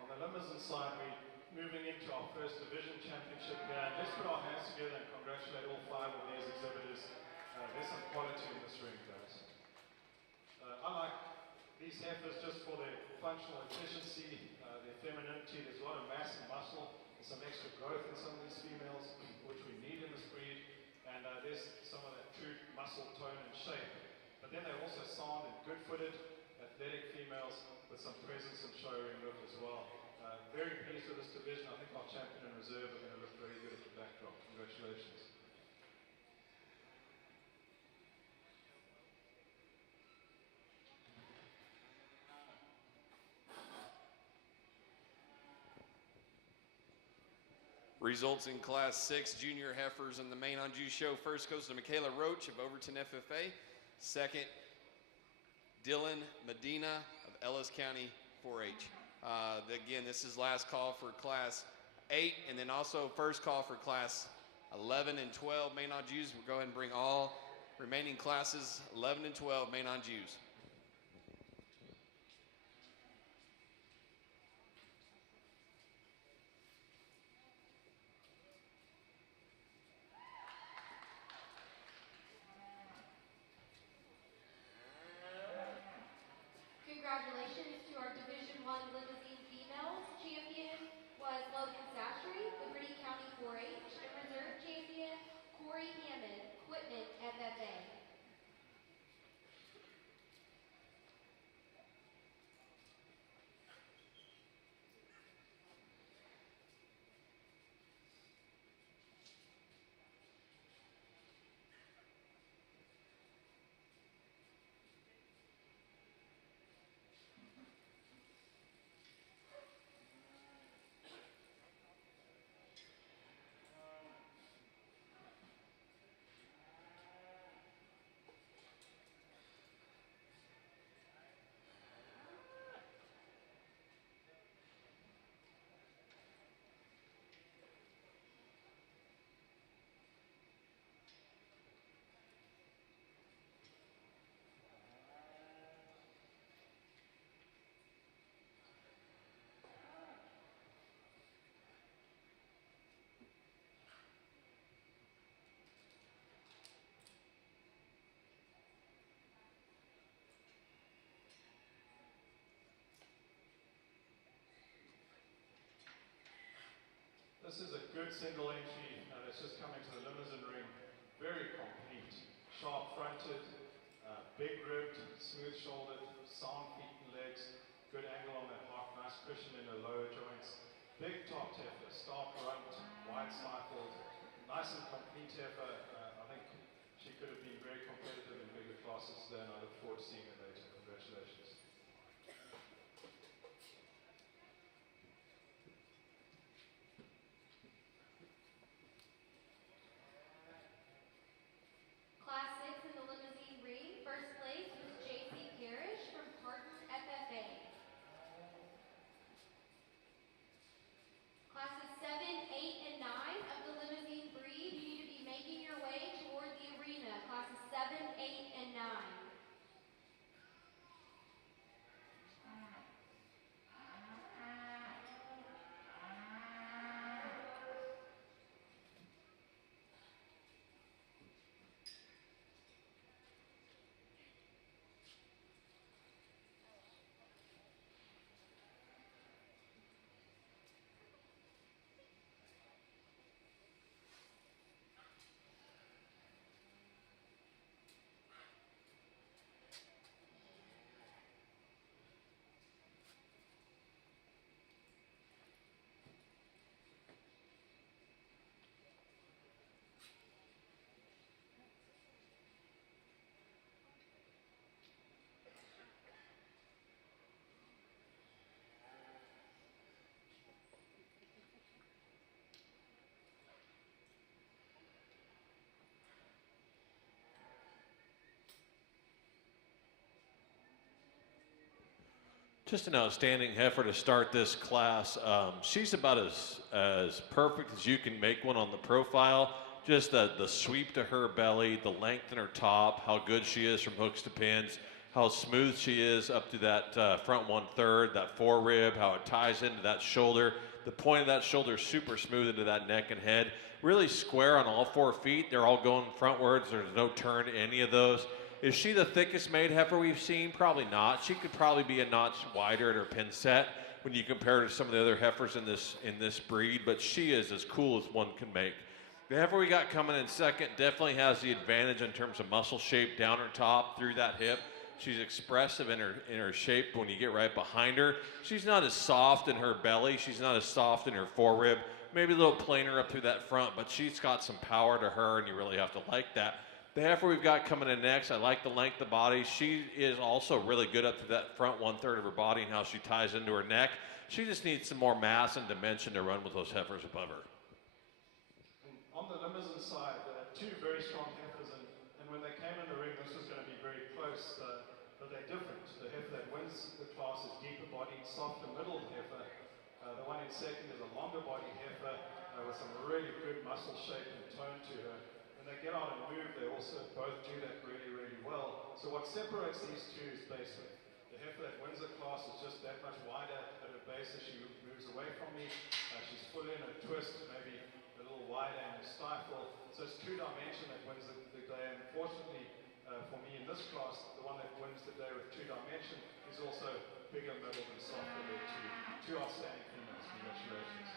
On the limousine side, we're moving into our first division championship here. And let's put our hands together and congratulate all 5 of these exhibitors. There's some quality in this ring, guys. I like these heifers just for their functional efficiency, their femininity. There's a lot of mass and muscle and some extra growth in some of these females, which we need in this breed. And there's some of that true muscle tone and shape. But then they're also sound and good-footed, athletic females with some presence and showing look as well. Very pleased with this division. I think our champion and reserve are going to look very good at the backdrop. Congratulations. Results in Class 6 junior heifers in the Maine-Anjou show. First goes to Michaela Roach of Overton FFA. Second, Dylan Medina of Ellis County 4-H. Again, this is last call for Class 8, and then also first call for Class 11 and 12 Maine-Anjous. We'll go ahead and bring all remaining classes 11 and 12 Maine-Anjous. Congratulations to our Division I limousine females. Champion was Logan Sastry, Liberty County 4-H, and reserve champion Corey Hammond, Quitman FFA. This is a good single entry that's just coming to the limousine ring. Very complete. Sharp-fronted, big-ribbed, smooth-shouldered, sound feet and legs, good angle on that hock, nice cushion in the lower joints. Big top heifer, stark runt, wide stifled, nice and complete heifer. I think she could have been very competitive in bigger classes today, and I look forward to seeing her later. Congratulations. Class 6 in the limousine ring. First place was JC Parrish from Parton FFA. Classes 7, 8, and 9 of the limousine breed, you need to be making your way toward the arena. Classes 7, 8, and 9. Just an outstanding heifer to start this class. She's about as perfect as you can make one on the profile. Just the sweep to her belly, the length in her top, how good she is from hooks to pins, how smooth she is up to that front 1/3, that fore rib, how it ties into that shoulder. The point of that shoulder is super smooth into that neck and head. Really square on all 4 feet. They're all going frontwards. There's no turn to any of those. Is she the thickest made heifer we've seen? Probably not. She could probably be a notch wider at her pin set when you compare her to some of the other heifers in this breed, but she is as cool as one can make. The heifer we got coming in second definitely has the advantage in terms of muscle shape down her top through that hip. She's expressive in her shape when you get right behind her. She's not as soft in her belly. She's not as soft in her forerib. Maybe a little plainer up through that front, but she's got some power to her, and you really have to like that. The heifer we've got coming in next, I like the length of the body. She is also really good up to that front 1/3 of her body and how she ties into her neck. She just needs some more mass and dimension to run with those heifers above her. And on the Limousin side, 2 very strong heifers, and when they came in the ring, this was going to be very close, but they're different. The heifer that wins the class is deeper bodied, softer middle heifer. The one in second is a longer bodied heifer with some really good muscle shape and tone to her. When they get out and move, they also both do that really, really well. So what separates these two is base width. The heifer that wins the class is just that much wider at her base as she moves away from me. She's full in her twist, maybe a little wider in her stifle. So it's 2 dimension that wins the day. And fortunately for me in this class, the one that wins the day with 2 dimension is also bigger, middle, and softer there too. 2 outstanding females. Congratulations.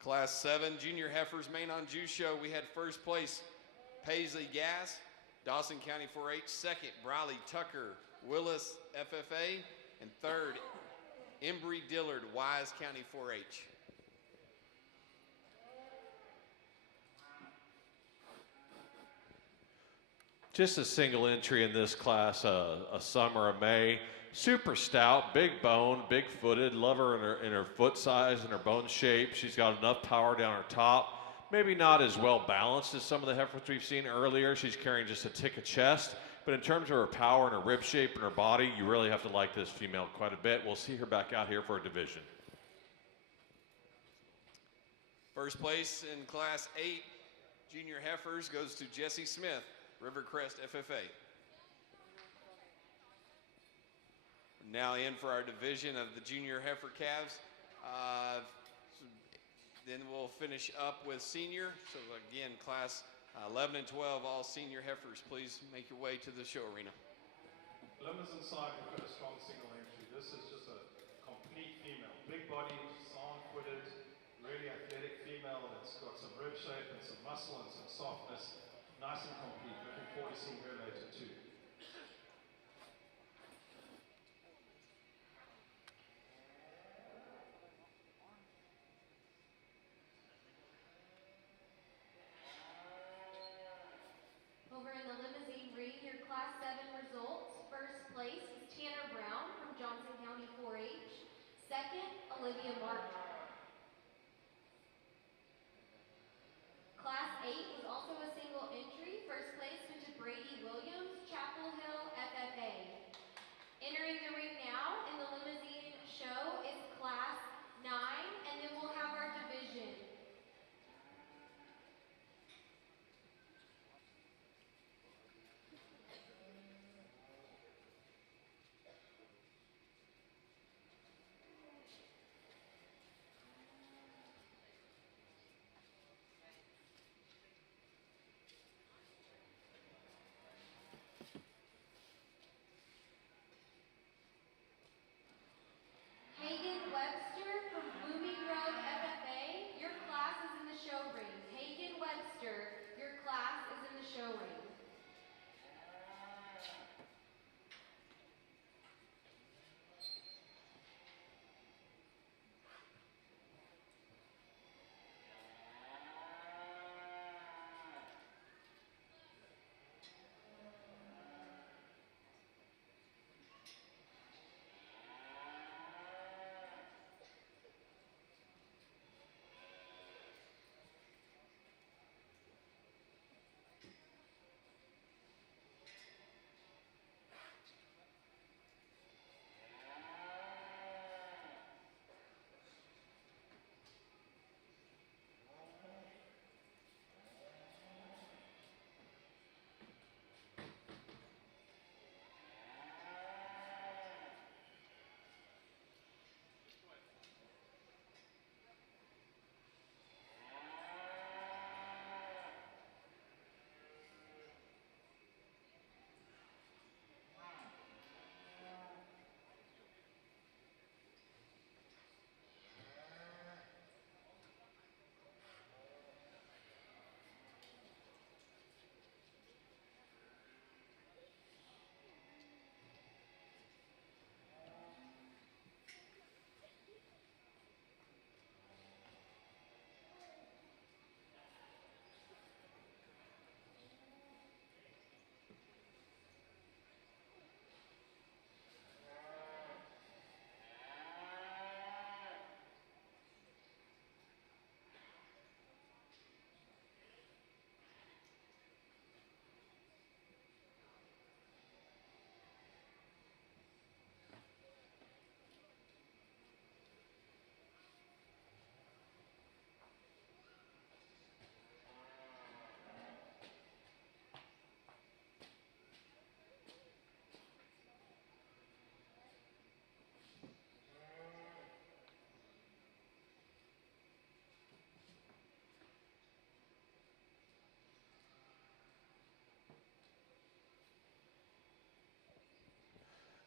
Class 7 Junior Heifers Maine-Anjou show. We had first place Paisley Gas, Dawson County 4-H. Second, Briley Tucker, Willis FFA. And third, Embry Dillard, Wise County 4-H. Just a single entry in this class, a summer of May. Super stout, big bone, big footed. Love her in her foot size and her bone shape. She's got enough power down her top. Maybe not as well balanced as some of the heifers we've seen earlier. She's carrying just a tick of chest. But in terms of her power and her rib shape and her body, you really have to like this female quite a bit. We'll see her back out here for a division. First place in Class 8 Junior Heifers goes to Jesse Smith, Rivercrest FFA. Now in for our division of the Junior Heifer Calves. Then we'll finish up with senior. So again, class 11 and 12, all senior heifers, please make your way to the show arena. Limousin side, we've got a strong single entry. This is just a complete female. Big bodied, sound-footed, really athletic female that's got some rib shape and some muscle and some softness. Nice and complete. Looking forward to seeing her later too. Over in the limousine ring, your Class 7 results. First place was Tanner Brown from Johnson County 4-H. Second, Olivia Martin. Class 8 was also a single entry. First place went to Brady Williams,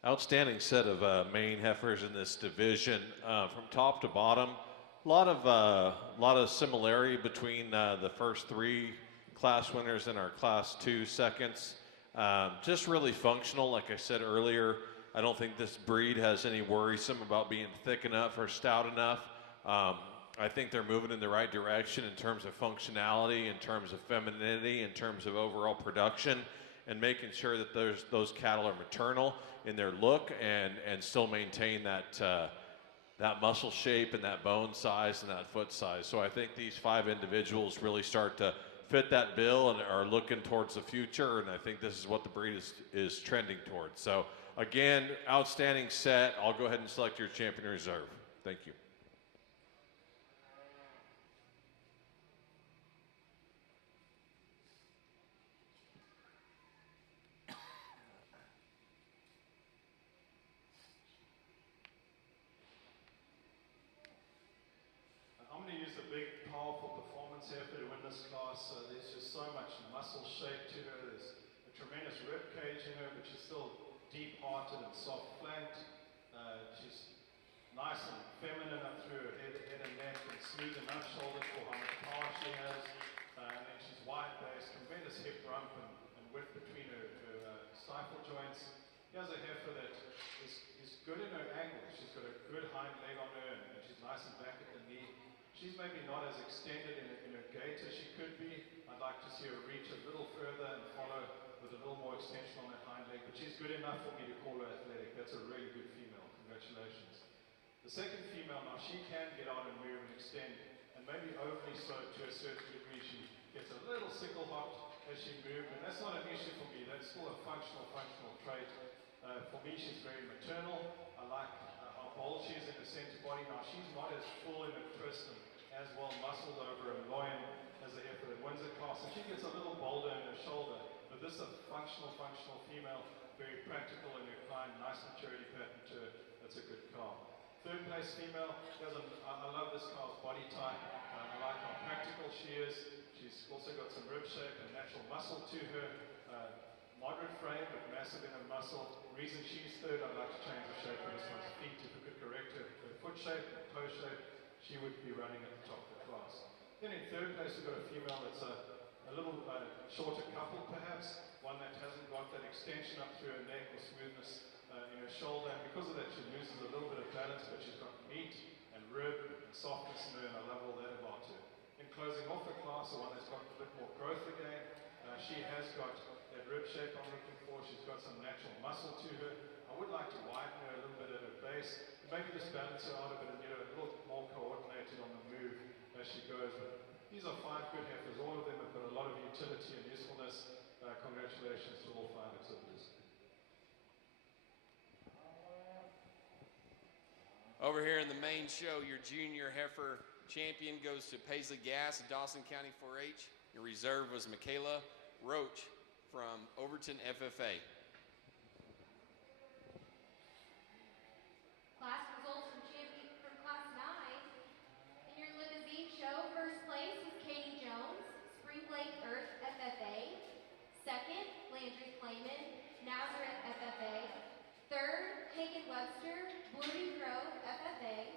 Outstanding set of Maine heifers in this division, from top to bottom. A lot of similarity between the first three class winners and our class two seconds. Just really functional, like I said earlier. I don't think this breed has any worrisome about being thick enough or stout enough. I think they're moving in the right direction in terms of functionality, in terms of femininity, in terms of overall production, and making sure that those cattle are maternal in their look and still maintain that muscle shape and that bone size and that foot size. So I think these 5 individuals really start to fit that bill and are looking towards the future, and I think this is what the breed is trending towards. So again, outstanding set. I'll go ahead and select your champion reserve. Thank you. I'm going to use the big, powerful performance heifer to win this class. There's just so much muscle shape to her. There's a tremendous rib cage in her, but she's still deep-hearted and soft-flanked. She's nice and feminine up through her head and neck, and smooth enough shoulders for how much power she has. And then she's wide-based, tremendous hip rump and width between her stifle joints. Here's a heifer that is good in her angle. She's got a good hind leg on her, and she's nice and back at the knee. She's maybe not as extended in her gait as she could be. I'd like to see her reach a little further and follow with a little more extension on that hind leg, but she's good enough for me to call her athletic. That's a really good female. Congratulations. The second female, now she can get out and move and extend, and maybe overly so to a certain degree. She gets a little sickle hopped as she moves, and that's not an issue for me. That's still a functional trait. For me, she's very maternal. I like how bold she is in the center body. Now, she's not as full in her twist and as well muscled over her loin as the heifer that wins the class. And she gets a little bolder in her shoulder, but this is a functional female, very practical in her kind, nice maturity pattern to her. That's a good cow. Third place female, I love this cow's body type. I like how practical she is. She's also got some rib shape and natural muscle to her. Moderate frame, but massive in her muscle. Reason she's third, I'd like to change the shape of this one's feet. If we could correct her foot shape and toe shape, she would be running at the top of the class. Then in third place, we've got a female that's a little shorter couple, perhaps. One that hasn't got that extension up through her neck or smoothness in her shoulder. And because of that, she loses a little bit of balance, but she's got meat and rib and softness in her, and I love all that about her. In closing off the class, the one that's got a bit more growth again, she has got that rib shape I'm looking for. She's got some natural muscle to her. I would like to widen her a little bit at her base, and maybe just balance her out a bit and get her a little more coordinated on the move as she goes. But these are 5 good heifers. All of them have got a lot of utility and usefulness. Congratulations to all 5 exhibitors. Over here in the main show, your junior heifer champion goes to Paisley Gas, Dawson County 4-H. Your reserve was Michaela Roach from Overton FFA. Class results from class 9. In your limousine show, first place was Katie Jones, Spring Lake Earth FFA. Second, Landry Clayman, Nazareth FFA. Third, Hagen Webster, Blooming Grove FFA.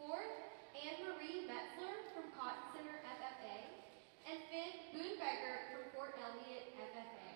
Fourth, Anne-Marie Metzler from Cotton Center FFA. And fifth, Boone Beggar from Fort Elliott FFA.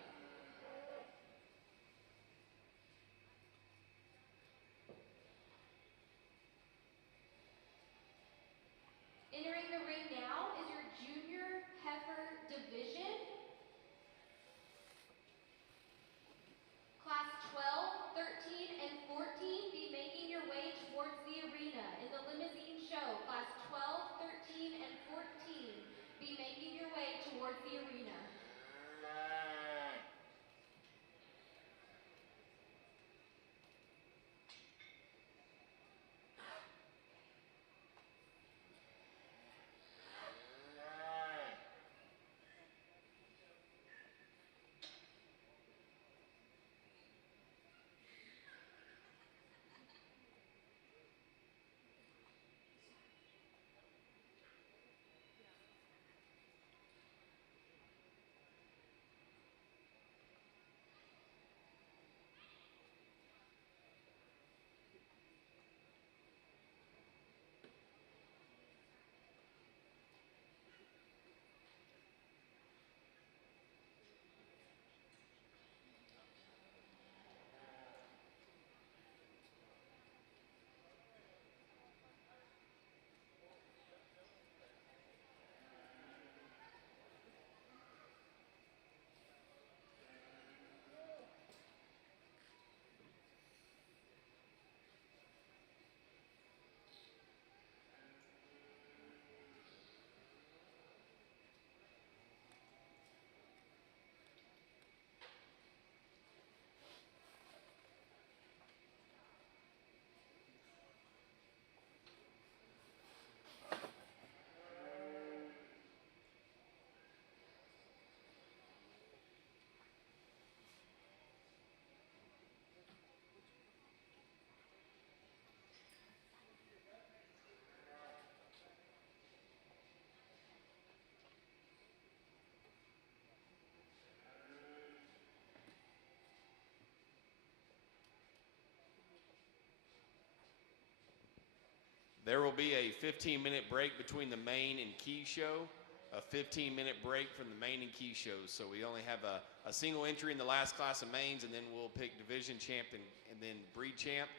There will be a 15-minute break between the main and key show, a 15-minute break from the main and key shows. So we only have a single entry in the last class of mains, and then we'll pick division champ and then breed champ.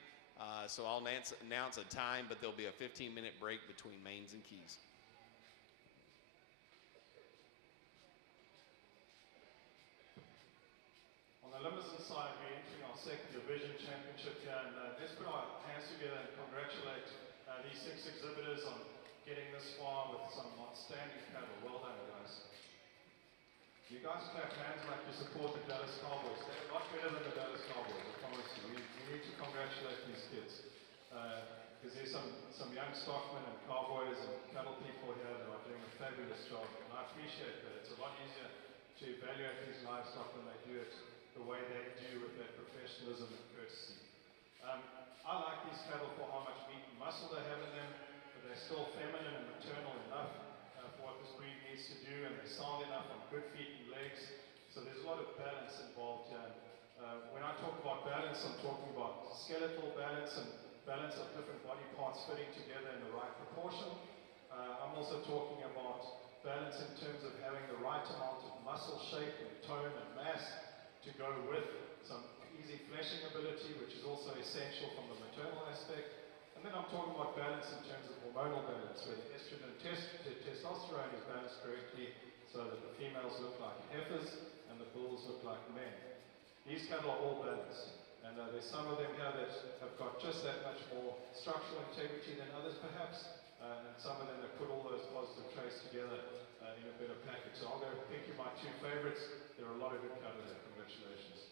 So I'll announce a time, but there'll be a 15-minute break between mains and keys. On the limousine side, we're entering our second division championship here, and let's put our hands together and congratulate these 6 exhibitors on getting this far with some outstanding cattle. Well done, guys. You guys clap hands like you support the Dallas Cowboys. They're a lot better than the Dallas Cowboys, I promise you. We need to congratulate these kids. Because there's some young stockmen and cowboys and cattle people here that are doing a fabulous job. And I appreciate that. It's a lot easier to evaluate these livestock when they do it the way they do with that professionalism and courtesy. I like these cattle for how much meat and muscle they have in them, but they're still feminine and maternal enough for what this breed needs to do, and they're sound enough on good feet and legs. So there's a lot of balance involved here. When I talk about balance, I'm talking about skeletal balance and balance of different body parts fitting together in the right proportion. I'm also talking about balance in terms of having the right amount of muscle shape and tone and mass to go with some easy fleshing ability, which is also essential from the maternal aspect. And then I'm talking about balance in terms of hormonal balance, where the estrogen and testosterone is balanced correctly so that the females look like heifers and the bulls look like men. These cattle are all balanced, and there's some of them here that have got just that much more structural integrity than others perhaps, and some of them that put all those positive traits together in a better package. So I'll go pick you my 2 favorites. There are a lot of good cattle there. Congratulations.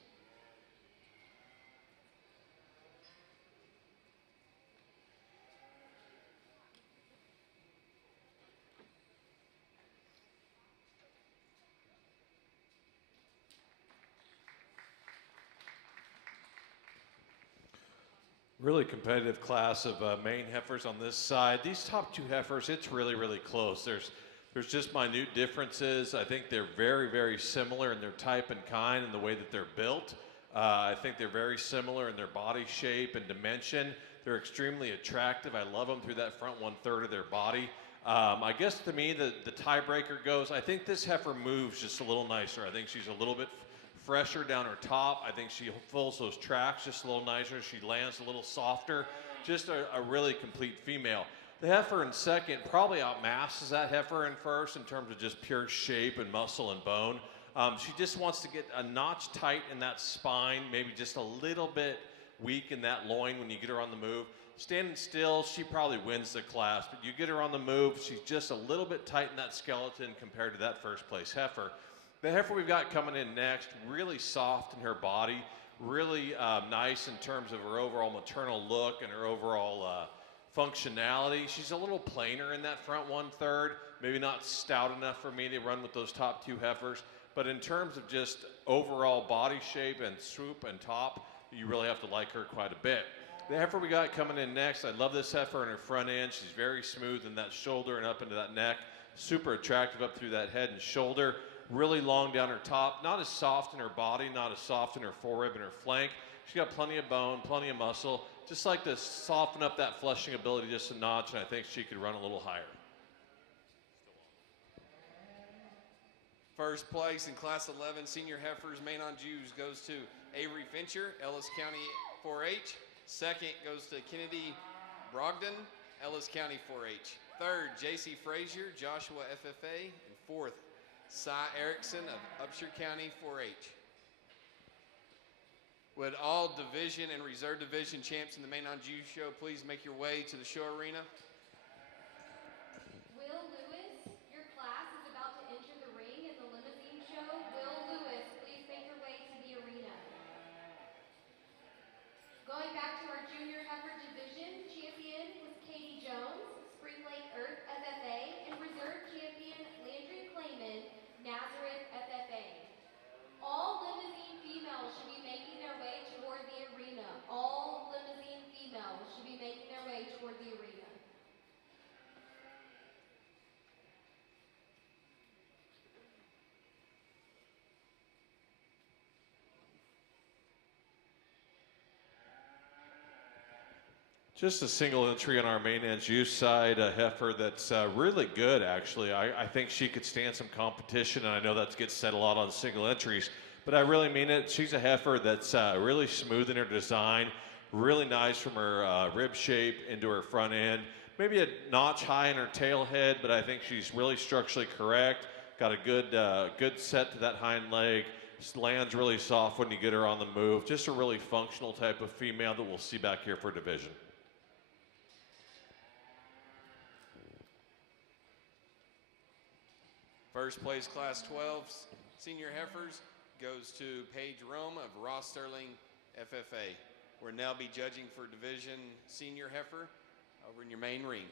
Really competitive class of main heifers on this side. These top 2 heifers, it's really, really close. There's just minute differences. I think they're very, very similar in their type and kind and the way that they're built. I think they're very similar in their body shape and dimension. They're extremely attractive. I love them through that front 1/3 of their body. I guess to me, the tiebreaker goes, I think this heifer moves just a little nicer. I think she's a little bit fresher down her top. I think she fills those tracks just a little nicer. She lands a little softer. Just a really complete female. The heifer in second probably outmasses that heifer in first in terms of just pure shape and muscle and bone. She just wants to get a notch tight in that spine, maybe just a little bit weak in that loin when you get her on the move. Standing still, she probably wins the class, but you get her on the move, she's just a little bit tight in that skeleton compared to that first place heifer. The heifer we've got coming in next, really soft in her body, really nice in terms of her overall maternal look and her overall functionality. She's a little plainer in that front 1/3, maybe not stout enough for me to run with those top 2 heifers, but in terms of just overall body shape and swoop and top, you really have to like her quite a bit. The heifer we got coming in next, I love this heifer in her front end. She's very smooth in that shoulder and up into that neck, super attractive up through that head and shoulder. Really long down her top, not as soft in her body, not as soft in her forerib and her flank. She's got plenty of bone, plenty of muscle. Just like to soften up that fleshing ability just a notch, and I think she could run a little higher. First place in Class 11 Senior Heifers Maine-Anjou goes to Avery Fincher, Ellis County 4-H. Second goes to Kennedy Brogdon, Ellis County 4-H. Third, J.C. Frazier, Joshua FFA. And fourth, Cy Erickson of Upshur County 4-H. Would all division and reserve division champs in the Maine-Anjou show please make your way to the show arena? Will Lewis, your class is about to enter the ring in the limousine show. Will Lewis, please make your way to the arena. Going back to our junior heifer division, champion was Katie Jones, Spring Lake Earth FFA, and reserve champion Landry Clayman, Nazareth FFA. All limousine females should be making their way toward the arena. All limousine females should be making their way toward the arena. Just a single entry on our Maine-Anjou side, a heifer that's really good, actually. I think she could stand some competition, and I know that gets said a lot on single entries, but I really mean it. She's a heifer that's really smooth in her design, really nice from her rib shape into her front end. Maybe a notch high in her tail head, but I think she's really structurally correct. Got a good set to that hind leg. Lands really soft when you get her on the move. Just a really functional type of female that we'll see back here for division. First place Class 12 senior heifers goes to Paige Rome of Ross Sterling FFA. We'll now be judging for division senior heifer over in your main ring.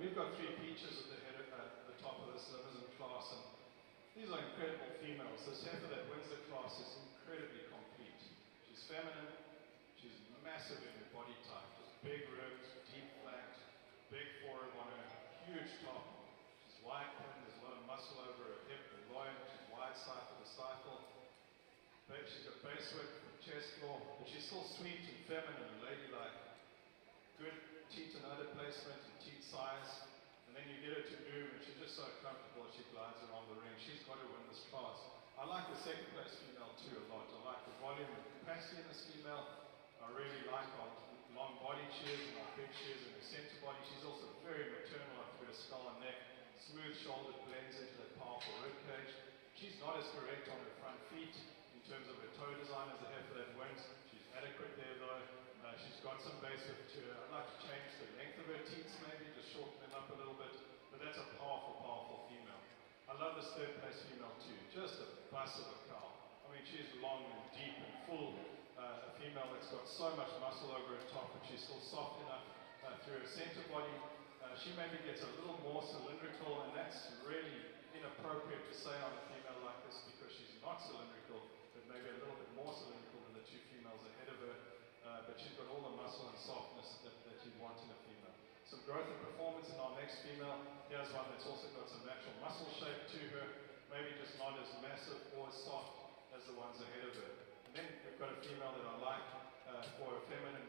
We've got three peaches at the top of this limousine class, and these are incredible females. This heifer that wins the class is incredibly complete. She's feminine, she's massive in her body type, just big ribbed, deep flanked, big forearm on her, huge top. She's wide pin, there's a lot of muscle over her hip and loin. She's wide stifle to stifle. She's got base width, chest floor, but she's still sweet and feminine and ladylike. Good teat and udder placement and teat size. And then you get her to move and she's just so comfortable as she glides around the ring. She's got to win this class. I like the second place female too a lot. I like the volume and capacity in this female. I really like how long bodied she is and how big she is in her center body. She's also very maternal up through her skull and neck. Smooth shouldered, blends into that powerful rib cage. She's not as correct on her front feet in terms of her toe design as the heifer that wins. She's adequate there though. a cow. I mean, she's long and deep and full. A female that's got so much muscle over her top, but she's still soft enough through her center body. She maybe gets a little more cylindrical, and that's really inappropriate to say on a female like this because she's not cylindrical, but maybe a little bit more cylindrical than the two females ahead of her. But she's got all the muscle and softness that you'd want in a female. Some growth and performance in our next female. Here's one that's also got some natural muscle shape to her, maybe just not as massive or as soft as the ones ahead of her. And then we've got a female that I like for a feminine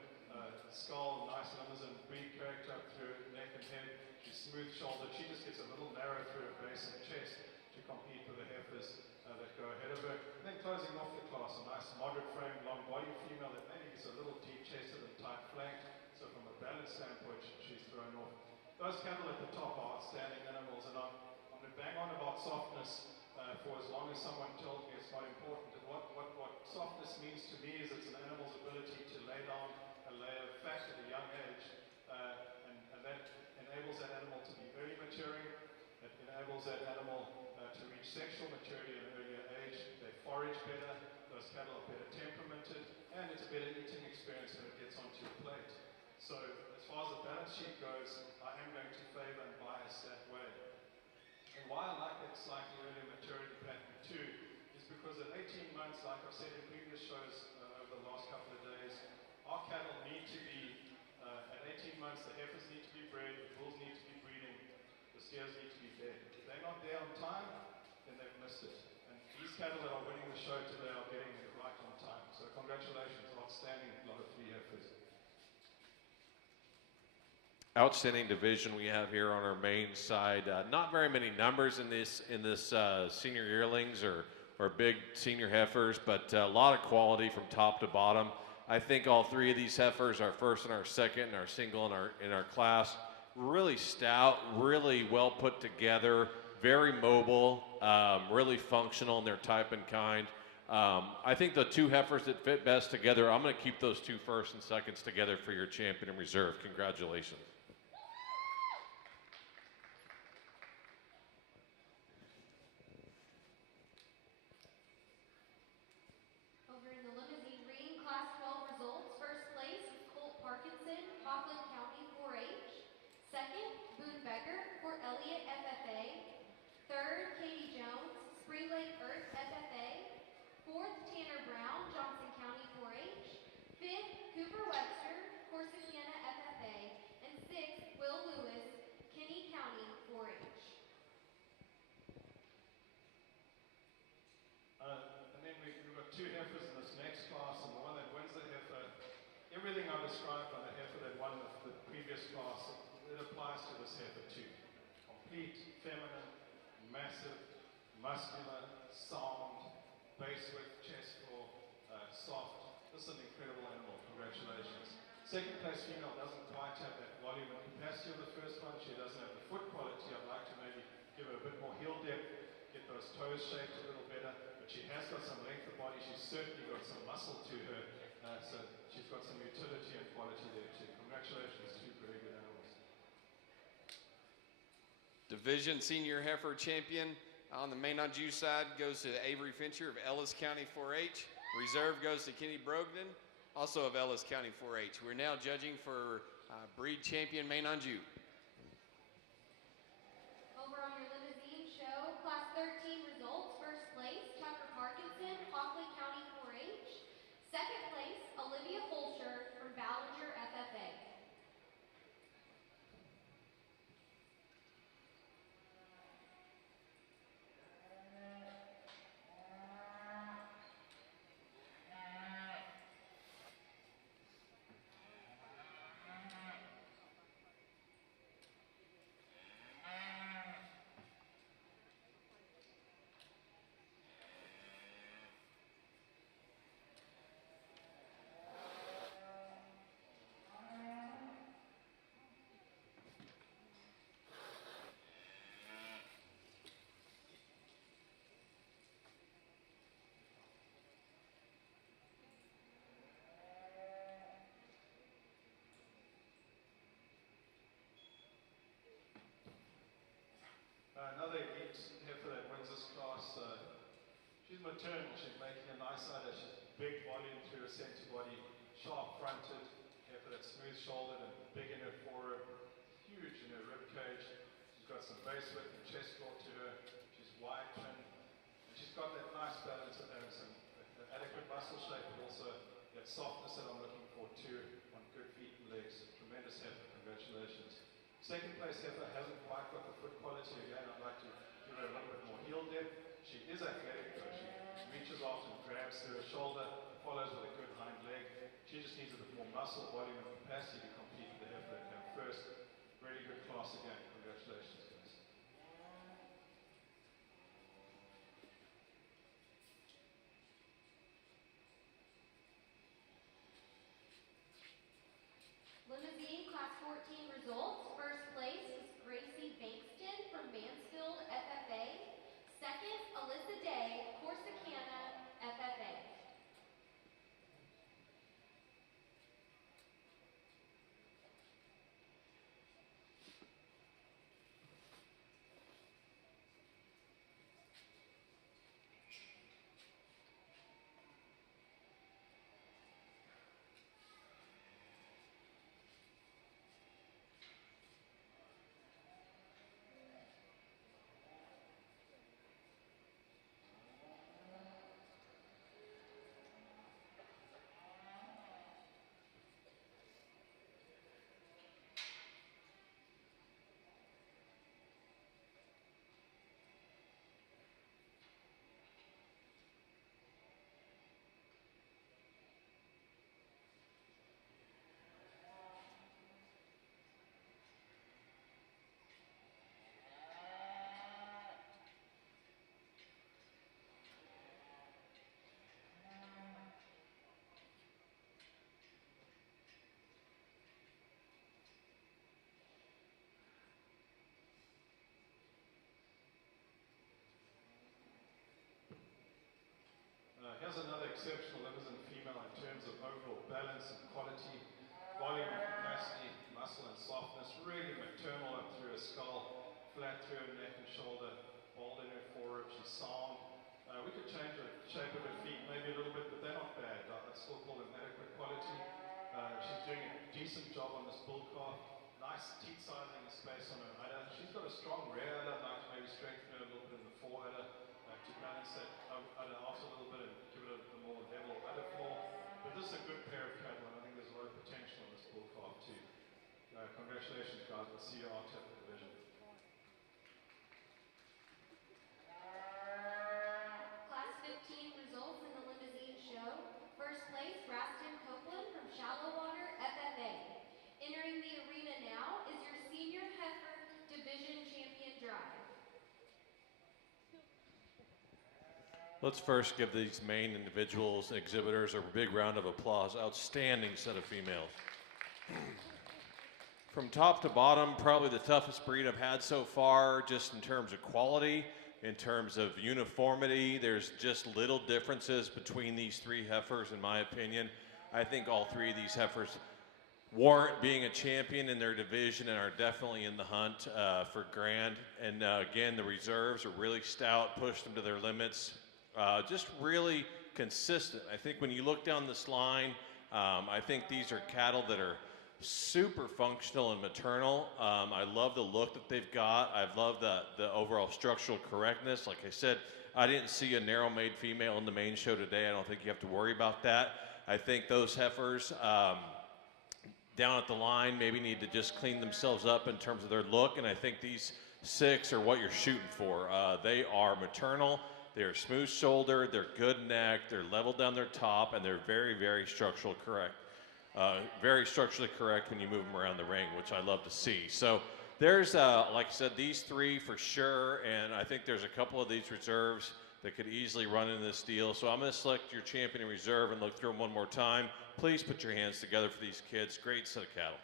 skull, nice limousine breed character up through her neck and head. She's smooth shouldered. She just gets a little narrow through her base and chest to compete with the heifers that go ahead of her. And then closing off the class, a nice moderate frame, long body female that maybe gets a little deep chested and tight flanked. So from a balance standpoint, she's thrown off. Those cattle at the top are outstanding animals, and I'm going to bang on about softness for as long as someone tells me it's not important. And what softness means to me is it's an animal's ability to lay down a layer of fat at a young age, and that enables that animal to be early maturing. It enables that animal to reach sexual maturity at an earlier age. They forage better, those cattle are better temperamented, and it's a better eating experience when it gets onto your plate. So as far as the balance sheet goes, I am going to favor and bias that way. And why I like that slightly earlier maturity pattern too is because at 18 months, like I've said in previous shows over the last couple of days, our cattle need to be, at 18 months, the heifers need to be bred, the bulls need to be breeding, the steers need to be fed. If they're not there on time, then they've missed it. And these cattle that are winning the show today are getting it right on time. So congratulations, outstanding lot of 3 heifers. Outstanding division we have here on our main side. Not very many numbers in this senior yearlings or big senior heifers, but a lot of quality from top to bottom. I think all 3 of these heifers, our first and our second and our single in our class, really stout, really well put together, very mobile, really functional in their type and kind. I think the 2 heifers that fit best together, I'm going to keep those 2 firsts and seconds together for your champion and reserve. Congratulations. Over in the limousine ring, Class 12 results. First place was Colt Parkinson, Hockland County 4-H. Second, Boone Becker, Fort Elliott FFA. Third, Katie Jones, Spring Lake Earth FFA. Fourth, Tanner Brown, Johnson County 4-H. Fifth, Cooper Webster, Corsicana FFA. And sixth, Will Lewis, Kinney County 4-H. And then we've got 2 heifers in this next class, and the one that wins the heifer, everything I described on the heifer that won the previous class, it applies to this heifer too. Complete, feminine, massive, muscular, sound, base width, chest floor, soft. This is an incredible animal. Congratulations. Second place female doesn't quite have that volume and capacity of the first one. She doesn't have the foot quality. I'd like to maybe give her a bit more heel depth, get those toes shaped a little better. But she has got some length of body. She's certainly got some muscle to her. So she's got some utility and quality there too. Congratulations, 2 very good animals. Division senior heifer champion on the Maine-Anjou side goes to Avery Fincher of Ellis County 4-H. Reserve goes to Kenny Brogdon, also of Ellis County 4-H. We're now judging for breed champion Maine-Anjou. Over on your limousine show, Class 13 results. First place, Tucker Parkinson, Hockland County 4-H. Second place, Olivia Holscher from Ballinger FFA. maternal. She's making a nice udder. She's big volume through her center body, sharp fronted, heifer that's smooth shouldered and big in her forearm, huge in her rib cage. She's got some base width and chest draw to her. She's wide trim, and she's got that nice balance and some adequate muscle shape, but also that softness that I'm looking for too on good feet and legs. Tremendous heifer. Congratulations. Second place heifer hasn't quite got the foot quality again. I'd like to give her a little bit more heel depth. She is athletic though. She reaches off and grabs through her shoulder, follows with a good hind leg. She just needs a bit more muscle, volume, and capacity to compete with the heifer that came first. Really good class again. Congratulations, guys. Limousine Class 14 results. First place was Gracie Bankston from Mansfield, FFA. Second, Alyssa Day, Corsicana, FFA. Here's another exceptional Limousine female in terms of overall balance and quality, volume and capacity, muscle and softness, really maternal up through her skull, flat through her neck and shoulder, bold in her forearm. She's sound. We could change the shape of her feet maybe a little bit, but they're not bad. I'd still call them adequate quality. She's doing a decent job on this bull calf. Nice teeth sizing and space on her udder. She's got a strong rear udder. I'd like to maybe strengthen her a little bit in the fore udder to balance that udder out a little bit and give it a more level udder floor. But this is a good pair of cattle, and I think there's a lot of potential in this bull calf too. Congratulations, guys. We'll see you out at the division. Class 15 results in the limousine show. First place, Raston Copeland from Shallow Water, FFA. Entering the arena now is your senior heifer division champion drive. Let's first give these main individuals and exhibitors a big round of applause. Outstanding set of females. From top to bottom, probably the toughest breed I've had so far, just in terms of quality, in terms of uniformity. There's just little differences between these three heifers, in my opinion. I think all three of these heifers warrant being a champion in their division and are definitely in the hunt for grand. And again, the reserves are really stout, pushed them to their limits. Just really consistent. I think when you look down this line, I think these are cattle that are super functional and maternal. I love the look that they've got. I love the overall structural correctness. Like I said, I didn't see a narrow-made female in the main show today. I don't think you have to worry about that. I think those heifers down at the line maybe need to just clean themselves up in terms of their look, and I think these six are what you're shooting for. They are maternal. They're smooth shouldered, they're good neck, they're level down their top, and they're very, very structurally correct. Very structurally correct when you move them around the ring, which I love to see. So there's, like I said, these three for sure, and I think there's a couple of these reserves that could easily run in this deal. So I'm going to select your champion in reserve and look through them one more time. Please put your hands together for these kids. Great set of cattle.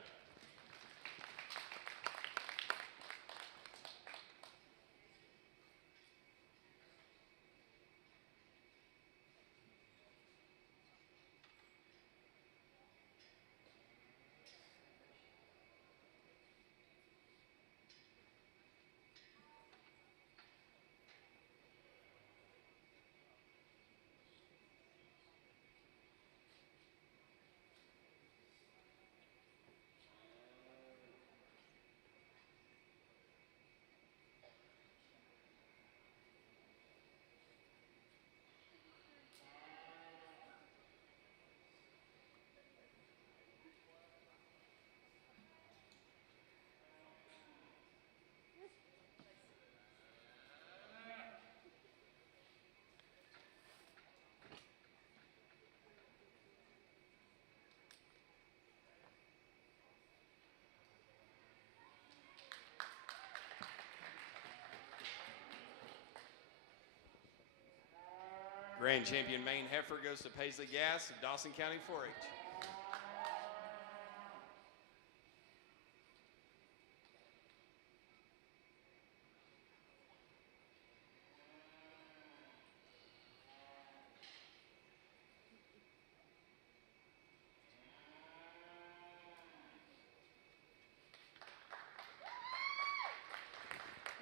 Grand champion Maine Heifer goes to Paisley Gas of Dawson County 4-H.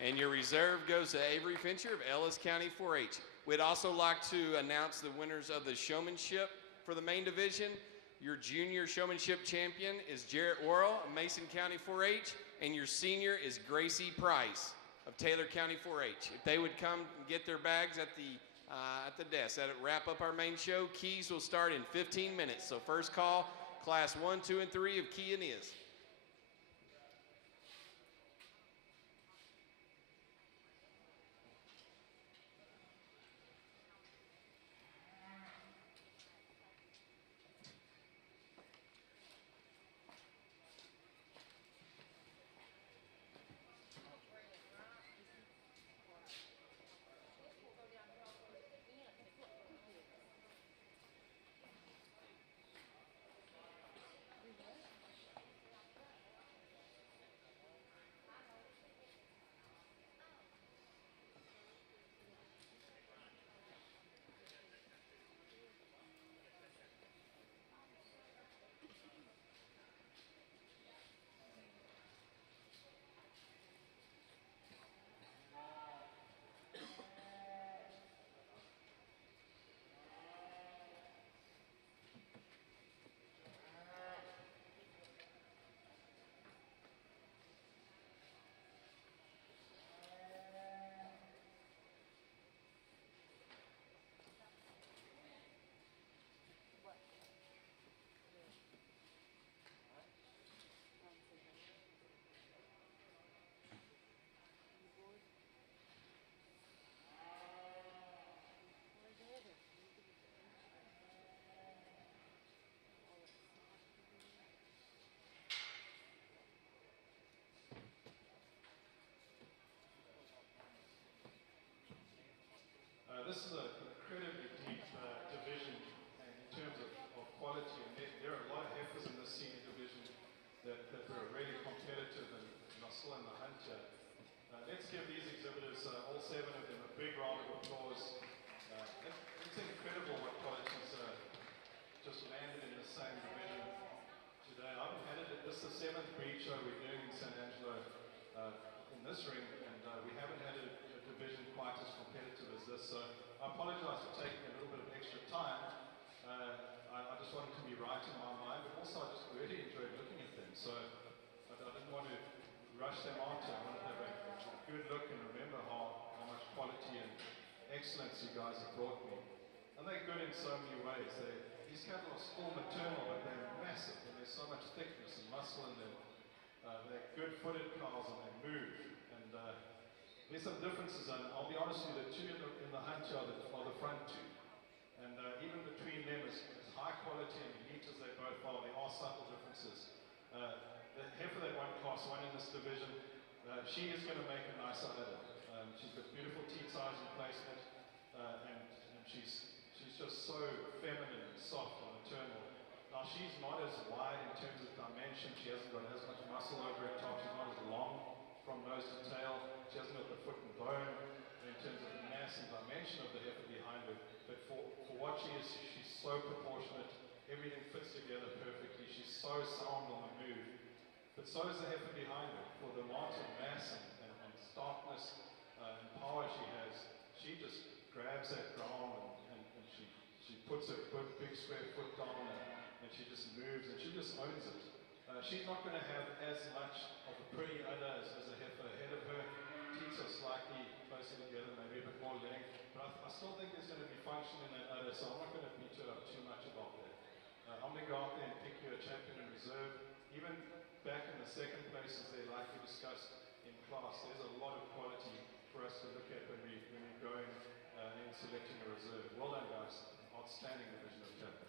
And your reserve goes to Avery Fincher of Ellis County 4-H. We'd also like to announce the winners of the Showmanship for the main division. Your junior Showmanship champion is Jarrett Worrell of Mason County 4-H, and your senior is Gracie Price of Taylor County 4-H. If they would come and get their bags at the desk, that'll wrap up our main show. Keys will start in 15 minutes. So first call, class 1, 2, and 3 of Chianinas. This is an incredibly deep division in terms of quality, and there are a lot of heifers in this senior division that were really competitive and are still in the hunt here. Let's give these exhibitors, all 7 of them, a big round of applause. It's incredible what qualities just landed in the same division today. I haven't had it. This is the 7th breed show we're doing in San Angelo in this ring, and we haven't had a division quite as competitive as this. So I apologize for taking a little bit of extra time. I just wanted to be right in my mind, but also I just really enjoyed looking at them. So I didn't want to rush them out. I wanted to have a good look and remember how much quality and excellence you guys have brought me. And they're good in so many ways. These cattle are still maternal, but they're massive, and there's so much thickness and muscle in them. They're good-footed cows, and they move. And there's some differences, and I'll be honest with you, the 2 in the hunt are the front 2. And even between them, as high quality and elite as they both are, there are subtle differences. The heifer that won class 1 in this division, she is going to make a nice udder. She's got beautiful teat size and placement, and she's just so feminine and soft and maternal. Now she's not as wide in terms of dimension. She hasn't got as much muscle over her top. She's not as long from nose to tail. She hasn't got the foot and bone in terms of the mass and dimension of the heifer behind her. But for what she is, she's so proportionate. Everything fits together perfectly. She's so sound on the move. But so is the heifer behind her. For the amount of mass and starkness and power she has, she just grabs that ground and she puts her big square foot down and she just moves and she just owns it. She's not going to have as much of a pretty udder as a heifer ahead of her. Teats are slightly closer together, maybe a bit more length, but I still think there's going to be function in that udder, so I'm not going to beat her up too much about that. I'm going to go out there and pick you a champion in reserve. Even back in the 2nd place, as they like we discussed in class, there's a lot of quality for us to look at when we're going in selecting a reserve. Well done, guys. Outstanding division of cattle.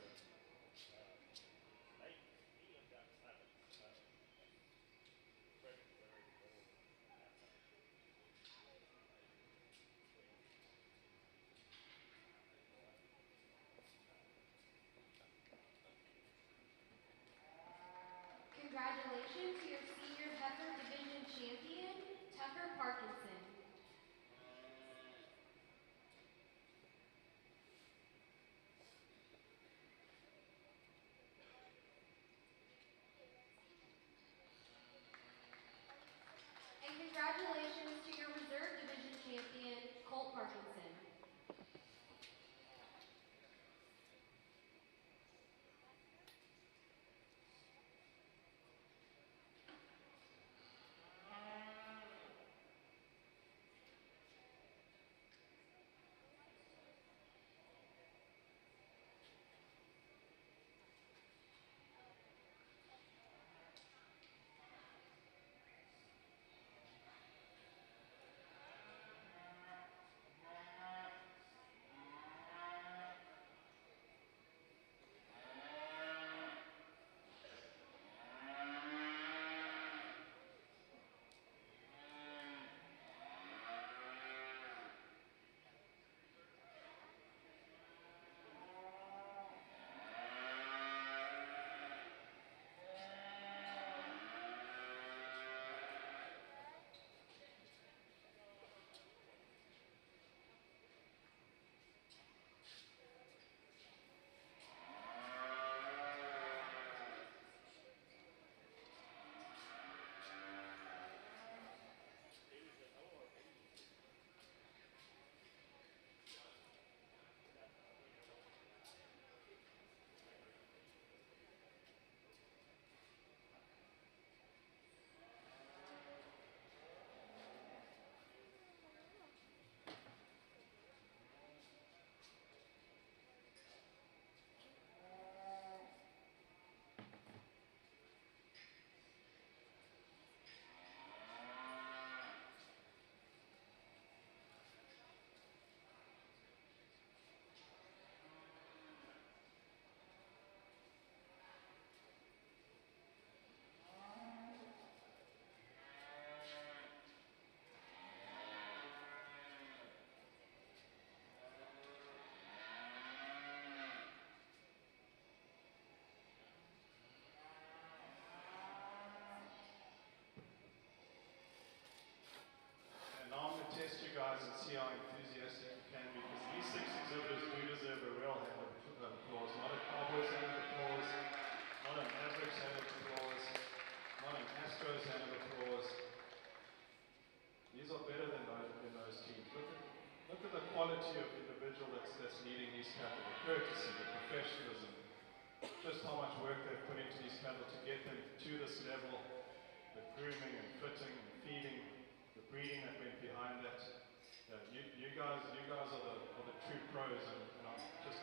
you guys are the true pros, and I'm just,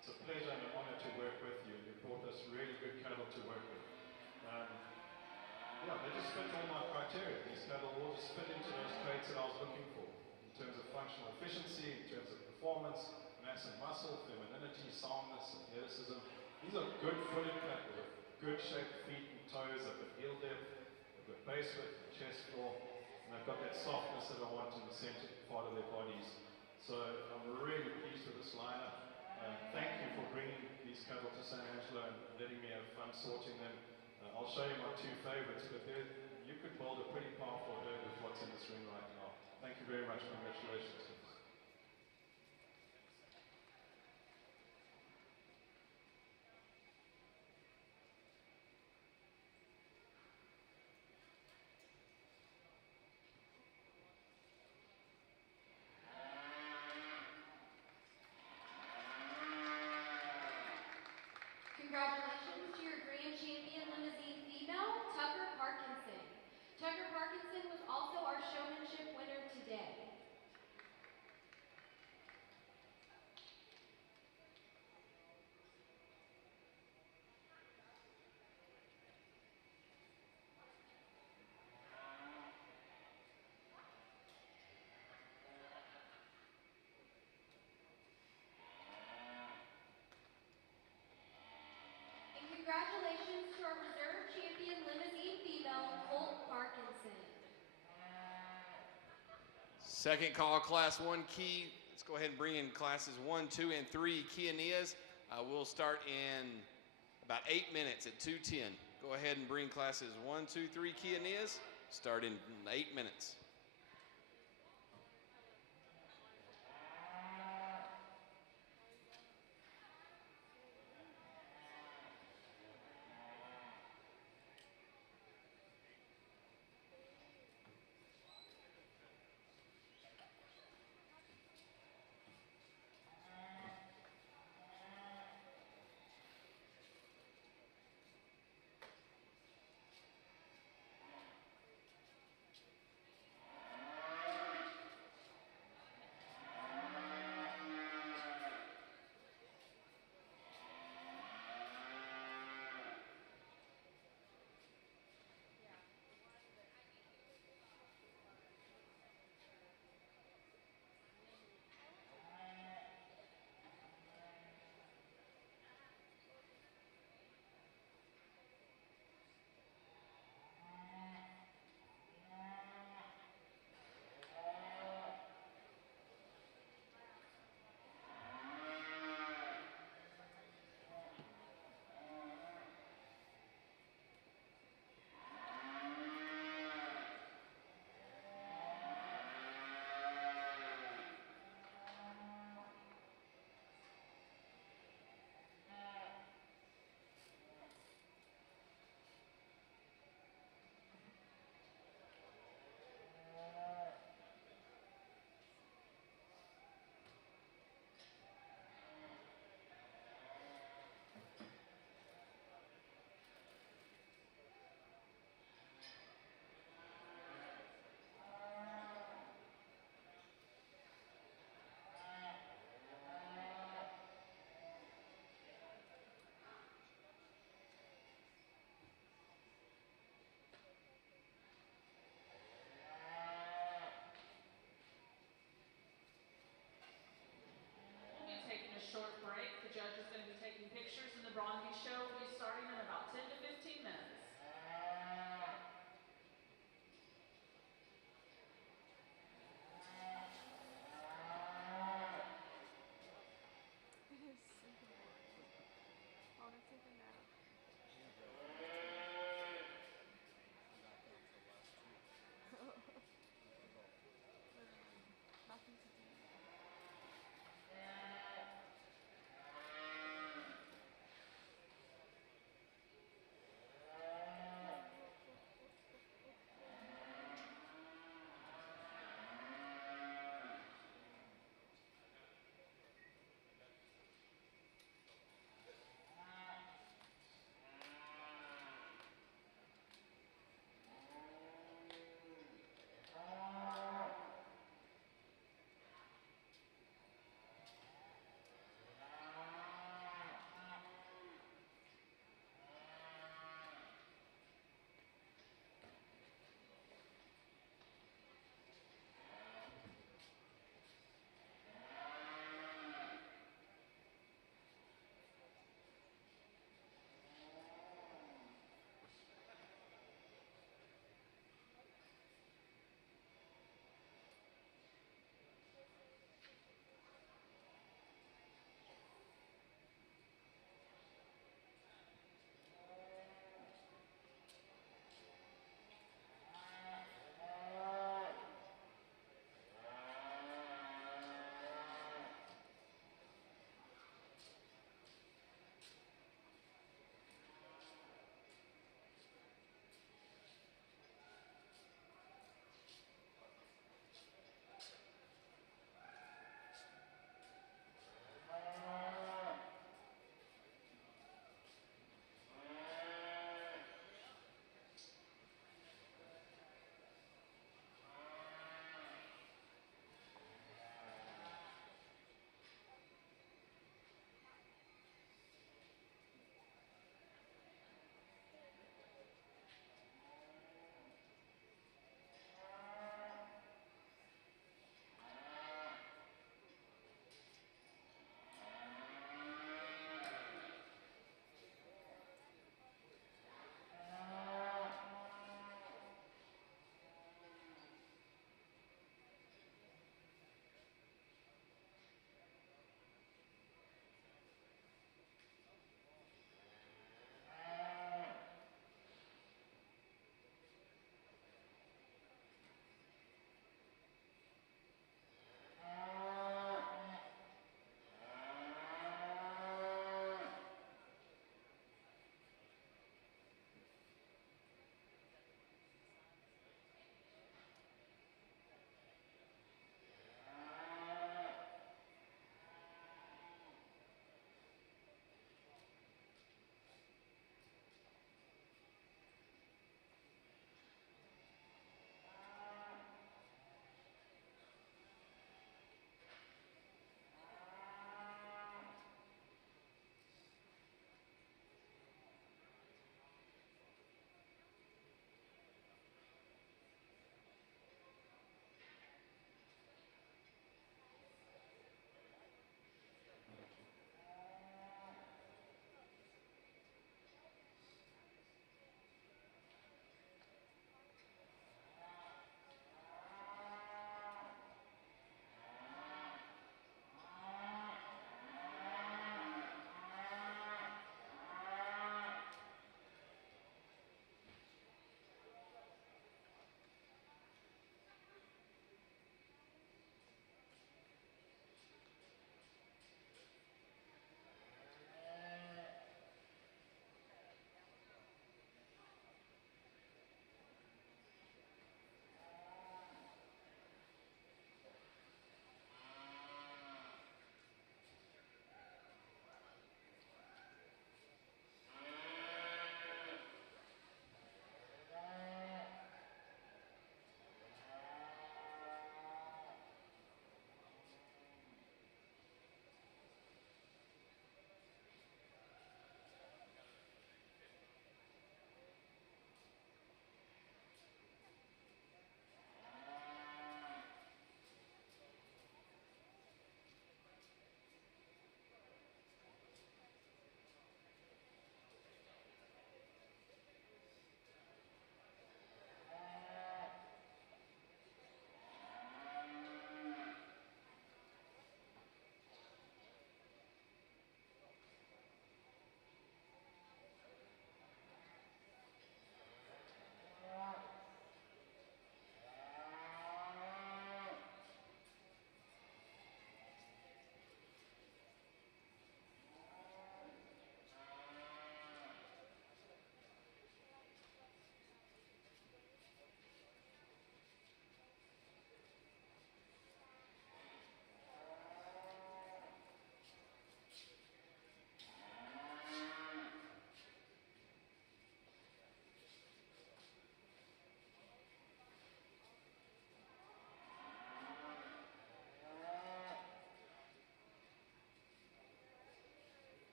it's a pleasure and an honor to work with you. You brought us really good cattle to work with. Yeah, they just fit all my criteria. These cattle all just fit into those traits that I was looking for in terms of functional efficiency, in terms of performance, mass and muscle, femininity, soundness, athleticism. These are good footed cattle with good shaped feet and toes, they've got heel depth, they've got base width, chest floor, and they've got that softness that I want in the center part of their bodies. So I'm really pleased with this lineup. Thank you for bringing these cattle to San Angelo and letting me have fun sorting them. I'll show you my two favorites, but you could build a pretty powerful herd with what's in this ring right now. Thank you very much. Congratulations. Congratulations to your grand champion limousine female, Tucker Parkinson. Tucker Parkinson was also our showmanship winner today. And congratulations to our reserve champion limousine female, Colt Parkinson. Second call, Class 1 Key. Let's go ahead and bring in Classes 1, 2, and 3 Chianinas. We'll start in about 8 minutes at 2:10. Go ahead and bring Classes 1, 2, 3 Chianinas. Start in 8 minutes.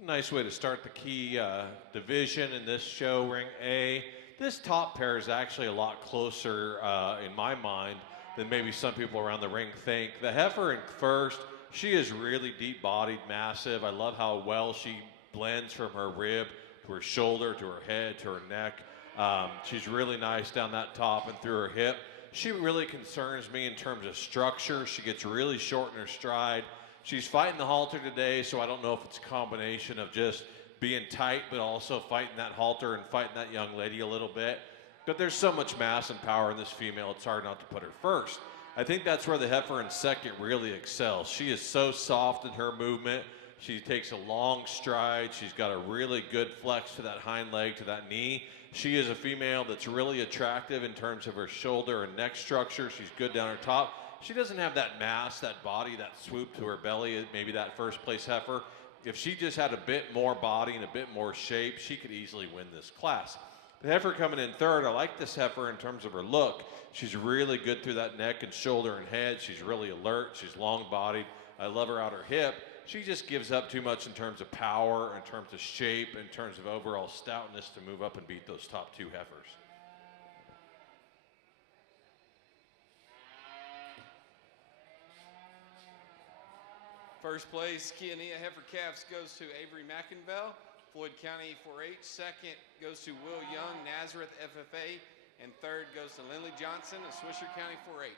Nice way to start the key division in this show, Ring A. This top pair is actually a lot closer in my mind than maybe some people around the ring think. The Heifer in first, she is really deep-bodied, massive. I love how well she blends from her rib to her shoulder, to her head, to her neck. She's really nice down that top and through her hip. She really concerns me in terms of structure. She gets really short in her stride. She's fighting the halter today, so I don't know if it's a combination of just being tight, but also fighting that halter and fighting that young lady a little bit. But there's so much mass and power in this female, it's hard not to put her first. I think that's where the Heifer in second really excels. She is so soft in her movement. She takes a long stride. She's got a really good flex to that hind leg, to that knee. She is a female that's really attractive in terms of her shoulder and neck structure. She's good down her top. She doesn't have that mass, that body, that swoop to her belly, maybe that first place Heifer. If she just had a bit more body and a bit more shape, she could easily win this class. The Heifer coming in third, I like this Heifer in terms of her look. She's really good through that neck and shoulder and head. She's really alert. She's long-bodied. I love her out her hip. She just gives up too much in terms of power, in terms of shape, in terms of overall stoutness to move up and beat those top two Heifers. First place, Chianina Heifer Calves goes to Avery McInville, Floyd County 4-H. Second goes to Will Young, Nazareth FFA. And third goes to Lindley Johnson of Swisher County 4-H.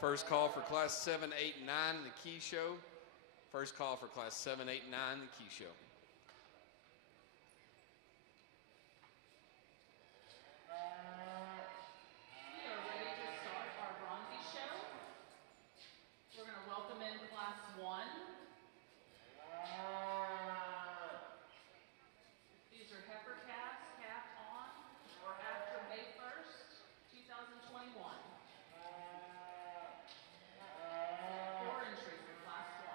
First call for class 7, 8, and 9 in the key show. First call for class 7, 8, and 9 in the key show. We are ready to start our bronzy show. We're going to welcome in class 1. These are heifer calves, calved on or after May 1st, 2021. 4 entries in class 1.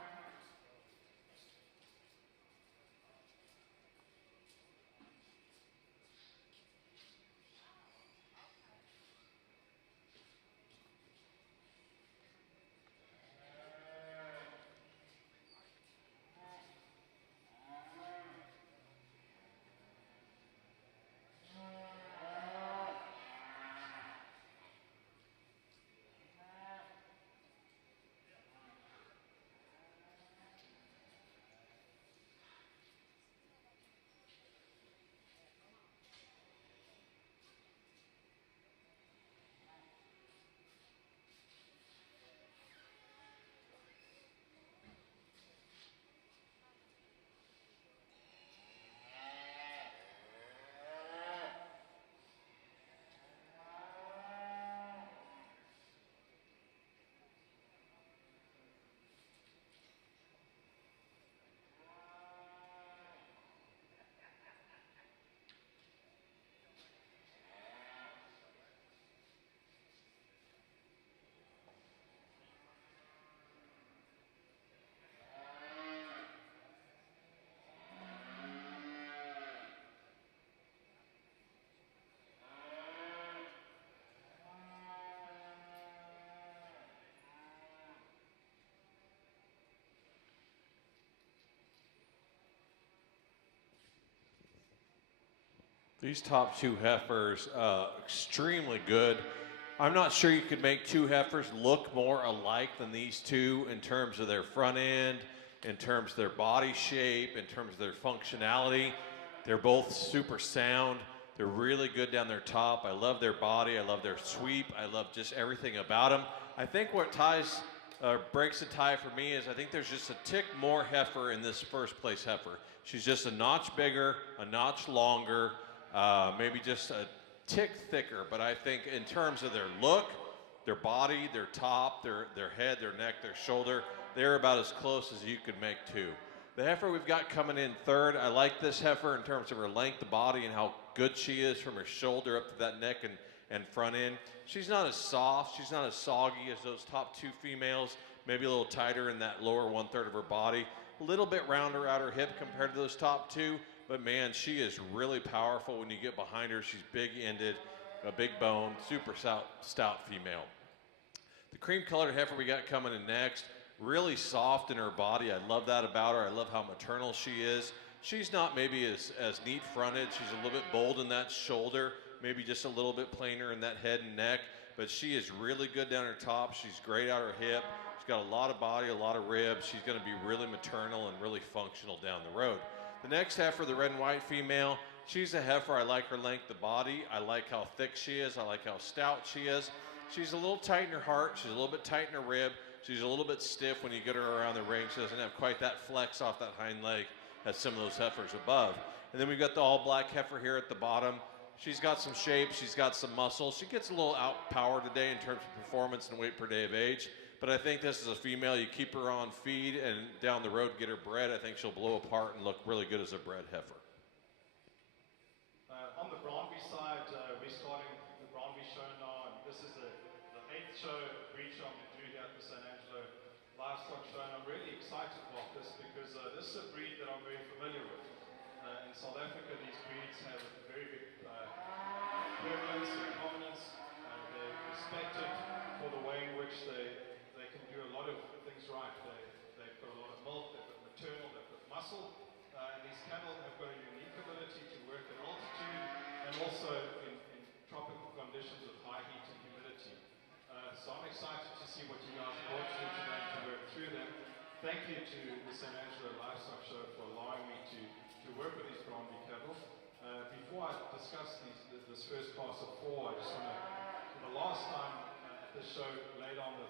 These top two heifers, extremely good. I'm not sure you could make two heifers look more alike than these two in terms of their front end, in terms of their body shape, in terms of their functionality. They're both super sound. They're really good down their top. I love their body. I love their sweep. I love just everything about them. I think what breaks a tie for me is I think there's just a tick more heifer in this first place heifer. She's just a notch bigger, a notch longer, maybe just a tick thicker, but I think in terms of their look, their body, their top, their head, their neck, their shoulder, they're about as close as you could make two. The heifer we've got coming in third, I like this heifer in terms of her length of body and how good she is from her shoulder up to that neck and front end. She's not as soft, she's not as soggy as those top two females, maybe a little tighter in that lower 1/3 of her body. A little bit rounder outer hip compared to those top two, but man, she is really powerful when you get behind her. She's big-ended, a big bone, super stout female. The cream-colored heifer we got coming in next, really soft in her body. I love that about her. I love how maternal she is. She's not maybe as neat-fronted. She's a little bit bold in that shoulder, maybe just a little bit plainer in that head and neck, but she is really good down her top. She's great out her hip. She's got a lot of body, a lot of ribs. She's going to be really maternal and really functional down the road. The next heifer, the red and white female, she's a heifer. I like her length of body. I like how thick she is. I like how stout she is. She's a little tight in her heart. She's a little bit tight in her rib. She's a little bit stiff when you get her around the ring. She doesn't have quite that flex off that hind leg as some of those heifers above. And then we've got the all black heifer here at the bottom. She's got some shape. She's got some muscle. She gets a little outpowered today in terms of performance and weight per day of age. But I think this is a female. You keep her on feed and down the road get her bred. I think she'll blow apart and look really good as a bred heifer. On the Bromby side, we're starting the Bromby show now, and this is the 8th show, breed show I'm going to do here at the San Angelo Livestock Show, and I'm really excited about this because this is a breed that I'm very familiar with. In South Africa, these breeds have a very big prevalence and prominence. They're respected for the way in which they can do a lot of things right. They've got a lot of milk, they've got maternal, they've got muscle, and these cattle have got a unique ability to work at altitude and also in tropical conditions with high heat and humidity. So I'm excited to see what you guys brought through today and to work through them. Thank you to the San Angelo Livestock Show for allowing me to work with these Bromby cattle. Before I discuss this first class of 4, I just want to, for the last time at this show, laid on the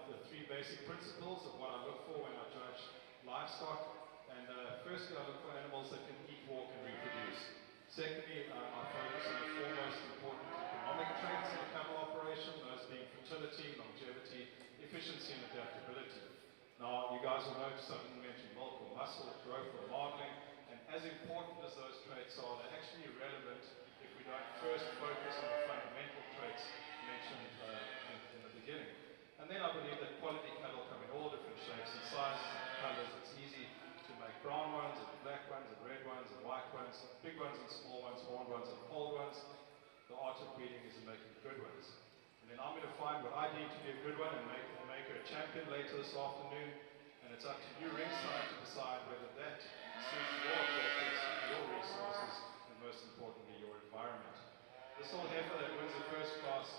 basic principles of what I look for when I judge livestock. And firstly, I look for animals that can eat, walk, and reproduce. Secondly, I focus on the four most important economic traits in a cattle operation, those being fertility, longevity, efficiency, and adaptability. Now, you guys will notice I didn't mention milk or muscle, growth or modeling, and as important as those traits are, they're actually irrelevant if we don't first focus on the fundamental traits mentioned in the beginning. And then I believe that quality cattle come in all different shapes and sizes and colors. It's easy to make brown ones and black ones and red ones and white ones, big ones and small ones, horned ones and cold ones. The art of breeding is in making good ones. And then I'm going to find what I deem to be a good one and make her a champion later this afternoon. And it's up to you ringside to decide whether that suits your objectives, your resources, and most importantly, your environment. This little heifer that wins the first class,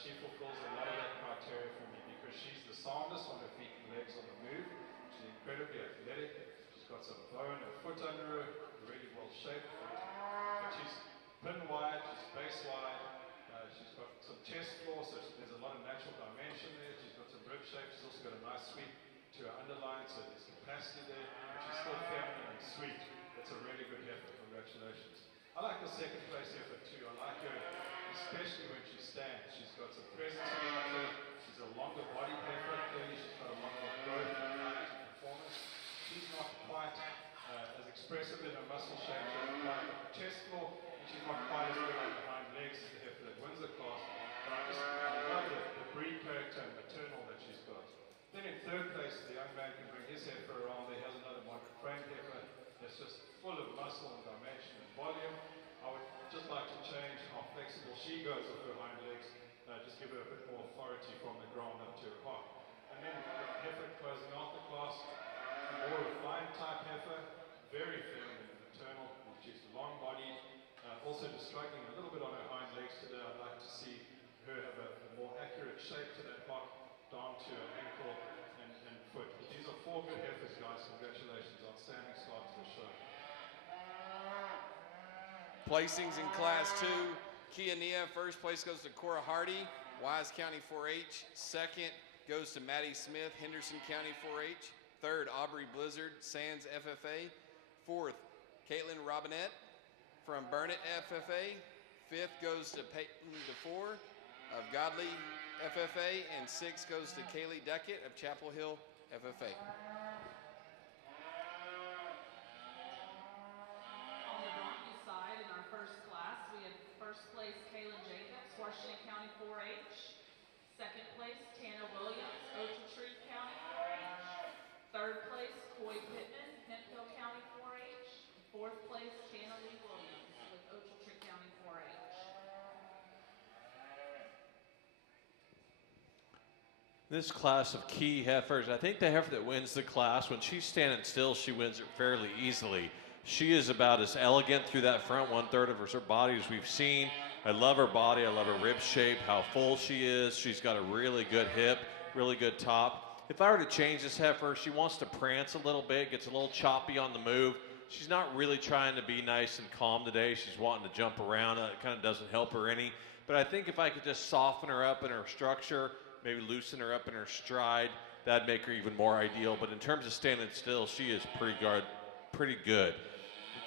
she fulfills a lot of that criteria for me because she's the soundest on her feet and legs on the move. She's incredibly athletic. She's got some bone and foot under her, really well shaped foot. But she's pin wide, she's base wide. She's got some chest floor, so there's a lot of natural dimension there. She's got some rib shape. She's also got a nice sweep to her underline, so there's capacity there. But she's still feminine and sweet. That's a really good heifer. Congratulations. I like the second place heifer too. I like her, especially when she stands. She's got some presence about her. She's a longer body heifer. Clearly, she's got a lot more growth and height and performance. She's not quite as expressive in her muscle shape. She doesn't quite have the chest floor, and she's not quite as good on the hind legs as the heifer that wins the class. But I love the breed character and maternal that she's got. Then in third place, the young man can bring his heifer around. There has another moderate frame heifer that's just full of muscle and dimension and volume. I would just like to change how flexible she goes with her hind legs, just give her a bit more authority from the ground up to her hock. And then the heifer closing out the class, a more refined type heifer, very feminine and maternal. She's long-bodied, also just struggling a little bit on her hind legs today. I'd like to see her have a more accurate shape to that hock, down to her ankle and foot. But these are four good heifers, guys. Congratulations. Outstanding start to the show. Placings in Class 2, Chianina, first place goes to Cora Hardy, Wise County 4-H. Second goes to Maddie Smith, Henderson County 4-H. Third, Aubrey Blizzard, Sands FFA. Fourth, Caitlin Robinette from Burnett FFA. Fifth goes to Peyton DeFore of Godly FFA. And sixth goes to Kaylee Duckett of Chapel Hill FFA. On the donkey side, in our first class, we had first place Kaylin Jacobs, Washington County 4-H. Second place, Tana Williams, Ochiltree County 4-H. Third place, Coy Pittman, Hemphill County 4-H. Fourth place, Tana Lee Williams with Ochiltree County 4-H. This class of key heifers, I think the heifer that wins the class, when she's standing still, she wins it fairly easily. She is about as elegant through that front 1/3 of her body as we've seen. I love her body. I love her rib shape, how full she is. She's got a really good hip, really good top. If I were to change this heifer, she wants to prance a little bit, gets a little choppy on the move. She's not really trying to be nice and calm today. She's wanting to jump around. It kind of doesn't help her any. But I think if I could just soften her up in her structure, maybe loosen her up in her stride, that'd make her even more ideal. But in terms of standing still, she is pretty good. The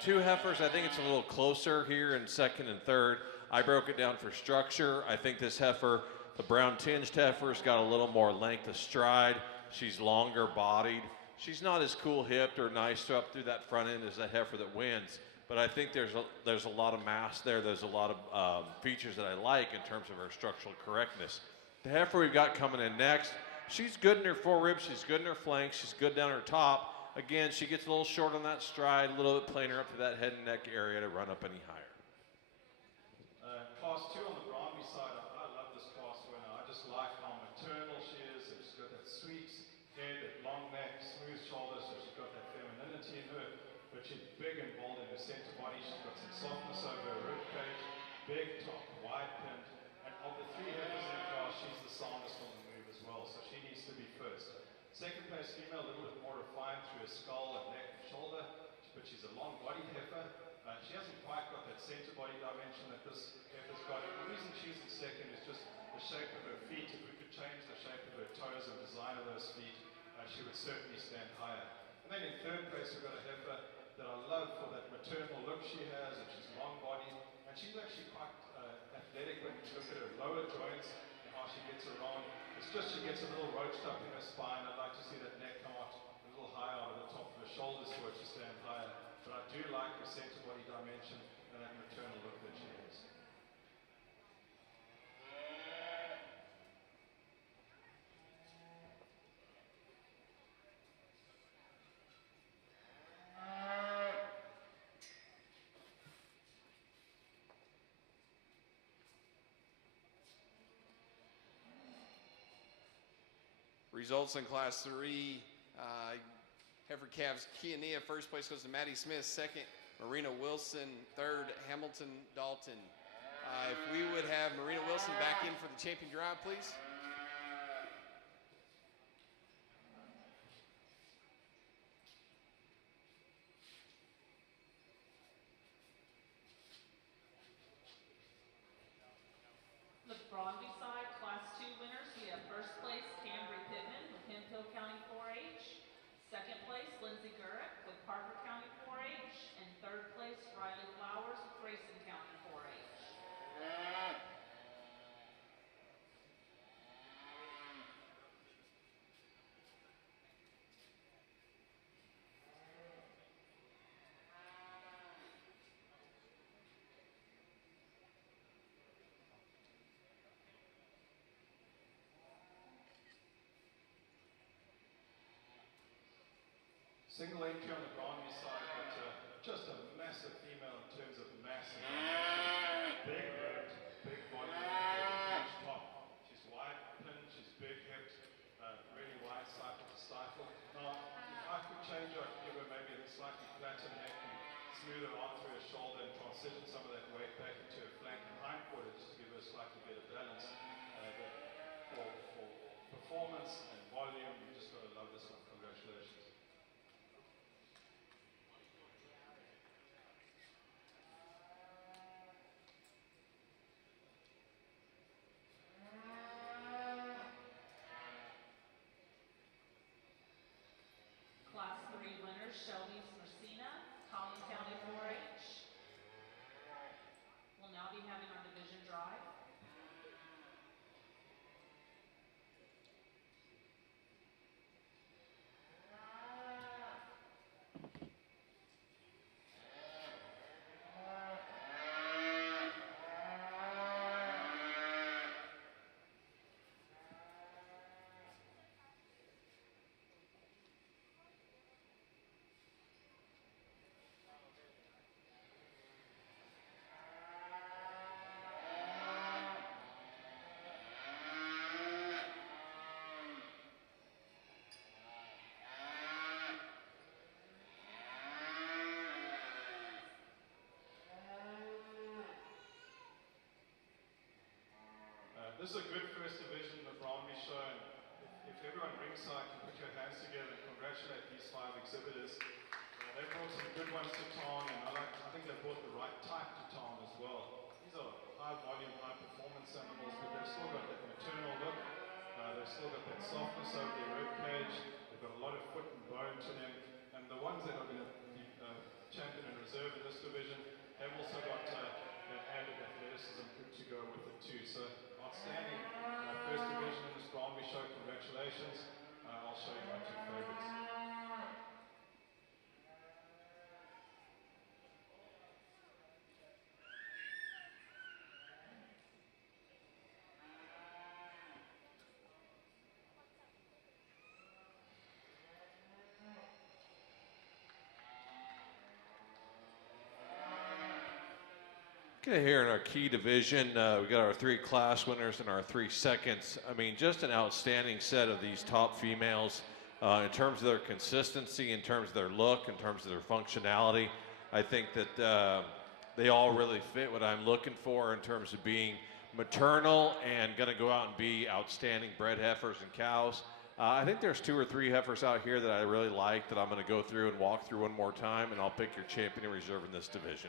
two heifers, I think it's a little closer here in second and third. I broke it down for structure. I think this heifer, the brown tinged heifer's got a little more length of stride. She's longer bodied. She's not as cool hipped or nice up through that front end as that heifer that wins. But I think there's a lot of mass there. There's a lot of features that I like in terms of her structural correctness. The heifer we've got coming in next, she's good in her foreribs, she's good in her flanks, she's good down her top. Again, she gets a little short on that stride, a little bit plainer up to that head and neck area to run up any higher. Class 2 on the Brahmi side, I love this class winner. I just like how maternal she is. And she's got that sweet head, that long neck, smooth shoulders, so she's got that femininity in her. But she's big and bold in her center body. She's got some softness over her rib cage, big top, wide pinned. And of the three heifers in the class, she's the soundest on the move as well, so she needs to be first. Second place female, a little bit more refined through her skull and neck and shoulder, but she's a long-bodied heifer. She hasn't quite got that center body dimension that this heifer's got. The reason she's in second is just the shape of her feet. If we could change the shape of her toes and design of those feet, just she gets a little roached up in her spine. I'd like to see that neck come out a little higher over the top of her shoulders for her to stand higher. But I do like her center body dimension and that maternal look that she has. Results in Class 3, Heifer Calves Chianina, first place goes to Maddie Smith, second Marina Wilson, third Hamilton Dalton. If we would have Marina Wilson back in for the champion drive, please. The Brondby side, Class 2 winners, we have first place Cambry Pittman with Hemphill County 4-H, second place Lindsey Gurrick with Parker County 4-H, and third place Riley Flowers with Grayson County 4-H. Single entry on the Brondby side, but just a massive female in terms of massive. Big ribbed, big body, huge top. She's wide pinned, she's big hipped, really wide stifle to stifle. Now, if I could change her, I'd give her maybe a slightly flatter neck and smooth her out through her shoulder and transition some of that weight back into her flank and hind quarter just to give her a slightly better balance. But for performance and volume, you just got to love this one. Congratulations. Class 3 winners, Shelby's Messina, Collin County 4-H. We'll now be having our division drive. This is a good first division, the Brondby show, and if everyone ringside can put your hands together and congratulate these 5 exhibitors. They brought some good ones to town, and I think they brought the right type to town as well. These are high volume, high performance animals, but they've still got that maternal look. They've still got that softness over their rib cage. They've got a lot of foot and bone to them, and the ones that are going to be champion and reserve in this division, they've also got that added athleticism good to go with it too. So outstanding first division in this Brondby show. Congratulations. I'll show you my 2 favorites. Okay, here in our key division, we got our 3 class winners and our 3 seconds. I mean, just an outstanding set of these top females in terms of their consistency, in terms of their look, in terms of their functionality. I think that they all really fit what I'm looking for in terms of being maternal and going to go out and be outstanding bred heifers and cows. I think there's 2 or 3 heifers out here that I really like that I'm going to go through and walk through one more time, and I'll pick your champion and reserve in this division.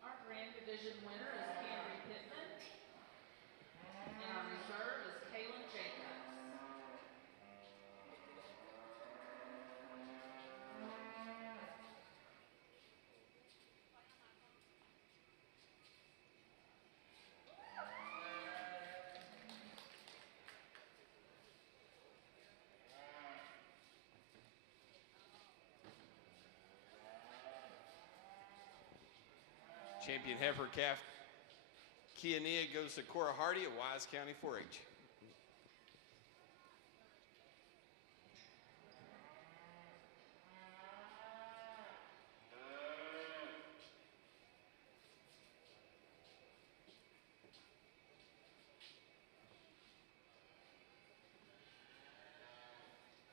Our grand division winner is Cambry Pittman, and our reserve is Kaylin Jacobs. Champion heifer calf Chianina goes to Cora Hardy of Wise County 4-H.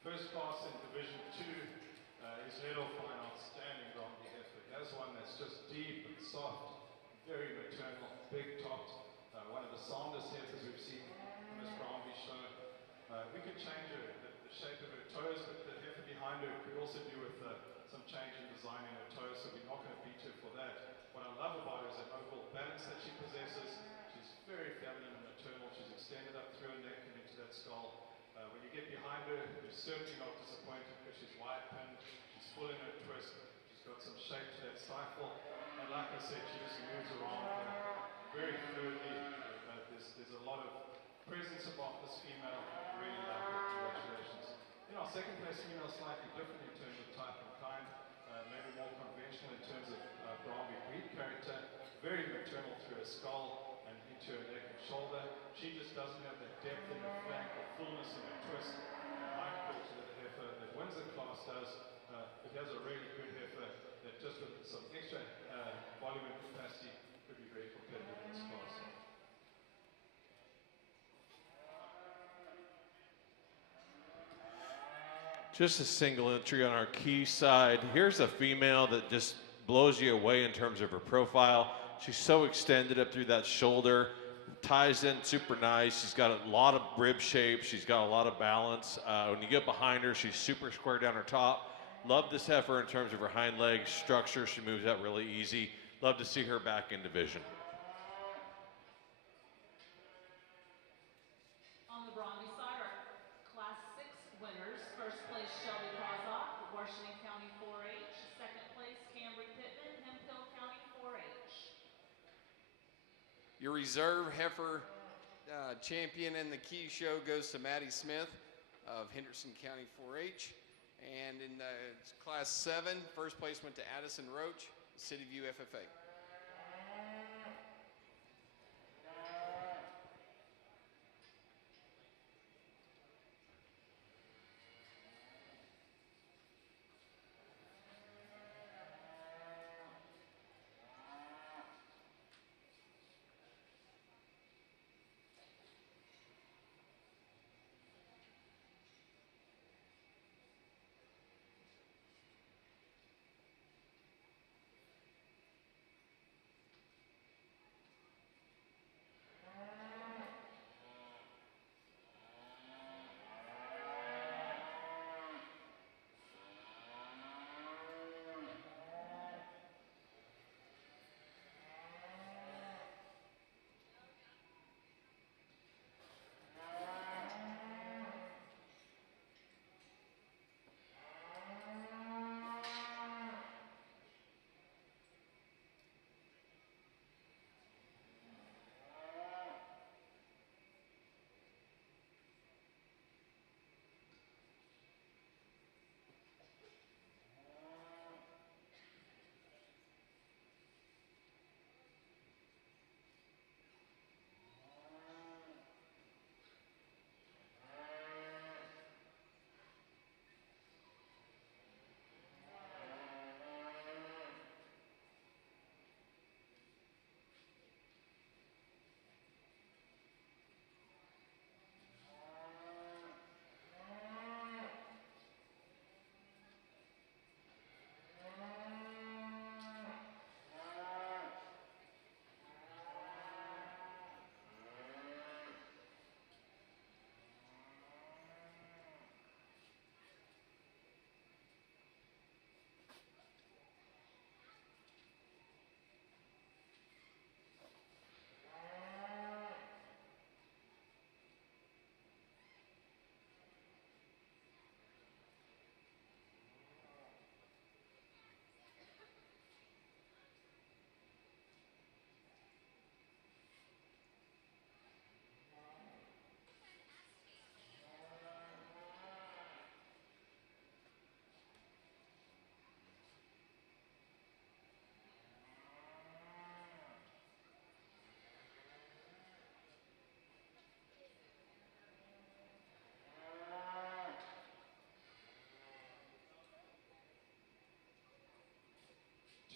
First class in Division 2 is led off by an outstanding Bromley heifer. Here's one that's just deep and soft, very maternal, big topped, one of the soundest heifers we've seen in this Bromley show. We could change the shape of her toes, but the heifer behind her could also do with some change in design in her toes, so we're not going to beat her for that. What I love about her is that overall balance that she possesses. She's very feminine and maternal. She's extended up through her neck and into that skull. When you get behind her, you're certainly not disappointed because she's wide pinned, she's full in her twist, she's got some shape to that stifle, and like I said, she just moves around very fluidly. There's a lot of presence about this female. Really like her. Congratulations. Then our second place female is slightly different in terms of type and kind, maybe more conventional in terms of Bromley breed character. Very maternal through her skull and into her neck and shoulder. She just doesn't have that depth in her flank or fullness in her twist and hind quarter that the heifer that wins the class does. It has a really good heifer that just with some extra volume and capacity could be very competitive in this class. Just a single entry on our key side. Here's a female that just blows you away in terms of her profile. She's so extended up through that shoulder, ties in super nice. She's got a lot of rib shape. She's got a lot of balance. When you get behind her, she's super square down her top. Love this heifer in terms of her hind leg structure. She moves out really easy. Love to see her back in division. On the Bromley side, our Class 6 winners. First place, Shelby Kozak, Washington County 4-H. Second place, Cambry Pittman, Hemphill County 4-H. Your reserve heifer champion in the key show goes to Maddie Smith of Henderson County 4-H. And in Class 7, first place went to Addison Roach, City View FFA.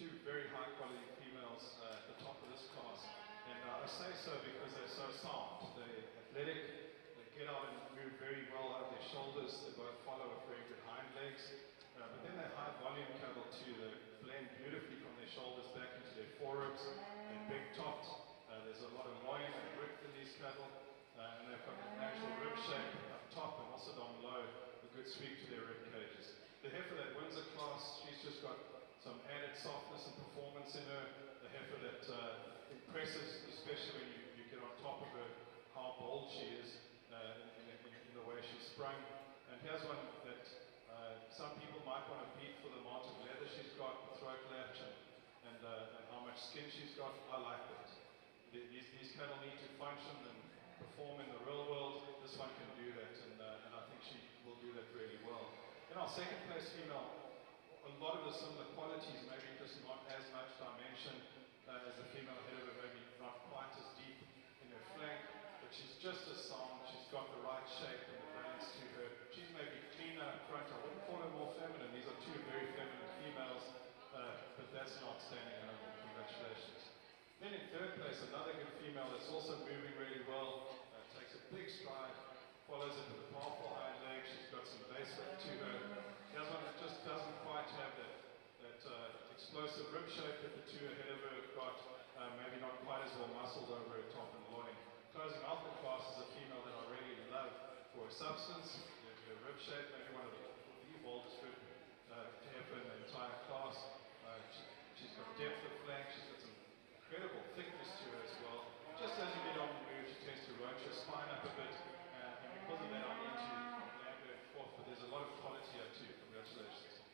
two very high quality females at the top of this class. And I say so because they're so sound. They're athletic, they get out and move very well out of their shoulders. They both follow with very good hind legs. But then they're high volume cattle too. They blend beautifully from their shoulders back into their foreribs. They're big topped. There's a lot of loin and width in these cattle. And they've got a natural rib shape up top and also down low, a good sweep to their rib cages. The heifer that wins the class, she's just got some added softness and performance in her. The heifer that impresses, especially when you get on top of her, how bold she is in the way she's sprung. And here's one that some people might want to beat for the amount of leather she's got, the throat latch, and how much skin she's got. I like that. These cattle need to function and perform in the real world. This one can do that, and I think she will do that really well. In our second place female, a lot of the similar qualities, maybe just not as much dimension as the female ahead of her, maybe not quite as deep in her flank, but she's just as sound. She's got the right shape and the balance to her. She's maybe cleaner up front. I wouldn't call her more feminine. These are two very feminine females, but that's an outstanding animal. Congratulations. Then in third place, another good female that's also moving really well, takes a big stride, follows it with a powerful hind leg. She's got some base width to her. Here's one that just doesn't quite have that explosive rib shape that the two ahead of her have got, maybe not quite as well muscled over her top and loin. Closing out the class is a female that I really love for her substance, her rib shape, maybe one of the boldest rib heifer in the entire class. She's got depth of flank, she's got some incredible thickness to her as well. Just as you get on the move, she tends to roach her spine up a bit, and because of that I need to land her fourth, but there's a lot of quality here too. Congratulations.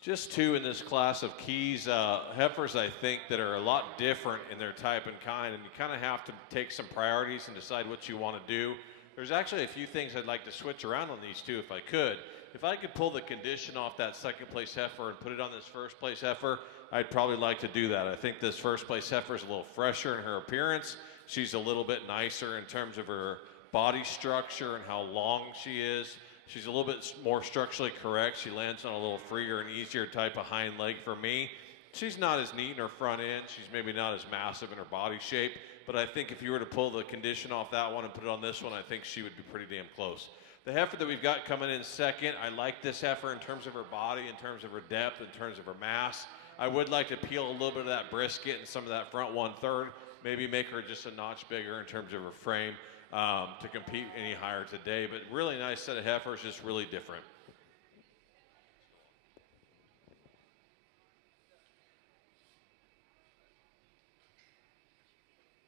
Just two in this class of keys, heifers, I think, that are a lot different in their type and kind, and you kind of have to take some priorities and decide what you want to do. There's actually a few things I'd like to switch around on these two if I could. If I could pull the condition off that second place heifer and put it on this first place heifer, I'd probably like to do that. I think this first place heifer is a little fresher in her appearance. She's a little bit nicer in terms of her body structure and how long she is. She's a little bit more structurally correct. She lands on a little freer and easier type of hind leg for me. She's not as neat in her front end. She's maybe not as massive in her body shape, but I think if you were to pull the condition off that one and put it on this one, I think she would be pretty damn close. The heifer that we've got coming in second, I like this heifer in terms of her body, in terms of her depth, in terms of her mass. I would like to peel a little bit of that brisket and some of that front 1/3, maybe make her just a notch bigger in terms of her frame to compete any higher today. But really nice set of heifers, just really different.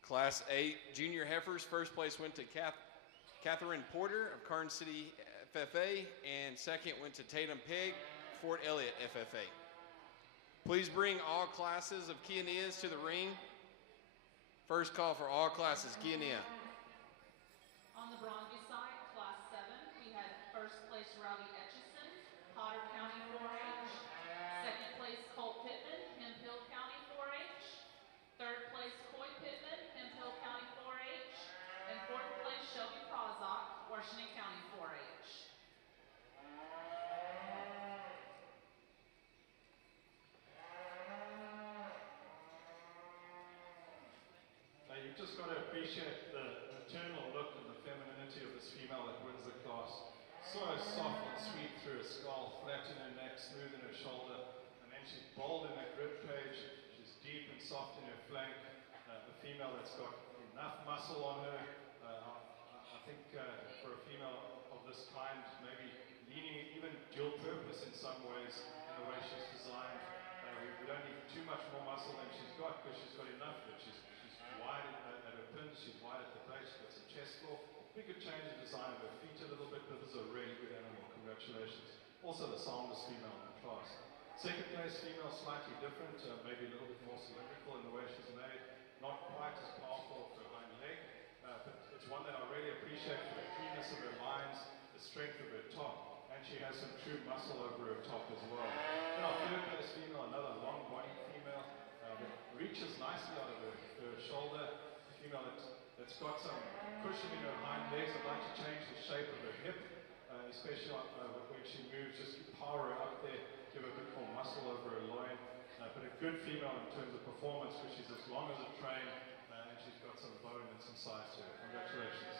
Class 8 junior heifers, first place went to Catherine Porter of Karn City FFA, and second went to Tatum Pig, Fort Elliott FFA. Please bring all classes of Chianinas to the ring. First call for all classes, Chianina. On the Bronze side, Class 7, we had first place Rowdy Etchison, Potter County 4-H. Second place Colt Pittman, Hemphill County 4-H. Third place Coy Pittman, Hemphill County 4-H. And fourth place Shelby Prozak, Washington County 4-H. You've just got to appreciate the maternal look and the femininity of this female that wins the class. So soft and sweet through her skull, flat in her neck, smooth in her shoulder, and then she's bold in that rib cage. She's deep and soft in her flank. A female that's got enough muscle on her. I think for a female of this kind, maybe leaning even dual purpose in some ways in the way she's designed. We don't need too much more muscle than she's got because she's got enough of it. She's wide at her pins, she's wide at the base, she's got some chest floor. We could change the design of her feet a little bit, but this is a really good animal. Congratulations. Also the soundest female in the class. Second place female, slightly different, maybe a little bit more cylindrical in the way she's made. Not quite as powerful for her hind leg, but it's one that I really appreciate for the cleanness of her lines, the strength of her top, and she has some true muscle over her top as well. Then our third place female, another long body female that reaches nicely out of her shoulder, a female that's got some cushion in her hind legs. I'd like to change the shape of her hip, especially when she moves, just good female in terms of performance, because she's as long as a train, and she's got some bone and some size to her. Congratulations.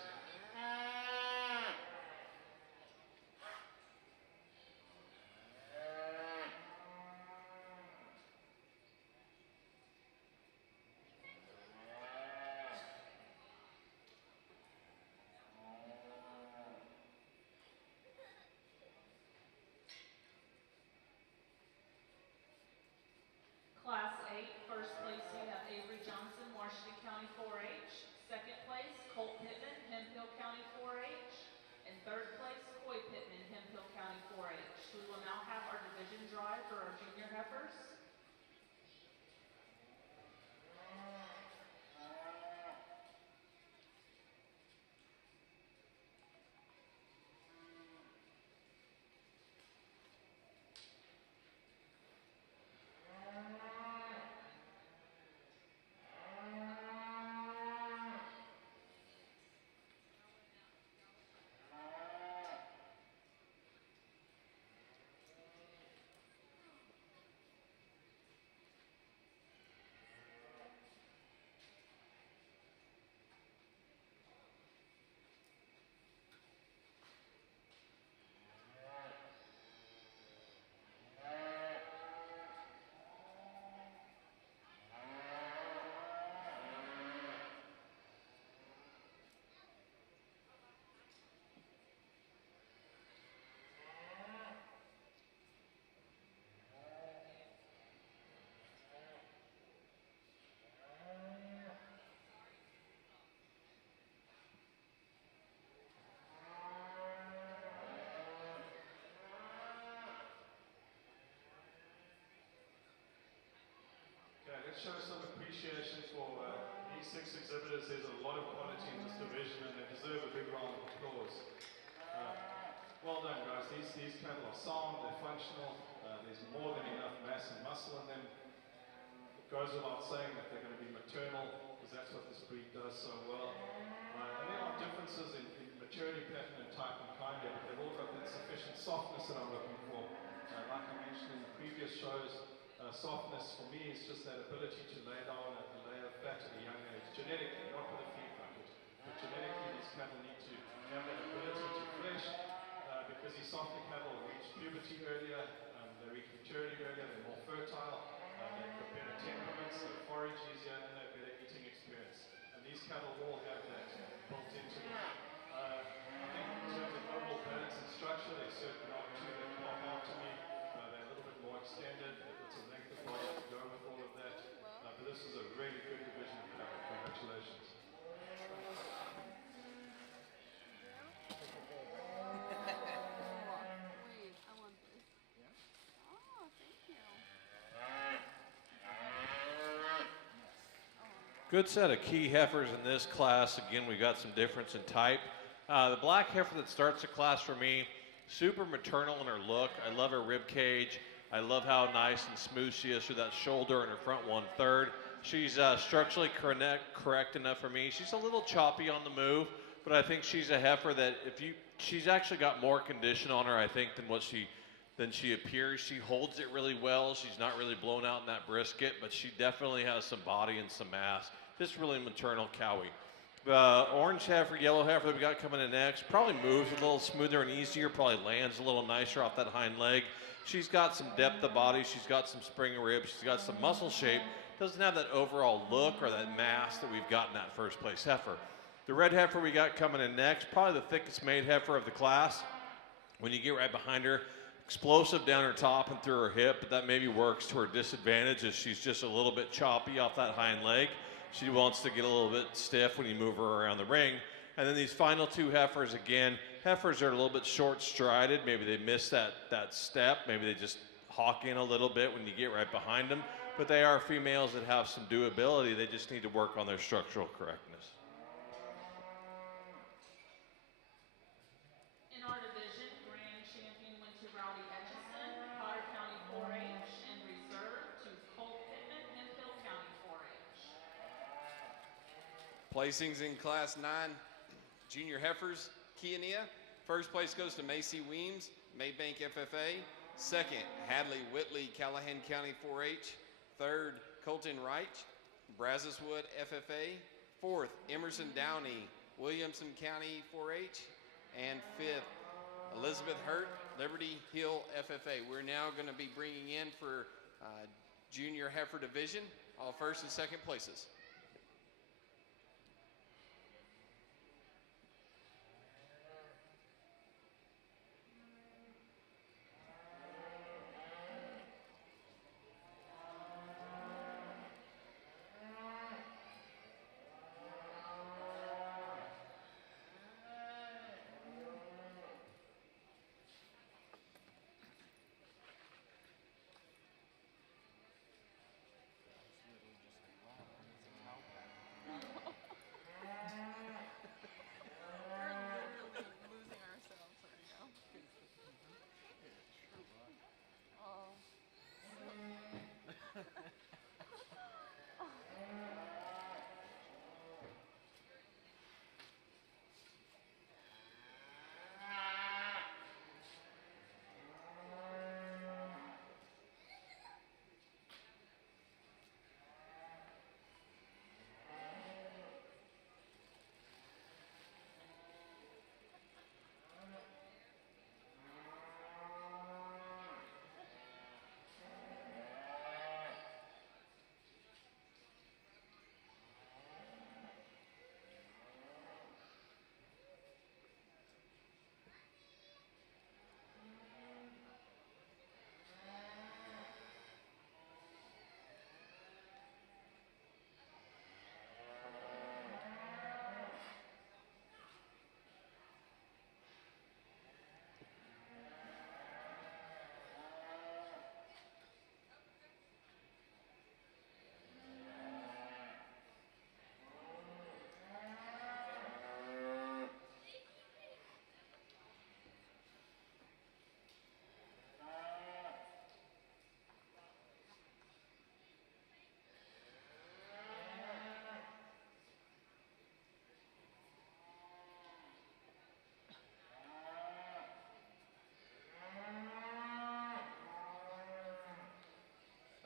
Class 8, first place you have Avery Johnson, Washington County 4-H. Second place, Colt Pittman, Hemphill County 4-H. And third place, Coy Pittman, Hemphill County 4-H. We will now have our division drive for our junior heifers. Okay, let's show some appreciation for these 6 exhibitors. There's a lot of quality in this division, and they deserve a big round of applause. Well done, guys. These cattle are sound, they're functional, there's more than enough mass and muscle in them. It goes without saying that they're going to be maternal, because that's what this breed does so well. And there are differences in maturity pattern and type and kind here, but they've all got that sufficient softness that I'm looking for. Like I mentioned in the previous shows, softness for me is just that ability to lay down a layer of fat at a young age, genetically, not with a feed packet. But genetically, these cattle need to have that ability to flesh, because these softer cattle reach puberty earlier, they reach maturity earlier, they're more fertile, they've got better temperaments, they forage easier, and they have better eating experience. And these cattle all have that built into them. I think in terms of overall balance and structure, there's certainly not two that pop out to me. They're a little bit more extended, they've got some length of body to go with all of that. But this is a really good division of cattle. Congratulations. Wait, I want this. Yeah? Oh, thank you. Good set of key heifers in this class. Again, we got some difference in type. The black heifer that starts the class for me, super maternal in her look. I love her rib cage. I love how nice and smooth she is through that shoulder and her front 1/3. She's structurally correct enough for me. She's a little choppy on the move, but I think she's a heifer that she's actually got more condition on her, I think, than she appears. She holds it really well. She's not really blown out in that brisket, but she definitely has some body and some mass. Just really maternal cowie. The orange heifer, yellow heifer that we got coming in next probably moves a little smoother and easier, probably lands a little nicer off that hind leg. She's got some depth of body, she's got some spring ribs, she's got some muscle shape. Doesn't have that overall look or that mass that we've got in that first place heifer. The red heifer we got coming in next, probably the thickest made heifer of the class. When you get right behind her, explosive down her top and through her hip, but that maybe works to her disadvantage as she's just a little bit choppy off that hind leg. She wants to get a little bit stiff when you move her around the ring. And then these final 2 heifers, again, heifers are a little bit short-strided. Maybe they miss that step. Maybe they just hawk in a little bit when you get right behind them. But they are females that have some doability. They just need to work on their structural correctness. In our division, grand champion went to Rowdy Etchison, Potter County 4-H, and reserve to Colt Pittman, Hemphill County 4-H. Placings in Class 9 junior heifers, Chianina. First place goes to Macy Weems, Maybank FFA. Second, Hadley Whitley, Callahan County 4-H. Third, Colton Wright, Brazoswood FFA. Fourth, Emerson Downey, Williamson County 4-H. And fifth, Elizabeth Hurt, Liberty Hill FFA. We're now going to be bringing in for Junior Heifer Division, all first and second places.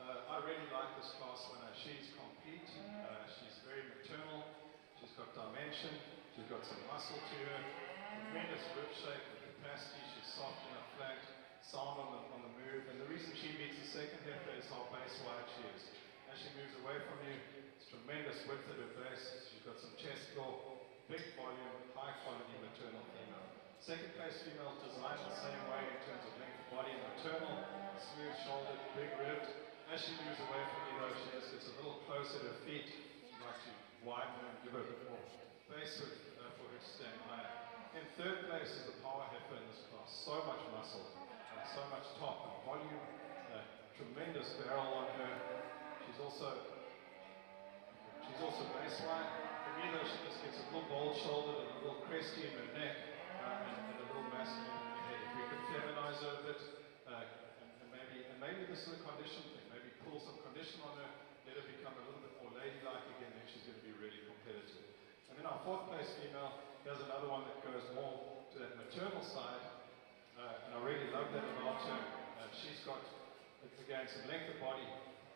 I really like this class winner. She's complete. She's very maternal. She's got dimension. She's got some muscle to her. Tremendous rib shape and capacity. She's soft in her flank, sound on the move. And the reason she beats the second heifer is how base wide she is. As she moves away from you, it's tremendous width at her base. She's got some chest floor, big volume, high quality maternal female. Second place female designed the same way in terms of length of body, maternal, smooth shouldered, big ribbed. As she moves away from you though, she just gets a little closer to her feet. She'd like to widen her and give her a bit more base width for her to stand higher. In third place is the power heifer in this class. So much muscle, so much top and volume, tremendous barrel on her. She's also baseline. For me though, she just gets a little bold shouldered and a little cresty in her neck and a little masculine in her head. If we could feminize her a bit, and maybe this is a condition thing, maybe pull some condition on her, let her become a little bit more ladylike again, then she's going to be really competitive. And then our fourth place female, here's another one that goes more to that maternal side, and I really love that about her. She's got, again, some length of body,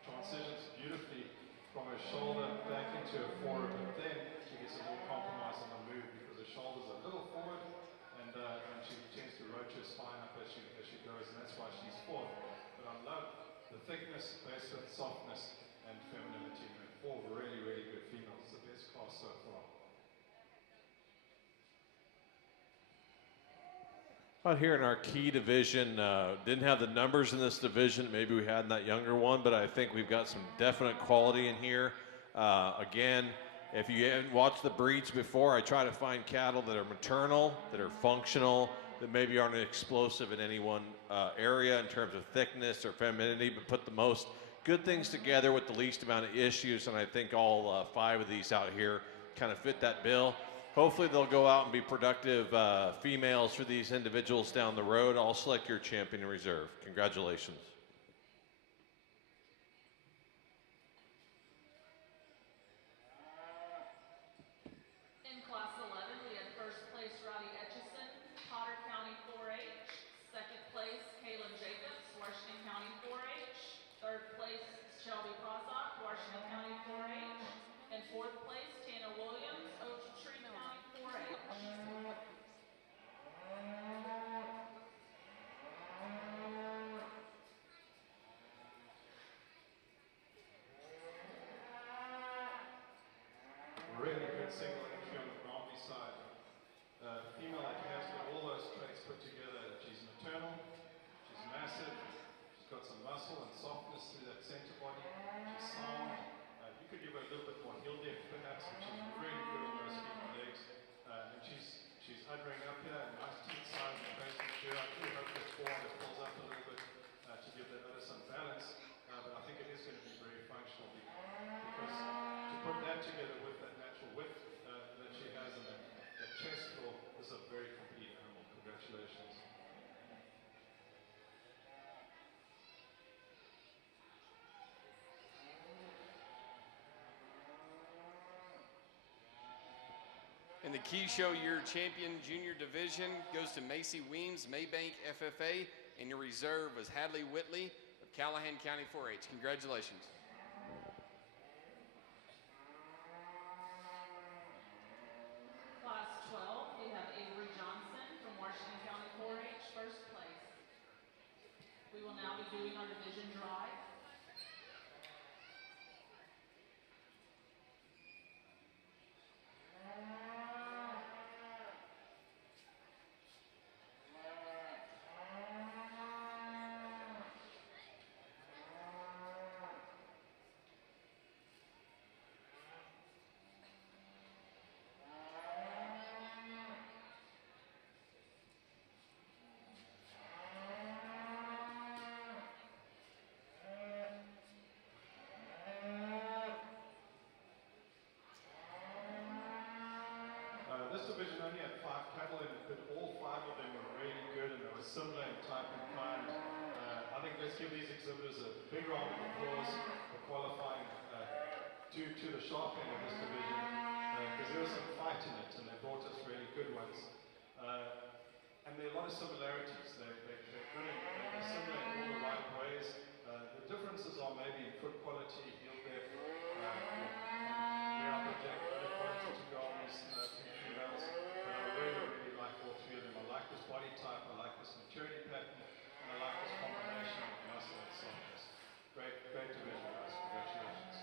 transitions beautifully from her shoulder back into her forearm, but then she gets a little compromise on the move because her shoulders are a little forward, and she tends to rotate her spine up as she goes, and that's why she's fourth. But I love the thickness, base width, softness, and femininity in her. Four really, really good females. The best class so far. Out here in our key division, didn't have the numbers in this division. Maybe we had in that younger one, but I think we've got some definite quality in here. Again, if you haven't watched the breeds before, I try to find cattle that are maternal, that are functional, that maybe aren't explosive in any one area in terms of thickness or femininity, but put the most good things together with the least amount of issues. And I think all 5 of these out here kind of fit that bill. Hopefully they'll go out and be productive females for these individuals down the road. I'll select your champion in reserve. Congratulations. In Class 11, we had first place Roddy Etchison, Potter County 4-H. Second place, Kaylin Jacobs, Washington County 4-H. Third place, Shelby Prosper. And the Key Show Year Champion Junior Division goes to Macy Weems, Maybank FFA, and your reserve was Hadley Whitley of Callahan County 4-H. Congratulations. Class 12, we have Avery Johnson from Washington County 4-H, first place. We will now be doing our division drive. This division only had 5 cattle in it, but all 5 of them were really good and they were similar in type and kind. I think let's give these exhibitors a big round of applause for qualifying to the sharp end of this division, because there was some fight in it and they brought us really good ones. And there are a lot of similarities. They're similar in all the right ways. The differences are maybe in foot quality, heel depth, where I project better quality to go on these females. But I really like all 3 of them. I like this body type, I like this maturity pattern, and I like this combination of muscle and softness. Great division, guys. Congratulations.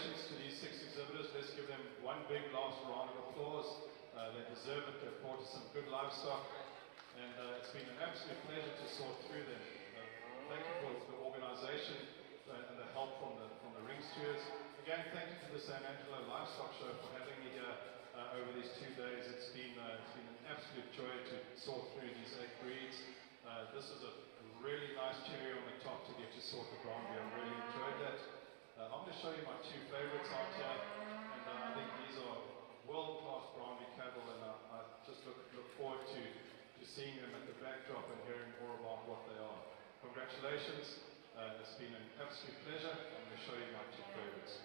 congratulations to these 6 exhibitors. Let's give them one big last round of applause. They deserve it. They've brought us some good livestock, and it's been an absolute pleasure to sort through them. Thank you for the organization and the help from the ring stewards. Again, thank you to the San Angelo Livestock Show for having me here over these 2 days. It's been an absolute joy to sort through these 8 breeds. This is a really nice cherry on the top to get to sort the Bromby. I really enjoyed that. I'm going to show you my 2 favorites out here, and I think these are world-class Bromby cattle, and I just look forward to seeing them at the backdrop and hearing more about what they are. Congratulations. It's been an absolute pleasure. I'm going to show you my 2 favorites.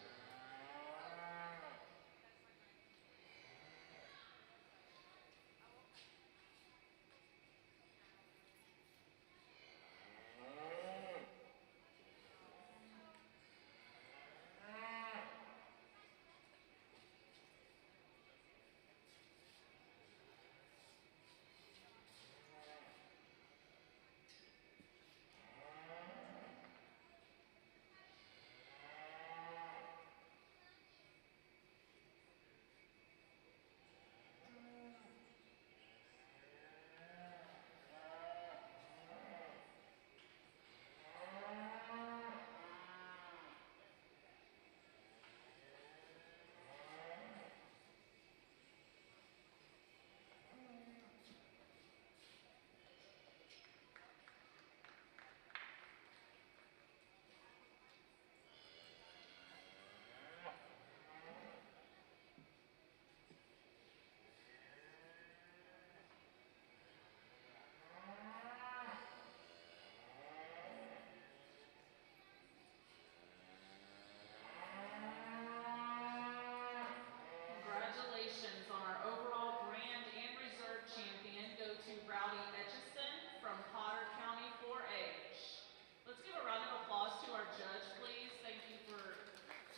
Congratulations on our overall grand and reserve champion go to Rowdy Etchison from Potter County 4-H. Let's give a round of applause to our judge, please. Thank you for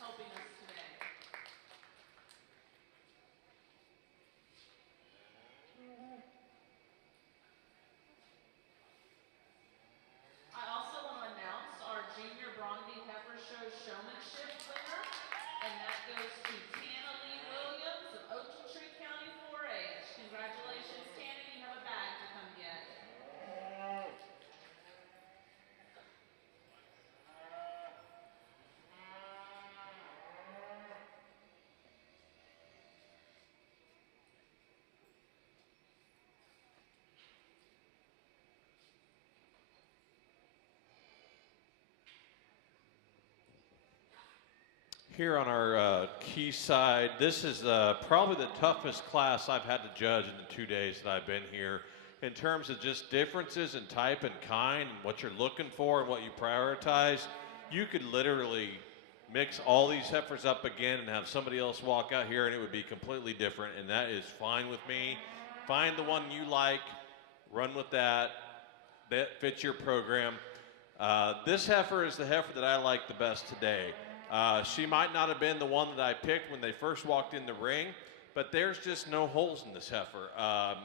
helping us today. I also want to announce our Junior Bromby Heifer Show Showmanship winner, and that goes to Tana Lee Williams of Ocean County 4-H. Congratulations, Tana. You have a bag to come get. Here on our key side, this is probably the toughest class I've had to judge in the 2 days that I've been here in terms of just differences in type and kind and what you're looking for and what you prioritize. You could literally mix all these heifers up again and have somebody else walk out here and it would be completely different, and that is fine with me. Find the one you like, run with that fits your program. This heifer is the heifer that I like the best today. She might not have been the one that I picked when they first walked in the ring, but there's just no holes in this heifer.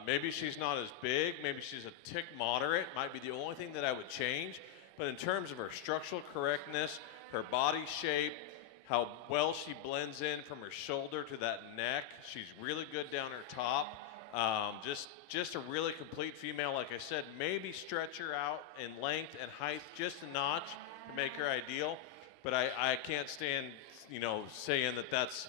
Maybe she's not as big, maybe she's a tick moderate, might be the only thing that I would change. But in terms of her structural correctness, her body shape, how well she blends in from her shoulder to that neck, she's really good down her top. Just a really complete female. Like I said, maybe stretch her out in length and height just a notch to make her ideal. But I can't stand, saying that that's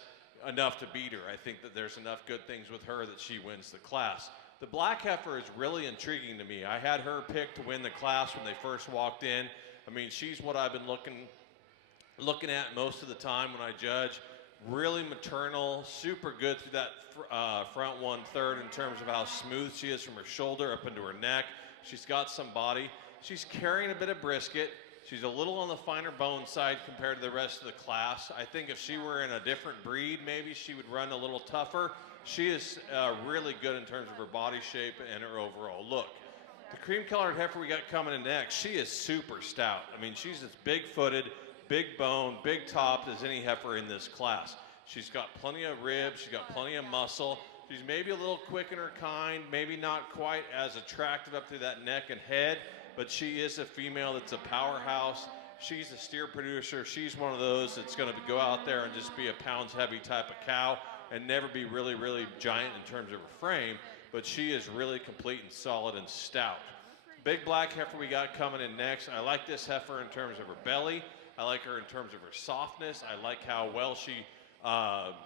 enough to beat her. I think that there's enough good things with her that she wins the class. The black heifer is really intriguing to me. I had her picked to win the class when they first walked in. I mean, she's what I've been looking at most of the time when I judge. Really maternal, super good through that front 1/3 in terms of how smooth she is from her shoulder up into her neck. She's got some body. She's carrying a bit of brisket. She's a little on the finer bone side compared to the rest of the class. I think if she were in a different breed, maybe she would run a little tougher. She is really good in terms of her body shape and her overall look. The cream-colored heifer we got coming in next, she is super stout. I mean, she's as big-footed, big bone, big topped as any heifer in this class. She's got plenty of ribs, she's got plenty of muscle. She's maybe a little quick in her kind, maybe not quite as attractive up through that neck and head, but she is a female that's a powerhouse. She's a steer producer. She's one of those that's going to go out there and just be a pounds heavy type of cow and never be really, really giant in terms of her frame, but she is really complete and solid and stout. Big black heifer we got coming in next. I like this heifer in terms of her belly. I like her in terms of her softness. I like how well she,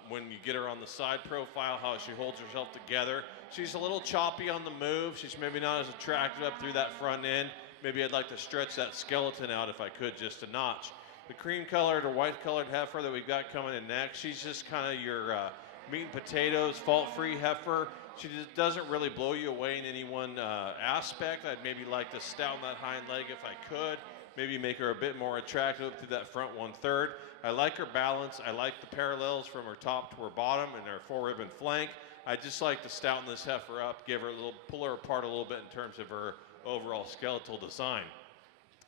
when you get her on the side profile, how she holds herself together. She's a little choppy on the move. She's maybe not as attractive up through that front end. Maybe I'd like to stretch that skeleton out if I could, just a notch. The cream colored or white colored heifer that we've got coming in next, she's just kind of your meat and potatoes, fault-free heifer. She just doesn't really blow you away in any one aspect. I'd maybe like to stouten that hind leg if I could. Maybe make her a bit more attractive through that front 1/3. I like her balance. I like the parallels from her top to her bottom and her 4-ribbon flank. I just like to stouten this heifer up, give her a little, pull her apart a little bit in terms of her overall skeletal design.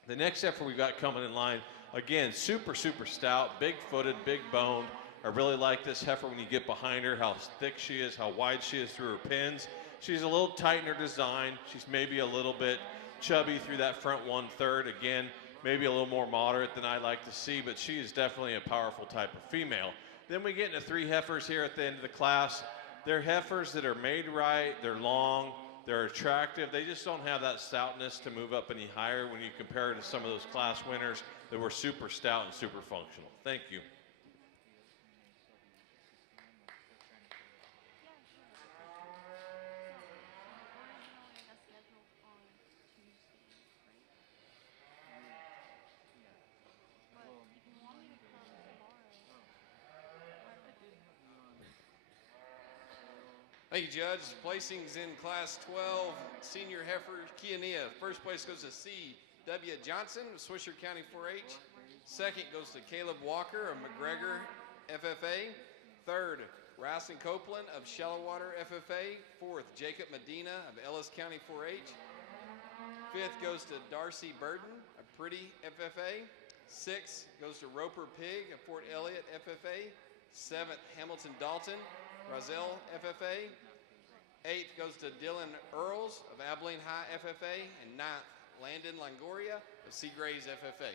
The next heifer we've got coming in line, again, super, super stout, big-footed, big-boned. I really like this heifer when you get behind her, how thick she is, how wide she is through her pins. She's a little tight in her design. She's maybe a little bit chubby through that front 1/3. Again, maybe a little more moderate than I like to see, but she is definitely a powerful type of female. Then we get into 3 heifers here at the end of the class. They're heifers that are made right, they're long, they're attractive. They just don't have that stoutness to move up any higher when you compare it to some of those class winners that were super stout and super functional. Thank you. Thank you, Judge. Placings in Class 12, Senior Heifer, Chianina. First place goes to C.W. Johnson of Swisher County 4-H. Second goes to Caleb Walker of McGregor FFA. Third, Ralston Copeland of Shallowater FFA. Fourth, Jacob Medina of Ellis County 4-H. Fifth goes to Darcy Burton of Pretty FFA. Sixth goes to Roper Pig of Fort Elliott FFA. Seventh, Hamilton Dalton, Rozelle FFA. Eighth goes to Dylan Earls of Abilene High FFA. And ninth, Landon Longoria of Seagrays FFA.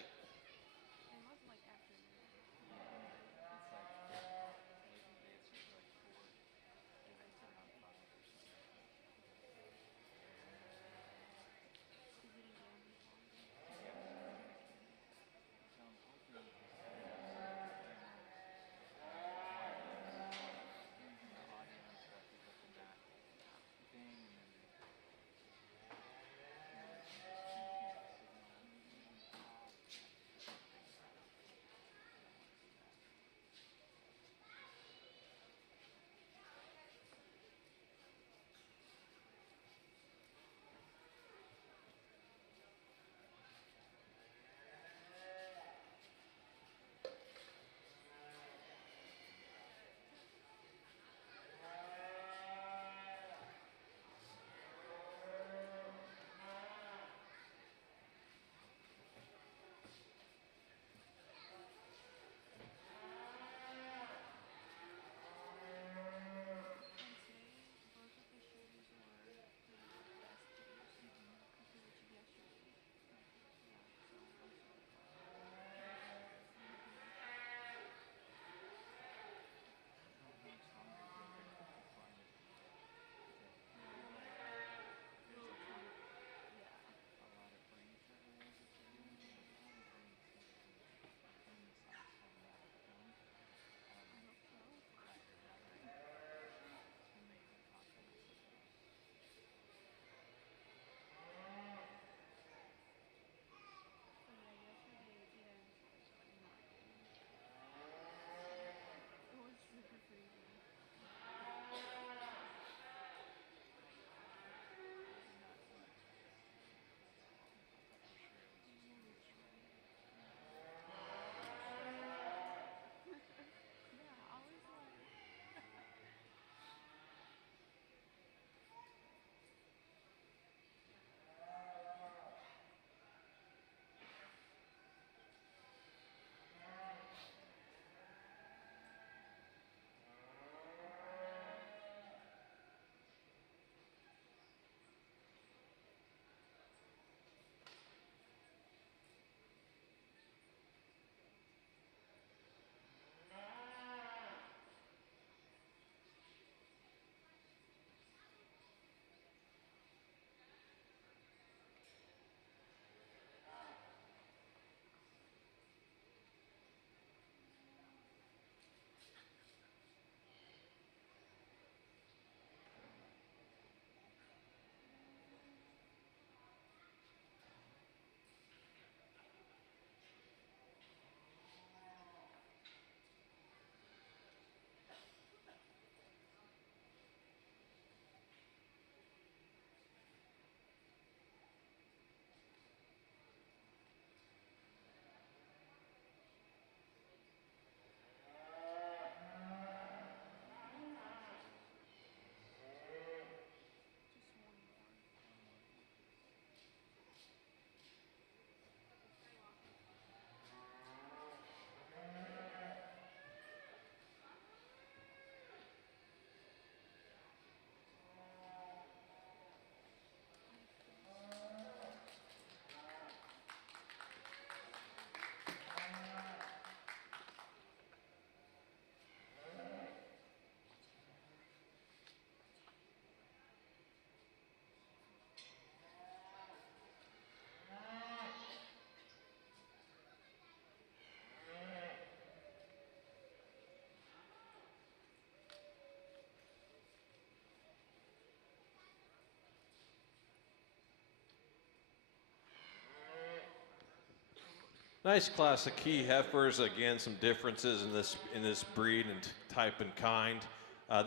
Nice class of key heifers. Again, some differences in this breed and type and kind.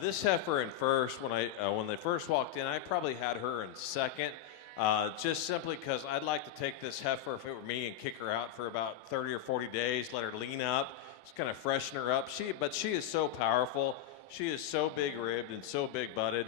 This heifer in first, when they first walked in, I probably had her in second, just simply because I'd like to take this heifer, if it were me, and kick her out for about 30 or 40 days, let her lean up, just kind of freshen her up. But she is so powerful. She is so big ribbed and so big butted,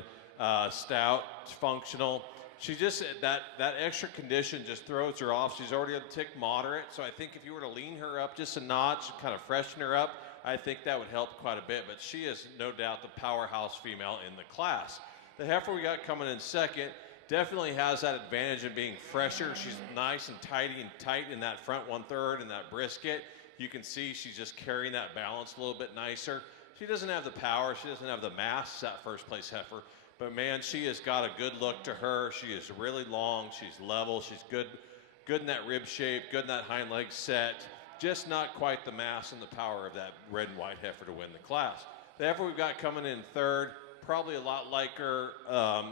stout, functional. She just, that extra condition just throws her off. She's already a tick moderate, so I think if you were to lean her up just a notch, kind of freshen her up, I think that would help quite a bit. But she is no doubt the powerhouse female in the class. The heifer we got coming in second definitely has that advantage of being fresher. She's nice and tight in that front 1/3 and that brisket. You can see she's just carrying that balance a little bit nicer. She doesn't have the power, she doesn't have the mass, that first place heifer. But man, she has got a good look to her. She is really long, she's level, she's good in that rib shape, good in that hind leg set. Just not quite the mass and the power of that red and white heifer to win the class. The heifer we've got coming in third, probably a lot like her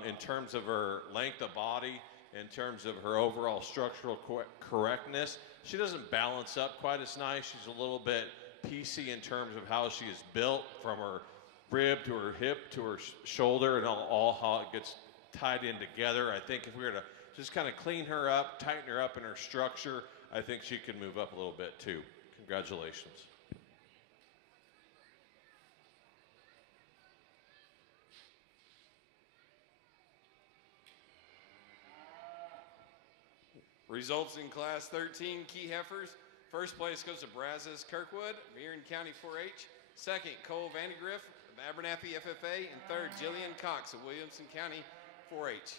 in terms of her length of body, in terms of her overall structural correctness. She doesn't balance up quite as nice. She's a little bit piecey in terms of how she is built, from her rib to her hip to her shoulder, and all how it gets tied in together. I think if we were to just kind of clean her up, tighten her up in her structure, I think she can move up a little bit too. Congratulations. Results in Class 13 key heifers. First place goes to Brazos Kirkwood, Marion County 4-H. Second, Cole Vandegrift of Abernathy FFA. And third, Jillian Cox of Williamson County 4-H.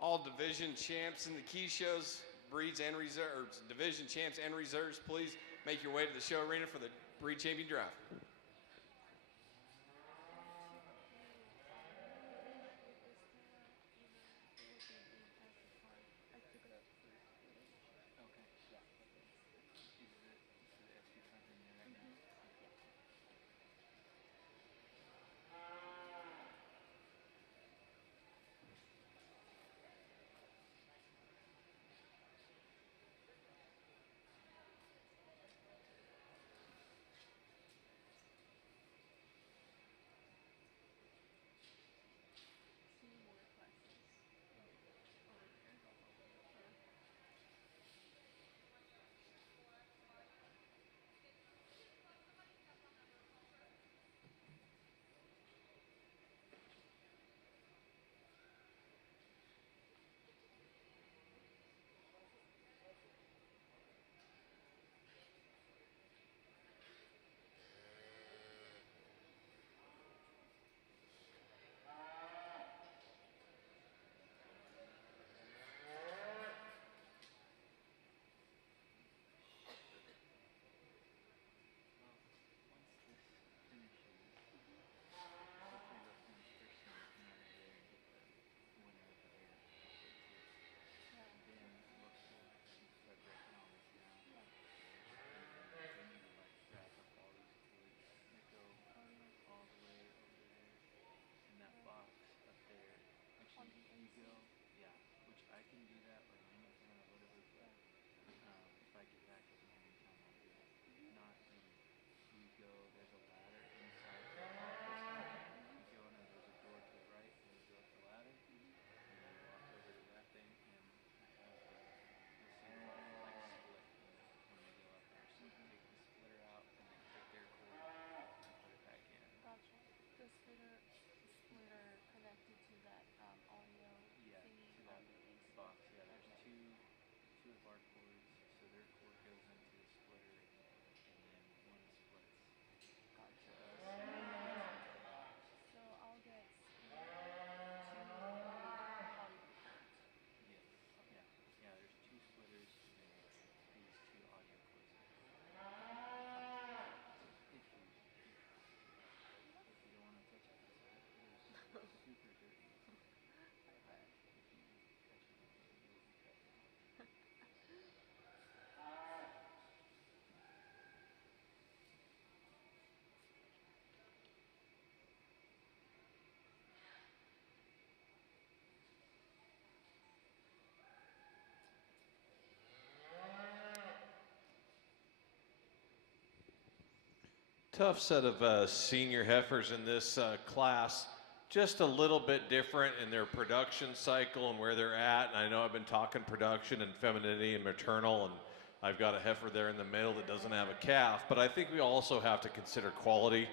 All division champs in the key shows, breeds and reserves, division champs and reserves, please make your way to the show arena for the breed champion drive. Tough set of senior heifers in this class. Just a little bit different in their production cycle and where they're at. And I know I've been talking production and femininity and maternal, and I've got a heifer there in the middle that doesn't have a calf. But I think we also have to consider quality.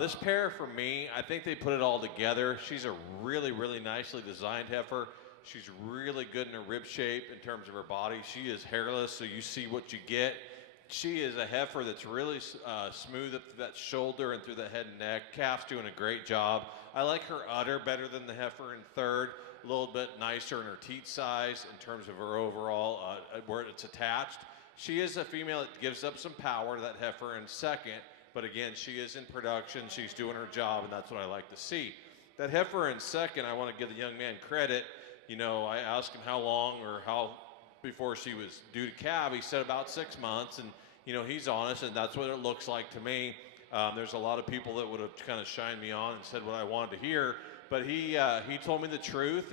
This pair, for me, I think they put it all together. She's a really, really nicely designed heifer. She's really good in her rib shape in terms of her body. She is hairless, so you see what you get. She is a heifer that's really smooth up through that shoulder and through the head and neck. Calf's doing a great job. I like her udder better than the heifer in third. A little bit nicer in her teat size in terms of her overall, where it's attached. She is a female that gives up some power to that heifer in second. But again, she is in production. She's doing her job, and that's what I like to see. That heifer in second, I want to give the young man credit. You know, I asked him how long or how before she was due to calve. He said about 6 months, and you know, he's honest, and that's what it looks like to me. There's a lot of people that would have kind of shined me on and said what I wanted to hear, but he told me the truth,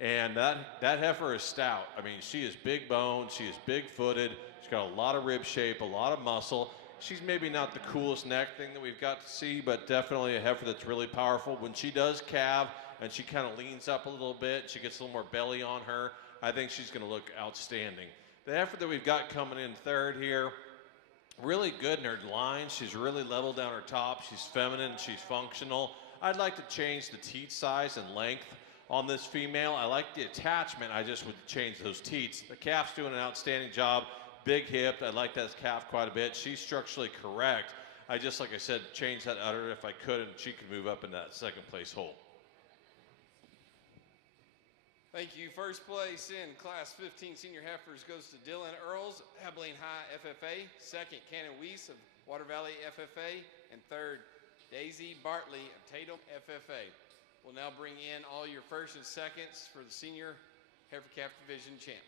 and that heifer is stout. I mean, she is big boned, she is big footed, she's got a lot of rib shape, a lot of muscle. She's maybe not the coolest neck thing that we've got to see, but definitely a heifer that's really powerful. When she does calve and she kind of leans up a little bit, she gets a little more belly on her, I think she's going to look outstanding. The heifer that we've got coming in third here, really good in her line. She's really level down her top. She's feminine, she's functional. I'd like to change the teat size and length on this female. I like the attachment. I just would change those teats. The calf's doing an outstanding job. Big hip. I like that calf quite a bit. She's structurally correct. I just, like I said, change that udder if I could, and she could move up in that second place hole. Thank you. First place in Class 15 Senior Heifers goes to Dylan Earls, Abilene High FFA. Second, Cannon Weiss of Water Valley FFA. And third, Daisy Bartley of Tatum FFA. We'll now bring in all your first and seconds for the Senior Heifer Calf Division champ.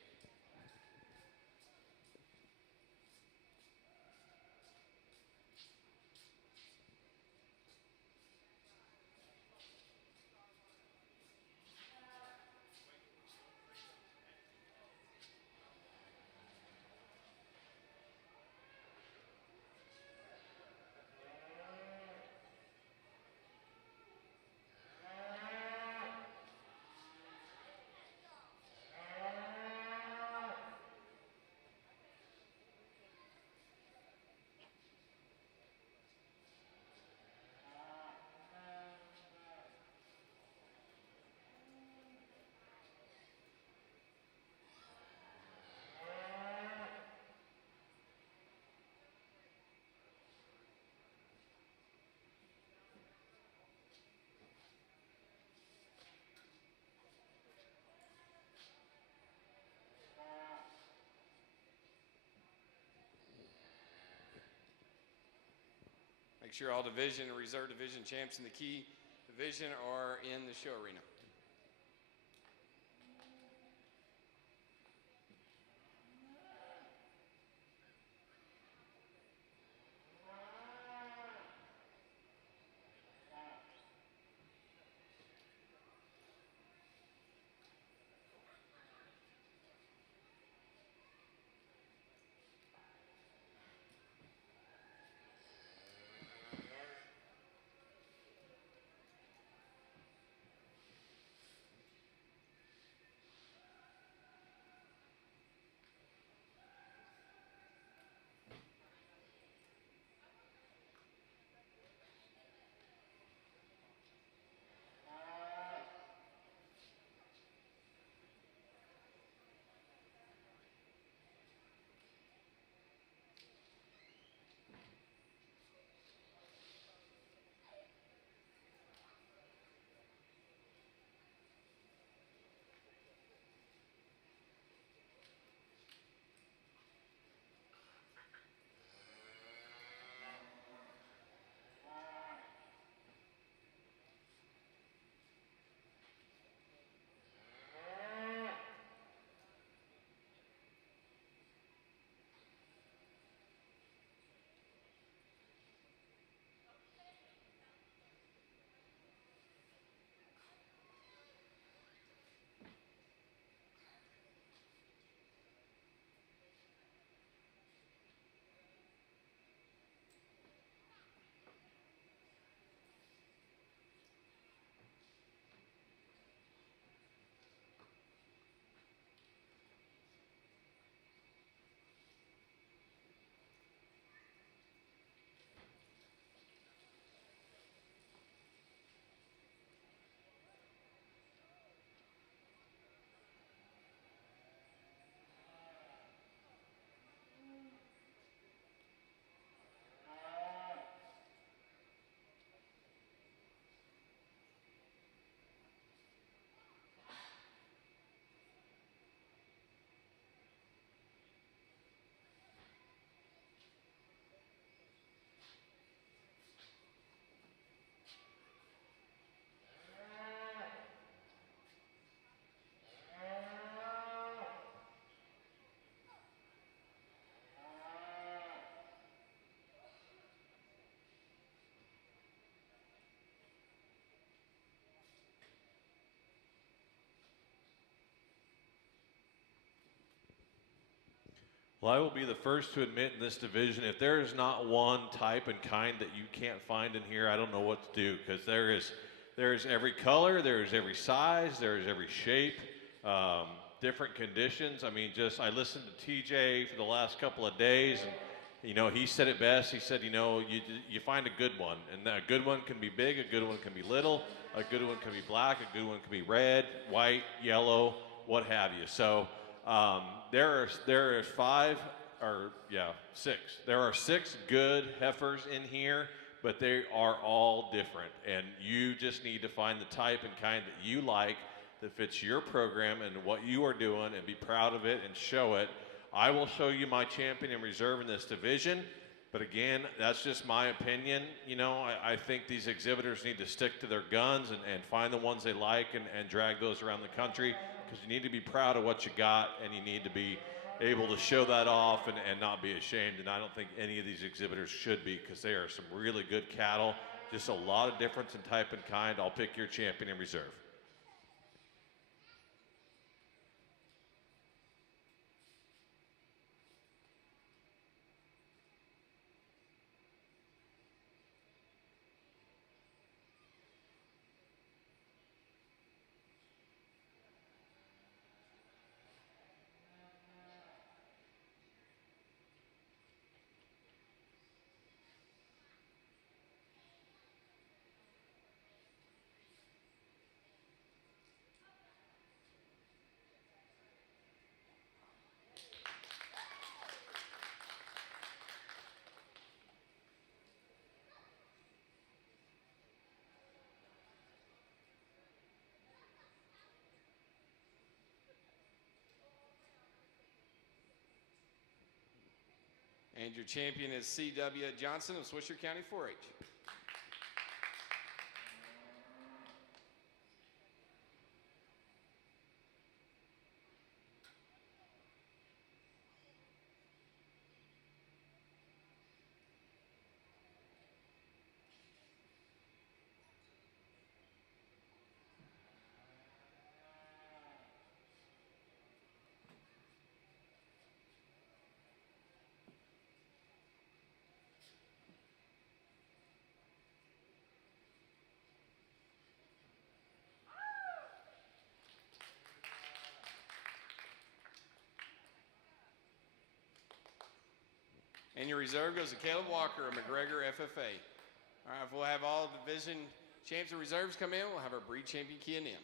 Make sure all division and reserve division champs in the key division are in the show arena. Well, I will be the first to admit in this division, if there is not one type and kind that you can't find in here, I don't know what to do, because there is every color, there is every size, there is every shape, different conditions. I mean, I listened to TJ for the last couple of days, and he said it best. He said, you find a good one, and a good one can be big, a good one can be little, a good one can be black, a good one can be red, white, yellow, what have you. So there are six. There are six good heifers in here, but they are all different, and you just need to find the type and kind that you like, that fits your program and what you are doing, and be proud of it and show it. I will show you my champion in reserve in this division, but again, that's just my opinion. I think these exhibitors need to stick to their guns and find the ones they like and drag those around the country, because you need to be proud of what you got, and you need to be able to show that off and not be ashamed. And I don't think any of these exhibitors should be, because they are some really good cattle. Just a lot of difference in type and kind. I'll pick your champion in reserve. And your champion is C.W. Johnson of Swisher County 4-H. And your reserve goes to Caleb Walker of McGregor FFA. All right, if we'll have all division champs and reserves come in, we'll have our breed champion Chianina.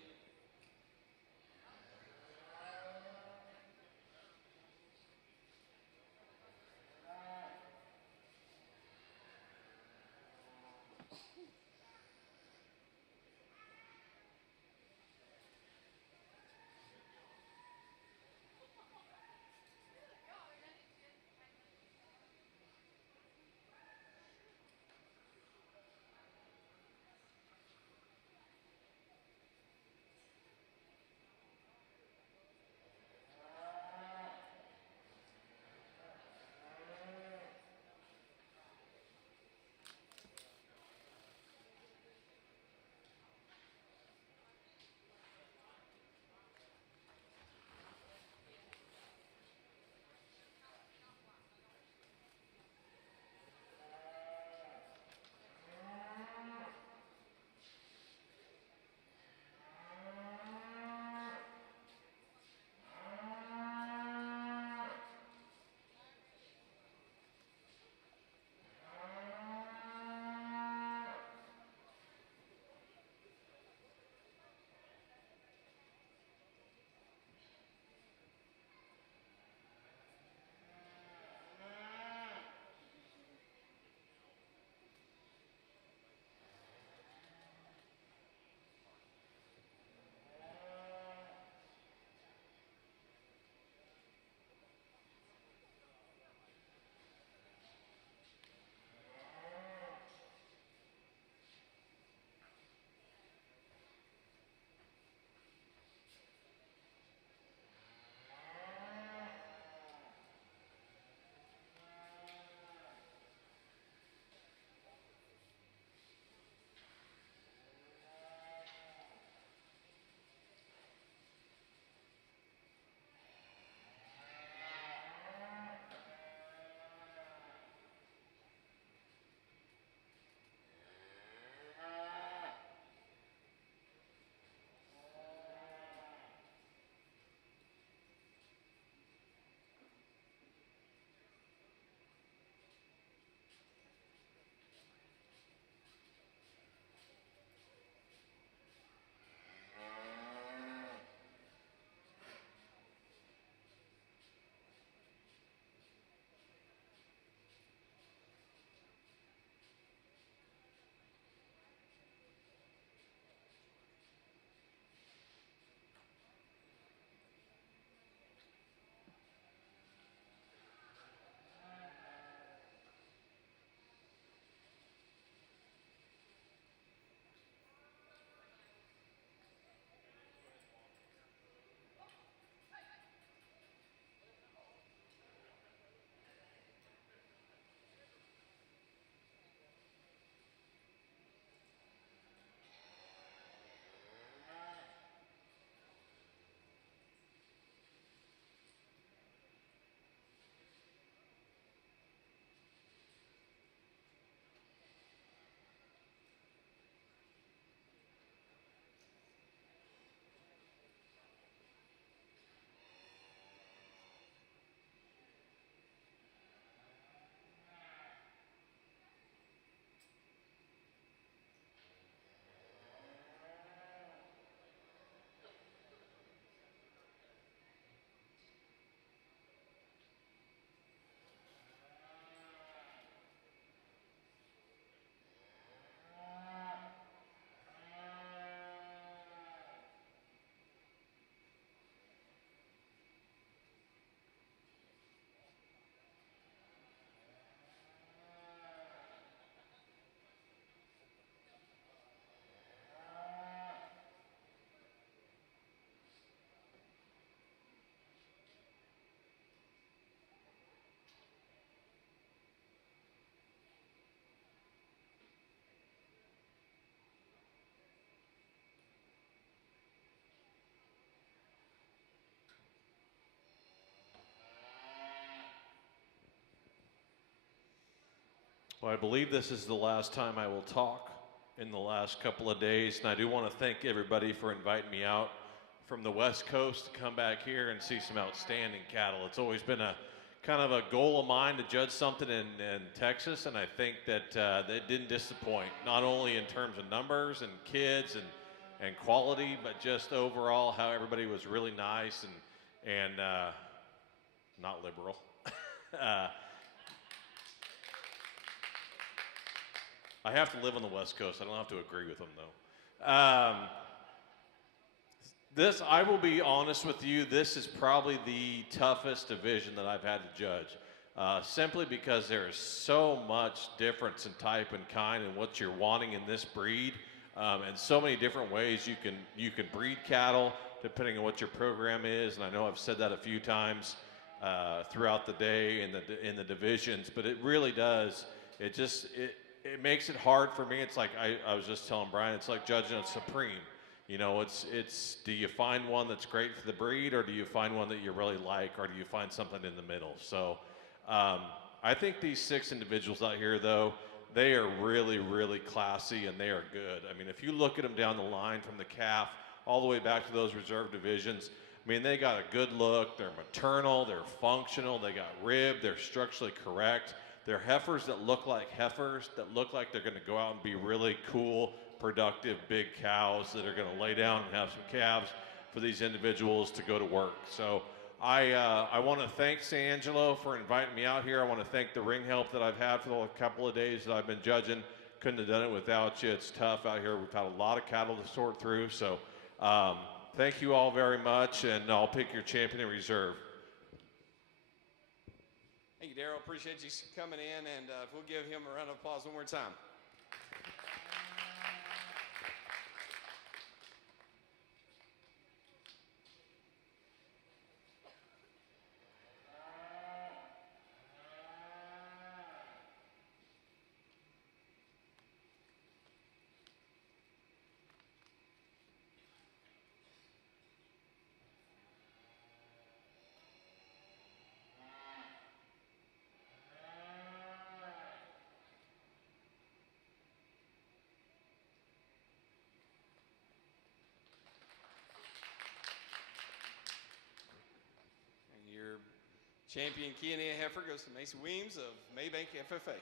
Well, I believe this is the last time I will talk in the last couple of days, and I do want to thank everybody for inviting me out from the West Coast to come back here and see some outstanding cattle. It's always been a kind of a goal of mine to judge something in Texas, and I think that they didn't disappoint, not only in terms of numbers and kids and quality, but just overall how everybody was really nice and not liberal. I have to live on the West Coast. I don't have to agree with them, though. I will be honest with you, this is probably the toughest division that I've had to judge, simply because there is so much difference in type and kind and what you're wanting in this breed, and so many different ways you can breed cattle depending on what your program is. And I know I've said that a few times throughout the day in the divisions, but it really does. It makes it hard for me. It's like I was just telling Brian, it's like judging a Supreme. You know, it's do you find one that's great for the breed, or do you find one that you really like, or do you find something in the middle? So I think these 6 individuals out here, though, they are really, really classy, and they are good. I mean, if you look at them down the line from the calf all the way back to those reserve divisions, I mean, they got a good look. They're maternal. They're functional. They got rib. They're structurally correct. They're heifers that look like heifers, that look like they're going to go out and be really cool, productive, big cows that are going to lay down and have some calves for these individuals to go to work. So I want to thank Angelo for inviting me out here. I want to thank the ring help that I've had for the couple of days that I've been judging. Couldn't have done it without you. It's tough out here. We've had a lot of cattle to sort through. So thank you all very much, and I'll pick your champion in reserve. Thank you, Daryl. Appreciate you coming in, and we'll give him a round of applause one more time. Champion Chianina heifer goes to Mason Weems of Maybank FFA.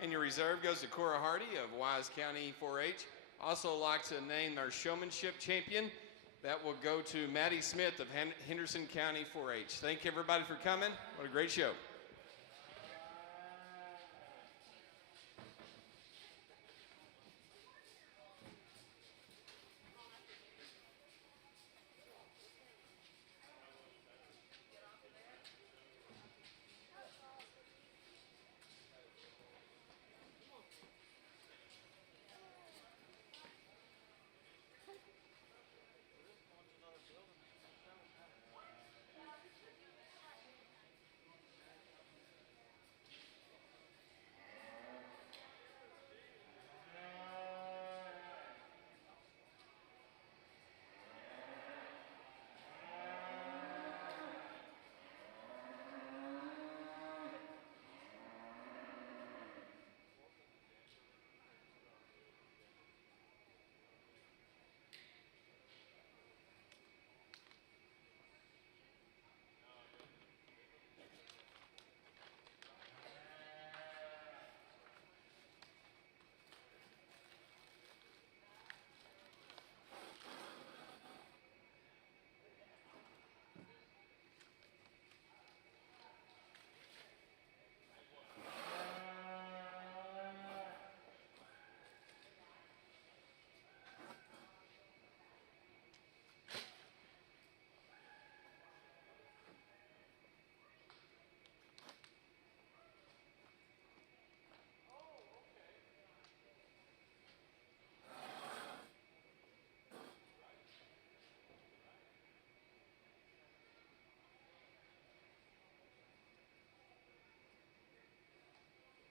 And your reserve goes to Cora Hardy of Wise County 4-H. Also like to name our Showmanship champion. That will go to Maddie Smith of Henderson County 4-H. Thank you, everybody, for coming. What a great show.